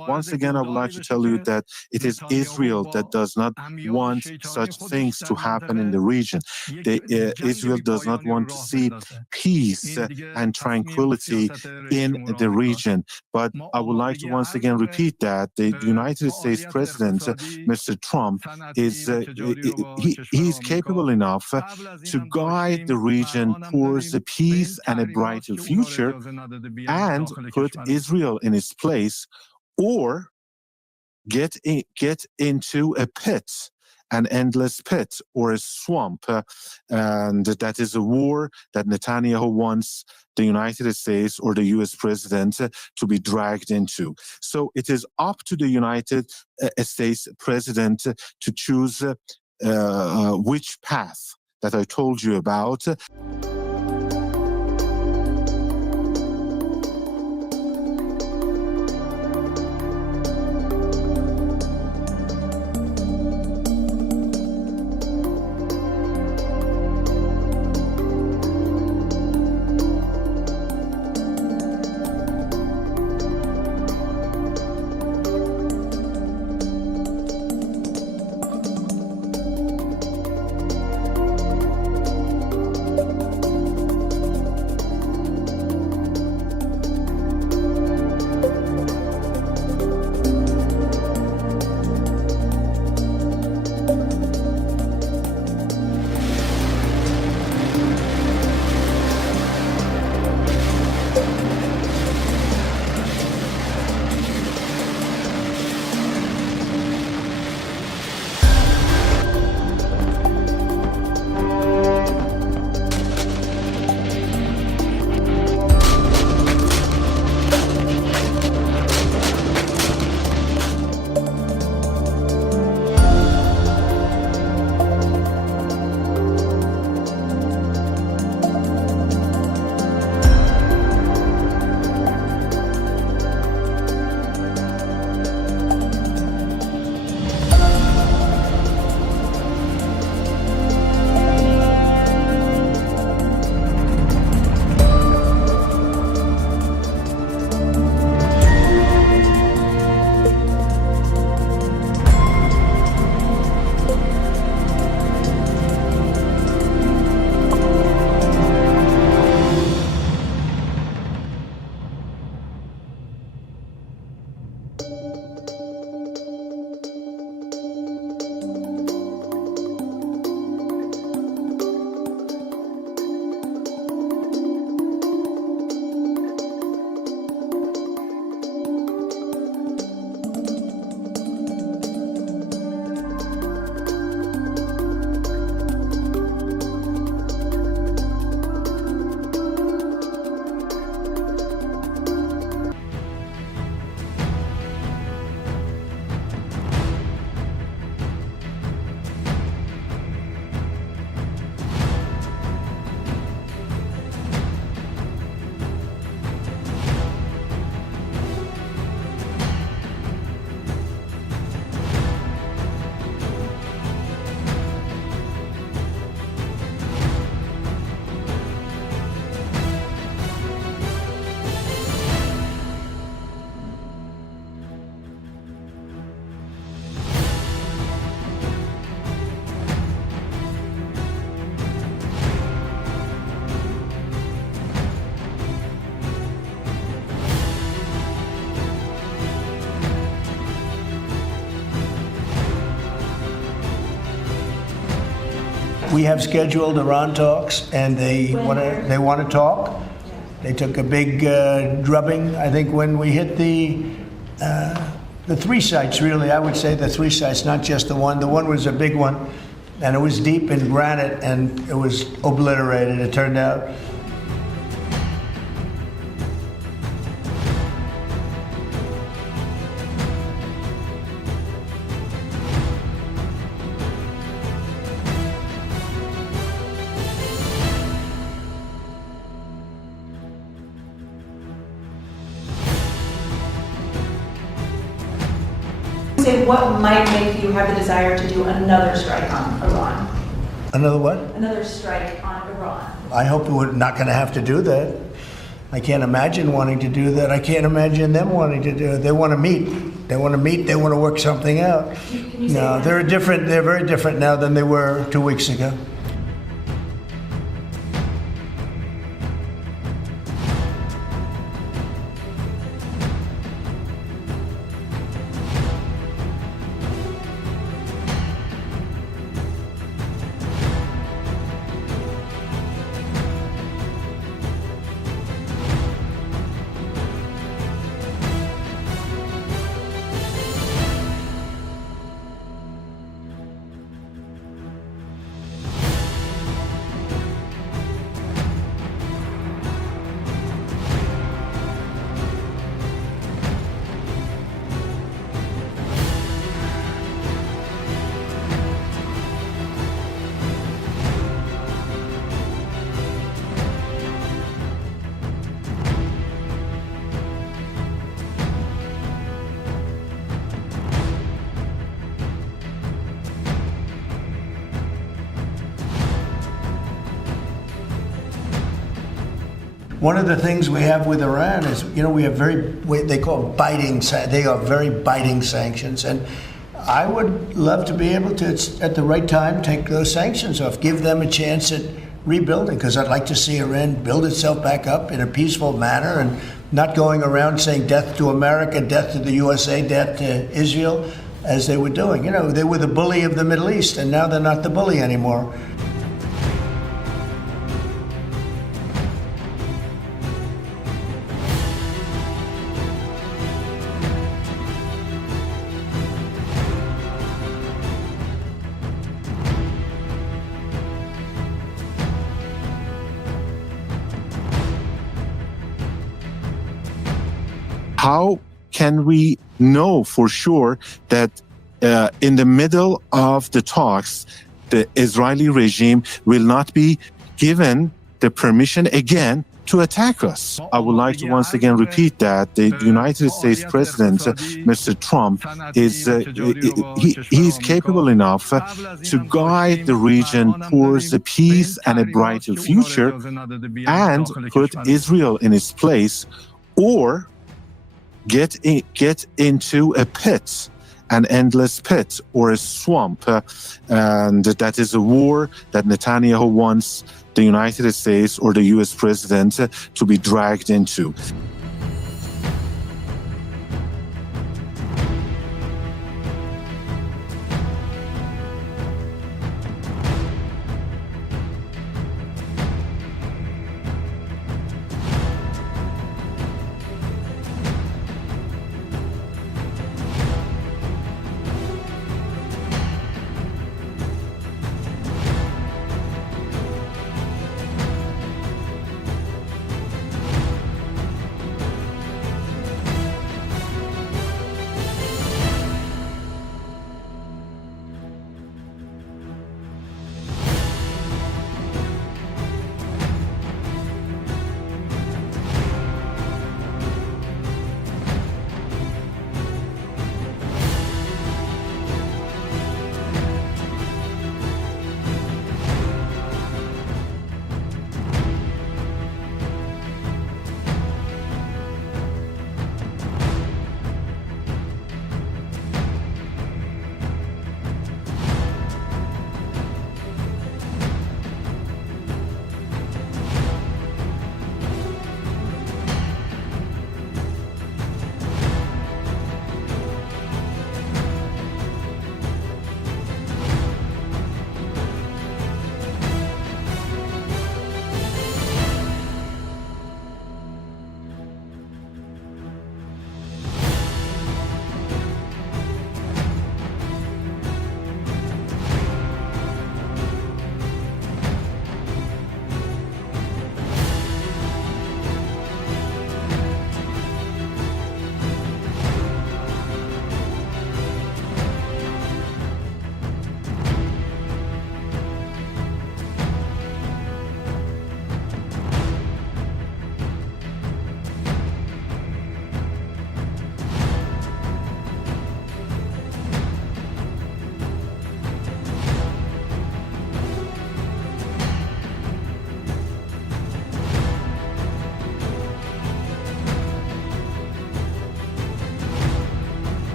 once again, I would like to tell you that it is Israel that does not want such things to happen in the region. Israel does not want to see peace and tranquility in the region. But I would like to once again repeat that the United States President, Mr. Trump, he's capable enough to guide the region towards a peace and a brighter future and put Israel in its place, or get into a pit, an endless pit or a swamp. And that is a war that Netanyahu wants the United States or the US president to be dragged into. So it is up to the United States president to choose which path that I told you about. We have scheduled Iran talks, and they want to talk. They took a big drubbing. I think when we hit the three sites, really, I would say the three sites, not just the one. The one was a big one, and it was deep in granite, and it was obliterated, it turned out. Say what might make you have the desire to do another strike on Iran? Another what? Another strike on Iran. I hope we're not going to have to do that. I can't imagine wanting to do that. I can't imagine them wanting to do it. They want to meet. They want to meet. They want to work something out. Can you say No, that? they're different. They're very different now than they were 2 weeks ago. One of the things we have with Iran is, we have they call they are very biting sanctions. And I would love to be able to, at the right time, take those sanctions off, give them a chance at rebuilding, because I'd like to see Iran build itself back up in a peaceful manner and not going around saying death to America, death to the USA, death to Israel, as they were doing. They were the bully of the Middle East, and now they're not the bully anymore. How can we know for sure that in the middle of the talks, the Israeli regime will not be given the permission again to attack us? I would like to once again repeat that the United States President, Mr. Trump, he's capable enough to guide the region towards a peace and a brighter future and put Israel in its place, or get into a pit, an endless pit or a swamp. And that is a war that Netanyahu wants the United States or the US president to be dragged into.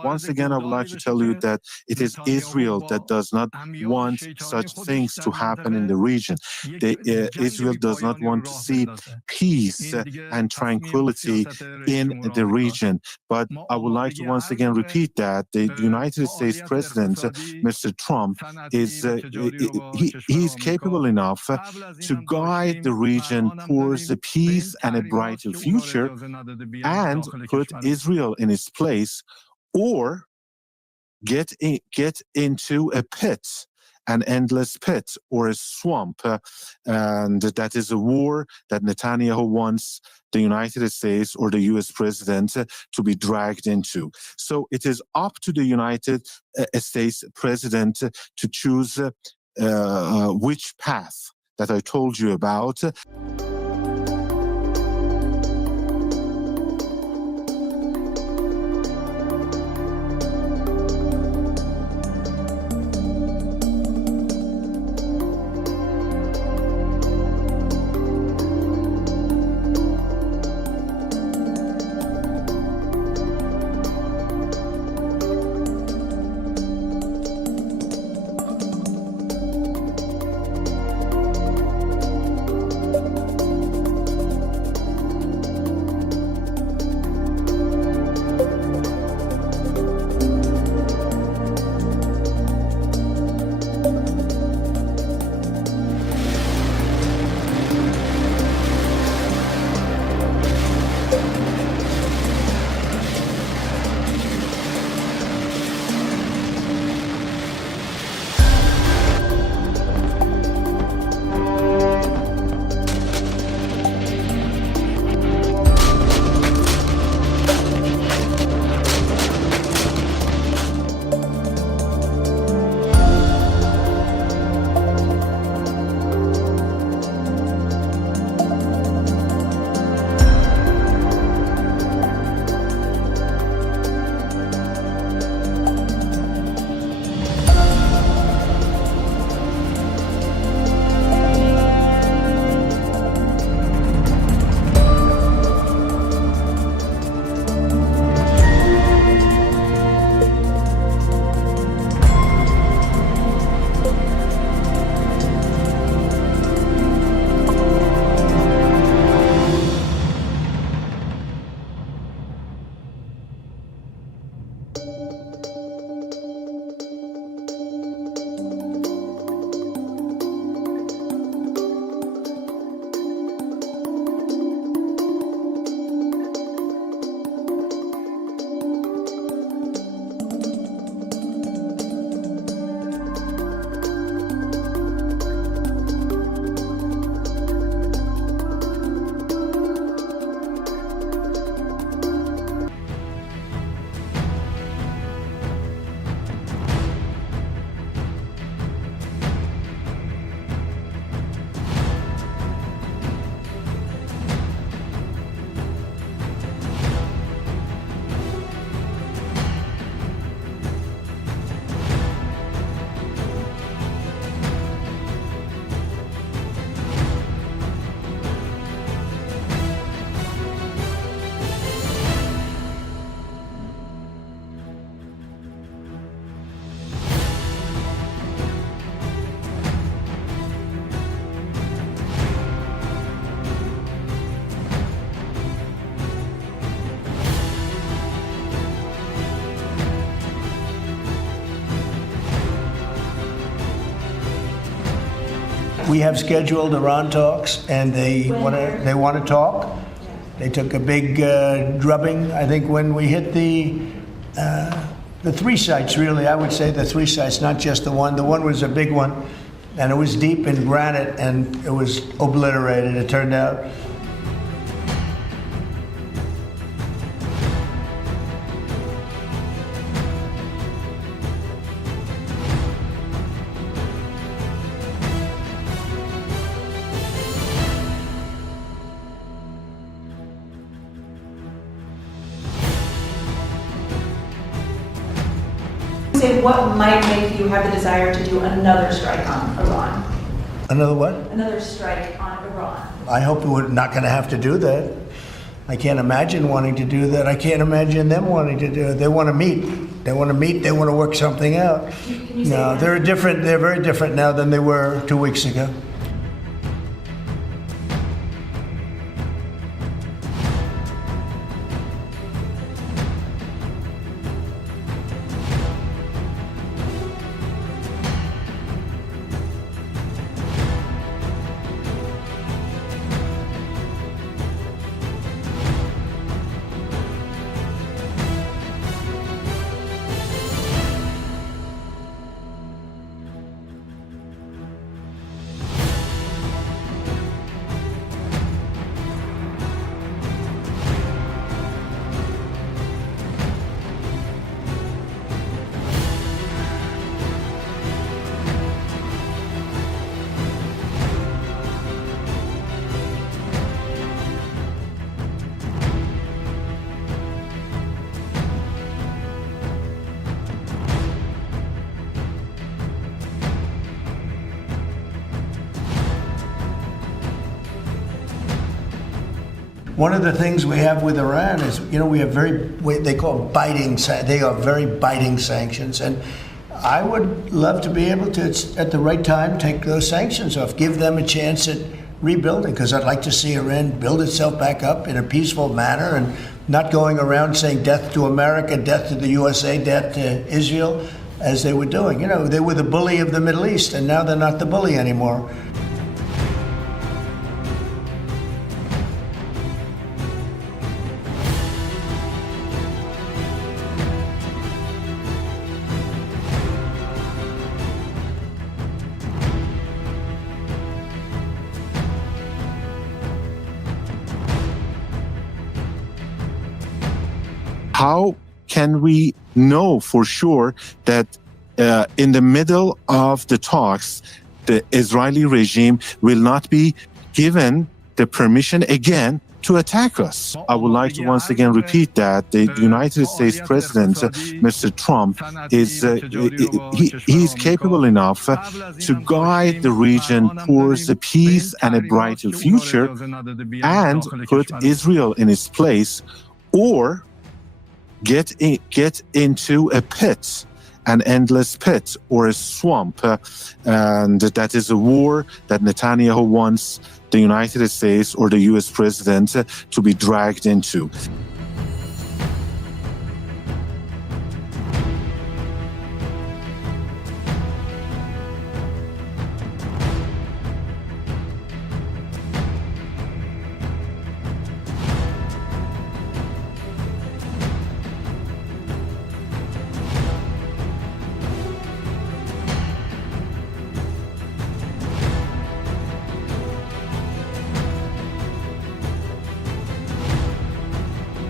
once again, I would like to tell you that it is Israel that does not want such things to happen in the region. Israel does not want to see peace and tranquility in the region. But I would like to once again repeat that the United States President, Mr. Trump, is he's capable enough to guide the region towards the peace and a brighter future and put Israel in its place, or get into a pit, an endless pit or a swamp. And that is a war that Netanyahu wants the United States or the US president to be dragged into. So it is up to the United States president to choose which path that I told you about. We have scheduled Iran talks, and they want to talk. They took a big drubbing, I think, when we hit the three sites. Really, I would say the three sites, not just the one. The one was a big one, and it was deep in granite, and it was obliterated, it turned out. Say what might make you have the desire to do another strike on Iran? Another what? Another strike on Iran. I hope we're not going to have to do that. I can't imagine wanting to do that. I can't imagine them wanting to do it. They want to meet. They want to meet. They want to work something out. Can you say No, that? they're different. They're very different now than they were 2 weeks ago. One of the things we have with Iran is, we have they call they are very biting sanctions. And I would love to be able to, at the right time, take those sanctions off, give them a chance at rebuilding, because I'd like to see Iran build itself back up in a peaceful manner and not going around saying death to America, death to the USA, death to Israel, as they were doing. They were the bully of the Middle East, and now they're not the bully anymore. How can we know for sure that in the middle of the talks, the Israeli regime will not be given the permission again to attack us? I would like to once again repeat that the United States President, Mr. Trump, he is capable enough to guide the region towards a peace and a brighter future and put Israel in its place, or get into a pit, an endless pit or a swamp. And that is a war that Netanyahu wants the United States or the US president to be dragged into.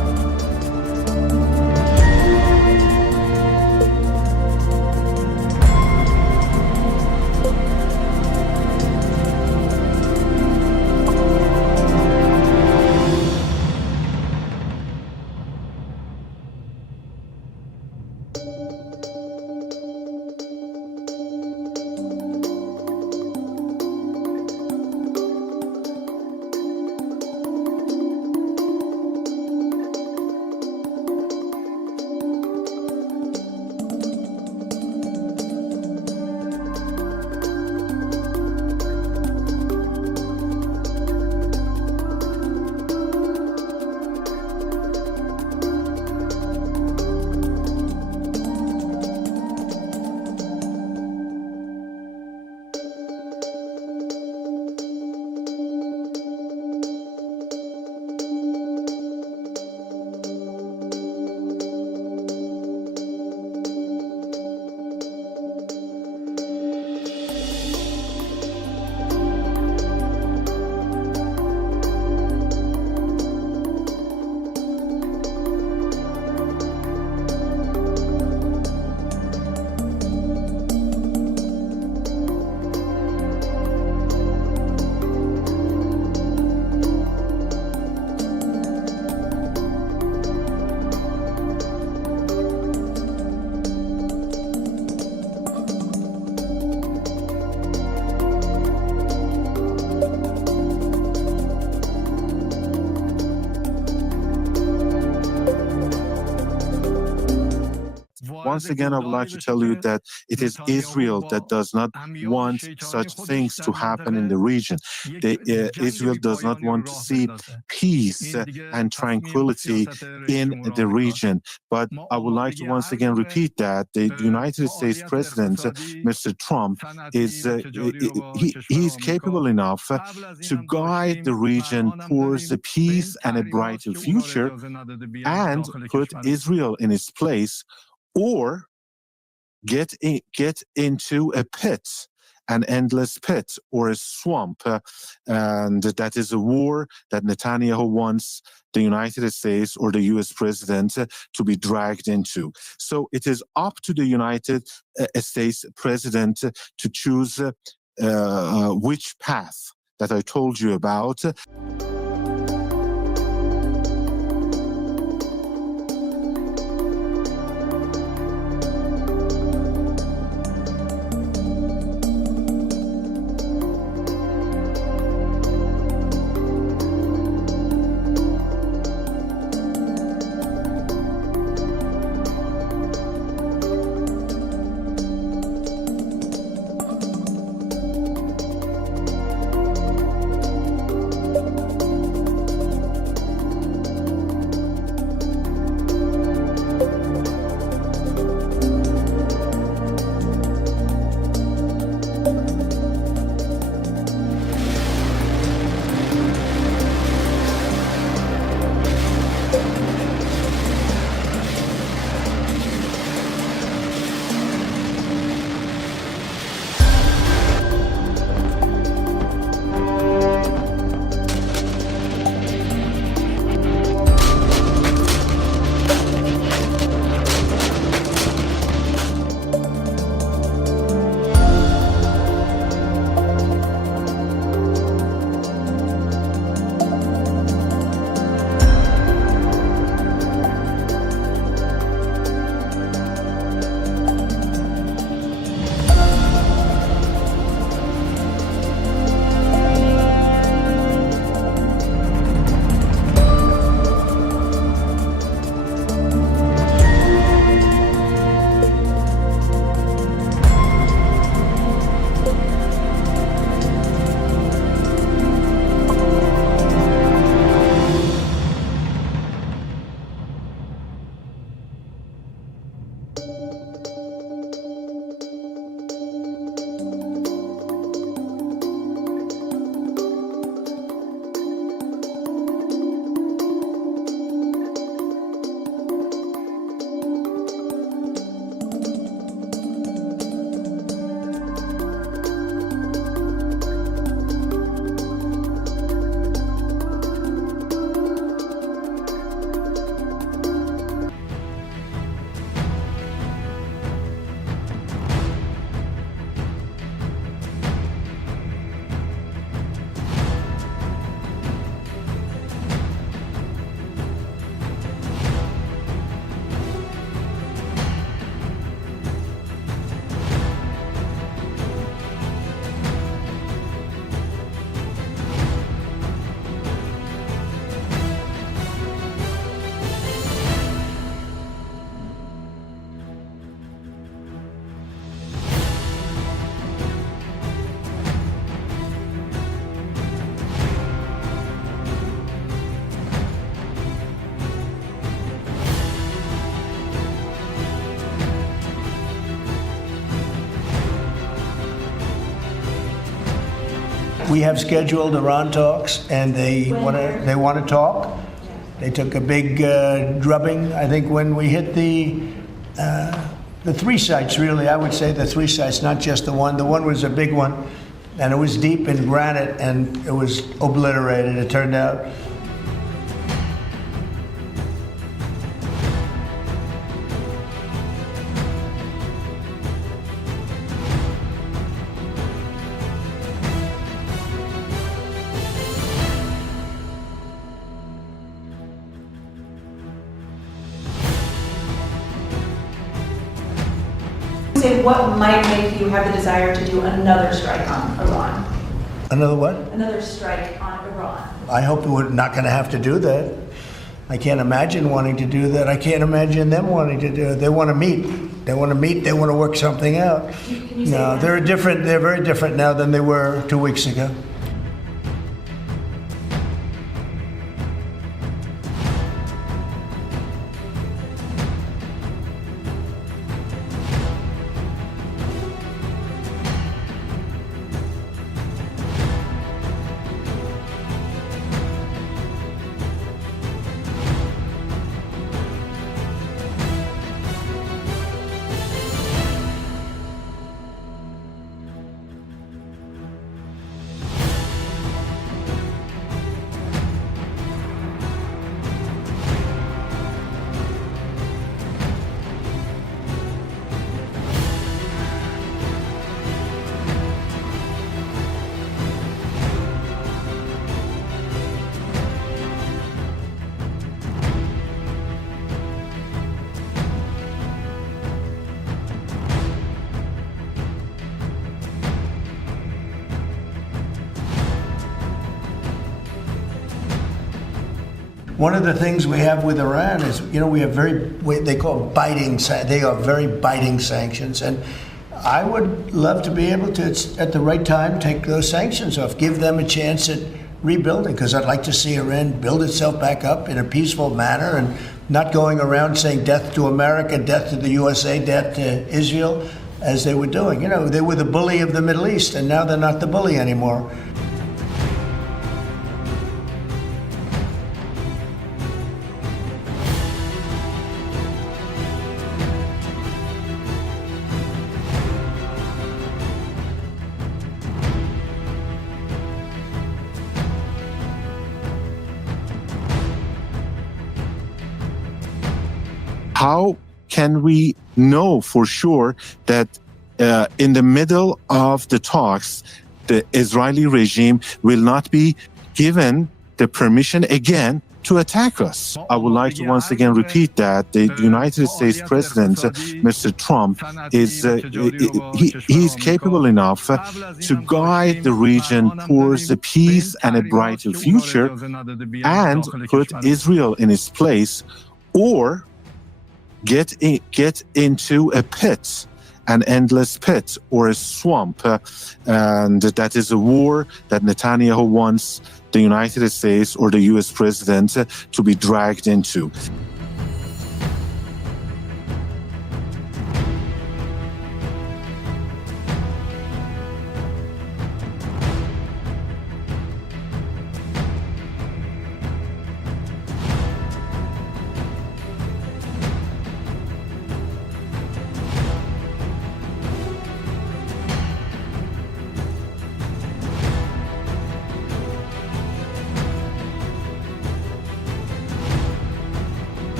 once again, I would like to tell you that it is Israel that does not want such things to happen in the region. Israel does not want to see peace and tranquility in the region. But I would like to once again repeat that the United States President, Mr. Trump, he is capable enough to guide the region towards a peace and a brighter future and put Israel in its place, or get into a pit, an endless pit or a swamp. And that is a war that Netanyahu wants the United States or the US president to be dragged into. So it is up to the United States president to choose which path that I told you about. We have scheduled Iran talks, and they want to talk. They took a big drubbing, I think, when we hit the three sites. Really, I would say the three sites, not just the one. The one was a big one, and it was deep in granite, and it was obliterated. It turned out. Say what might make you have the desire to do another strike on Iran? Another what? Another strike on Iran. I hope we're not going to have to do that. I can't imagine wanting to do that. I can't imagine them wanting to do it. They want to meet. They want to meet. They want to work something out. Can you say No, that? they're different. They're very different now than they were 2 weeks ago. One of the things we have with Iran is, we have they call they are very biting sanctions. And I would love to be able to, at the right time, take those sanctions off, give them a chance at rebuilding, because I'd like to see Iran build itself back up in a peaceful manner and not going around saying death to America, death to the USA, death to Israel, as they were doing. They were the bully of the Middle East, and now they're not the bully anymore. How can we know for sure that in the middle of the talks, the Israeli regime will not be given the permission again to attack us? I would like to once again repeat that the United States President, Mr. Trump, he is capable enough to guide the region towards a peace and a brighter future and put Israel in its place, or get into a pit, an endless pit or a swamp. And that is a war that Netanyahu wants the United States or the US president to be dragged into.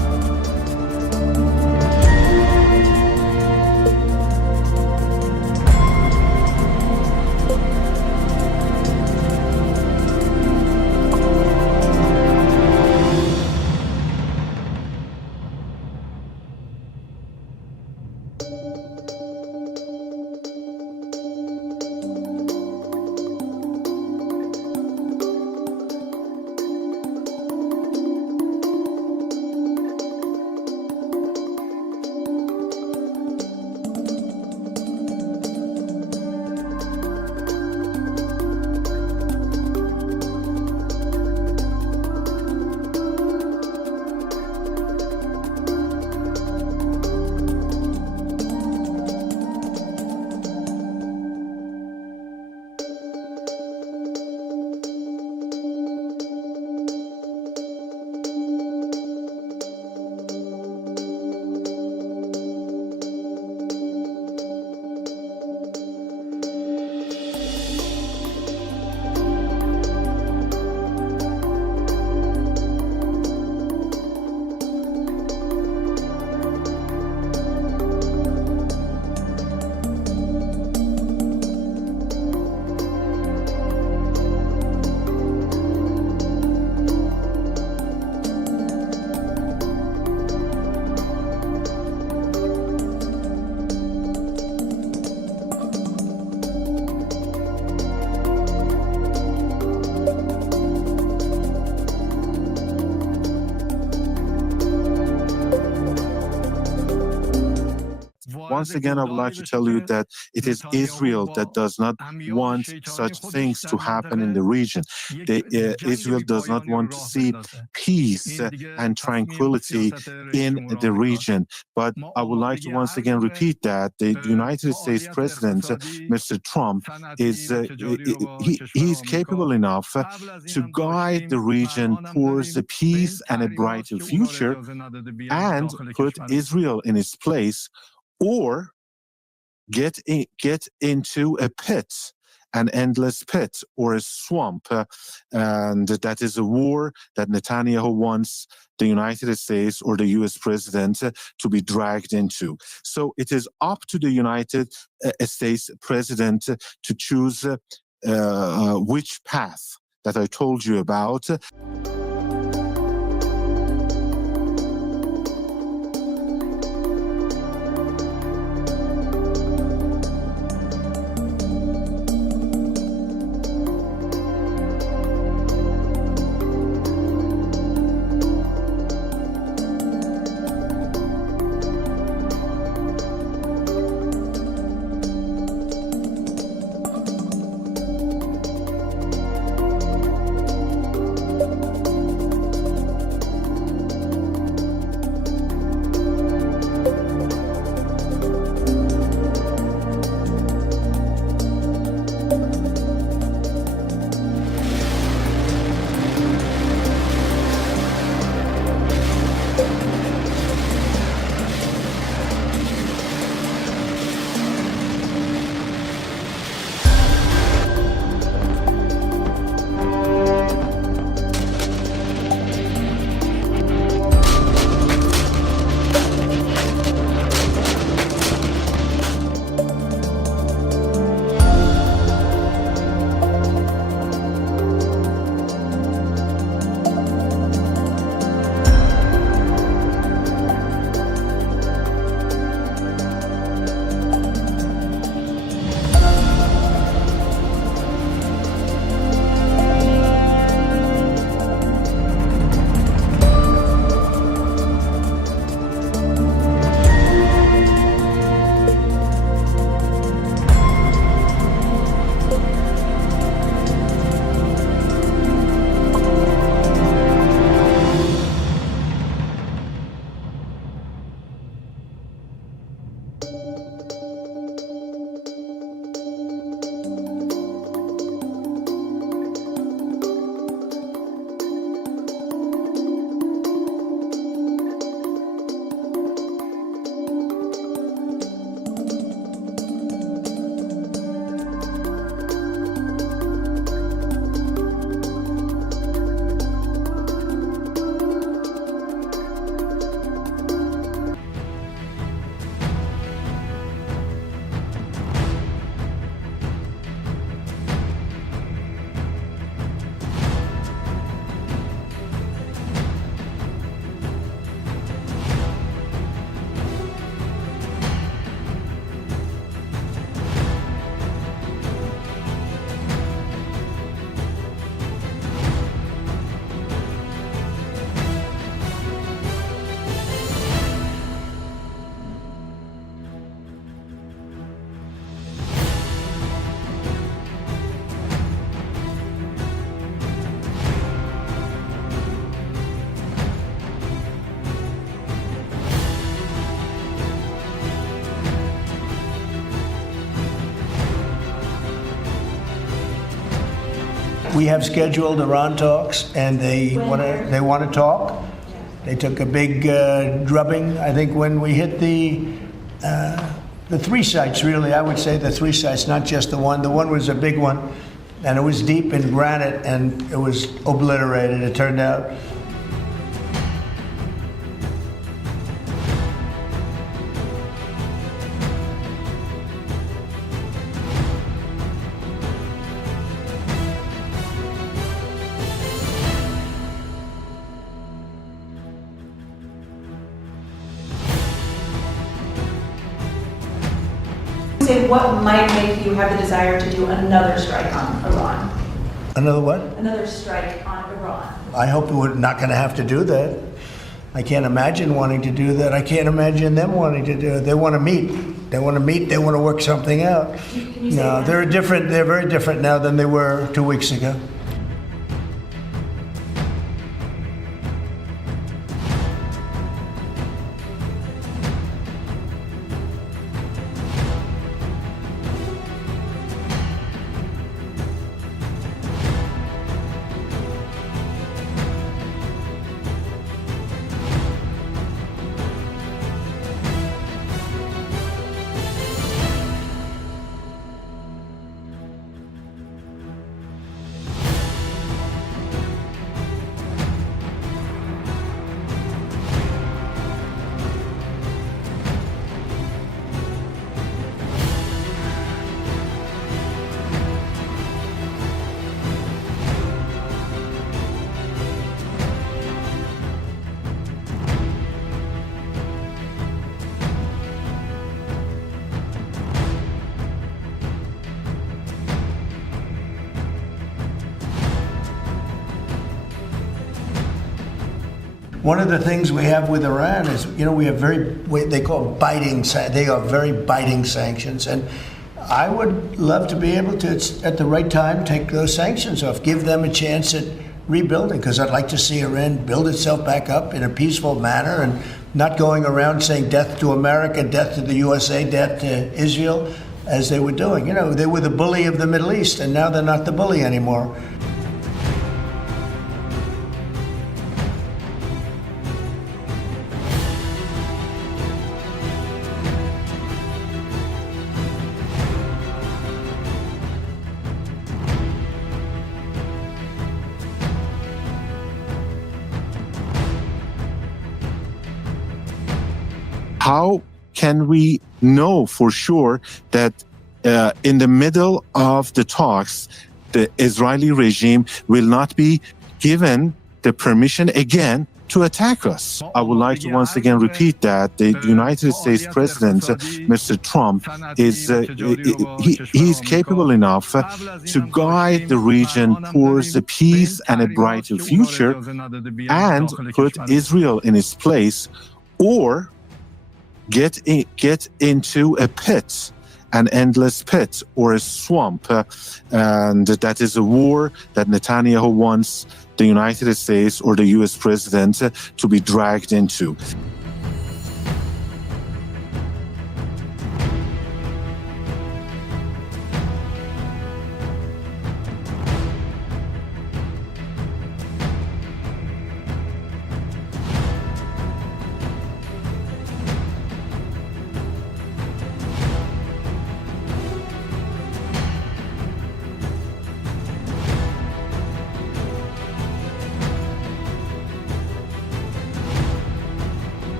once again, I would like to tell you that it is Israel that does not want such things to happen in the region. Israel does not want to see peace and tranquility in the region. But I would like to once again repeat that the United States President, Mr. Trump, he's capable enough to guide the region towards a peace and a brighter future and put Israel in its place, or get into a pit, an endless pit or a swamp. And that is a war that Netanyahu wants the United States or the US president to be dragged into. So it is up to the United States president to choose which path that I told you about. We have scheduled Iran talks, and they want to talk. They took a big drubbing, I think, when we hit the three sites. Really, I would say the three sites, not just the one. The one was a big one, and it was deep in granite, and it was obliterated. It turned out. Say what might make you have the desire to do another strike on Iran? Another what? Another strike on Iran. I hope we're not going to have to do that. I can't imagine wanting to do that. I can't imagine them wanting to do it. They want to meet. They want to meet. They want to work something out. Can you say No, that? they're different. They're very different now than they were 2 weeks ago. One of the things we have with Iran is, we have they call they are very biting sanctions. And I would love to be able to, at the right time, take those sanctions off, give them a chance at rebuilding, because I'd like to see Iran build itself back up in a peaceful manner and not going around saying death to America, death to the USA, death to Israel, as they were doing. They were the bully of the Middle East, and now they're not the bully anymore. How can we know for sure that in the middle of the talks, the Israeli regime will not be given the permission again to attack us? I would like to once again repeat that the United States President, Mr. Trump, is capable enough to guide the region towards a peace and a brighter future and put Israel in its place, or get into a pit, an endless pit or a swamp. And that is a war that Netanyahu wants the United States or the US president to be dragged into.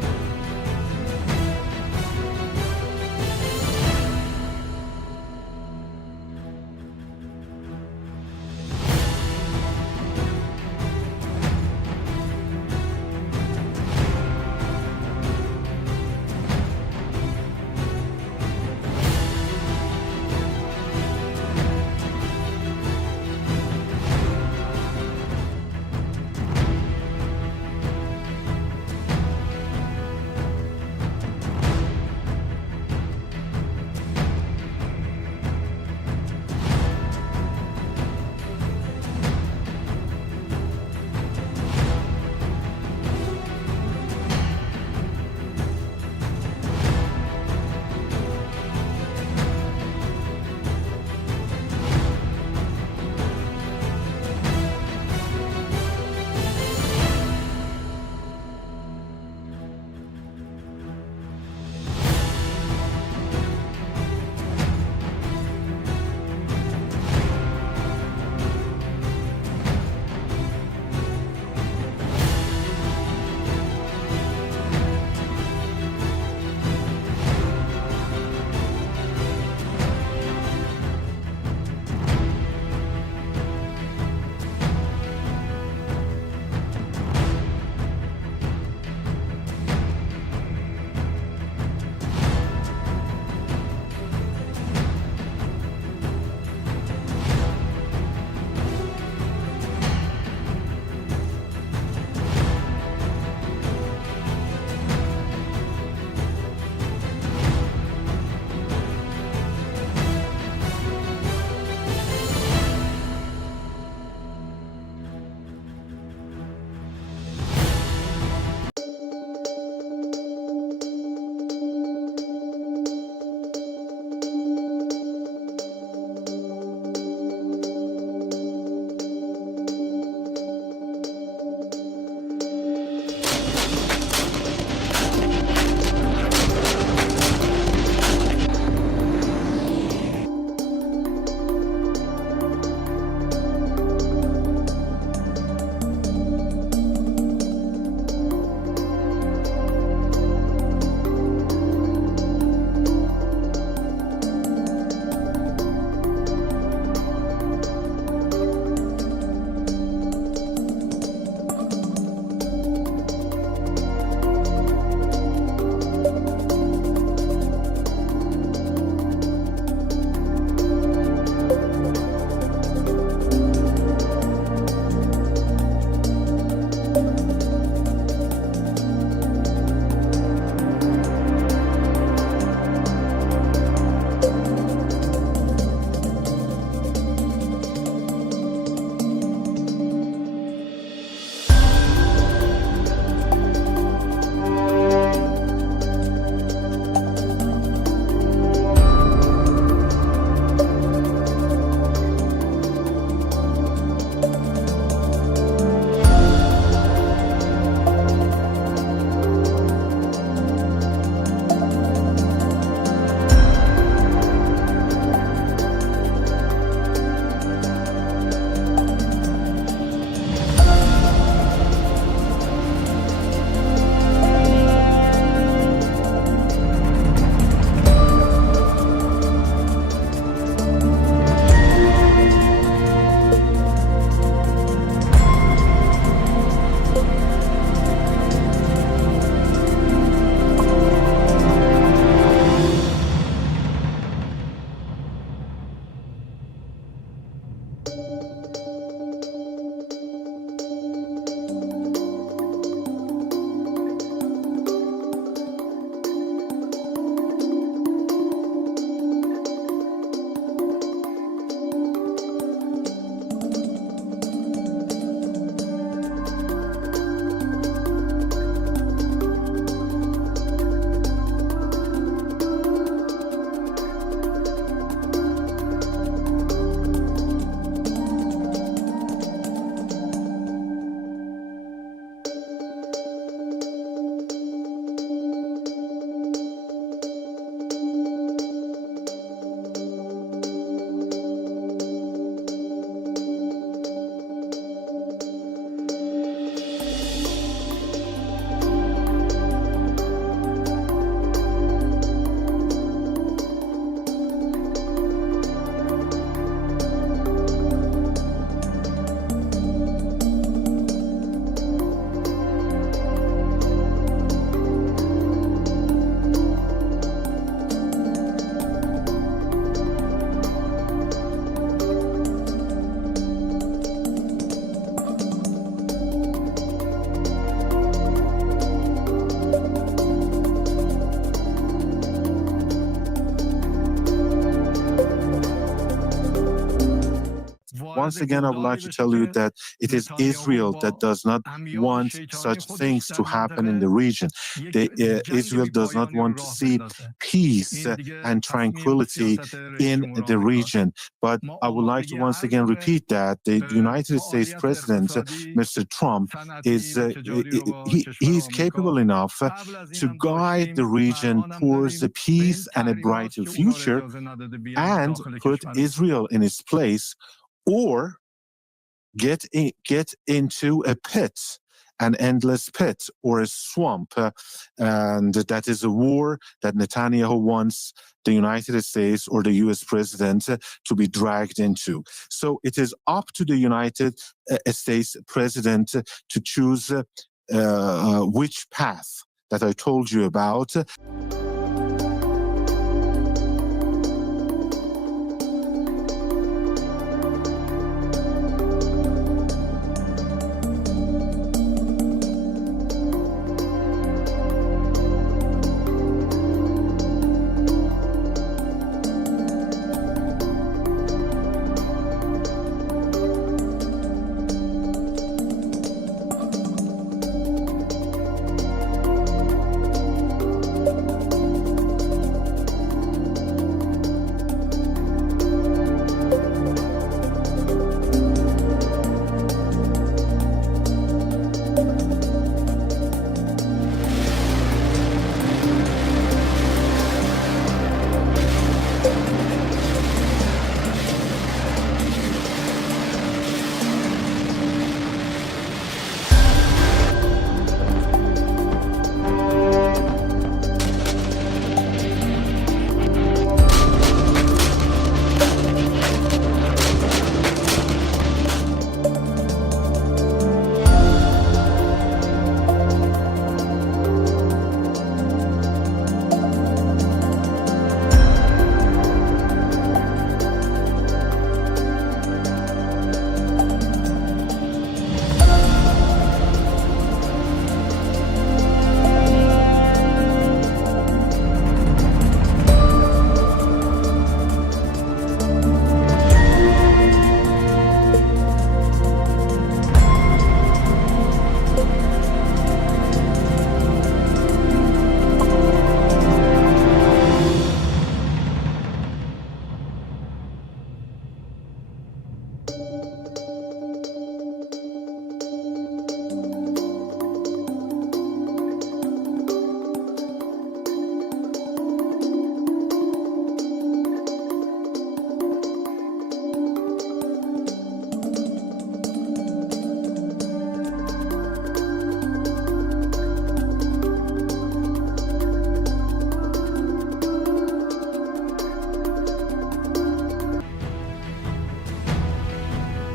Once again, I would like to tell you that it is Israel that does not want such things to happen in the region. Israel does not want to see peace and tranquility in the region. But I would like to once again repeat that the United States President, Mr. Trump, he's capable enough to guide the region towards a peace and a brighter future and put Israel in its place, or get into a pit, an endless pit or a swamp. And that is a war that Netanyahu wants the United States or the US president to be dragged into. So it is up to the United States president to choose which path that I told you about.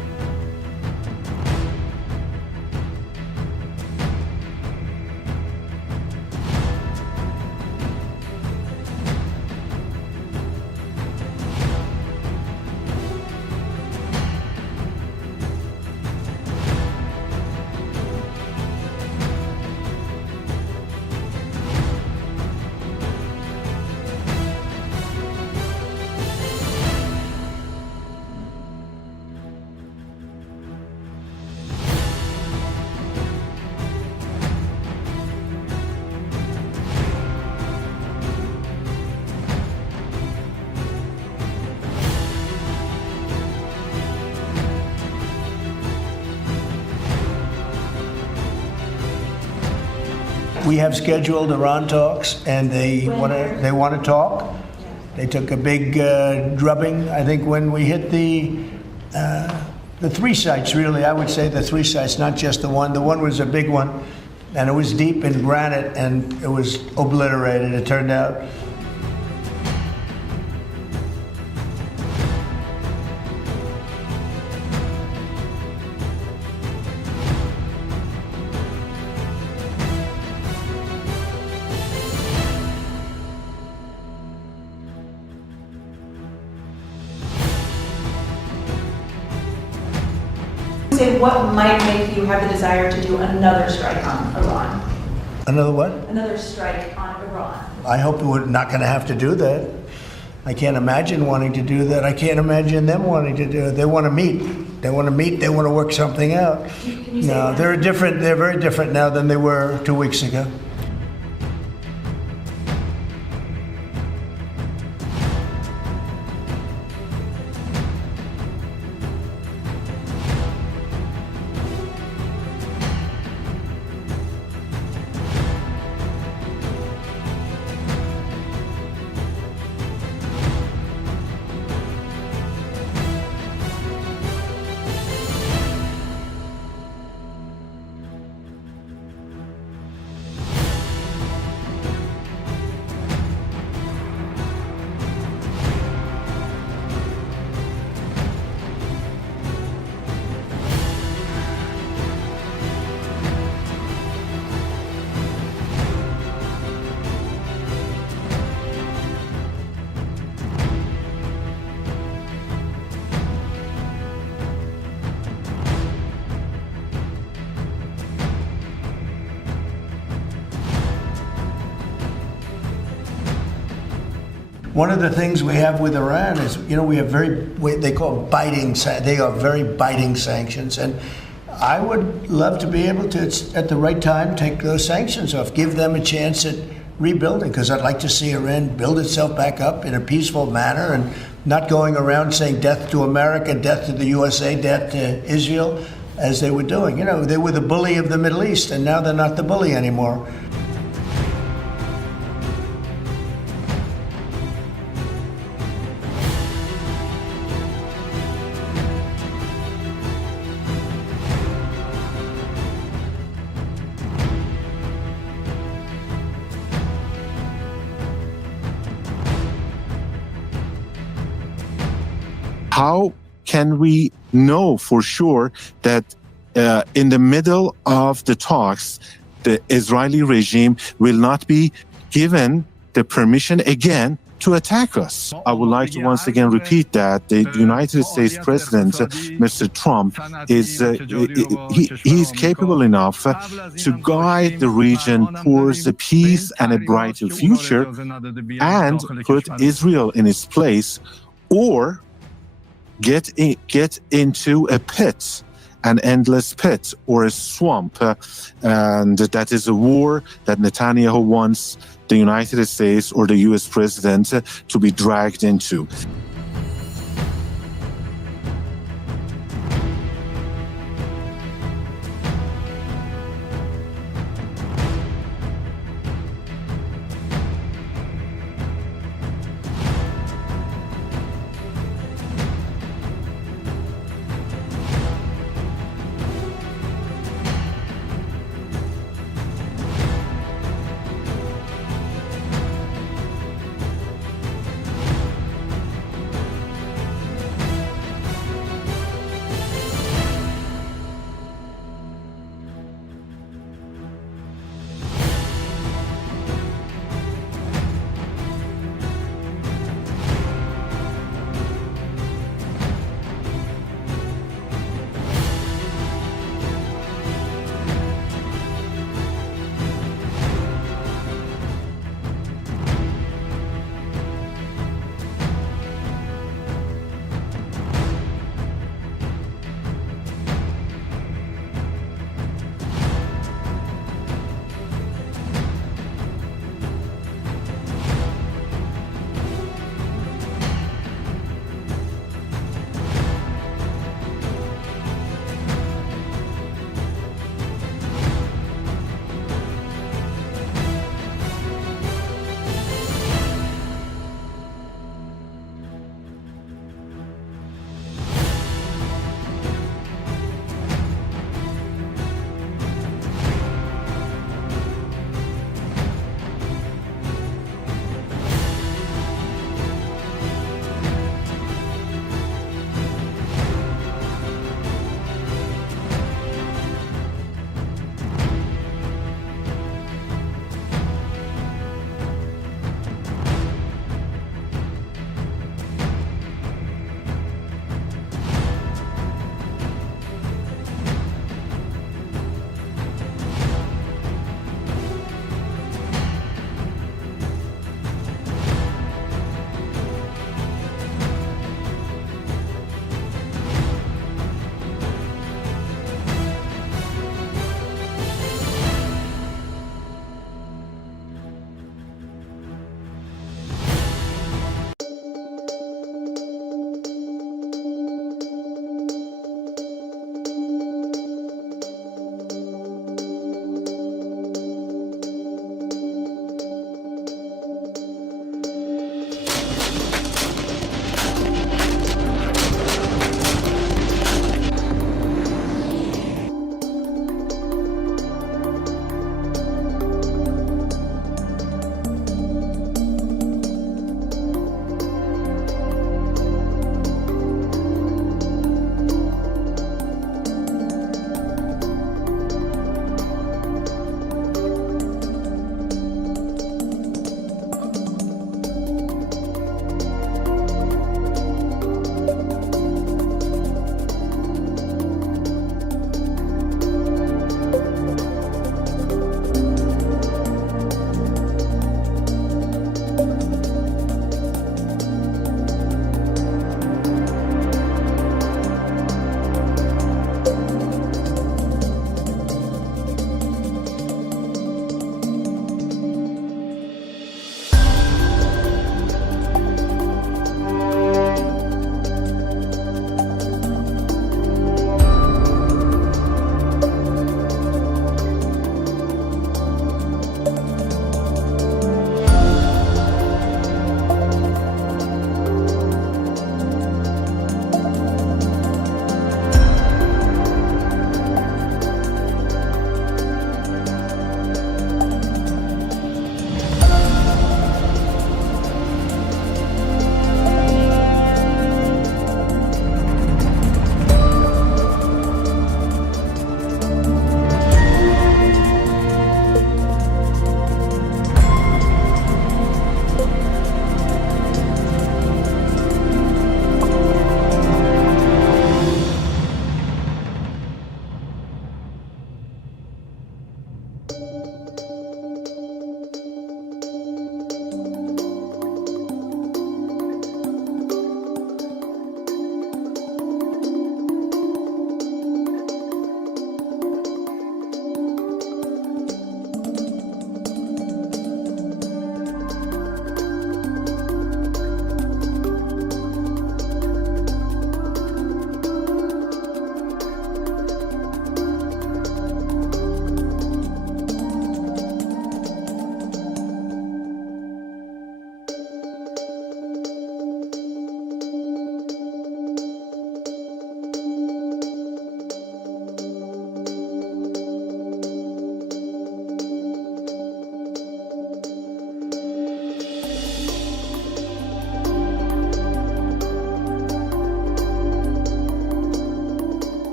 We have scheduled Iran talks, and they want to talk. They took a big drubbing, I think, when we hit the three sites, really. I would say the three sites, not just the one. The one was a big one, and it was deep in granite, and it was obliterated, it turned out. Say what might make you have the desire to do another strike on Iran? Another what? Another strike on Iran. I hope we're not going to have to do that. I can't imagine wanting to do that. I can't imagine them wanting to do it. They want to meet. They want to meet. They want to work something out. Can you say No, that? they're different. They're very different now than they were 2 weeks ago. One of the things we have with Iran is, we have they call they are very biting sanctions. And I would love to be able to, at the right time, take those sanctions off, give them a chance at rebuilding, because I'd like to see Iran build itself back up in a peaceful manner and not going around saying death to America, death to the USA, death to Israel, as they were doing. They were the bully of the Middle East, and now they're not the bully anymore. How can we know for sure that in the middle of the talks, the Israeli regime will not be given the permission again to attack us? I would like to once again repeat that the United States President, Mr. Trump, he's capable enough to guide the region towards a peace and a brighter future and put Israel in its place, or get into a pit, an endless pit or a swamp. And that is a war that Netanyahu wants the United States or the US president to be dragged into.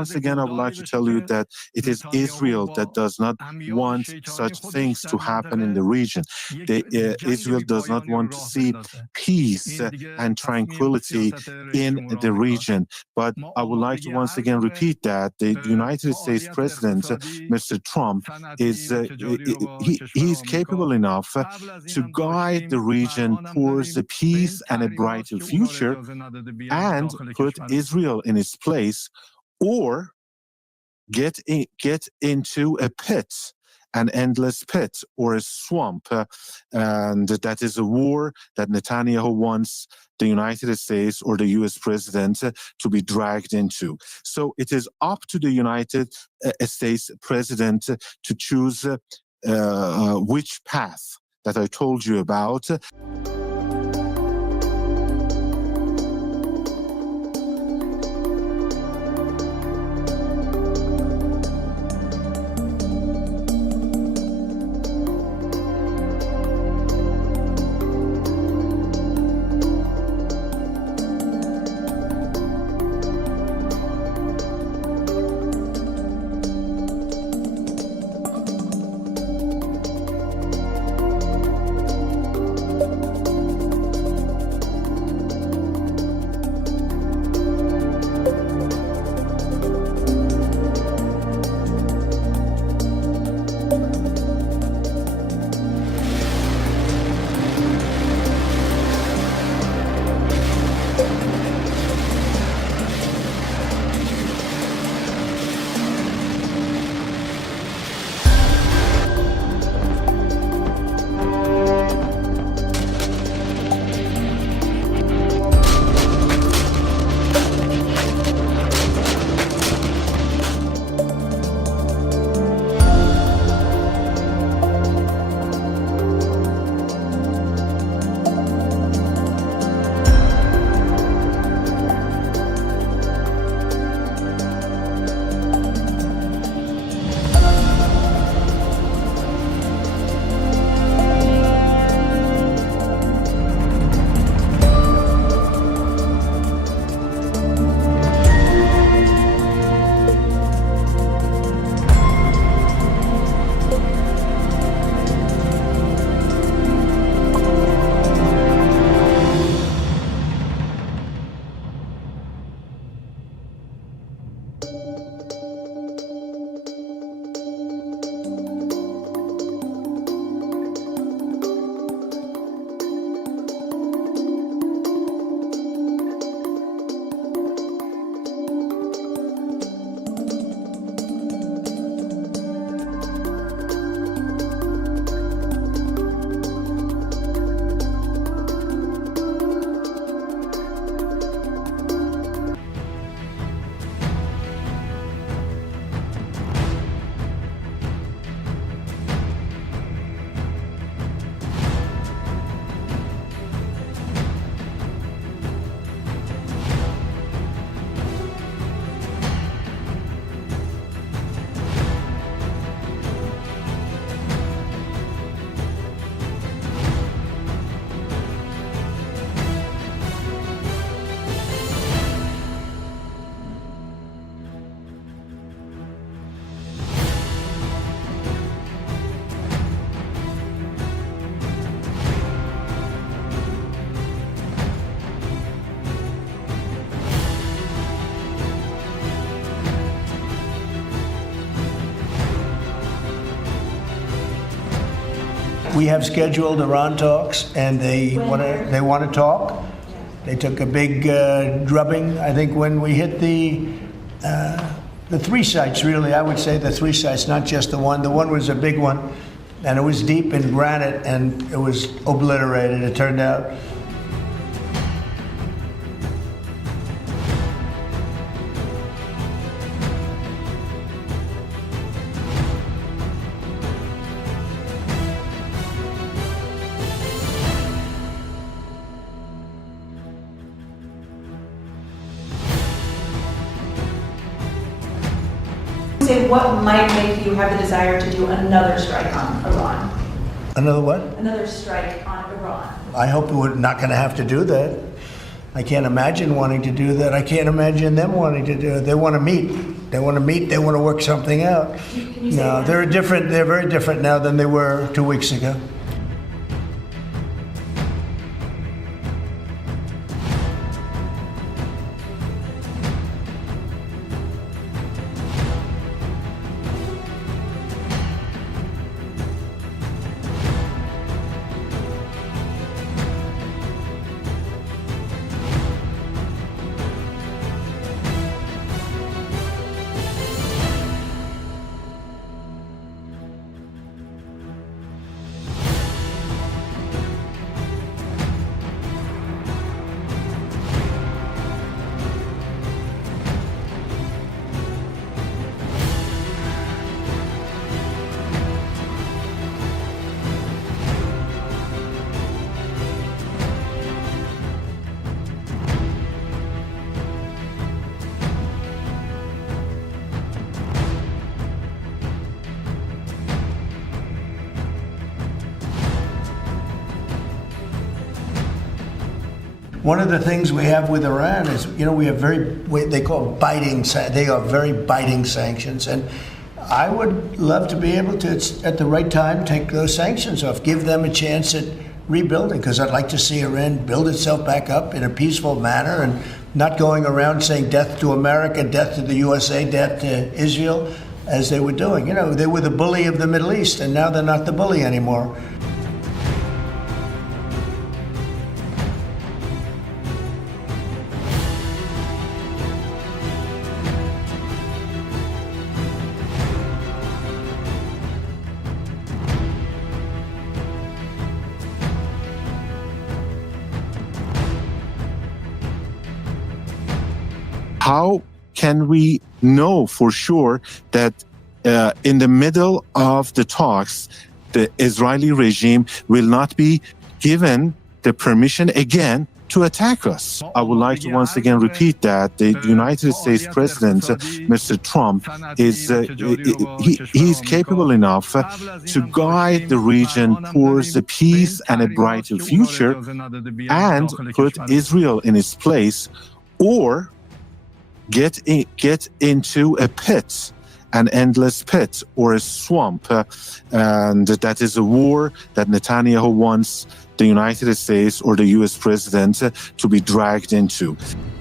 once again, I would like to tell you that it is Israel that does not want such things to happen in the region. Israel does not want to see peace and tranquility in the region. But I would like to once again repeat that the United States President, Mr. Trump, he's capable enough to guide the region towards the peace and a brighter future and put Israel in its place, or get into a pit, an endless pit or a swamp. And that is a war that Netanyahu wants the United States or the US president to be dragged into. So it is up to the United States president to choose which path that I told you about. We have scheduled Iran talks, and they want to talk. They took a big drubbing. I think when we hit the three sites, really, I would say the three sites, not just the one. The one was a big one, and it was deep in granite, and it was obliterated, it turned out. Say what might make you have the desire to do another strike on Iran? Another what? Another strike on Iran. I hope we're not going to have to do that. I can't imagine wanting to do that. I can't imagine them wanting to do it. They want to meet. They want to meet. They want to work something out. Can you say No, that? they're different. They're very different now than they were 2 weeks ago. One of the things we have with Iran is, we have they call they are very biting sanctions. And I would love to be able to, at the right time, take those sanctions off, give them a chance at rebuilding, because I'd like to see Iran build itself back up in a peaceful manner and not going around saying death to America, death to the USA, death to Israel, as they were doing. They were the bully of the Middle East, and now they're not the bully anymore. How can we know for sure that in the middle of the talks, the Israeli regime will not be given the permission again to attack us? I would like to once again repeat that the United States President, Mr. Trump, he's capable enough to guide the region towards a peace and a brighter future and put Israel in its place, or get into a pit, an endless pit or a swamp. And that is a war that Netanyahu wants the United States or the US president to be dragged into.